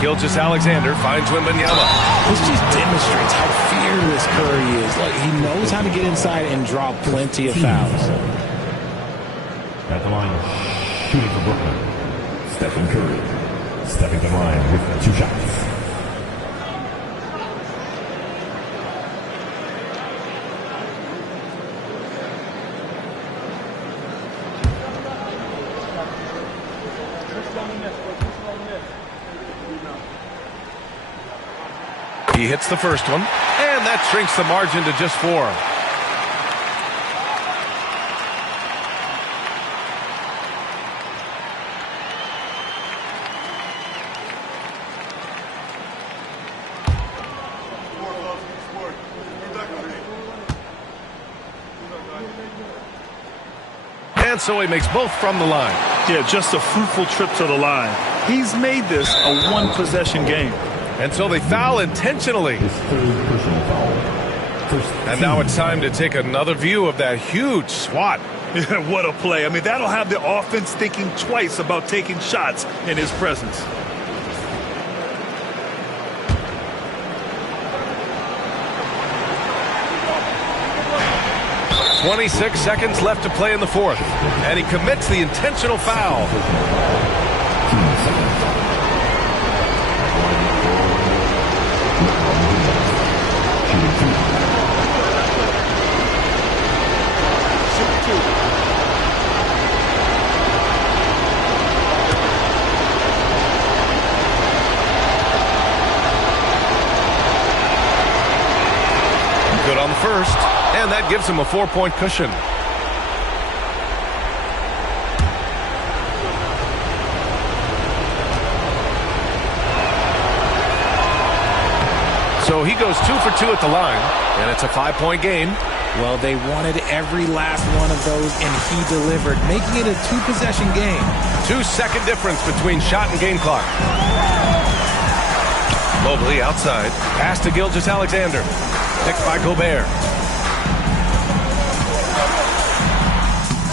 Gilgeous-Alexander finds Wembanyama. This just demonstrates how fearless Curry is. Like, he knows how to get inside and draw plenty of fouls. At the line, shooting for Brooklyn, Stephen Curry. Stepping to the line with 2 shots. He hits the first one, and that shrinks the margin to just 4. And so he makes both from the line. Yeah, just a fruitful trip to the line. He's made this a one-possession game. And so they foul intentionally. And now it's time to take another view of that huge swat. What a play. I mean, that'll have the offense thinking twice about taking shots in his presence. .26 seconds left to play in the fourth. And he commits the intentional foul. gives him a 4-point cushion. So he goes 2 for 2 at the line, and it's a 5-point game. Well, they wanted every last one of those, and he delivered, making it a 2-possession game. 2-second difference between shot and game clock. Mobley outside. Pass to Gilgeous-Alexander. Picked by Gobert.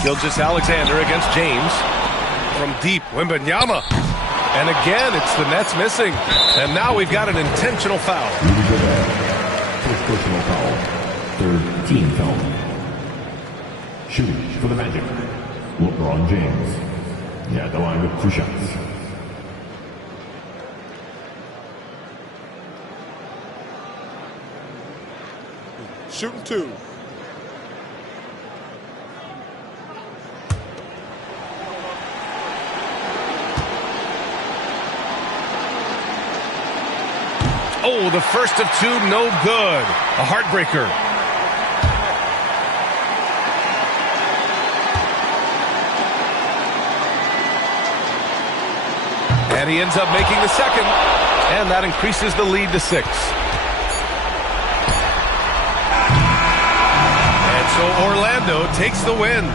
Gilgeous-Alexander against James. From deep, Wembanyama. And again, it's the Nets missing. And now we've got an intentional foul. First personal foul. Third team foul. Shooting for the Magic. LeBron James. Yeah, the line with 2 shots. Shooting 2. Oh, the first of 2, no good. A heartbreaker. And he ends up making the second. And that increases the lead to 6. And so Orlando takes the win.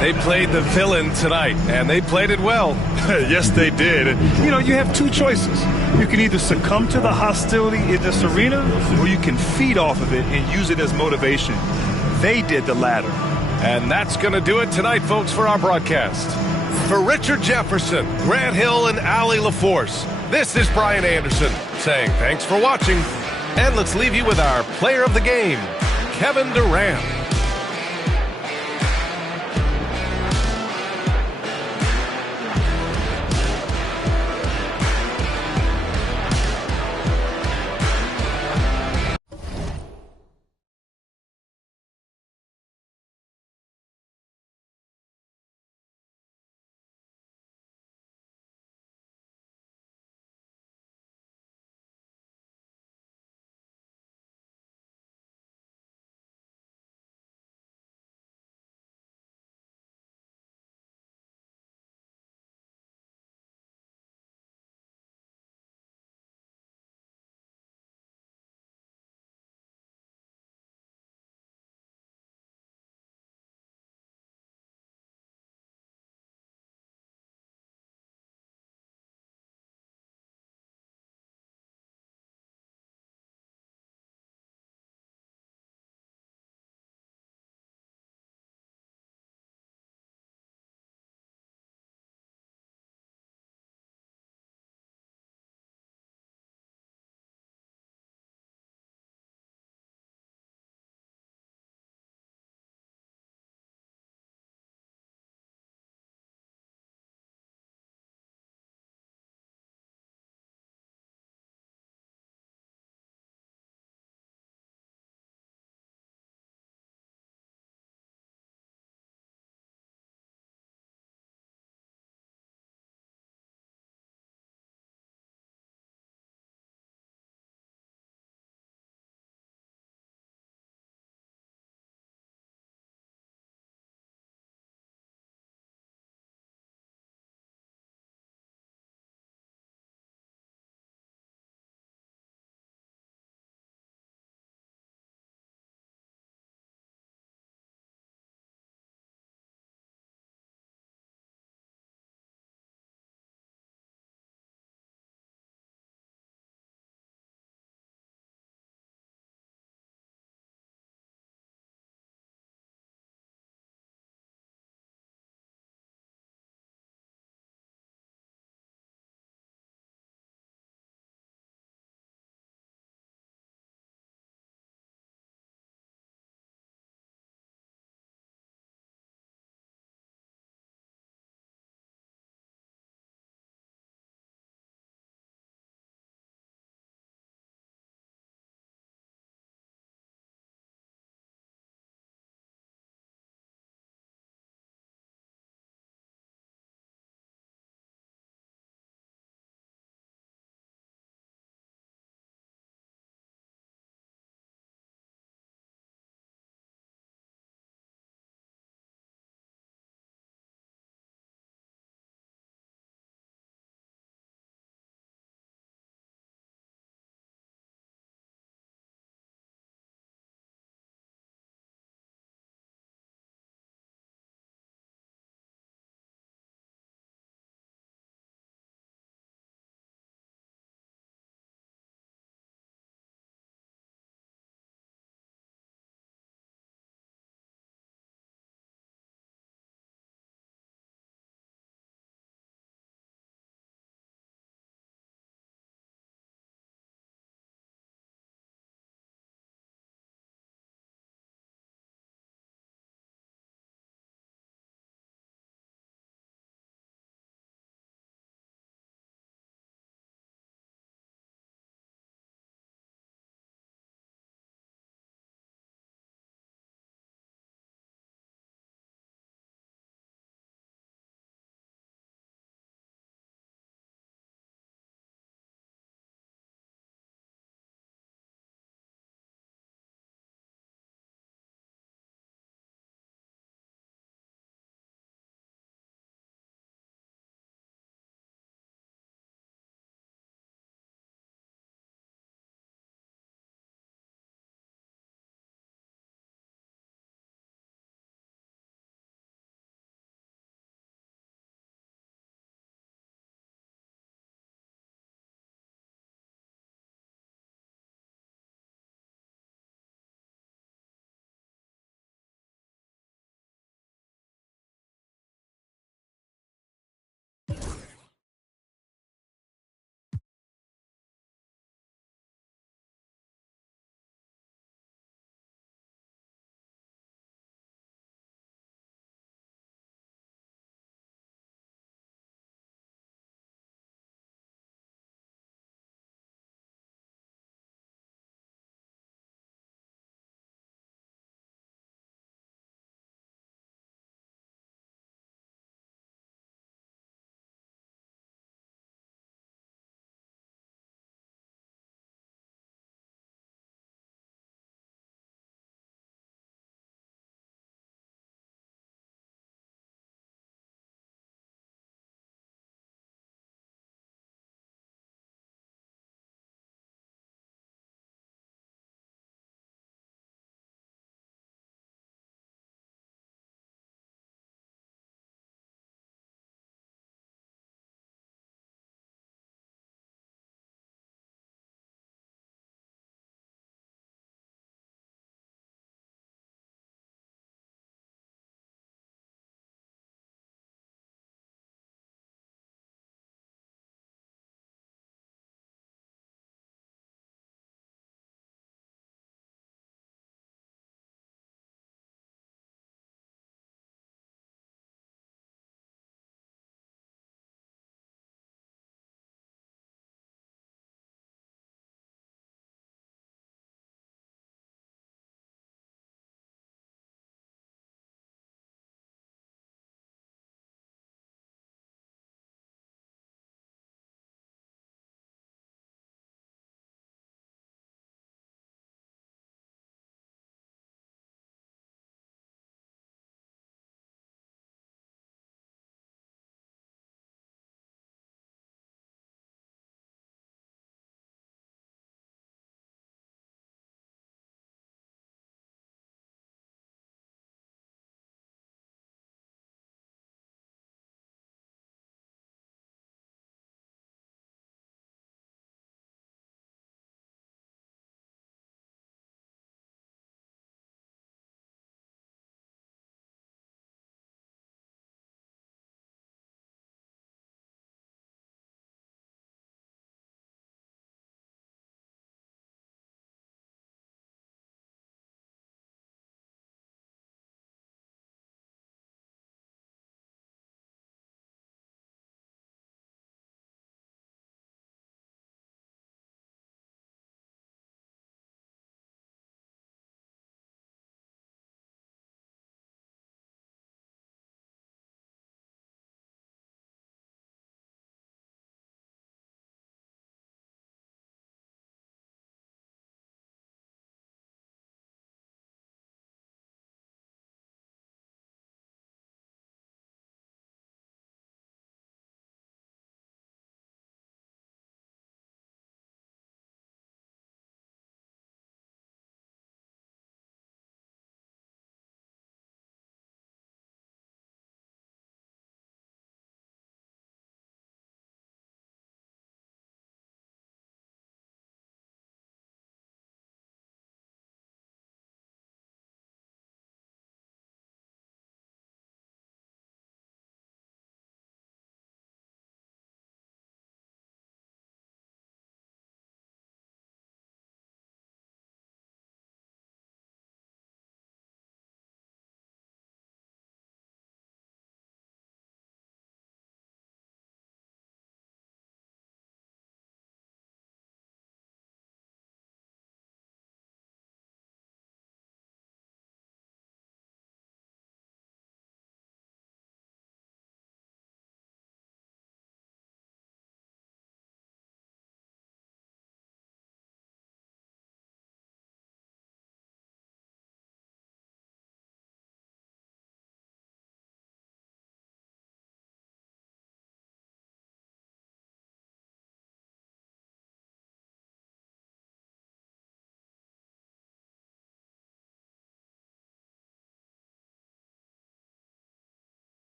They played the villain tonight, and they played it well. Yes, they did. And, you have 2 choices. You can either succumb to the hostility in this arena, or you can feed off of it and use it as motivation. They did the latter. And that's going to do it tonight, folks, for our broadcast. For Richard Jefferson, Grant Hill, and Allie LaForce, this is Brian Anderson saying thanks for watching. And let's leave you with our player of the game, Kevin Durant.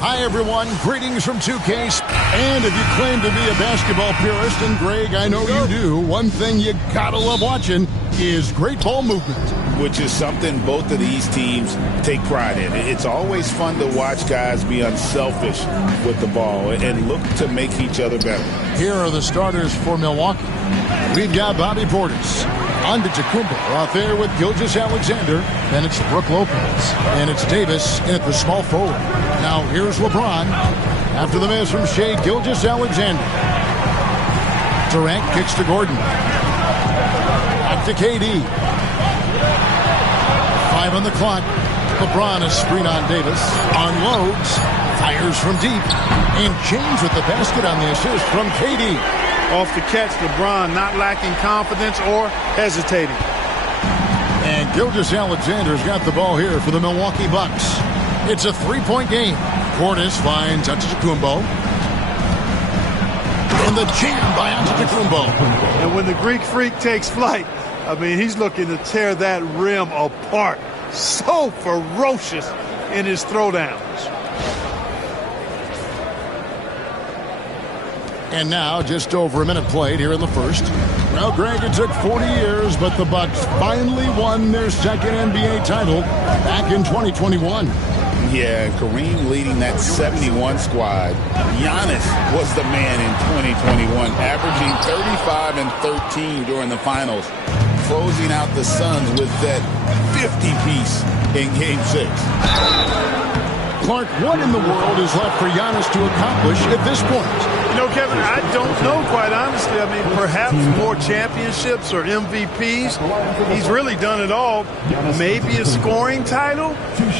Hi, everyone. Greetings from 2K. And if you claim to be a basketball purist, and Greg, I know you do, one thing you gotta love watching is great ball movement. Which is something both of these teams take pride in. It's always fun to watch guys be unselfish with the ball and look to make each other better. Here are the starters for Milwaukee. We've got Bobby Portis. Antetokounmpo out there with Gilgeous-Alexander. Then it's Brook Lopez. And it's Davis in at the small forward. Now here's LeBron. After the miss from Shea Gilgeous-Alexander. Durant kicks to Gordon. Back to KD. 5 on the clock. LeBron a screen on Davis. Unloads. Fires from deep. And James with the basket on the assist from KD. Off the catch, LeBron not lacking confidence or hesitating. And Gilgeous-Alexander's got the ball here for the Milwaukee Bucks. It's a three-point game. Portis finds Antetokounmpo. And the jam by Antetokounmpo. And when the Greek Freak takes flight, I mean, he's looking to tear that rim apart. So ferocious in his throwdowns. And now, just over a minute played here in the first. Well, Greg, it took 40 years, but the Bucks finally won their second NBA title back in 2021. Yeah, Kareem leading that 71 squad. Giannis was the man in 2021, averaging 35 and 13 during the finals, closing out the Suns with that 50-piece in Game 6. Clark, what in the world is left for Giannis to accomplish at this point? know, Kevin, I don't know, quite honestly. I mean, perhaps more championships or MVPs. He's really done it all. Maybe a scoring title,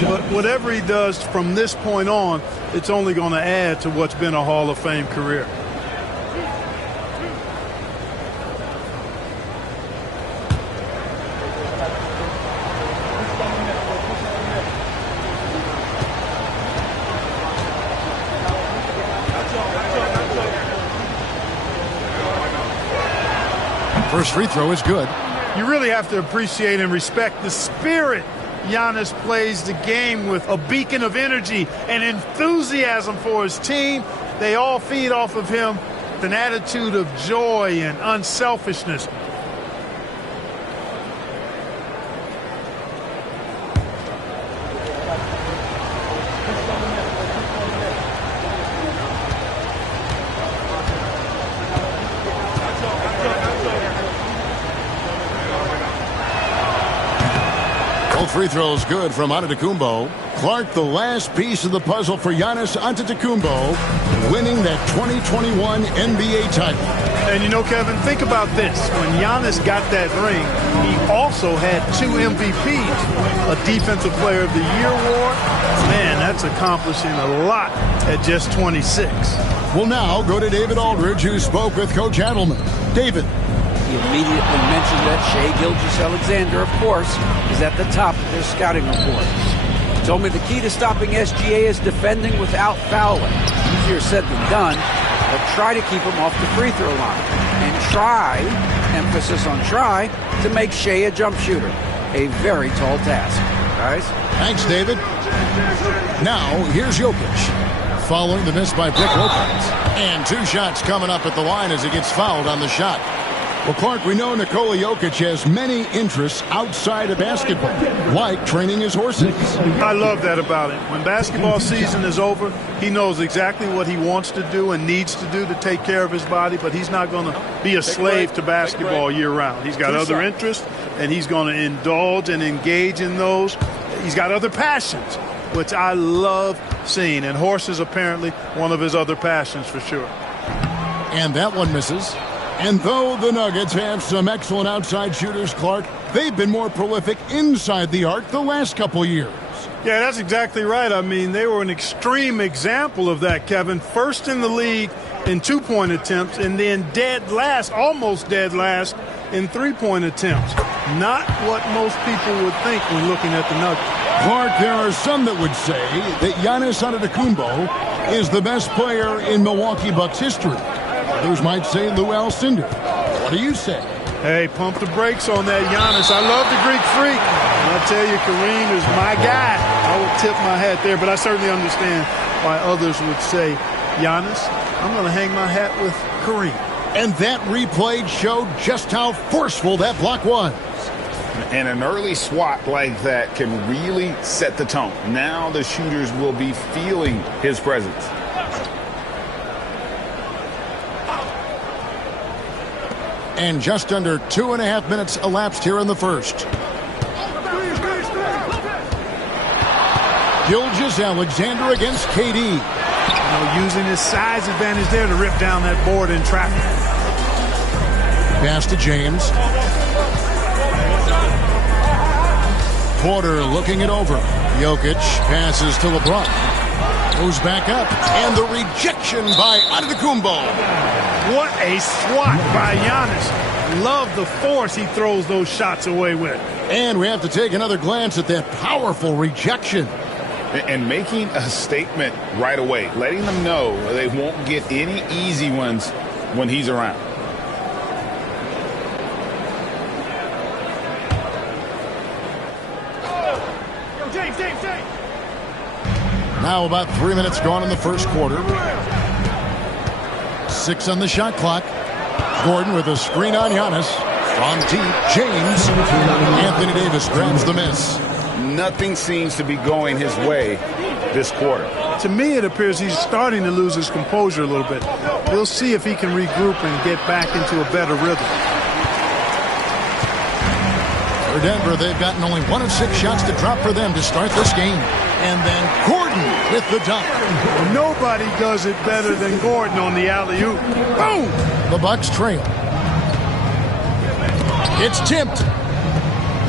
but whatever he does from this point on, it's only going to add to what's been a Hall of Fame career. First free throw is good. You really have to appreciate and respect the spirit Giannis plays the game with, a beacon of energy and enthusiasm for his team. They all feed off of him with an attitude of joy and unselfishness. Free throws good from Antetokounmpo. Clark, the last piece of the puzzle for Giannis Antetokounmpo, winning that 2021 NBA title. And you know, Kevin, think about this. When Giannis got that ring, he also had 2 MVPs, a Defensive Player of the Year award. Man, that's accomplishing a lot at just 26. We'll now go to David Aldridge, who spoke with Coach Adelman. David. He immediately mentioned that Shai Gilgeous-Alexander, of course, is at the top of their scouting report. He told me the key to stopping SGA is defending without fouling. Easier said than done, but try to keep him off the free throw line. And try, emphasis on try, to make Shai a jump shooter. A very tall task. Guys? Thanks, David. Now, here's Jokic. Following the miss by Brook Lopez. And 2 shots coming up at the line as he gets fouled on the shot. Well, Clark, we know Nikola Jokic has many interests outside of basketball, like training his horses. I love that about him. When basketball season is over, he knows exactly what he wants to do and needs to do to take care of his body, but he's not going to be a slave to basketball year-round. He's got other interests, and he's going to indulge and engage in those. He's got other passions, which I love seeing, and horses apparently one of his other passions for sure. And that one misses. And though the Nuggets have some excellent outside shooters, Clark, they've been more prolific inside the arc the last couple years. Yeah, that's exactly right. I mean, they were an extreme example of that, Kevin. First in the league in 2-point attempts, and then dead last, almost dead last, in 3-point attempts. Not what most people would think when looking at the Nuggets. Clark, there are some that would say that Giannis Antetokounmpo is the best player in Milwaukee Bucks history. Others might say Lou Alcindor. What do you say? Hey, pump the brakes on that Giannis. I love the Greek freak. And I tell you, Kareem is my guy. I would tip my hat there, but I certainly understand why others would say, Giannis, I'm going to hang my hat with Kareem. And that replay showed just how forceful that block was. And an early swat like that can really set the tone. Now the shooters will be feeling his presence. And just under 2.5 minutes elapsed here in the first. Gilgeous-Alexander against KD. Using his size advantage there to rip down that board in traffic. Pass to James. Porter looking it over. Jokic passes to LeBron. Moves back up. And the rejection by Antetokounmpo. What a swat by Giannis. Love the force he throws those shots away with. And we have to take another glance at that powerful rejection. And making a statement right away, letting them know they won't get any easy ones when he's around. Now about 3 minutes gone in the first quarter. 6 on the shot clock. Gordon with a screen on Giannis. From deep, James. Anthony Davis grabs the miss. Nothing seems to be going his way this quarter. To me, it appears he's starting to lose his composure a little bit. We'll see if he can regroup and get back into a better rhythm. For Denver, they've gotten only 1 of 6 shots to drop for them to start this game. And then Gordon with the dunk. Nobody does it better than Gordon on the alley-oop. Boom! The Bucks trail. It's tipped.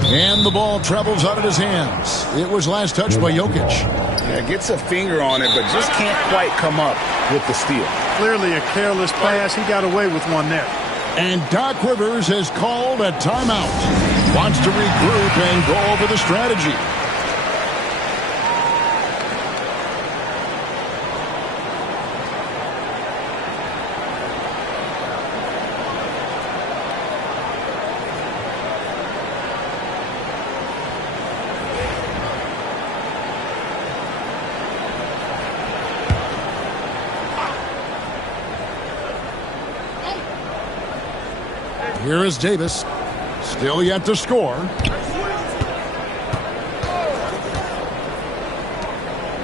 And the ball travels out of his hands. It was last touched by Jokic. Yeah, gets a finger on it, but just can't quite come up with the steal. Clearly a careless pass. He got away with one there. And Doc Rivers has called a timeout. Wants to regroup and go over the strategy. Here is Davis. Still yet to score.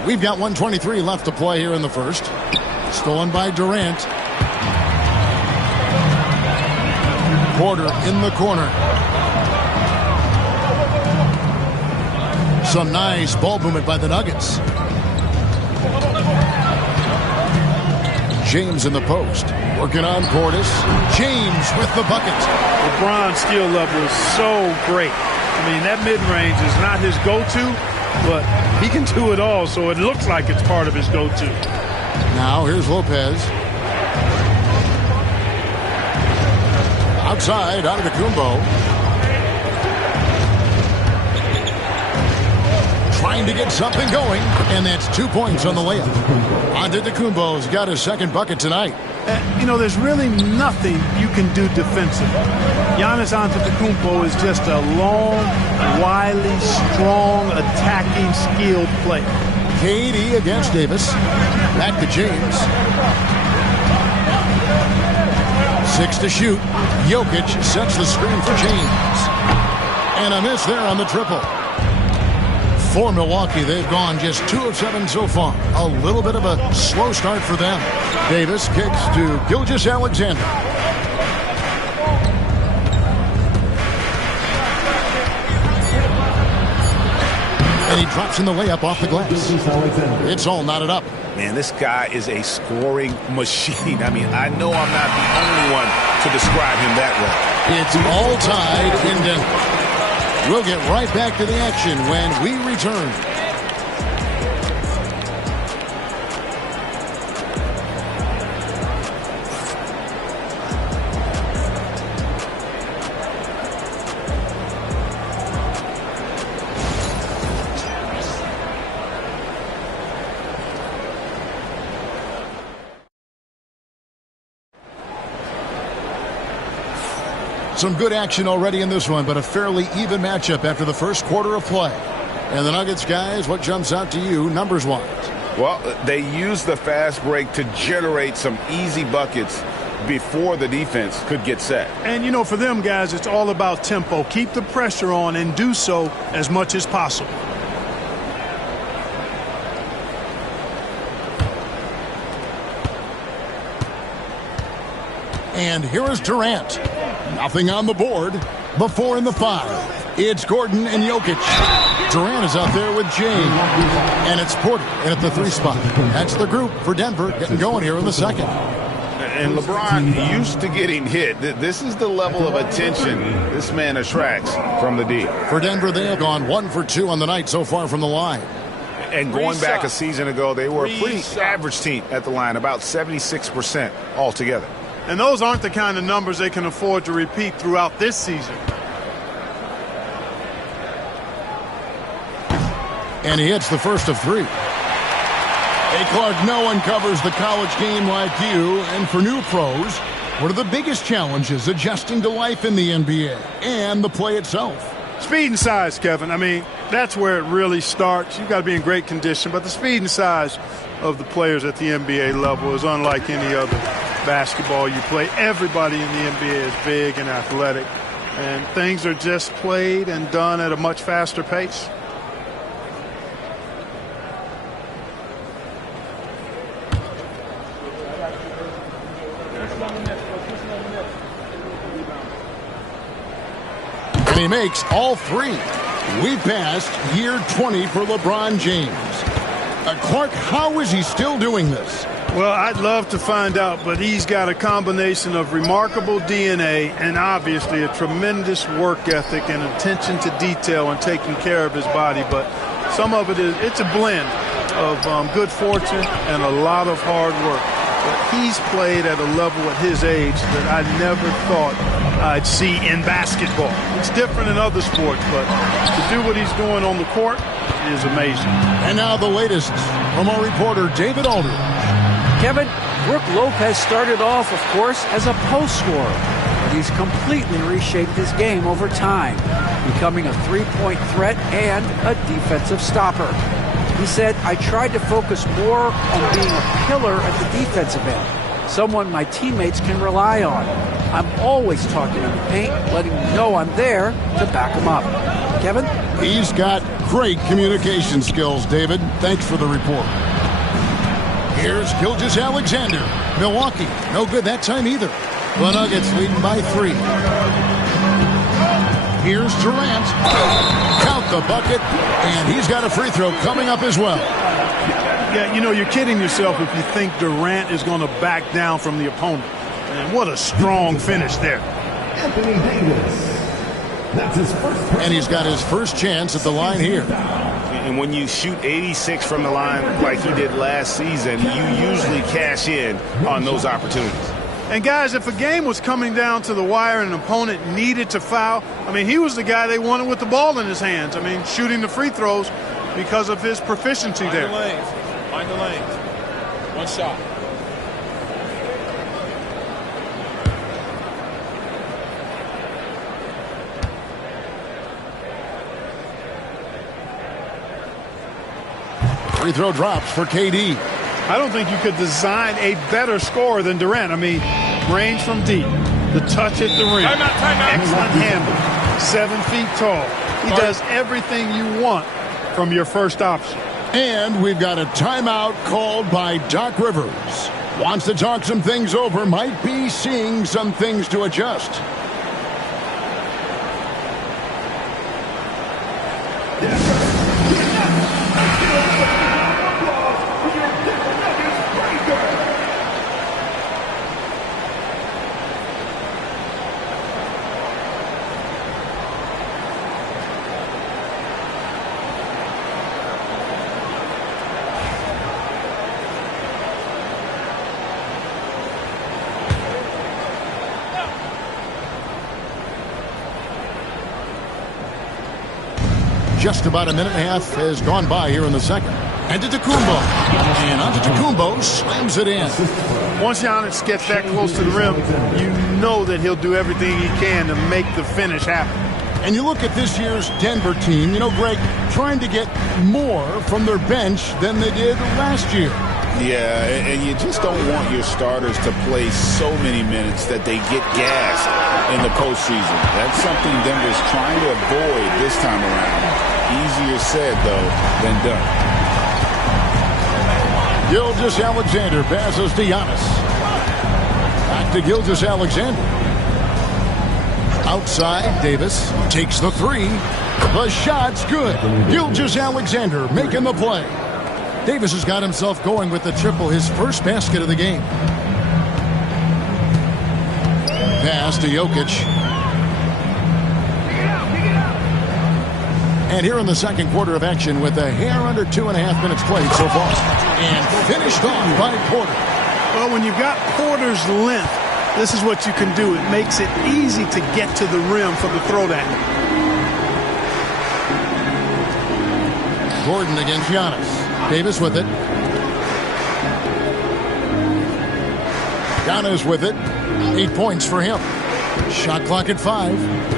We've got 1:23 left to play here in the first. Stolen by Durant. Porter in the corner. Some nice ball movement by the Nuggets. James in the post. Working on Portis. James with the bucket. LeBron's skill level is so great. I mean, that mid-range is not his go-to, but he can do it all, so it looks like it's part of his go-to. Now here's Lopez. Outside, Antetokounmpo. Trying to get something going, and that's 2 points on the layup. Antetokounmpo's got his second bucket tonight. You know, there's really nothing you can do defensively. Giannis Antetokounmpo is just a long, wily, strong, attacking, skilled player. KD against Davis. Back to James. 6 to shoot. Jokic sets the screen for James. And a miss there on the triple. For Milwaukee, they've gone just 2 of 7 so far. A little bit of a slow start for them. Davis kicks to Gilgeous-Alexander. And he drops in the layup off the glass. It's all knotted up. Man, this guy is a scoring machine. I mean, I know I'm not the only one to describe him that way. It's all tied in Denver. We'll get right back to the action when we return. Some good action already in this one, but a fairly even matchup after the first quarter of play. And the Nuggets, guys, what jumps out to you numbers-wise? Well, they used the fast break to generate some easy buckets before the defense could get set. And, you know, for them, guys, it's all about tempo. Keep the pressure on and do so as much as possible. And here is Durant. Nothing on the board. The 4 and the 5. It's Gordon and Jokic. Durant is out there with James. And it's Porter in at the 3 spot. That's the group for Denver getting going here in the second. And LeBron used to getting hit. This is the level of attention this man attracts from the D. For Denver, they have gone 1 for 2 on the night so far from the line. And going back a season ago, they were a pretty average team at the line, about 76% altogether. And those aren't the kind of numbers they can afford to repeat throughout this season. And he hits the first of 3. Hey, Clark, no one covers the college game like you. And for new pros, what are the biggest challenges adjusting to life in the NBA and the play itself? Speed and size, Kevin. I mean, that's where it really starts. You've got to be in great condition. But the speed and size of the players at the NBA level is unlike any other basketball you play. Everybody in the NBA is big and athletic. And things are just played and done at a much faster pace. And he makes all three. We passed year 20 for LeBron James. Clark, how is he still doing this? Well, I'd love to find out, but he's got a combination of remarkable DNA and obviously a tremendous work ethic and attention to detail and taking care of his body. But some of it's a blend of good fortune and a lot of hard work. But he's played at a level at his age that I never thought I'd see in basketball. It's different in other sports, but to do what he's doing on the court is amazing. And now the latest from our reporter, David Aldridge. Kevin, Brook Lopez started off, of course, as a post scorer, but he's completely reshaped his game over time, becoming a three-point threat and a defensive stopper. He said, I tried to focus more on being a pillar at the defensive end, someone my teammates can rely on. I'm always talking in the paint, letting them know I'm there to back them up. Kevin? He's got great communication skills, David. Thanks for the report. Here's Gilgeous-Alexander. Milwaukee, no good that time either. The Nuggets leading by 3. Here's Durant. Count the bucket, and he's got a free throw coming up as well. Yeah, you know, you're kidding yourself if you think Durant is going to back down from the opponent. And what a strong finish there. Anthony Davis. That's his first. And he's got his first chance at the line here. And when you shoot 86 from the line like he did last season, you usually cash in on those opportunities. And guys, if a game was coming down to the wire and an opponent needed to foul, I mean, he was the guy they wanted with the ball in his hands. I mean, shooting the free throws because of his proficiency there. Find the lanes. One shot. Free throw drops for KD. I don't think you could design a better scorer than Durant. I mean, range from deep, the touch at the rim, excellent handle, 7 feet tall. He does everything you want from your first option. And we've got a timeout called by Doc Rivers. Wants to talk some things over, might be seeing some things to adjust. Just about a minute and a half has gone by here in the second. Antetokounmpo. And Antetokounmpo slams it in. Once Giannis gets that close to the rim, you know that he'll do everything he can to make the finish happen. And you look at this year's Denver team, you know, Greg, trying to get more from their bench than they did last year. Yeah, and you just don't want your starters to play so many minutes that they get gassed in the postseason. That's something Denver's trying to avoid this time around. Easier said, though, than done. Gilgeous-Alexander passes to Giannis. Back to Gilgeous-Alexander. Outside, Davis takes the 3. The shot's good. Gilgeous-Alexander making the play. Davis has got himself going with the triple, his first basket of the game. Pass to Jokic. And here in the second quarter of action with a hair under 2.5 minutes played so far. And finished off by Porter. Well, when you've got Porter's length, this is what you can do. It makes it easy to get to the rim for the throwdown. Gordon against Giannis. Davis with it. Giannis with it. 8 points for him. Shot clock at 5.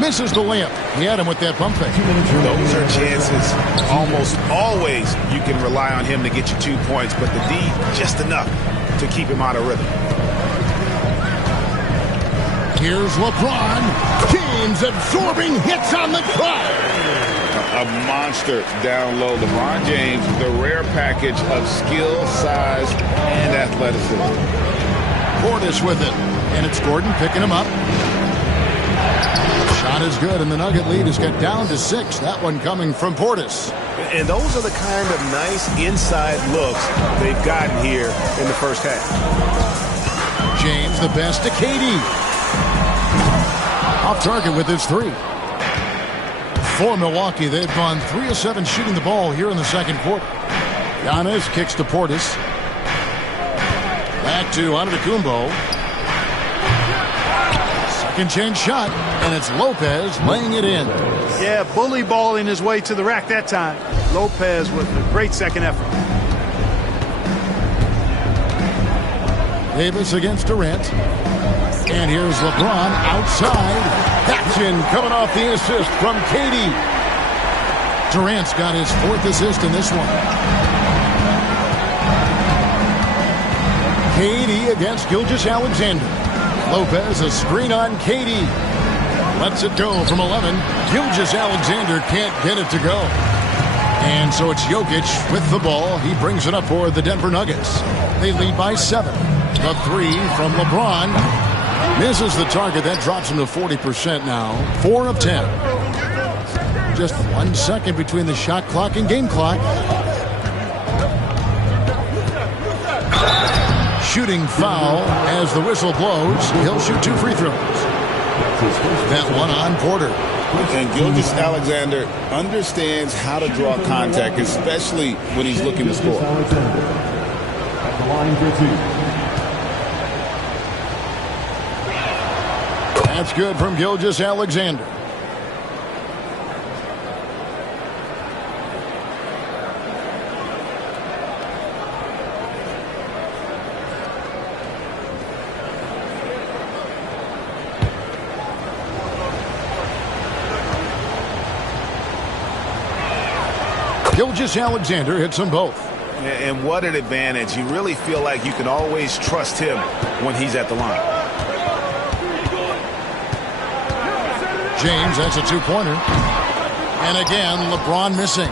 Misses the layup. He had him with that pump fake. Those are chances. Almost always you can rely on him to get you 2 points, but the D just enough to keep him out of rhythm. Here's LeBron. James absorbing hits on the drive. A monster down low. LeBron James, the rare package of skill, size, and athleticism. Portis with it. And it's Gordon picking him up. Shot is good, and the Nugget lead is cut down to 6. That one coming from Portis. And those are the kind of nice inside looks they've gotten here in the first half. James the best to KD. Off target with his 3. For Milwaukee, they've gone 3 of 7 shooting the ball here in the second quarter. Giannis kicks to Portis. Back to Antetokounmpo. Second chance shot, and it's Lopez laying it in. Yeah, bully balling his way to the rack that time. Lopez with a great second effort. Davis against Durant. And here's LeBron outside. That's in, coming off the assist from KD. Durant's got his 4th assist in this one. KD against Gilgeous-Alexander. Lopez, a screen on KD. Lets it go from 11. Gilgeous-Alexander can't get it to go. And so it's Jokic with the ball. He brings it up for the Denver Nuggets. They lead by 7. The 3 from LeBron. Misses the target. That drops him to 40% now. 4 of 10. Just 1 second between the shot clock and game clock. Shooting foul as the whistle blows. He'll shoot 2 free throws. That one on Porter. And Gilgeous-Alexander understands how to draw contact, especially when he's looking to score. At the line for 2. That's good from Gilgeous-Alexander. Gilgeous-Alexander hits them both. And what an advantage. You really feel like you can always trust him when he's at the line. James, that's a 2-pointer. And again, LeBron missing.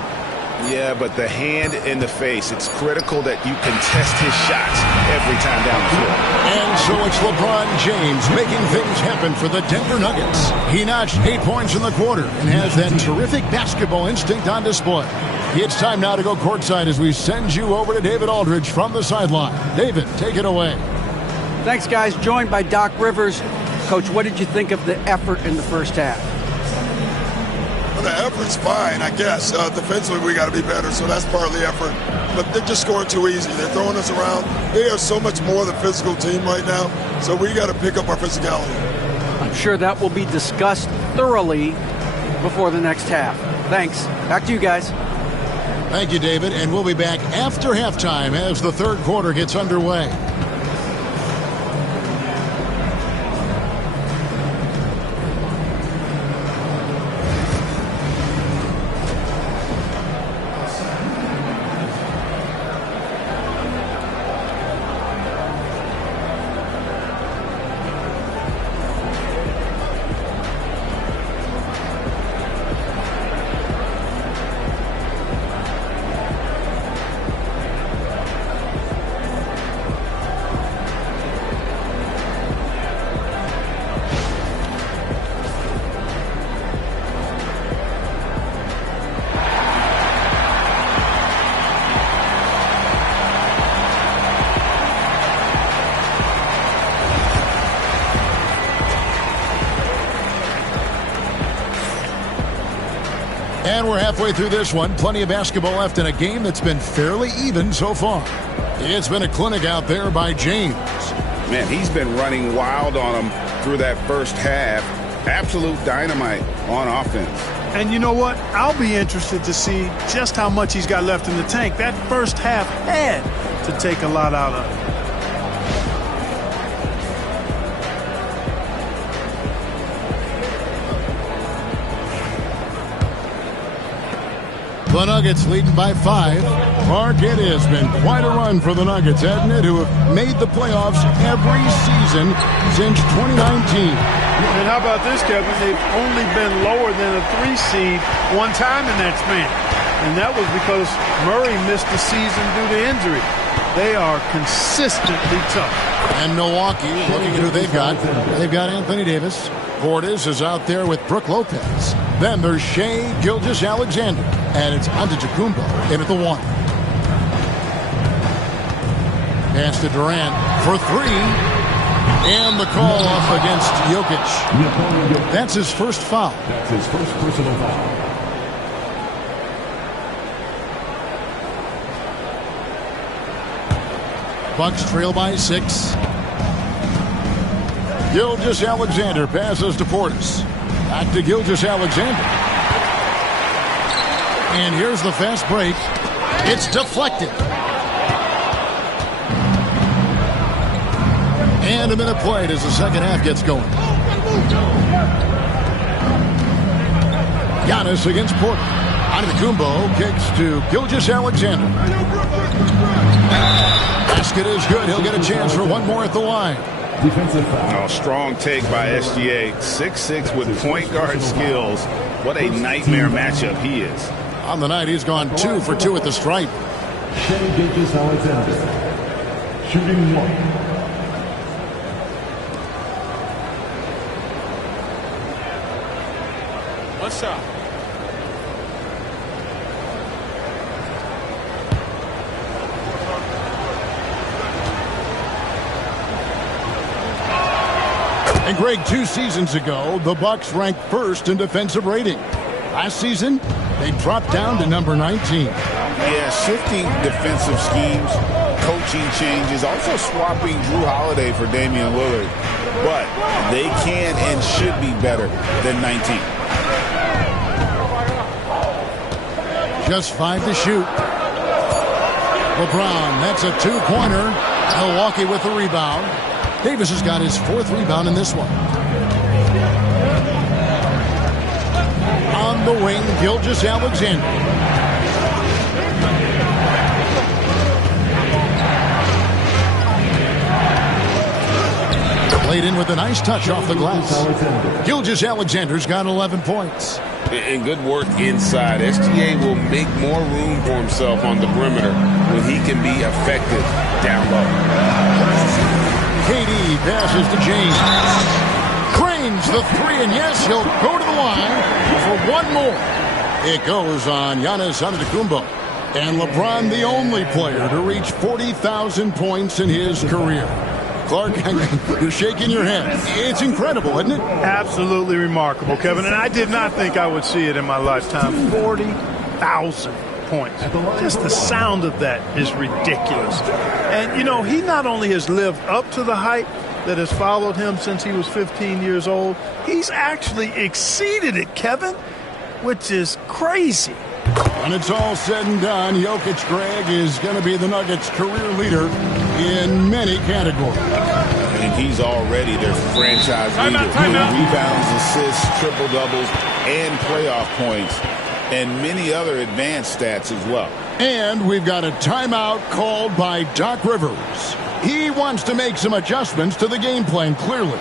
Yeah, but the hand in the face, it's critical that you contest his shots every time down the floor. And so it's LeBron James making things happen for the Denver Nuggets. He notched 8 points in the quarter and has that terrific basketball instinct on display. It's time now to go courtside as we send you over to David Aldridge from the sideline. David, take it away. Thanks, guys. Joined by Doc Rivers. Coach, what did you think of the effort in the first half? Well, the effort's fine, I guess. Defensively, we got to be better, so that's part of the effort. But they're just scoring too easy. They're throwing us around. They are so much more than physical team right now, so we got to pick up our physicality. I'm sure that will be discussed thoroughly before the next half. Thanks. Back to you guys. Thank you, David, and we'll be back after halftime as the third quarter gets underway. And we're halfway through this one. Plenty of basketball left in a game that's been fairly even so far. It's been a clinic out there by James. Man, he's been running wild on him through that first half. Absolute dynamite on offense. And you know what? I'll be interested to see just how much he's got left in the tank. That first half had to take a lot out of it. The Nuggets leading by 5. Mark, it has been quite a run for the Nuggets, hasn't it, who have made the playoffs every season since 2019. And how about this, Kevin? They've only been lower than a 3 seed one time in that span. And that was because Murray missed the season due to injury. They are consistently tough. And Milwaukee, looking at who they've got. They've got Anthony Davis. Portis is out there with Brook Lopez. Then there's Shea Gilgeous-Alexander. And it's Antetokounmpo in at the 1. Pass to Durant for 3. And the call off against Jokic. That's his first foul. That's his first personal foul. Bucks trail by 6. Gilgeous-Alexander passes to Portis. Back to Gilgeous-Alexander. And here's the fast break. It's deflected. And a minute played as the second half gets going. Giannis against Porter. Antetokounmpo kicks to Gilgeous-Alexander. Basket is good. He'll get a chance for one more at the line. Oh, strong take by SGA. 6'6" with point guard skills. What a nightmare matchup he is. On the night, he's gone 2 for 2 at the stripe. Shea Gilgeous-Alexander, shooting 1. One shot. And Greg, 2 seasons ago, the Bucks ranked first in defensive rating. Last season, they dropped down to number 19. Yeah, shifting defensive schemes, coaching changes, also swapping Drew Holiday for Damian Lillard. But they can and should be better than 19. Just 5 to shoot. LeBron, that's a 2-pointer. Milwaukee with the rebound. Davis has got his 4th rebound in this one. On the wing, Gilgeous-Alexander. Played in with a nice touch off the glass. Gilgeous-Alexander's got 11 points. And good work inside. SGA will make more room for himself on the perimeter when he can be effective down low. KD passes to James. Cranes the 3, and yes, he'll go to the line for one more. It goes on Giannis Antetokounmpo. And LeBron, the only player to reach 40,000 points in his career. Clark, you're shaking your head. It's incredible, isn't it? Absolutely remarkable, Kevin. And I did not think I would see it in my lifetime. 40,000 points. Just the sound of that is ridiculous. And, you know, he not only has lived up to the hype that has followed him since he was 15 years old, he's actually exceeded it, Kevin, which is crazy. When it's all said and done, Jokic, Greg, is going to be the Nuggets' career leader in many categories. And he's already their franchise leader. Rebounds, assists, triple-doubles, and playoff points, and many other advanced stats as well. And we've got a timeout called by Doc Rivers. He wants to make some adjustments to the game plan, clearly.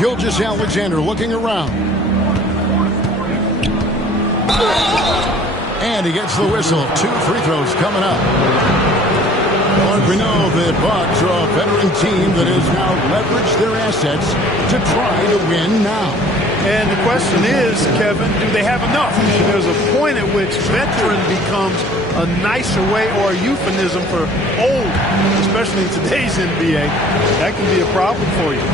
Gilgeous-Alexander looking around. And he gets the whistle. 2 free throws coming up. Well, we know the Bucks are a veteran team that has now leveraged their assets to try to win now. And the question is, Kevin, do they have enough? There's a point at which veteran becomes a nicer way or a euphemism for old, especially in today's NBA. That can be a problem for you.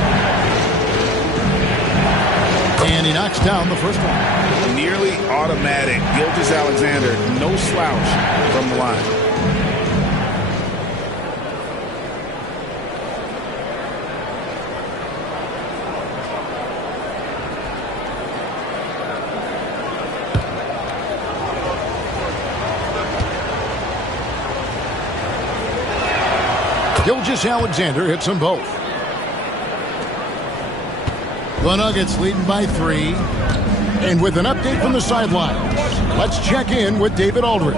And he knocks down the first one. Nearly automatic. Gilgeous-Alexander, no slouch from the line. Gilgeous-Alexander hits them both. The Nuggets leading by 3. And with an update from the sidelines, let's check in with David Aldridge.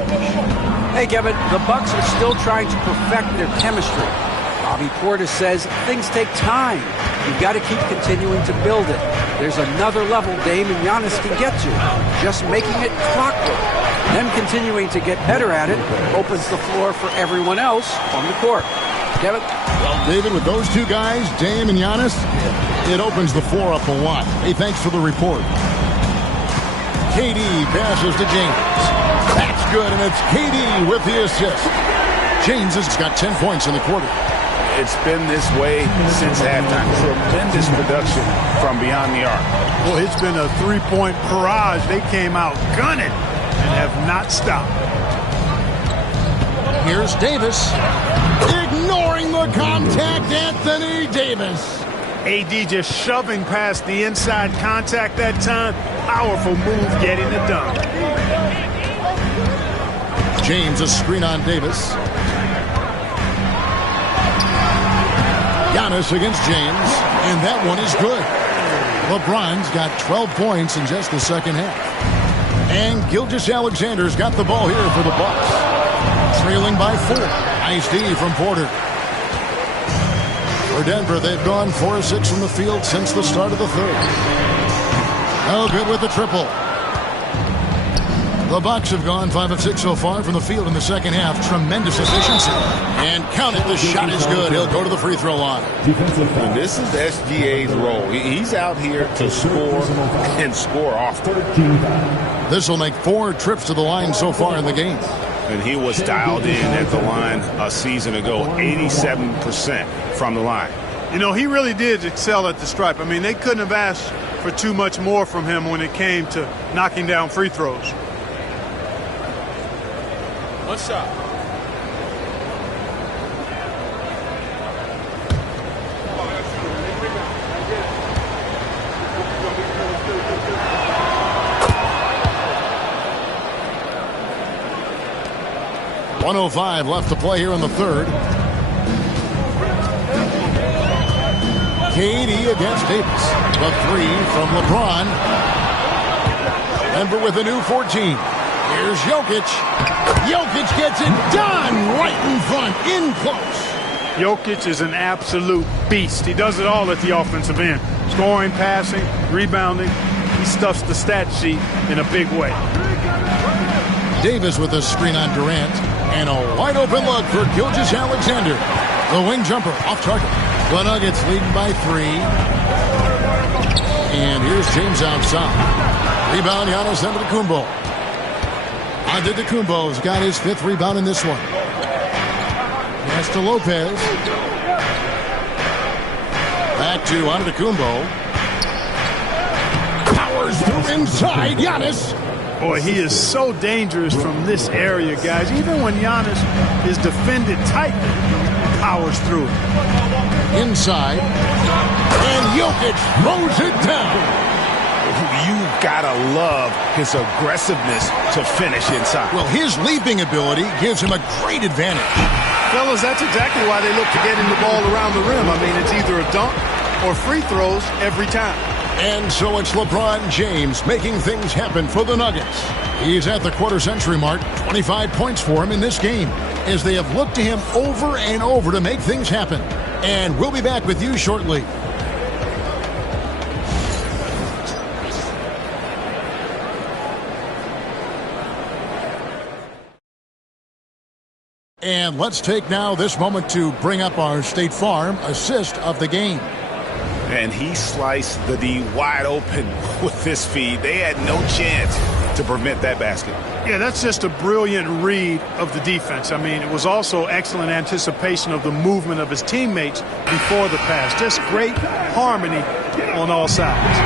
Hey, Kevin, the Bucks are still trying to perfect their chemistry. Bobby Portis says things take time. You've got to keep continuing to build it. There's another level Dame and Giannis can get to. Just making it clockwork. Them continuing to get better at it opens the floor for everyone else on the court. Kevin? Well, David, with those 2 guys, Dame and Giannis, it opens the floor up a lot. Hey, thanks for the report. KD passes to James. That's good, and it's KD with the assist. James has got 10 points in the quarter. It's been this way since halftime. Tremendous production from beyond the arc. Well, it's been a 3-point barrage. They came out gunning and have not stopped. Here's Davis. Ignoring the contact, Anthony Davis. AD just shoving past the inside contact that time. Powerful move getting it done. James, a screen on Davis. Giannis against James, and that one is good. LeBron's got 12 points in just the second half. And Gilgeous-Alexander's got the ball here for the Bucks. Trailing by 4. Nice D from Porter. For Denver, they've gone 4 of 6 from the field since the start of the third. No good with the triple. The Bucks have gone 5 of 6 so far from the field in the second half. Tremendous efficiency. And count it, the shot is good. He'll go to the free throw line. And this is SGA's role. He's out here to score and score often. This will make 4 trips to the line so far in the game. And he was dialed in at the line a season ago, 87% from the line. You know, he really did excel at the stripe. I mean, they couldn't have asked for too much more from him when it came to knocking down free throws. One shot. .105 left to play here in the third. KD against Davis. The 3 from LeBron. Denver with a new 14. Here's Jokic. Jokic gets it done right in front, in close. Jokic is an absolute beast. He does it all at the offensive end. Scoring, passing, rebounding. He stuffs the stat sheet in a big way. Davis with a screen on Durant. And a wide open look for Gilgeous-Alexander. The wing jumper off target. The Nuggets leading by 3. And here's James outside. Rebound, Giannis Antetokounmpo. Antetokounmpo's got his 5th rebound in this one. Pass to Lopez. Back to Antetokounmpo. Powers through inside. Giannis. Boy, he is so dangerous from this area, guys. Even when Giannis is defended tightly, he powers through it. Inside. And Jokic throws it down. You gotta love his aggressiveness to finish inside. Well, his leaping ability gives him a great advantage. Fellas, that's exactly why they look to getting the ball around the rim. I mean, it's either a dunk or free throws every time. And so it's LeBron James making things happen for the Nuggets. He's at the quarter-century mark, 25 points for him in this game, as they have looked to him over and over to make things happen. And we'll be back with you shortly. And let's take now this moment to bring up our State Farm assist of the game. And he sliced the D wide open with this feed. They had no chance to prevent that basket. Yeah, that's just a brilliant read of the defense. I mean, it was also excellent anticipation of the movement of his teammates before the pass. Just great harmony on all sides.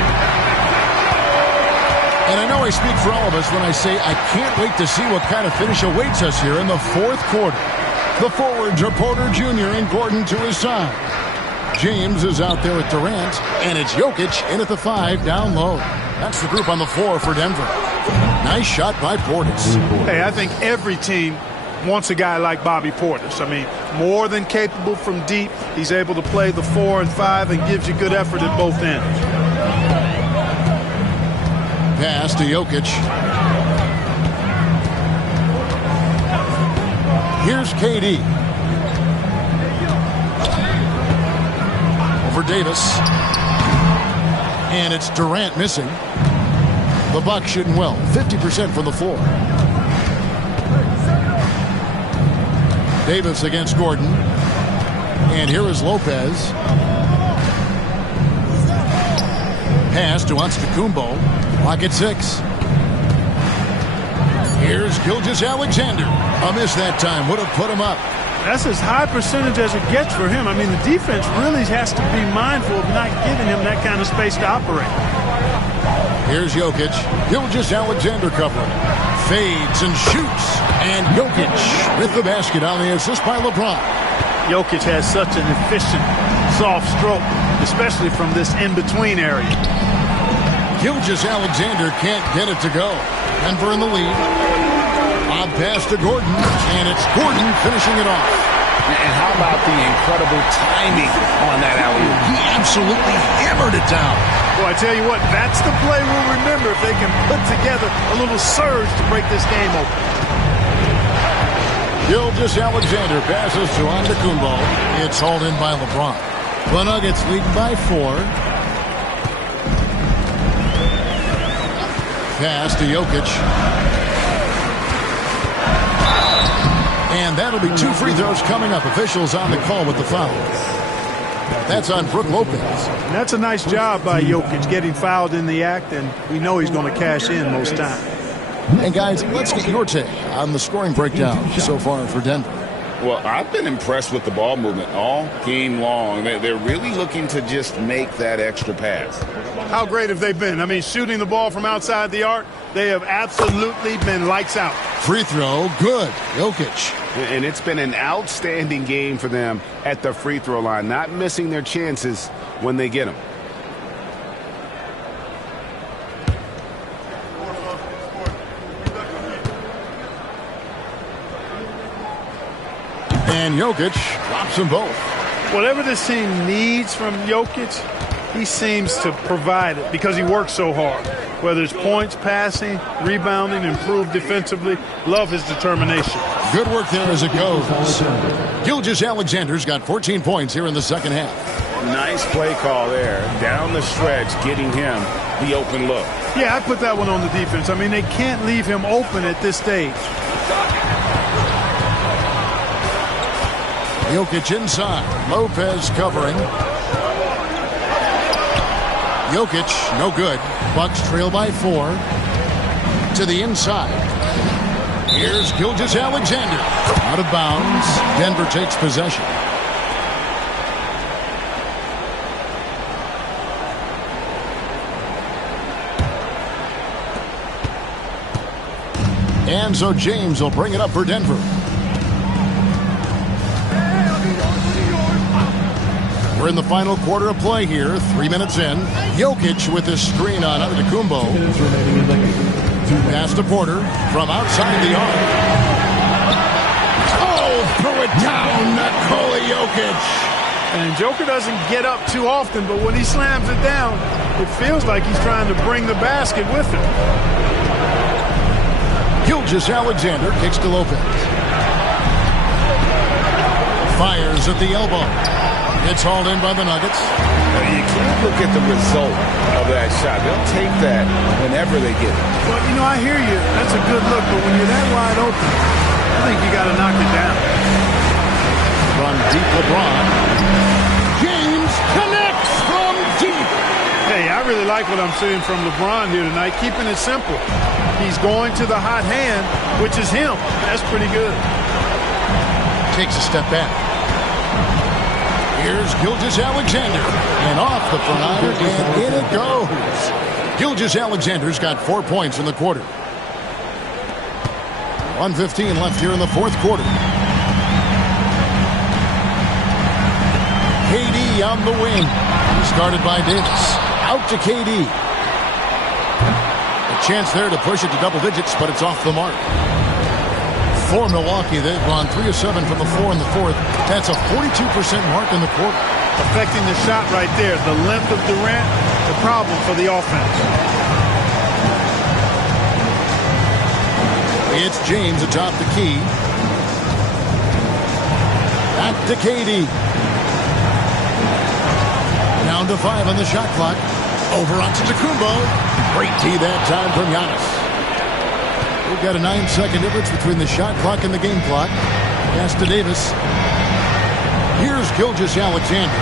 And I know I speak for all of us when I say I can't wait to see what kind of finish awaits us here in the fourth quarter. The forwards are Porter Jr. and Gordon to his side. James is out there with Durant, and it's Jokic in at the 5 down low. That's the group on the floor for Denver. Nice shot by Portis. Hey, I think every team wants a guy like Bobby Portis. I mean, more than capable from deep. He's able to play the 4 and 5 and gives you good effort at both ends. Pass to Jokic. Here's KD. Over Davis. And it's Durant missing. The Bucks shooting well. 50% from the floor. Davis against Gordon. And here is Lopez. Pass to Antetokounmpo. Lock at 6. Here's Gilgeous-Alexander. A miss that time. Would have put him up. That's as high percentage as it gets for him. I mean, the defense really has to be mindful of not giving him that kind of space to operate. Here's Jokic. Gilgeous-Alexander covering. Fades and shoots. And Jokic with the basket on the assist by LeBron. Jokic has such an efficient, soft stroke, especially from this in-between area. Gilgeous-Alexander can't get it to go. Denver in the lead. Odd pass to Gordon, and it's Gordon finishing it off. And how about the incredible timing on that alley-oop? He absolutely hammered it down. Well, I tell you what, that's the play we'll remember if they can put together a little surge to break this game open. Gilgeous-Alexander passes to Antetokounmpo. It's hauled in by LeBron. The Nuggets leading by 4. Pass to Jokic. And that'll be 2 free throws coming up. Officials on the call with the foul. That's on Brook Lopez. And that's a nice job by Jokic getting fouled in the act, and we know he's going to cash in most times. And guys, let's get your take on the scoring breakdown so far for Denver. Well, I've been impressed with the ball movement all game long. They're really looking to just make that extra pass. How great have they been? I mean, shooting the ball from outside the arc, they have absolutely been lights out. Free throw, good. Jokic. And it's been an outstanding game for them at the free throw line, not missing their chances when they get them. And Jokic drops them both. Whatever this team needs from Jokic, he seems to provide it because he works so hard. Whether it's points, passing, rebounding, improved defensively, love his determination. Good work there as it goes. Gilgeous-Alexander's got 14 points here in the second half. Nice play call there. Down the stretch, getting him the open look. Yeah, I put that one on the defense. I mean, they can't leave him open at this stage. Jokic inside. Lopez covering. Jokic, no good. Bucks trail by 4. To the inside. Here's Gilgeous-Alexander. Out of bounds. Denver takes possession. And so James will bring it up for Denver. We're in the final quarter of play here. 3 minutes in. Jokic with his screen on Antetokounmpo. Pass to Porter from outside the arc. Oh, throw it down. Nikola Jokic. And Joker doesn't get up too often, but when he slams it down, it feels like he's trying to bring the basket with him. Gilgeous-Alexander kicks to Lopez. Fires at the elbow. It's hauled in by the Nuggets. Now, you can't look at the result of that shot. They'll take that whenever they get it. Well, you know, I hear you. That's a good look, but when you're that wide open, I think you got to knock it down. From deep, LeBron. James connects from deep. Hey, I really like what I'm seeing from LeBron here tonight, keeping it simple. He's going to the hot hand, which is him. That's pretty good. Takes a step back. Here's Gilgeous-Alexander. And off the front iron, and in it goes. Gilgeous-Alexander's got 4 points in the quarter. 1:15 left here in the fourth quarter. KD on the wing. Started by Davis. Out to KD. A chance there to push it to double digits, but it's off the mark. For Milwaukee, they've gone 3 of 7 from the floor in the fourth. That's a 42% mark in the quarter. Affecting the shot right there. The length of Durant, the problem for the offense. It's James atop the key. Back to KD. Down to 5 on the shot clock. Over onto Tacumbo. Great tee that time from Giannis. We've got a 9-second difference between the shot clock and the game clock. Pass to Davis. Here's Gilgeous-Alexander.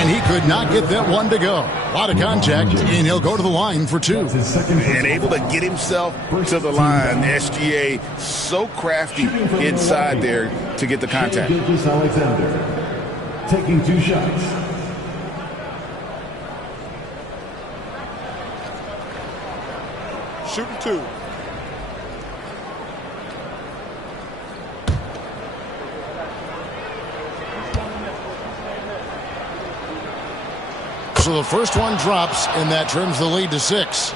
And he could not get that one to go. A lot of contact, and he'll go to the line for 2. And able to get himself to the line. SGA so crafty inside there to get the contact. Gilgeous-Alexander taking 2 shots. Shooting 2. So the first one drops, and that trims the lead to 6.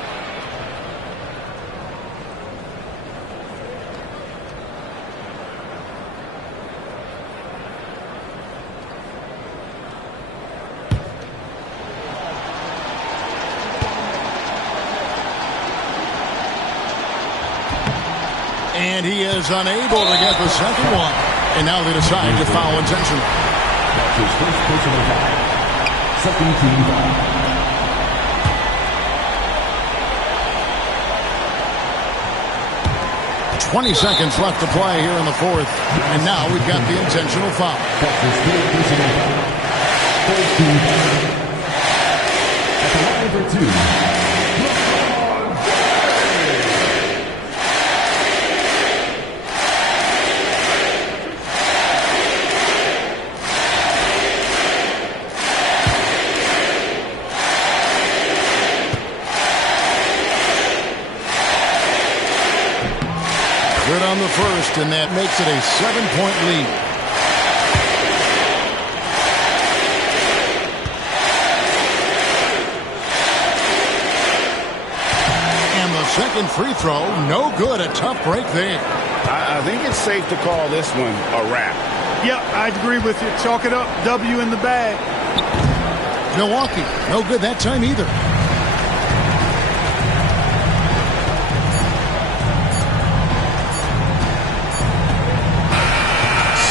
And he is unable to get the second one. And now they decide to foul intentionally. That's his first personal foul. Second team foul. "20 seconds left to play here in the fourth. And now we've got the intentional foul. That's his third personal foul. Third team foul. At the line for 2. Good on the first, and that makes it a 7-point lead. And the second free throw, no good. A tough break there. I think it's safe to call this one a wrap. Yep, I agree with you. Chalk it up. W in the bag. Milwaukee, no good that time either.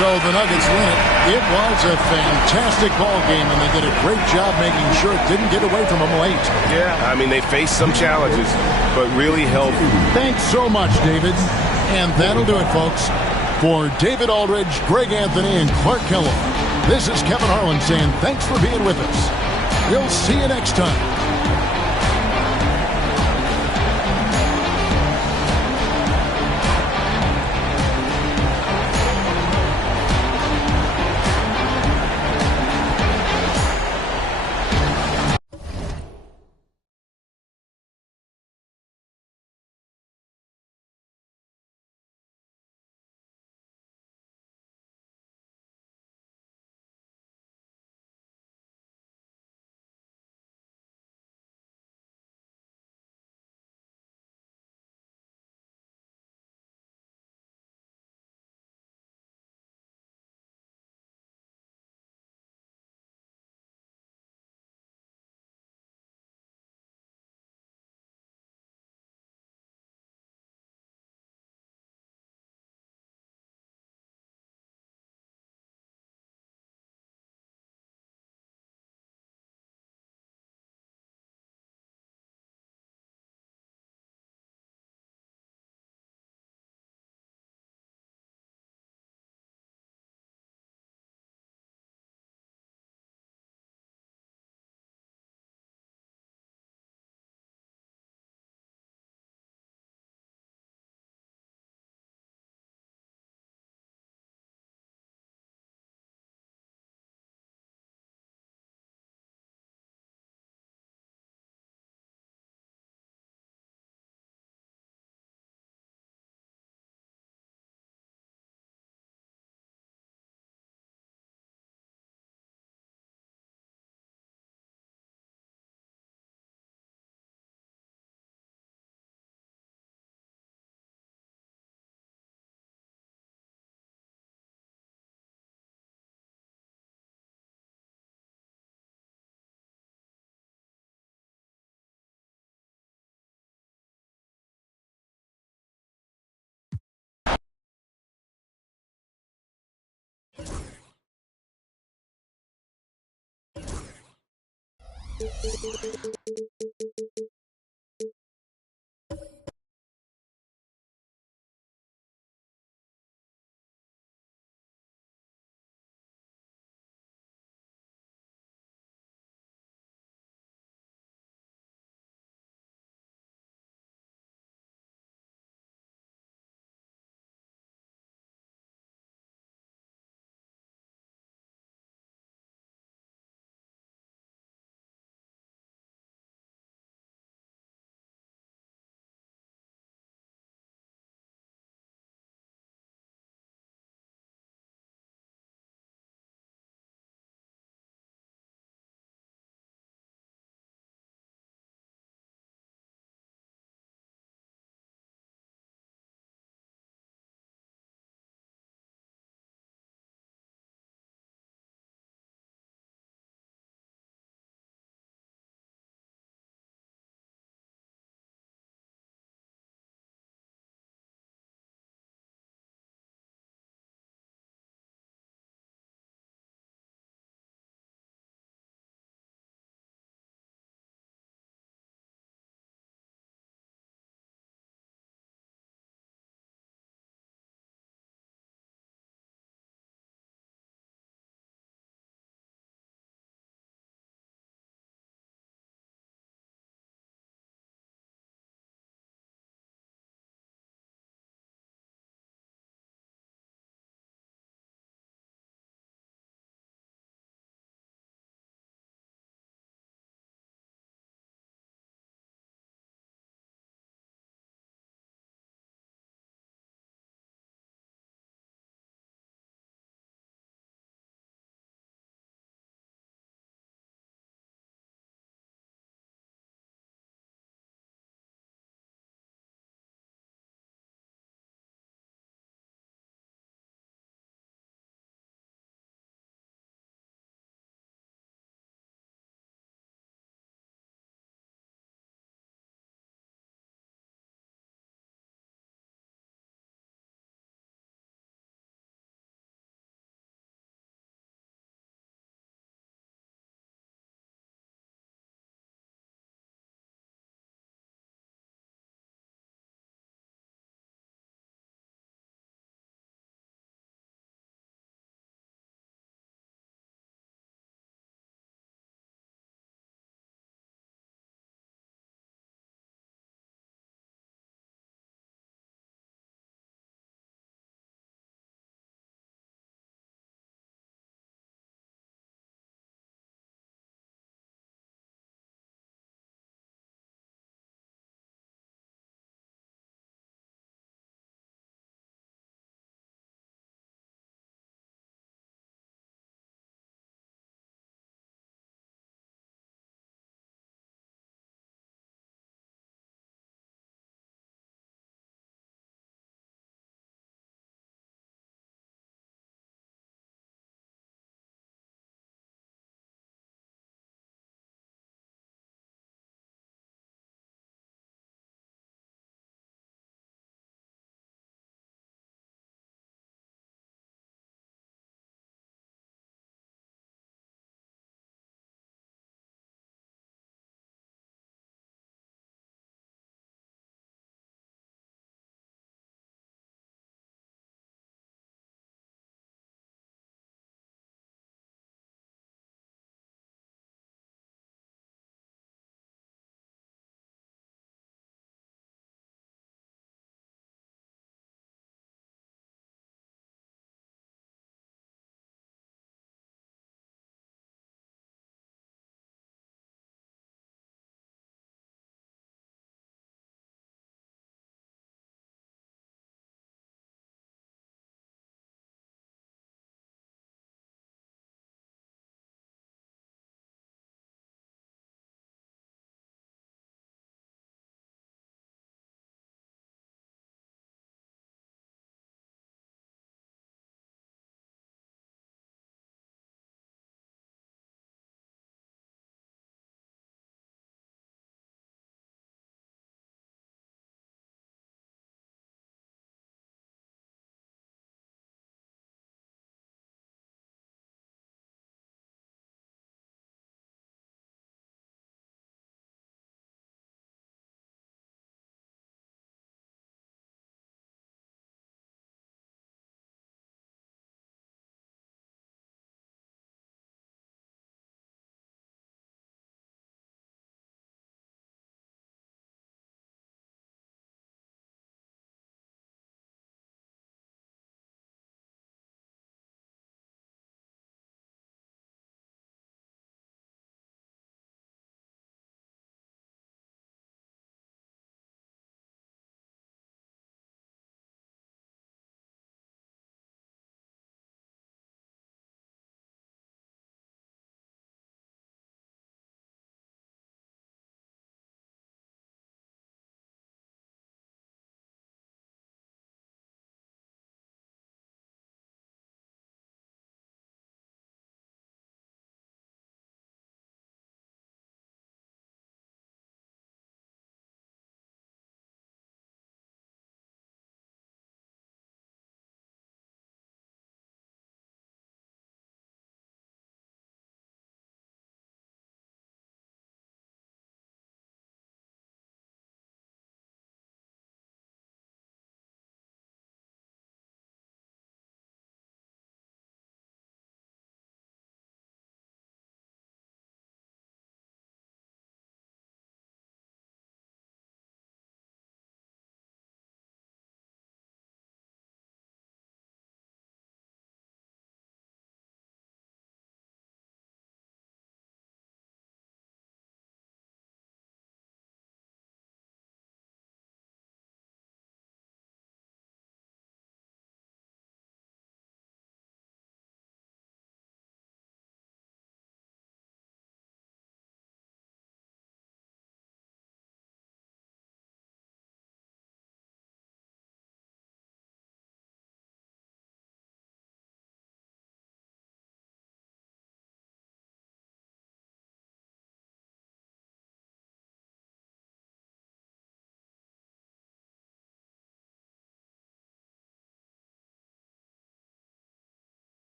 So the Nuggets win it. It was a fantastic ball game, and they did a great job making sure it didn't get away from them late. Yeah, I mean, they faced some challenges, but really held. Thanks so much, David. And that'll do it, folks. For David Aldridge, Greg Anthony, and Clark Kellogg, this is Kevin Harlan saying thanks for being with us. We'll see you next time.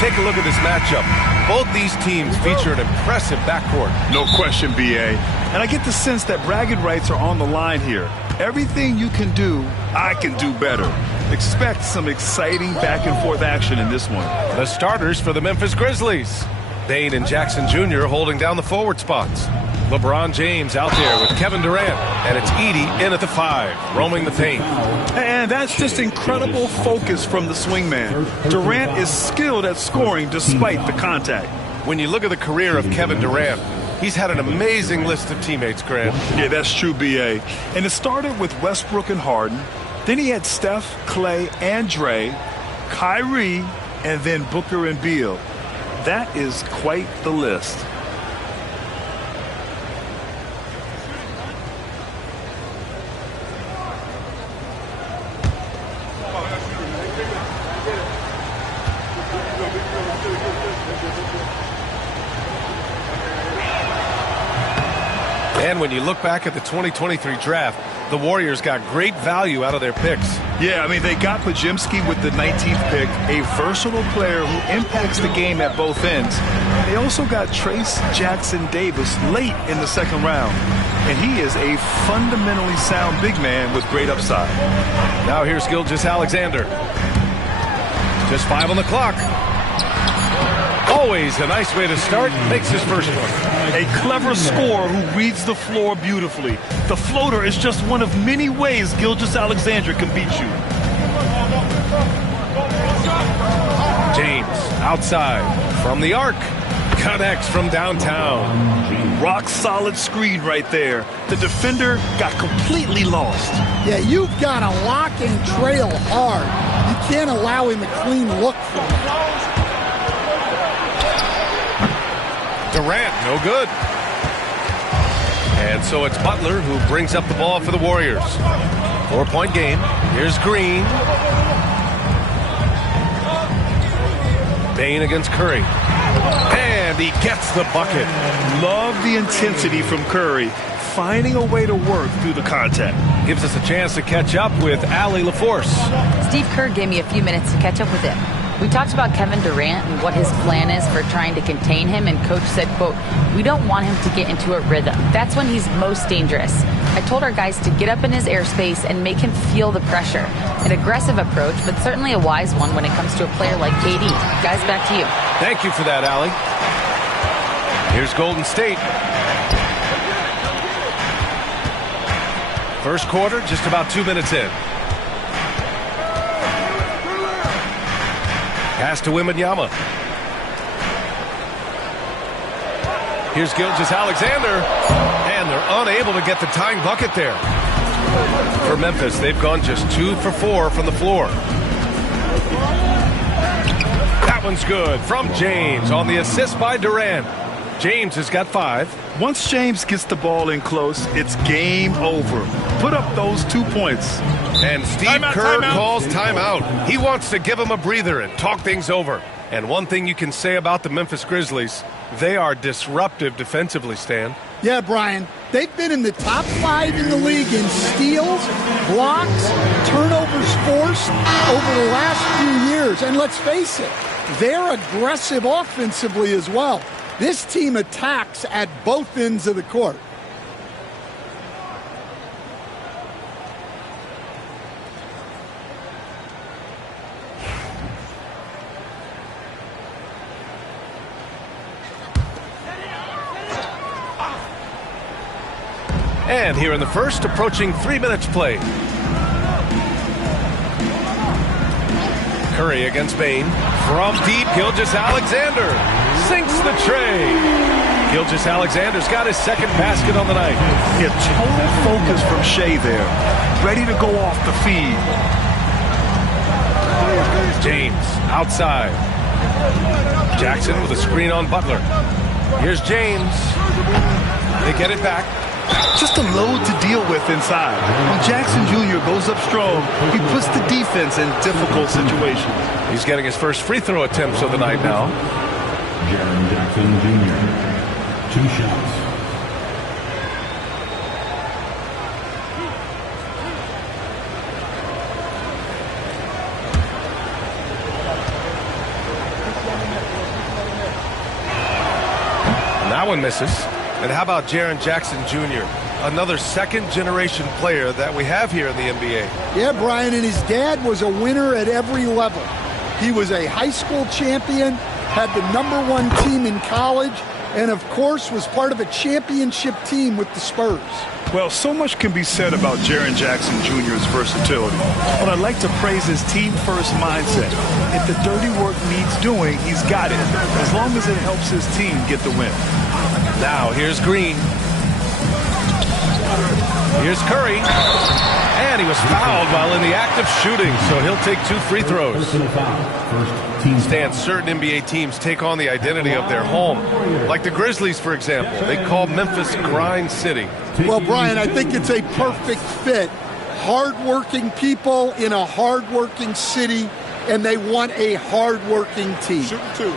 take a look at this matchup. Both these teams feature an impressive backcourt. No question, B.A. And I get the sense that bragging rights are on the line here. Everything you can do, I can do better. Expect some exciting back-and-forth action in this one. The starters for the Memphis Grizzlies. Bane and Jackson Jr. holding down the forward spots. LeBron James out there with Kevin Durant. And it's Edey in at the 5, roaming the paint. And that's just incredible focus from the swingman. Durant is skilled at scoring despite the contact. When you look at the career of Kevin Durant, he's had an amazing list of teammates, Grant. Yeah, that's true, B.A. And it started with Westbrook and Harden. Then he had Steph, Clay, and Dre, Kyrie, and then Booker and Beal. That is quite the list. And when you look back at the 2023 draft, the Warriors got great value out of their picks. Yeah, I mean, they got Podziemski with the 19th pick, a versatile player who impacts the game at both ends. They also got Trace Jackson Davis late in the second round. And he is a fundamentally sound big man with great upside. Now here's Gilgeous-Alexander. Just 5 on the clock. Always a nice way to start. Makes his first one. A clever scorer who reads the floor beautifully. The floater is just one of many ways Gilgeous-Alexander can beat you. James outside from the arc. Connects from downtown. Rock solid screen right there. The defender got completely lost. Yeah, you've got to lock and trail hard. You can't allow him a clean look from it. Durant, no good. And so it's Butler who brings up the ball for the Warriors. 4-point game. Here's Green. Bane against Curry. And he gets the bucket. Love the intensity from Curry, finding a way to work through the contact. Gives us a chance to catch up with Allie LaForce. Steve Kerr gave me a few minutes to catch up with him. We talked about Kevin Durant and what his plan is for trying to contain him, and Coach said, quote, "We don't want him to get into a rhythm. That's when he's most dangerous." I told our guys to get up in his airspace and make him feel the pressure. An aggressive approach, but certainly a wise one when it comes to a player like KD. Guys, back to you. Thank you for that, Allie. Here's Golden State. First quarter, just about 2 minutes in. Pass to Wembanyama. Here's Gilgeous-Alexander, and they're unable to get the tying bucket there. For Memphis, they've gone just 2 for 4 from the floor. That one's good from James on the assist by Durant. James has got 5. Once James gets the ball in close, it's game over. Put up those 2 points. And Steve Kerr calls timeout. He wants to give him a breather and talk things over. And one thing you can say about the Memphis Grizzlies, they are disruptive defensively, Stan. Yeah, Brian. They've been in the top 5 in the league in steals, blocks, turnovers forced over the last few years. And let's face it, they're aggressive offensively as well. This team attacks at both ends of the court. And here in the first, approaching 3 minutes played. Curry against Bane. From deep, Gilgeous-Alexander sinks the tray. Gilgeous-Alexander's got his second basket on the night. Yeah, total focus from Shea there. Ready to go off the feed. James outside. Jackson with a screen on Butler. Here's James. They get it back. Just a load to deal with inside. When Jackson Jr. goes up strong, he puts the defense in difficult situations. He's getting his first free throw attempts of the night now. Jaren Jackson Jr. 2 shots. one misses. And how about Jaren Jackson Jr., another second-generation player that we have here in the NBA? Yeah, Brian, and his dad was a winner at every level. He was a high school champion, had the #1 team in college, and of course was part of a championship team with the Spurs. Well, so much can be said about Jaren Jackson Jr.'s versatility, but I'd like to praise his team-first mindset. If the dirty work needs doing, he's got it, as long as it helps his team get the win. Now, here's Green. Here's Curry. And he was fouled while in the act of shooting, so he'll take 2 free throws. Stan, certain NBA teams take on the identity of their home. Like the Grizzlies, for example. They call Memphis Grind City. Well, Brian, I think it's a perfect fit. Hard-working people in a hard-working city, and they want a hard-working team. Shoot 2.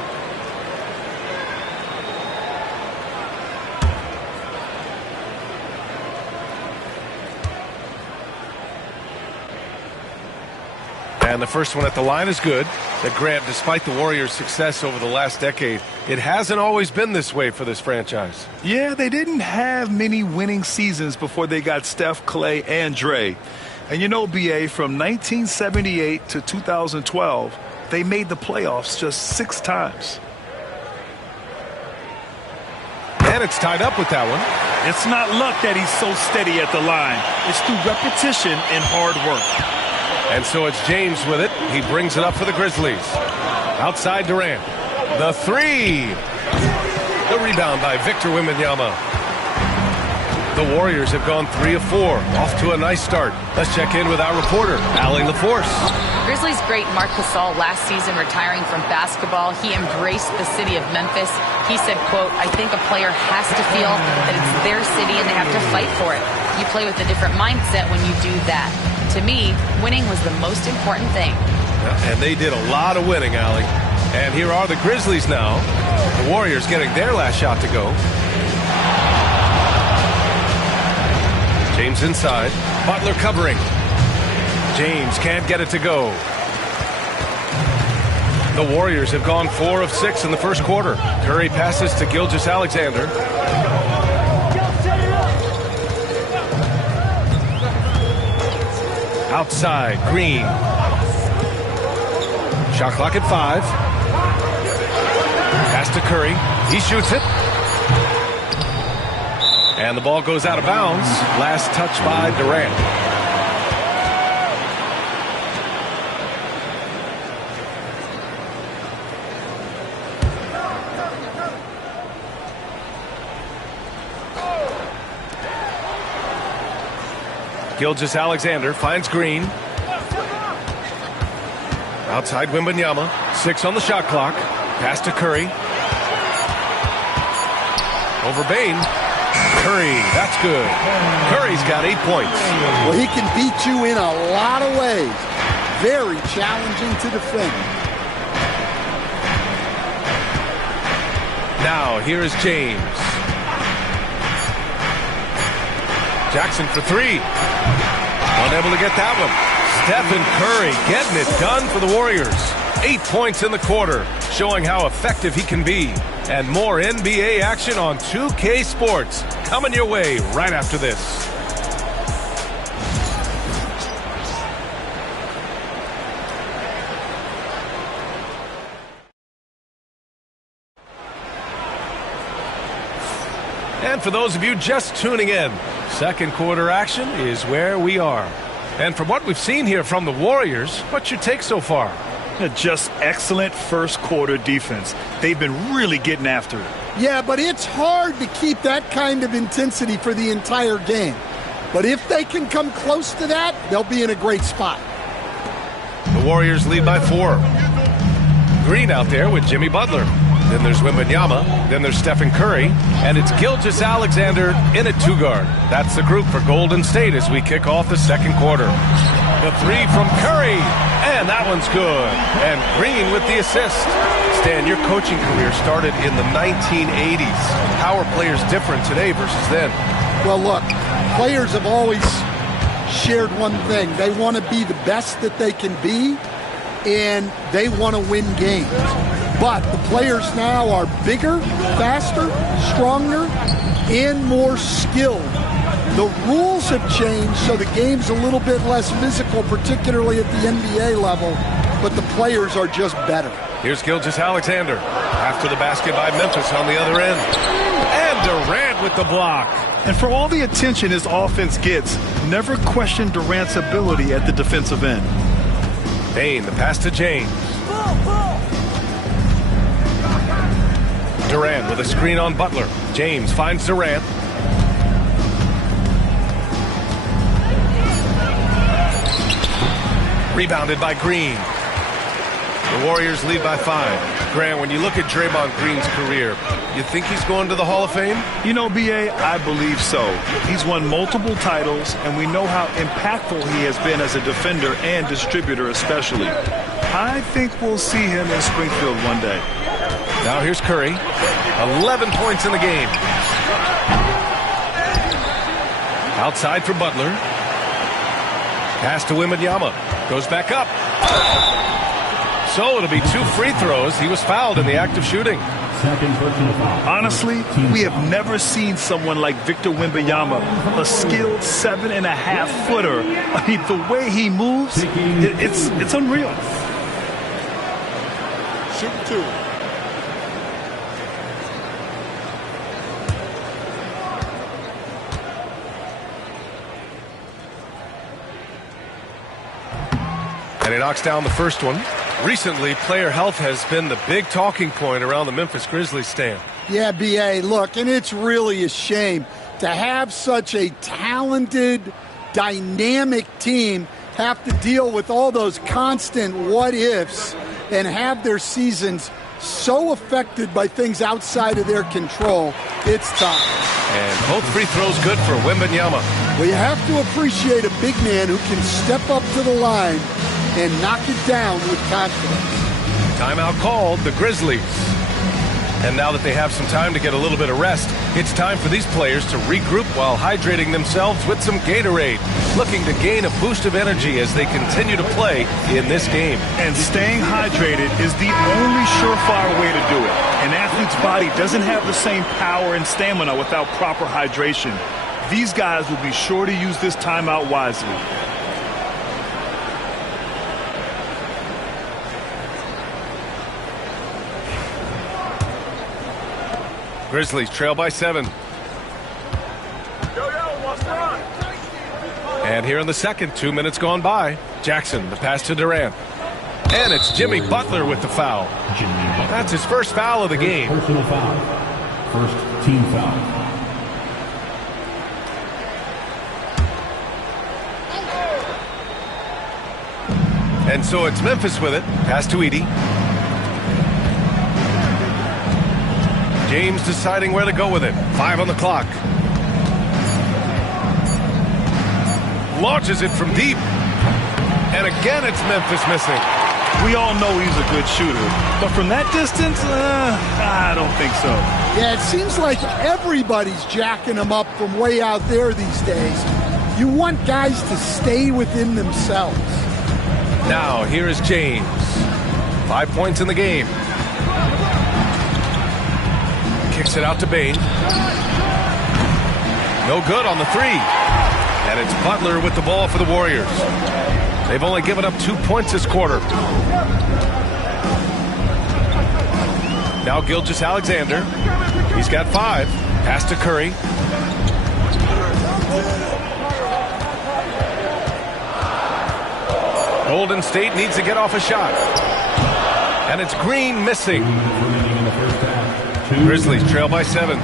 And the first one at the line is good. That Grant, despite the Warriors' success over the last decade, it hasn't always been this way for this franchise. Yeah, they didn't have many winning seasons before they got Steph, Clay, and Dre. And you know, BA, from 1978 to 2012, they made the playoffs just 6 times. And it's tied up with that one. It's not luck that he's so steady at the line. It's through repetition and hard work. And so it's James with it. He brings it up for the Grizzlies. Outside Durant. The 3. The rebound by Victor Wembanyama. The Warriors have gone 3 of 4. Off to a nice start. Let's check in with our reporter, Allie LaForce. Grizzlies great Marc Gasol last season retiring from basketball. He embraced the city of Memphis. He said, quote, "I think a player has to feel that it's their city and they have to fight for it. You play with a different mindset when you do that. To me, winning was the most important thing." And they did a lot of winning, Allie. And here are the Grizzlies now. The Warriors getting their last shot to go. James inside. Butler covering. James can't get it to go. The Warriors have gone 4 of 6 in the first quarter. Curry passes to Gilgeous-Alexander. Outside, Green. Shot clock at 5. Pass to Curry. He shoots it. And the ball goes out of bounds. Last touch by Durant. Gilgeous-Alexander finds Green. Outside Wembanyama. 6 on the shot clock. Pass to Curry. Over Bane. Curry, that's good. Curry's got 8 points. Well, he can beat you in a lot of ways. Very challenging to defend. Now, here is James. Jackson for 3. Unable to get that one. Stephen Curry getting it done for the Warriors. 8 points in the quarter, showing how effective he can be. And more NBA action on 2K Sports coming your way right after this. And for those of you just tuning in, second quarter action is where we are. And from what we've seen here from the Warriors, what's your take so far? Just excellent first quarter defense. They've been really getting after it. Yeah, but it's hard to keep that kind of intensity for the entire game. But if they can come close to that, they'll be in a great spot. The Warriors lead by 4. Green out there with Jimmy Butler. Then there's Wembanyama. Then there's Stephen Curry. And it's Gilgeous-Alexander in at 2 guard. That's the group for Golden State as we kick off the second quarter. The 3 from Curry. And that one's good. And Green with the assist. Stan, your coaching career started in the 1980s. How are players different today versus then? Well, look, players have always shared one thing. They want to be the best that they can be, and they want to win games. But the players now are bigger, faster, stronger, and more skilled. The rules have changed, so the game's a little bit less physical, particularly at the NBA level, but the players are just better. Here's Gilgeous-Alexander after the basket by Memphis on the other end. And Durant with the block. And for all the attention his offense gets, never question Durant's ability at the defensive end. Bane, the pass to James. Durant with a screen on Butler. James finds Durant. Rebounded by Green. The Warriors lead by 5. Grant, when you look at Draymond Green's career, you think he's going to the Hall of Fame? You know, B.A., I believe so. He's won multiple titles, and we know how impactful he has been as a defender and distributor especially. I think we'll see him in Springfield one day. Now here's Curry. 11 points in the game. Outside for Butler. Pass to Wembanyama. Goes back up. So it'll be 2 free throws. He was fouled in the act of shooting. Honestly, we have never seen someone like Victor Wembanyama, a skilled 7.5-footer. I mean, the way he moves, it's unreal. Shoot 2. And he knocks down the first one. Recently, player health has been the big talking point around the Memphis Grizzlies stand. Yeah, B.A., look, and it's really a shame to have such a talented, dynamic team have to deal with all those constant what-ifs and have their seasons so affected by things outside of their control. It's tough. And both free throws good for Wembanyama. Well, you have to appreciate a big man who can step up to the line and knock it down with confidence. Timeout called, the Grizzlies. And now that they have some time to get a little bit of rest, it's time for these players to regroup while hydrating themselves with some Gatorade, looking to gain a boost of energy as they continue to play in this game. And staying hydrated is the only surefire way to do it. An athlete's body doesn't have the same power and stamina without proper hydration. These guys will be sure to use this timeout wisely. Grizzlies trail by 7. And here in the second, 2 minutes gone by. Jackson, the pass to Durant. And it's Jimmy Butler with the foul. That's his first foul of the game. Personal foul. First team foul. And so it's Memphis with it. Pass to Edey. James deciding where to go with it. 5 on the clock. Launches it from deep. And again, it's Memphis missing. We all know he's a good shooter. But from that distance, I don't think so. Yeah, it seems like everybody's jacking him up from way out there these days. You want guys to stay within themselves. Now, here is James. 5 points in the game. Kicks it out to Bane. No good on the 3. And it's Butler with the ball for the Warriors. They've only given up 2 points this quarter. Now Gilgeous-Alexander. He's got 5. Pass to Curry. Golden State needs to get off a shot. And it's Green missing. Grizzlies trail by 7.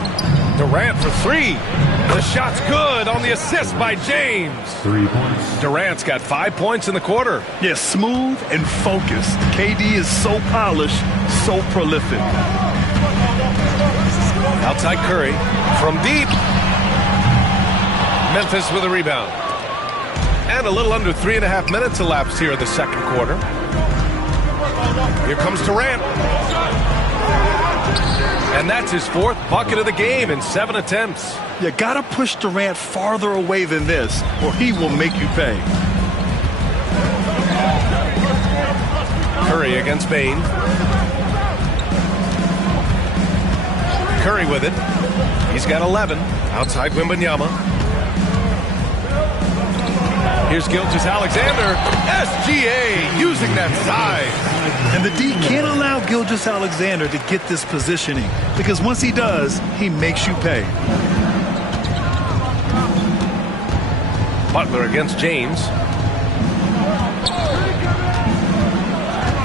Durant for 3. The shot's good on the assist by James. 3 points. Durant's got 5 points in the quarter. Yes, smooth and focused. KD is so polished, so prolific. Outside Curry from deep. Memphis with a rebound. And a little under 3.5 minutes elapsed here in the second quarter. Here comes Durant. And that's his 4th bucket of the game in 7 attempts. You gotta push Durant farther away than this, or he will make you pay. Curry against Bane. Curry with it. He's got 11 outside Wembanyama. Here's Gilgeous-Alexander. SGA using that size. And the D can't allow Gilgeous-Alexander to get this positioning, because once he does, he makes you pay. Butler against James.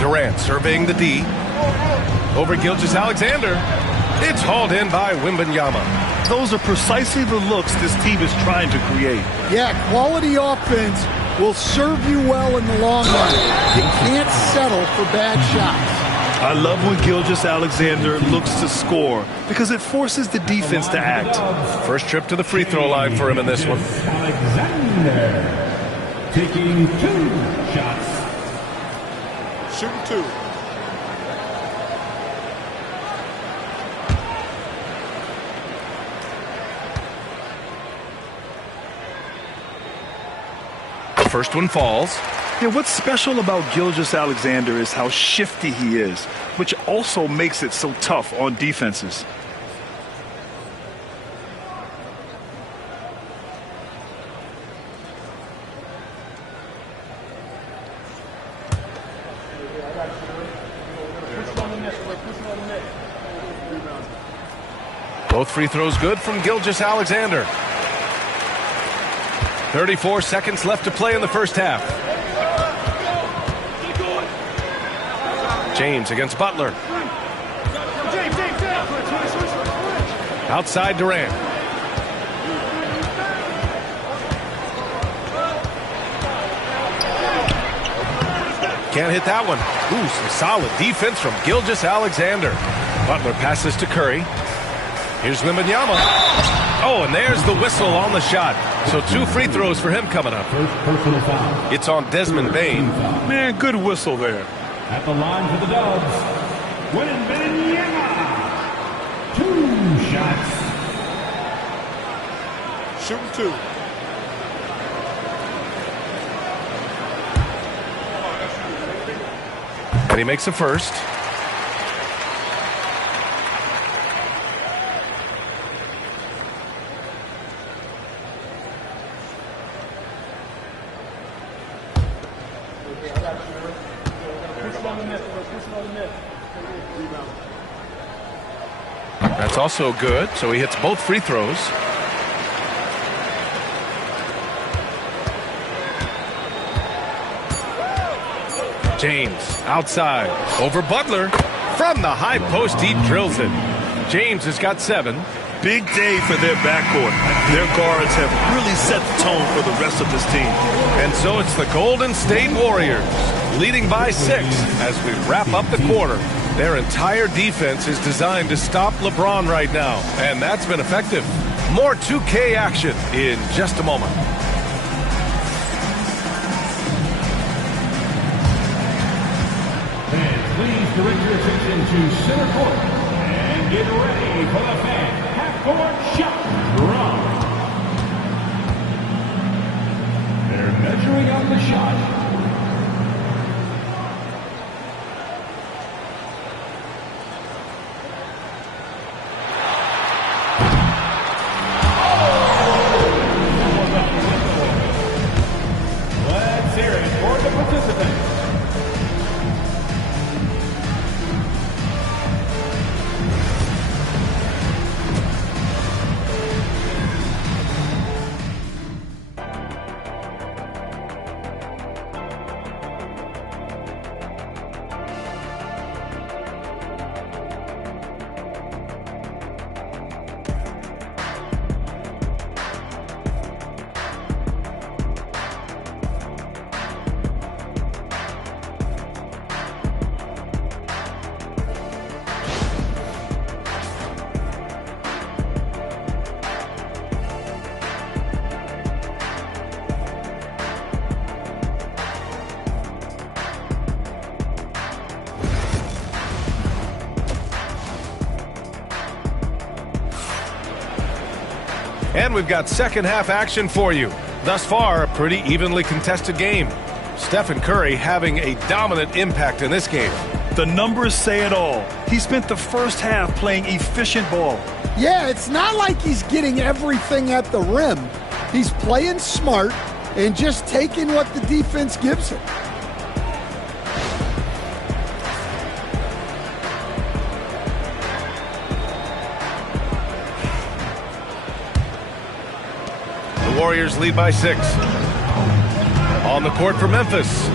Durant surveying the D. Over Gilgeous-Alexander. It's hauled in by Wembanyama. Those are precisely the looks this team is trying to create. Yeah, quality offense will serve you well in the long run. You can't settle for bad shots. I love when Gilgeous-Alexander looks to score because it forces the defense to act. First trip to the free throw line for him in this one. Alexander taking 2 shots. Shooting 2. First one falls. Yeah, what's special about Gilgeous-Alexander is how shifty he is, which also makes it so tough on defenses. Both free throws good from Gilgeous-Alexander. 34 seconds left to play in the first half. James against Butler. Outside Durant. Can't hit that one. Ooh, some solid defense from Gilgeous-Alexander. Butler passes to Curry. Here's Wembanyama. Oh, and there's the whistle on the shot. So 2 free throws for him coming up. First personal foul. It's on Desmond Bane. Man, good whistle there. At the line for the Dubs, Wembanyama. 2 shots. Shooting 2. And he makes a first. That's also good, so he hits both free throws. James outside over Butler from the high post. He drills it. James has got 7. Big day for their backcourt. Their guards have really set the tone for the rest of this team. And so it's the Golden State Warriors leading by 6 as we wrap up the quarter. Their entire defense is designed to stop LeBron right now, and that's been effective. More 2K action in just a moment. Fans, please direct your attention to center court and get ready for the fan half-court shot drum. They're measuring out the shot. And we've got second half action for you. Thus far, a pretty evenly contested game. Stephen Curry having a dominant impact in this game. The numbers say it all. He spent the first half playing efficient ball. Yeah, it's not like he's getting everything at the rim. He's playing smart and just taking what the defense gives him. The Warriors lead by 6. On the court for Memphis,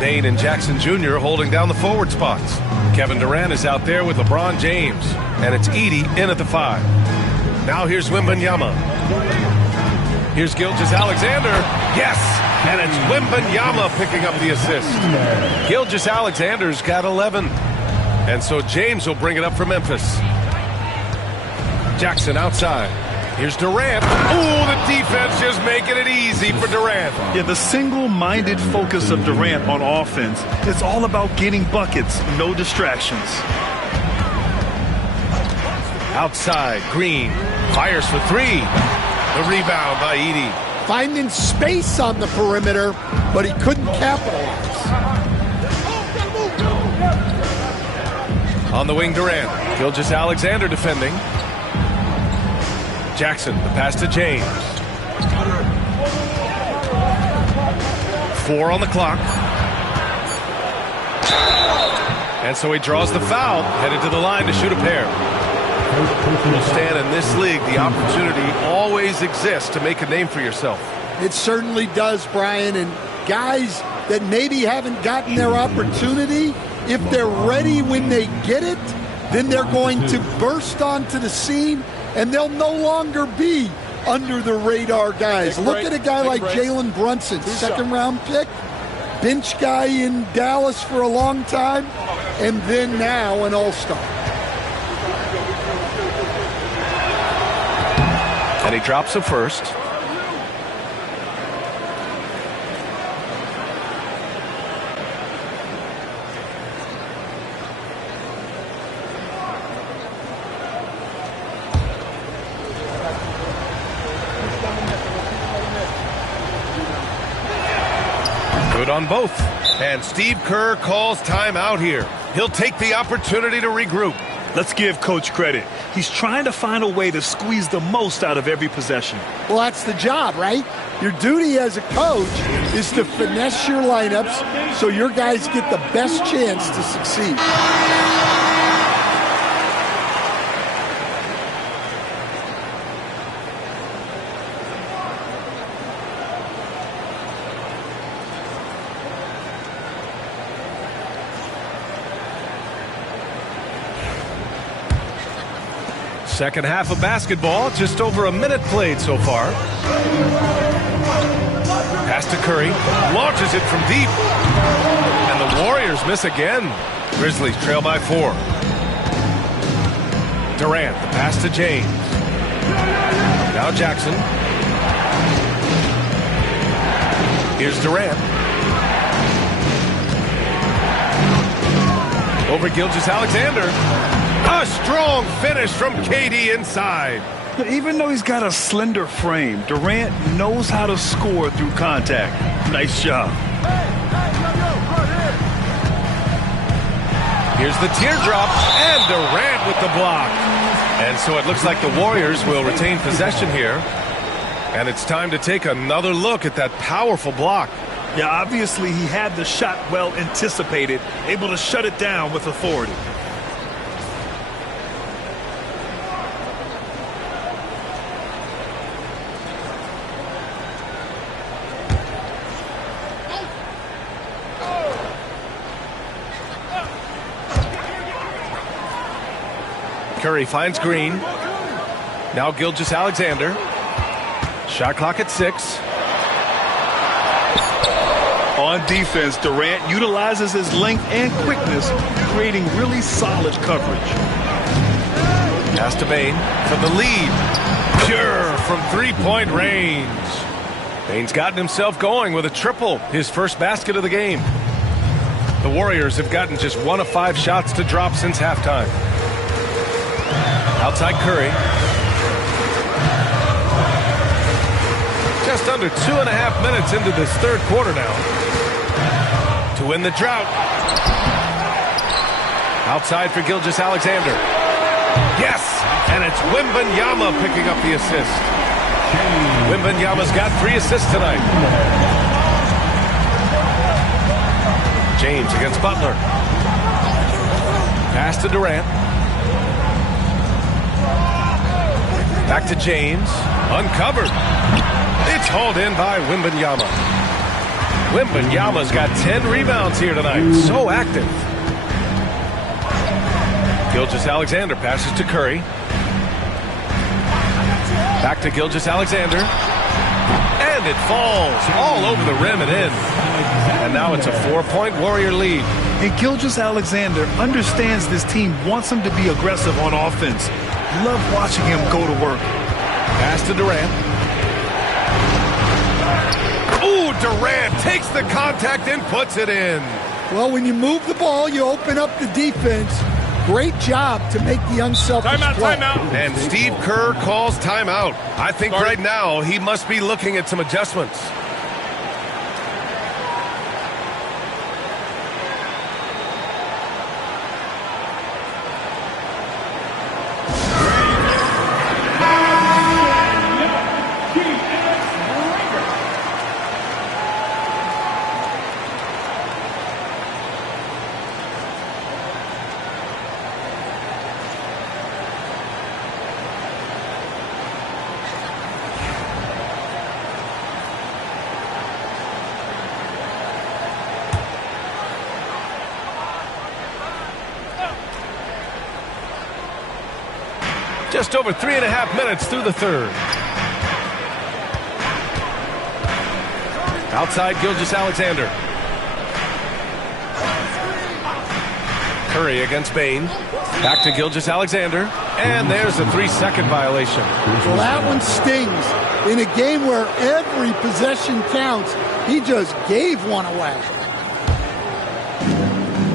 Dane and Jackson Jr. holding down the forward spots. Kevin Durant is out there with LeBron James, and it's Edey in at the 5. Now here's Wembanyama. Here's Gilgeous-Alexander. Yes! And it's Wembanyama picking up the assist. Gilgeous-Alexander's got 11. And so James will bring it up for Memphis. Jackson outside. Here's Durant. Ooh, the defense just making it easy for Durant. Yeah, the single-minded focus of Durant on offense, it's all about getting buckets, no distractions. Outside, Green fires for 3. The rebound by Edey. Finding space on the perimeter, but he couldn't capitalize. On the wing, Durant. Gilgeous-Alexander defending. Jackson, the pass to James. 4 on the clock. And so he draws the foul, headed to the line to shoot a pair. Stan, in this league, the opportunity always exists to make a name for yourself. It certainly does, Brian. And guys that maybe haven't gotten their opportunity, if they're ready when they get it, then they're going to burst onto the scene, and they'll no longer be under the radar guys. Look at a guy like Jalen Brunson, second-round pick, bench guy in Dallas for a long time, and then now an all-star. And he drops a first. Good on both. And Steve Kerr calls timeout here. He'll take the opportunity to regroup. Let's give Coach credit. He's trying to find a way to squeeze the most out of every possession. Well, that's the job, right? Your duty as a coach is to finesse your lineups so your guys get the best chance to succeed. Second half of basketball, just over a minute played so far. Pass to Curry, launches it from deep. And the Warriors miss again. Grizzlies trail by 4. Durant, the pass to James. Now Jackson. Here's Durant. Over Gilgeous-Alexander. A strong finish from KD inside. But even though he's got a slender frame, Durant knows how to score through contact. Nice job. Here's the teardrop, and Durant with the block. And so it looks like the Warriors will retain possession here. And it's time to take another look at that powerful block. Yeah, obviously he had the shot well anticipated, able to shut it down with authority. Curry finds Green. Now Gilgeous-Alexander. Shot clock at 6. On defense, Durant utilizes his length and quickness, creating really solid coverage. Pass to Bane for the lead. Pure from three-point range. Bane's gotten himself going with a triple, his first basket of the game. The Warriors have gotten just 1 of 5 shots to drop since halftime. Outside Curry. Just under 2.5 minutes into this third quarter now. To win the drought. Outside for Gilgeous-Alexander. Yes! And it's Wembanyama picking up the assist. Wembanyama's got 3 assists tonight. James against Butler. Pass to Durant. Back to James. Uncovered. It's hauled in by Wembanyama. Wembanyama's got 10 rebounds here tonight. So active. Gilgeous-Alexander passes to Curry. Back to Gilgeous-Alexander. And it falls all over the rim and in. And now it's a 4-point Warrior lead. And Gilgeous-Alexander understands this team wants him to be aggressive on offense. Love watching him go to work. Pass to Durant. Ooh, Durant takes the contact and puts it in. Well, when you move the ball, you open up the defense. Great job to make the unselfish play. Timeout. And Steve Kerr calls timeout. I think right now he must be looking at some adjustments. Just over 3.5 minutes through the third. Outside Gilgeous-Alexander. Curry against Bane. Back to Gilgeous-Alexander. And there's a 3-second violation. Well, that one stings. In a game where every possession counts, he just gave one away.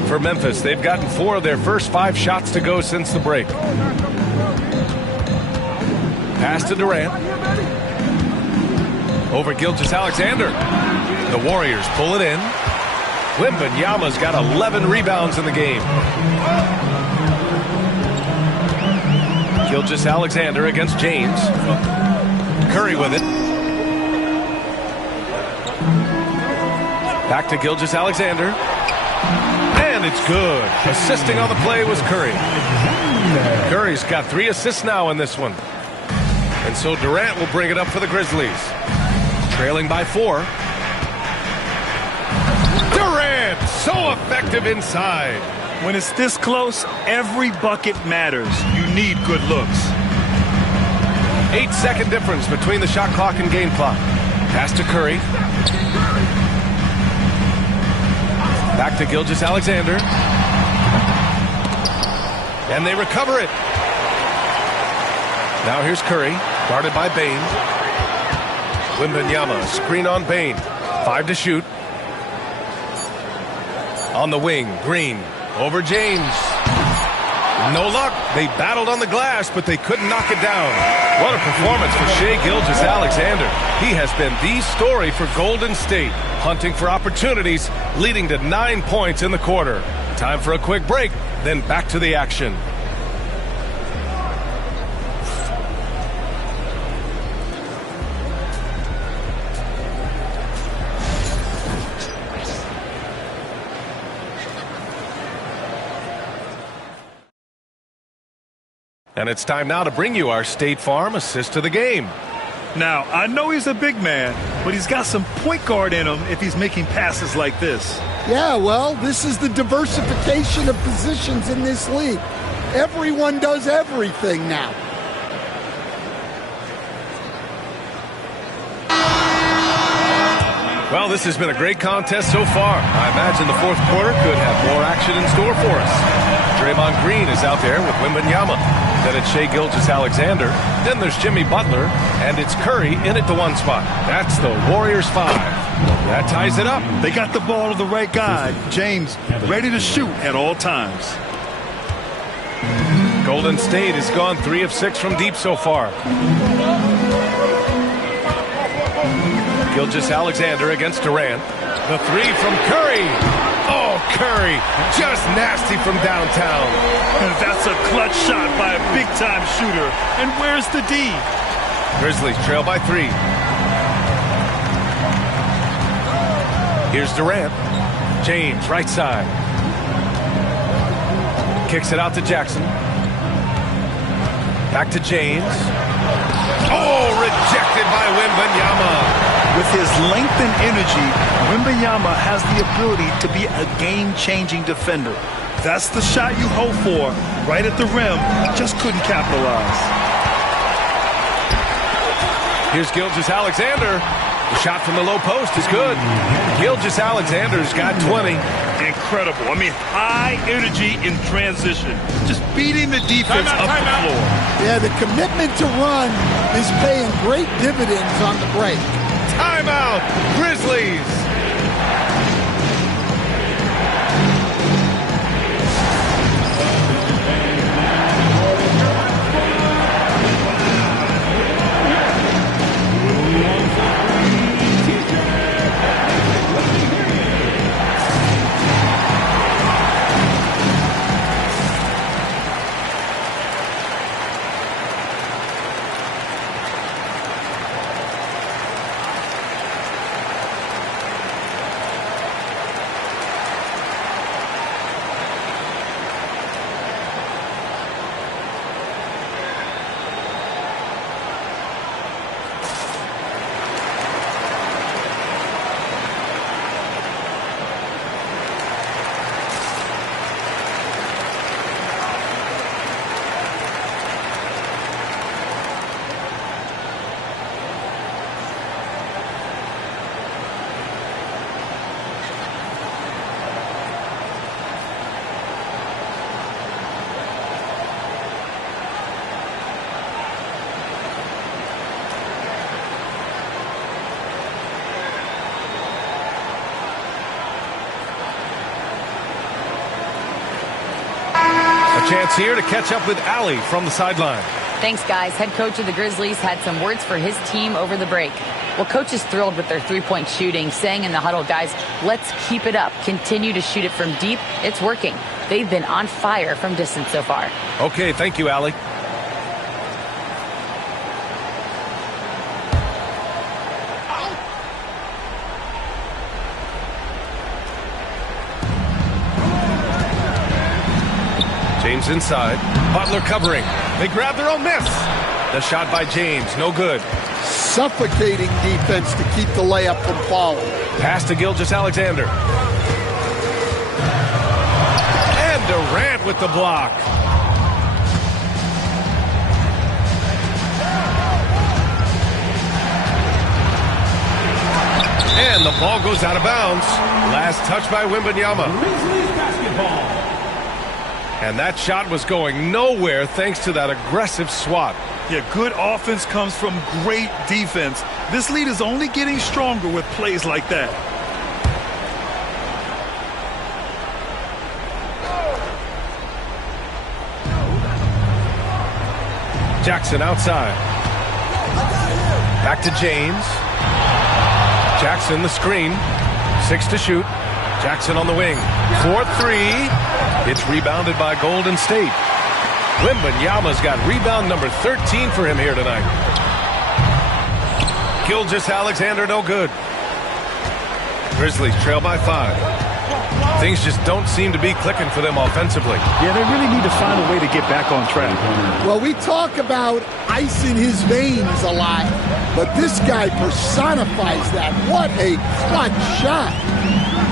For Memphis, they've gotten 4 of their first 5 shots to go since the break. Pass to Durant. Over Gilgeous-Alexander. The Warriors pull it in. Wembanyama's got 11 rebounds in the game. Gilgeous-Alexander against James. Curry with it. Back to Gilgeous-Alexander. And it's good. Assisting on the play was Curry. Curry's got 3 assists now in this one. And so Durant will bring it up for the Grizzlies. Trailing by 4. Durant, so effective inside. When it's this close, every bucket matters. You need good looks. 8-second difference between the shot clock and game clock. Pass to Curry. Back to Gilgeous-Alexander. And they recover it. Now here's Curry. Guarded by Bane. Wembanyama, screen on Bane. 5 to shoot. On the wing, Green. Over James. No luck. They battled on the glass, but they couldn't knock it down. What a performance for Shai Gilgeous-Alexander. He has been the story for Golden State, hunting for opportunities, leading to 9 points in the quarter. Time for a quick break, then back to the action. And it's time now to bring you our State Farm assist to the game. Now, I know he's a big man, but he's got some point guard in him if he's making passes like this. Yeah, well, this is the diversification of positions in this league. Everyone does everything now. Well, this has been a great contest so far. I imagine the fourth quarter could have more action in store for us. Draymond Green is out there with Wembanyama. Then it's Shai Gilgeous-Alexander. Then there's Jimmy Butler. And it's Curry in at the 1 spot. That's the Warriors 5. That ties it up. They got the ball to the right guy. James ready to shoot at all times. Golden State has gone 3 of 6 from deep so far. Gilgeous-Alexander against Durant. The three from Curry. Oh, Curry, just nasty from downtown. And that's a clutch shot by a big-time shooter. And where's the D? Grizzlies trail by 3. Here's Durant. James, right side. Kicks it out to Jackson. Back to James. Oh, rejected by Wembanyama. With his length and energy, Wembanyama has the ability to be a game-changing defender. That's the shot you hope for, right at the rim. Just couldn't capitalize. Here's Gilgeous-Alexander. The shot from the low post is good. Gilgeous-Alexander's got 20. Incredible. I mean, high energy in transition. Just beating the defense up the floor. Yeah, the commitment to run is paying great dividends on the break. Timeout, Grizzlies. Chance here to catch up with Allie from the sideline. Thanks, guys. Head coach of the Grizzlies had some words for his team over the break. Well, coach is thrilled with their three-point shooting, saying in the huddle, guys, let's keep it up. Continue to shoot it from deep. It's working. They've been on fire from distance so far. Okay, thank you, Allie. James inside. Butler covering. They grab their own miss. The shot by James, no good. Suffocating defense to keep the layup from falling. Pass to Gilgeous-Alexander. And Durant with the block. And the ball goes out of bounds. Last touch by Wembanyama. Grizzlies basketball. And that shot was going nowhere thanks to that aggressive swat. Yeah, good offense comes from great defense. This lead is only getting stronger with plays like that. Jackson outside. Back to James. Jackson the screen. 6 to shoot. Jackson on the wing. 4-3. It's rebounded by Golden State. Wembanyama's got rebound number 13 for him here tonight. Gilgeous-Alexander no good. Grizzlies trail by 5. Things just don't seem to be clicking for them offensively. Yeah, they really need to find a way to get back on track. Well, we talk about ice in his veins a lot, but this guy personifies that. What a clutch shot.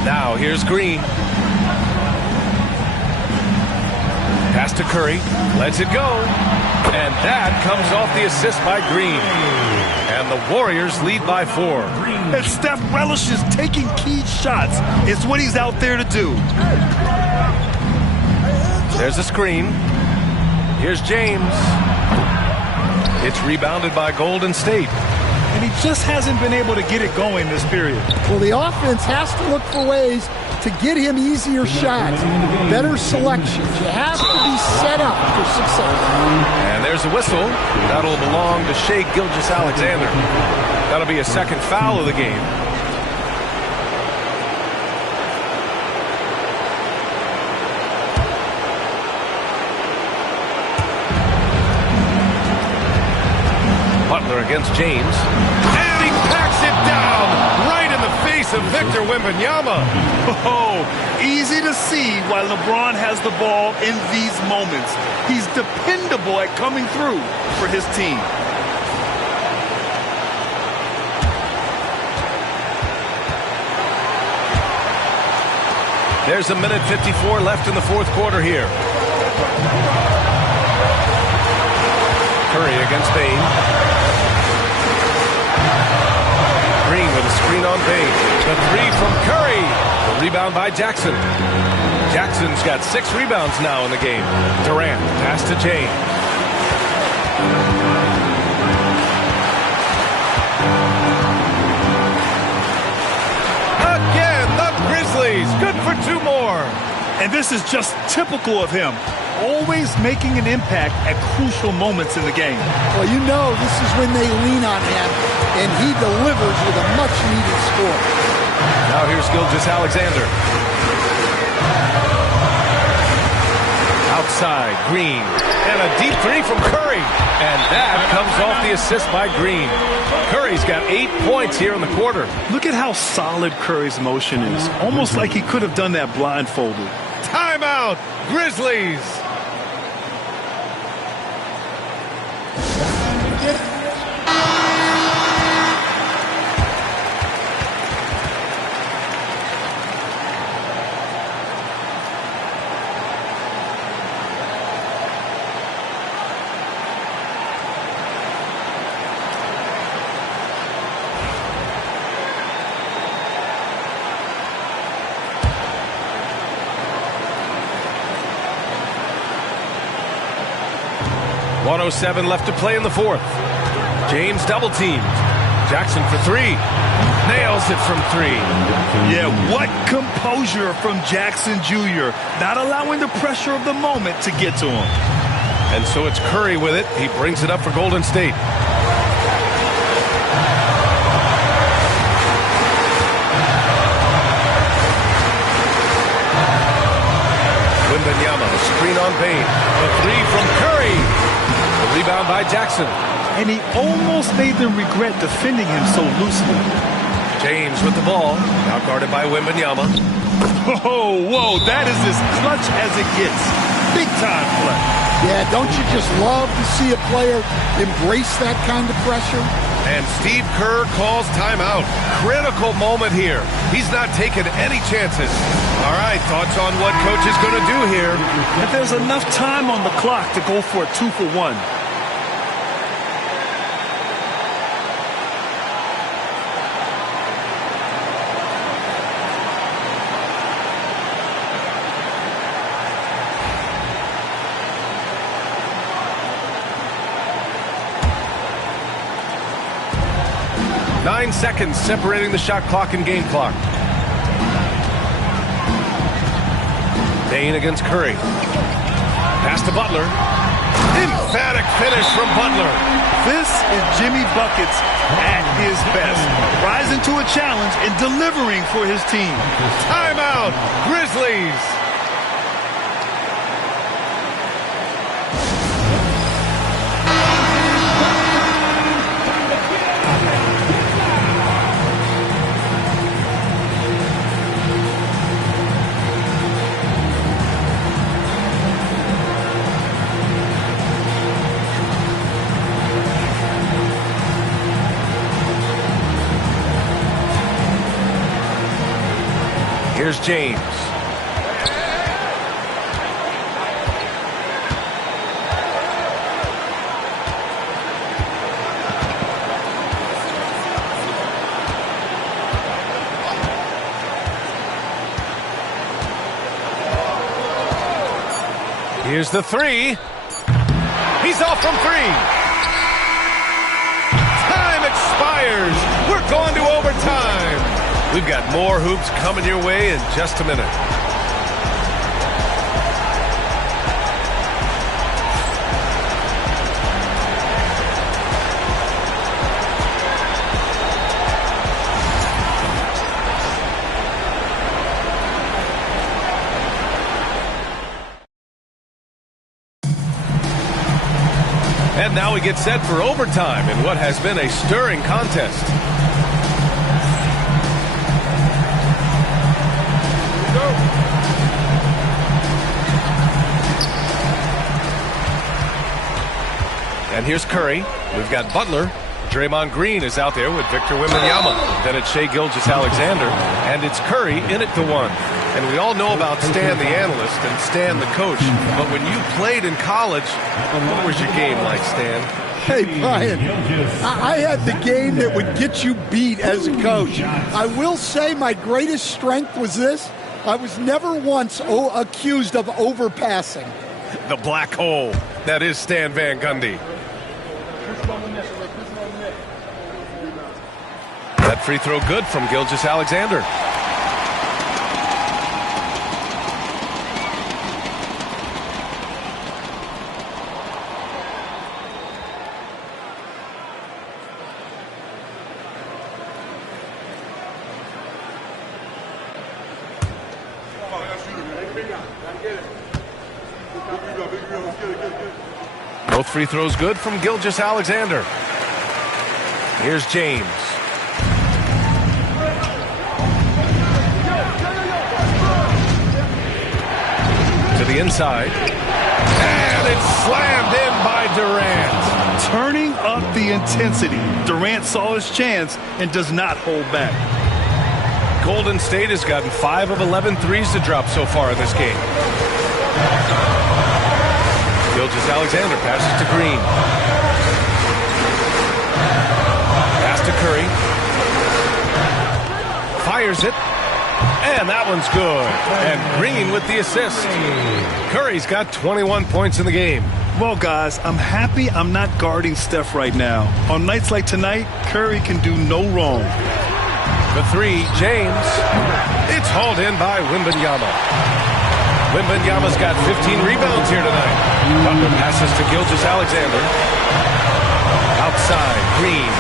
Now here's Green. Pass to Curry, lets it go, and that comes off the assist by Green. And the Warriors lead by 4. And Steph relishes taking key shots. It's what he's out there to do. There's a screen. Here's James. It's rebounded by Golden State. And he just hasn't been able to get it going this period. Well, the offense has to look for ways to get him easier shots, better selections. You have to be set up for success. And there's a whistle. That'll belong to Shai Gilgeous-Alexander. That'll be a second foul of the game. Butler against James. And he packs it down right in the face of Victor Wembanyama. Oh, easy to see why LeBron has the ball in these moments. He's dependable at coming through for his team. There's a minute 54 left in the fourth quarter here. Curry against Bane. Green with a screen on Bane. The three from Curry. The rebound by Jackson. Jackson's got 6 rebounds now in the game. Durant, pass to James. Again, the Grizzlies. Good for 2 more. And this is just typical of him. Always making an impact at crucial moments in the game. Well, you know this is when they lean on him, and he delivers with a much-needed score. Now here's Gilgeous-Alexander. Outside, Green. And a deep 3 from Curry. And that comes off the assist by Green. Curry's got 8 points here in the quarter. Look at how solid Curry's motion is. Almost like he could have done that blindfolded. Timeout, Grizzlies. .107 left to play in the fourth. James double teamed. Jackson for 3. Nails it from 3. Yeah, what composure from Jackson Jr. Not allowing the pressure of the moment to get to him. And so it's Curry with it. He brings it up for Golden State. Wembanyama, screen on Bane. The 3 from Curry. The rebound by Jackson. And he almost made them regret defending him so loosely. James with the ball. Now guarded by Wembanyama. Oh, whoa, that is as clutch as it gets. Big time play. Yeah, don't you just love to see a player embrace that kind of pressure? And Steve Kerr calls timeout. Critical moment here. He's not taking any chances. All right, thoughts on what coach is going to do here? If there's enough time on the clock to go for a 2-for-1. Nine seconds separating the shot clock and game clock. Bane against Curry. Pass to Butler. Emphatic finish from Butler. This is Jimmy Buckets at his best. Rising to a challenge and delivering for his team. Timeout, Grizzlies. Here's James. Here's the 3. He's off from 3. Time expires. We're going to overtime. We've got more hoops coming your way in just a minute. And now we get set for overtime in what has been a stirring contest. And here's Curry. We've got Butler. Draymond Green is out there with Victor Wembanyama. Then it's Shai Gilgeous-Alexander. And it's Curry in it to one. And we all know about Stan the analyst and Stan the coach. But when you played in college, what was your game like, Stan? Hey, Brian, I had the game that would get you beat as a coach. I will say my greatest strength was this. I was never once accused of overpassing. The black hole. That is Stan Van Gundy. That free throw good from Gilgeous-Alexander. Both free throws good from Gilgeous-Alexander. Here's James. To the inside. And it's slammed in by Durant. Turning up the intensity. Durant saw his chance and does not hold back. Golden State has gotten 5 of 11 threes to drop so far in this game. Gilgeous-Alexander passes to Green. Pass to Curry. Fires it. And that one's good. And Green with the assist. Curry's got 21 points in the game. Well, guys, I'm happy I'm not guarding Steph right now. On nights like tonight, Curry can do no wrong. The three, James. It's hauled in by Wembanyama. Wembanyama's got 15 rebounds here tonight. Butler passes to Gilgeous-Alexander. Outside, Green.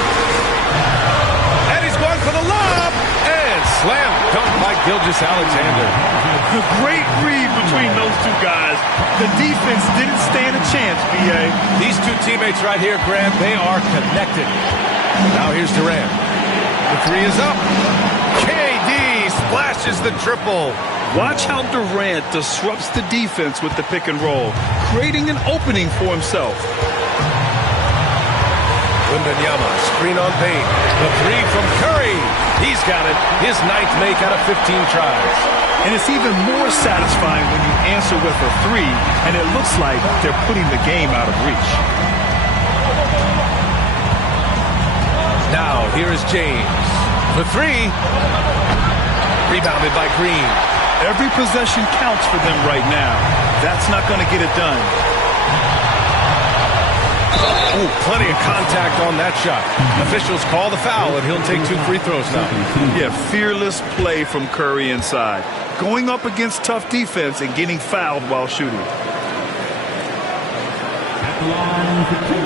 And he's going for the lob. And slam dunk by Gilgeous-Alexander. A great read between those two guys. The defense didn't stand a chance, B.A. These two teammates right here, Grant, they are connected. Now here's Durant. The three is up. KD splashes the triple. Watch how Durant disrupts the defense with the pick and roll, creating an opening for himself. Wembanyama, screen on Payne. The three from Curry. He's got it. His 9th make out of 15 tries. And it's even more satisfying when you answer with a three, and it looks like they're putting the game out of reach. Now, here is James. The three. Rebounded by Green. Every possession counts for them right now. That's not going to get it done. Ooh, plenty of contact on that shot. Officials call the foul, and he'll take 2 free throws now. Yeah, fearless play from Curry inside. Going up against tough defense and getting fouled while shooting. At the line for 2,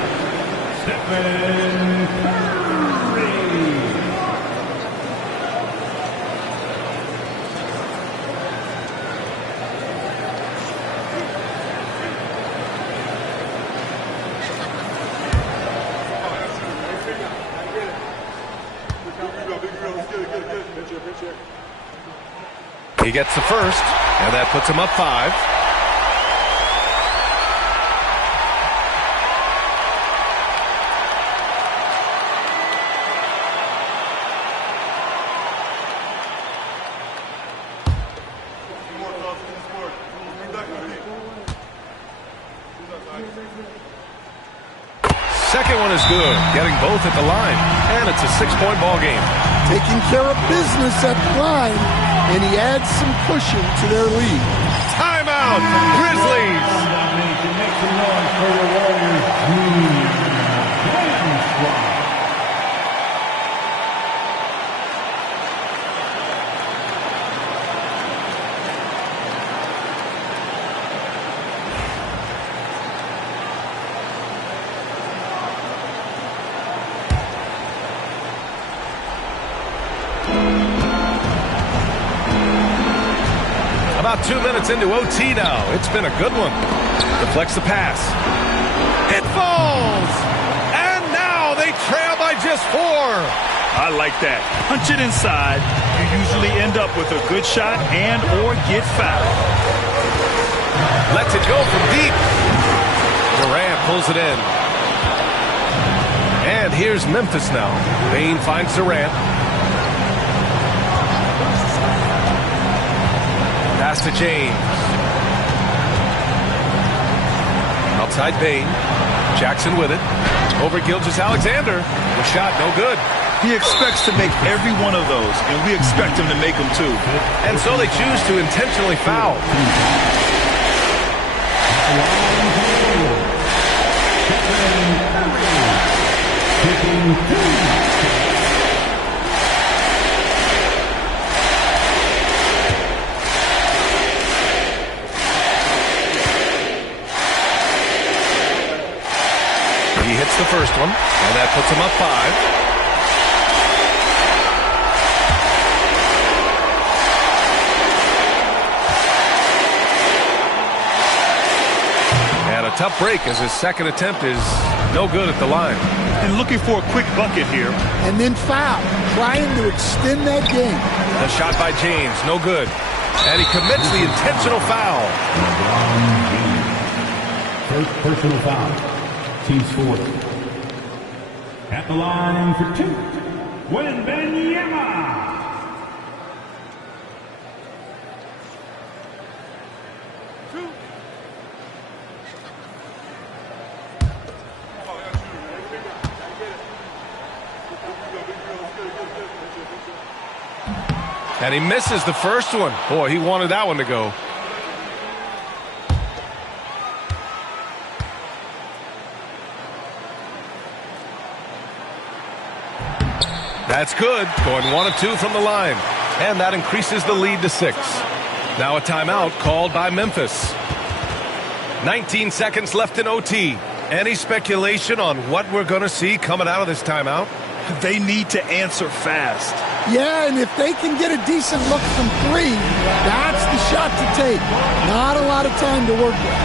Stephen Curry. He gets the first, and that puts him up 5. Second one is good, getting both at the line, and it's a 6-point ball game. Taking care of business at the line, and he adds some cushion to their lead. Timeout, Grizzlies. Make some noise for the Warriors. About 2 minutes into OT now. It's been a good one. Deflects the pass. It falls! And now they trail by just 4. I like that. Punch it inside. You usually end up with a good shot and or get fouled. Lets it go from deep. Durant pulls it in. And here's Memphis now. Bane finds Durant. Pass to James. Outside Bane. Jackson with it. Over Gilgeous-Alexander. The shot no good. He expects to make every one of those, and we expect him to make them too. And so they choose to intentionally foul. He hits the first one, and that puts him up 5. And a tough break as his second attempt is no good at the line. And looking for a quick bucket here. And then foul, trying to extend that game. The shot by James, no good. And he commits the intentional foul. First personal foul. Team scored. At the line for 2, Wembanyama. And he misses the first one. Boy, he wanted that one to go. That's good. Going 1 of 2 from the line. And that increases the lead to 6. Now a timeout called by Memphis. 19 seconds left in OT. Any speculation on what we're going to see coming out of this timeout? They need to answer fast. Yeah, and if they can get a decent look from 3, that's the shot to take. Not a lot of time to work with.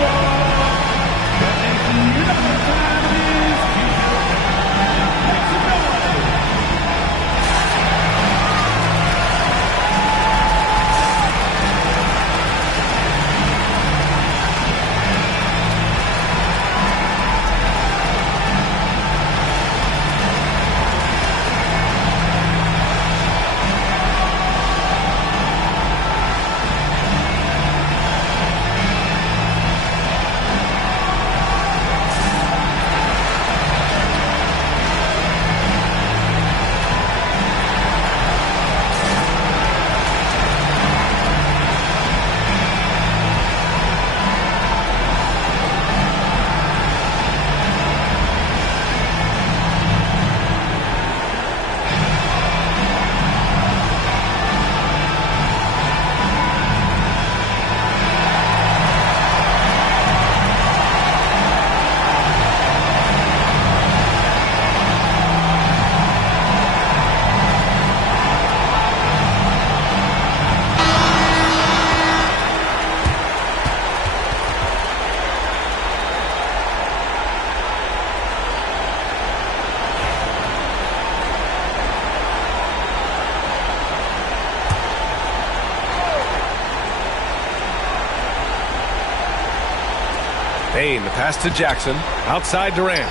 Bane, the pass to Jackson. Outside Durant.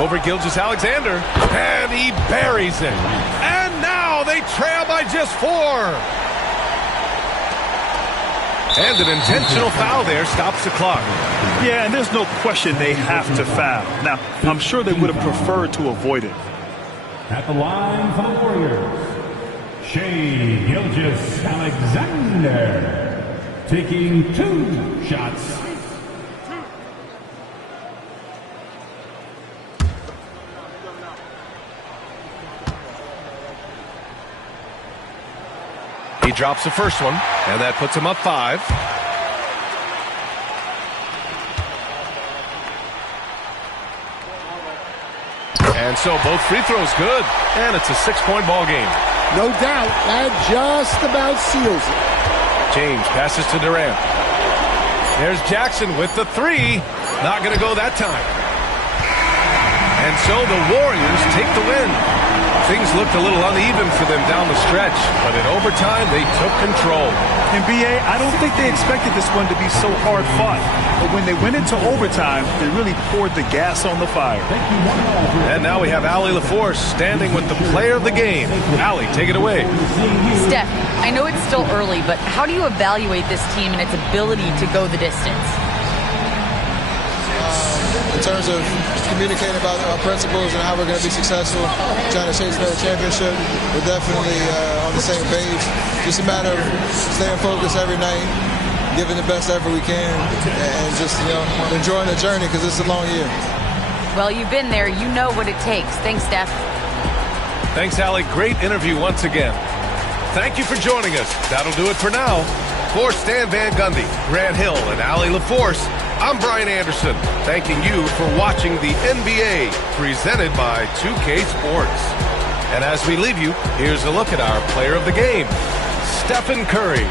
Over Gilgeous-Alexander. And he buries it. And now they trail by just 4. And an intentional foul there stops the clock. Yeah, and there's no question they have to foul. Now, I'm sure they would have preferred to avoid it. At the line for the Warriors, Shai Gilgeous-Alexander. Taking 2 shots. He drops the first one, and that puts him up 5. And so both free throws good, and it's a 6-point ball game. No doubt, that just about seals it. James passes to Durant. There's Jackson with the three. Not going to go that time. And so the Warriors take the win. Things looked a little uneven for them down the stretch, but in overtime, they took control. And B.A., I don't think they expected this one to be so hard-fought. But when they went into overtime, they really poured the gas on the fire. And now we have Allie LaForce standing with the player of the game. Allie, take it away. Steph, I know it's still early, but how do you evaluate this team and its ability to go the distance? In terms of communicating about our principles and how we're going to be successful, trying to chase another championship, we're definitely on the same page. Just a matter of staying focused every night, giving the best effort we can, and just enjoying the journey because it's a long year. Well, you've been there. You know what it takes. Thanks, Steph. Thanks, Allie. Great interview once again. Thank you for joining us. That'll do it for now. For Stan Van Gundy, Grant Hill, and Allie LaForce, I'm Brian Anderson, thanking you for watching the NBA, presented by 2K Sports. And as we leave you, here's a look at our player of the game, Stephen Curry.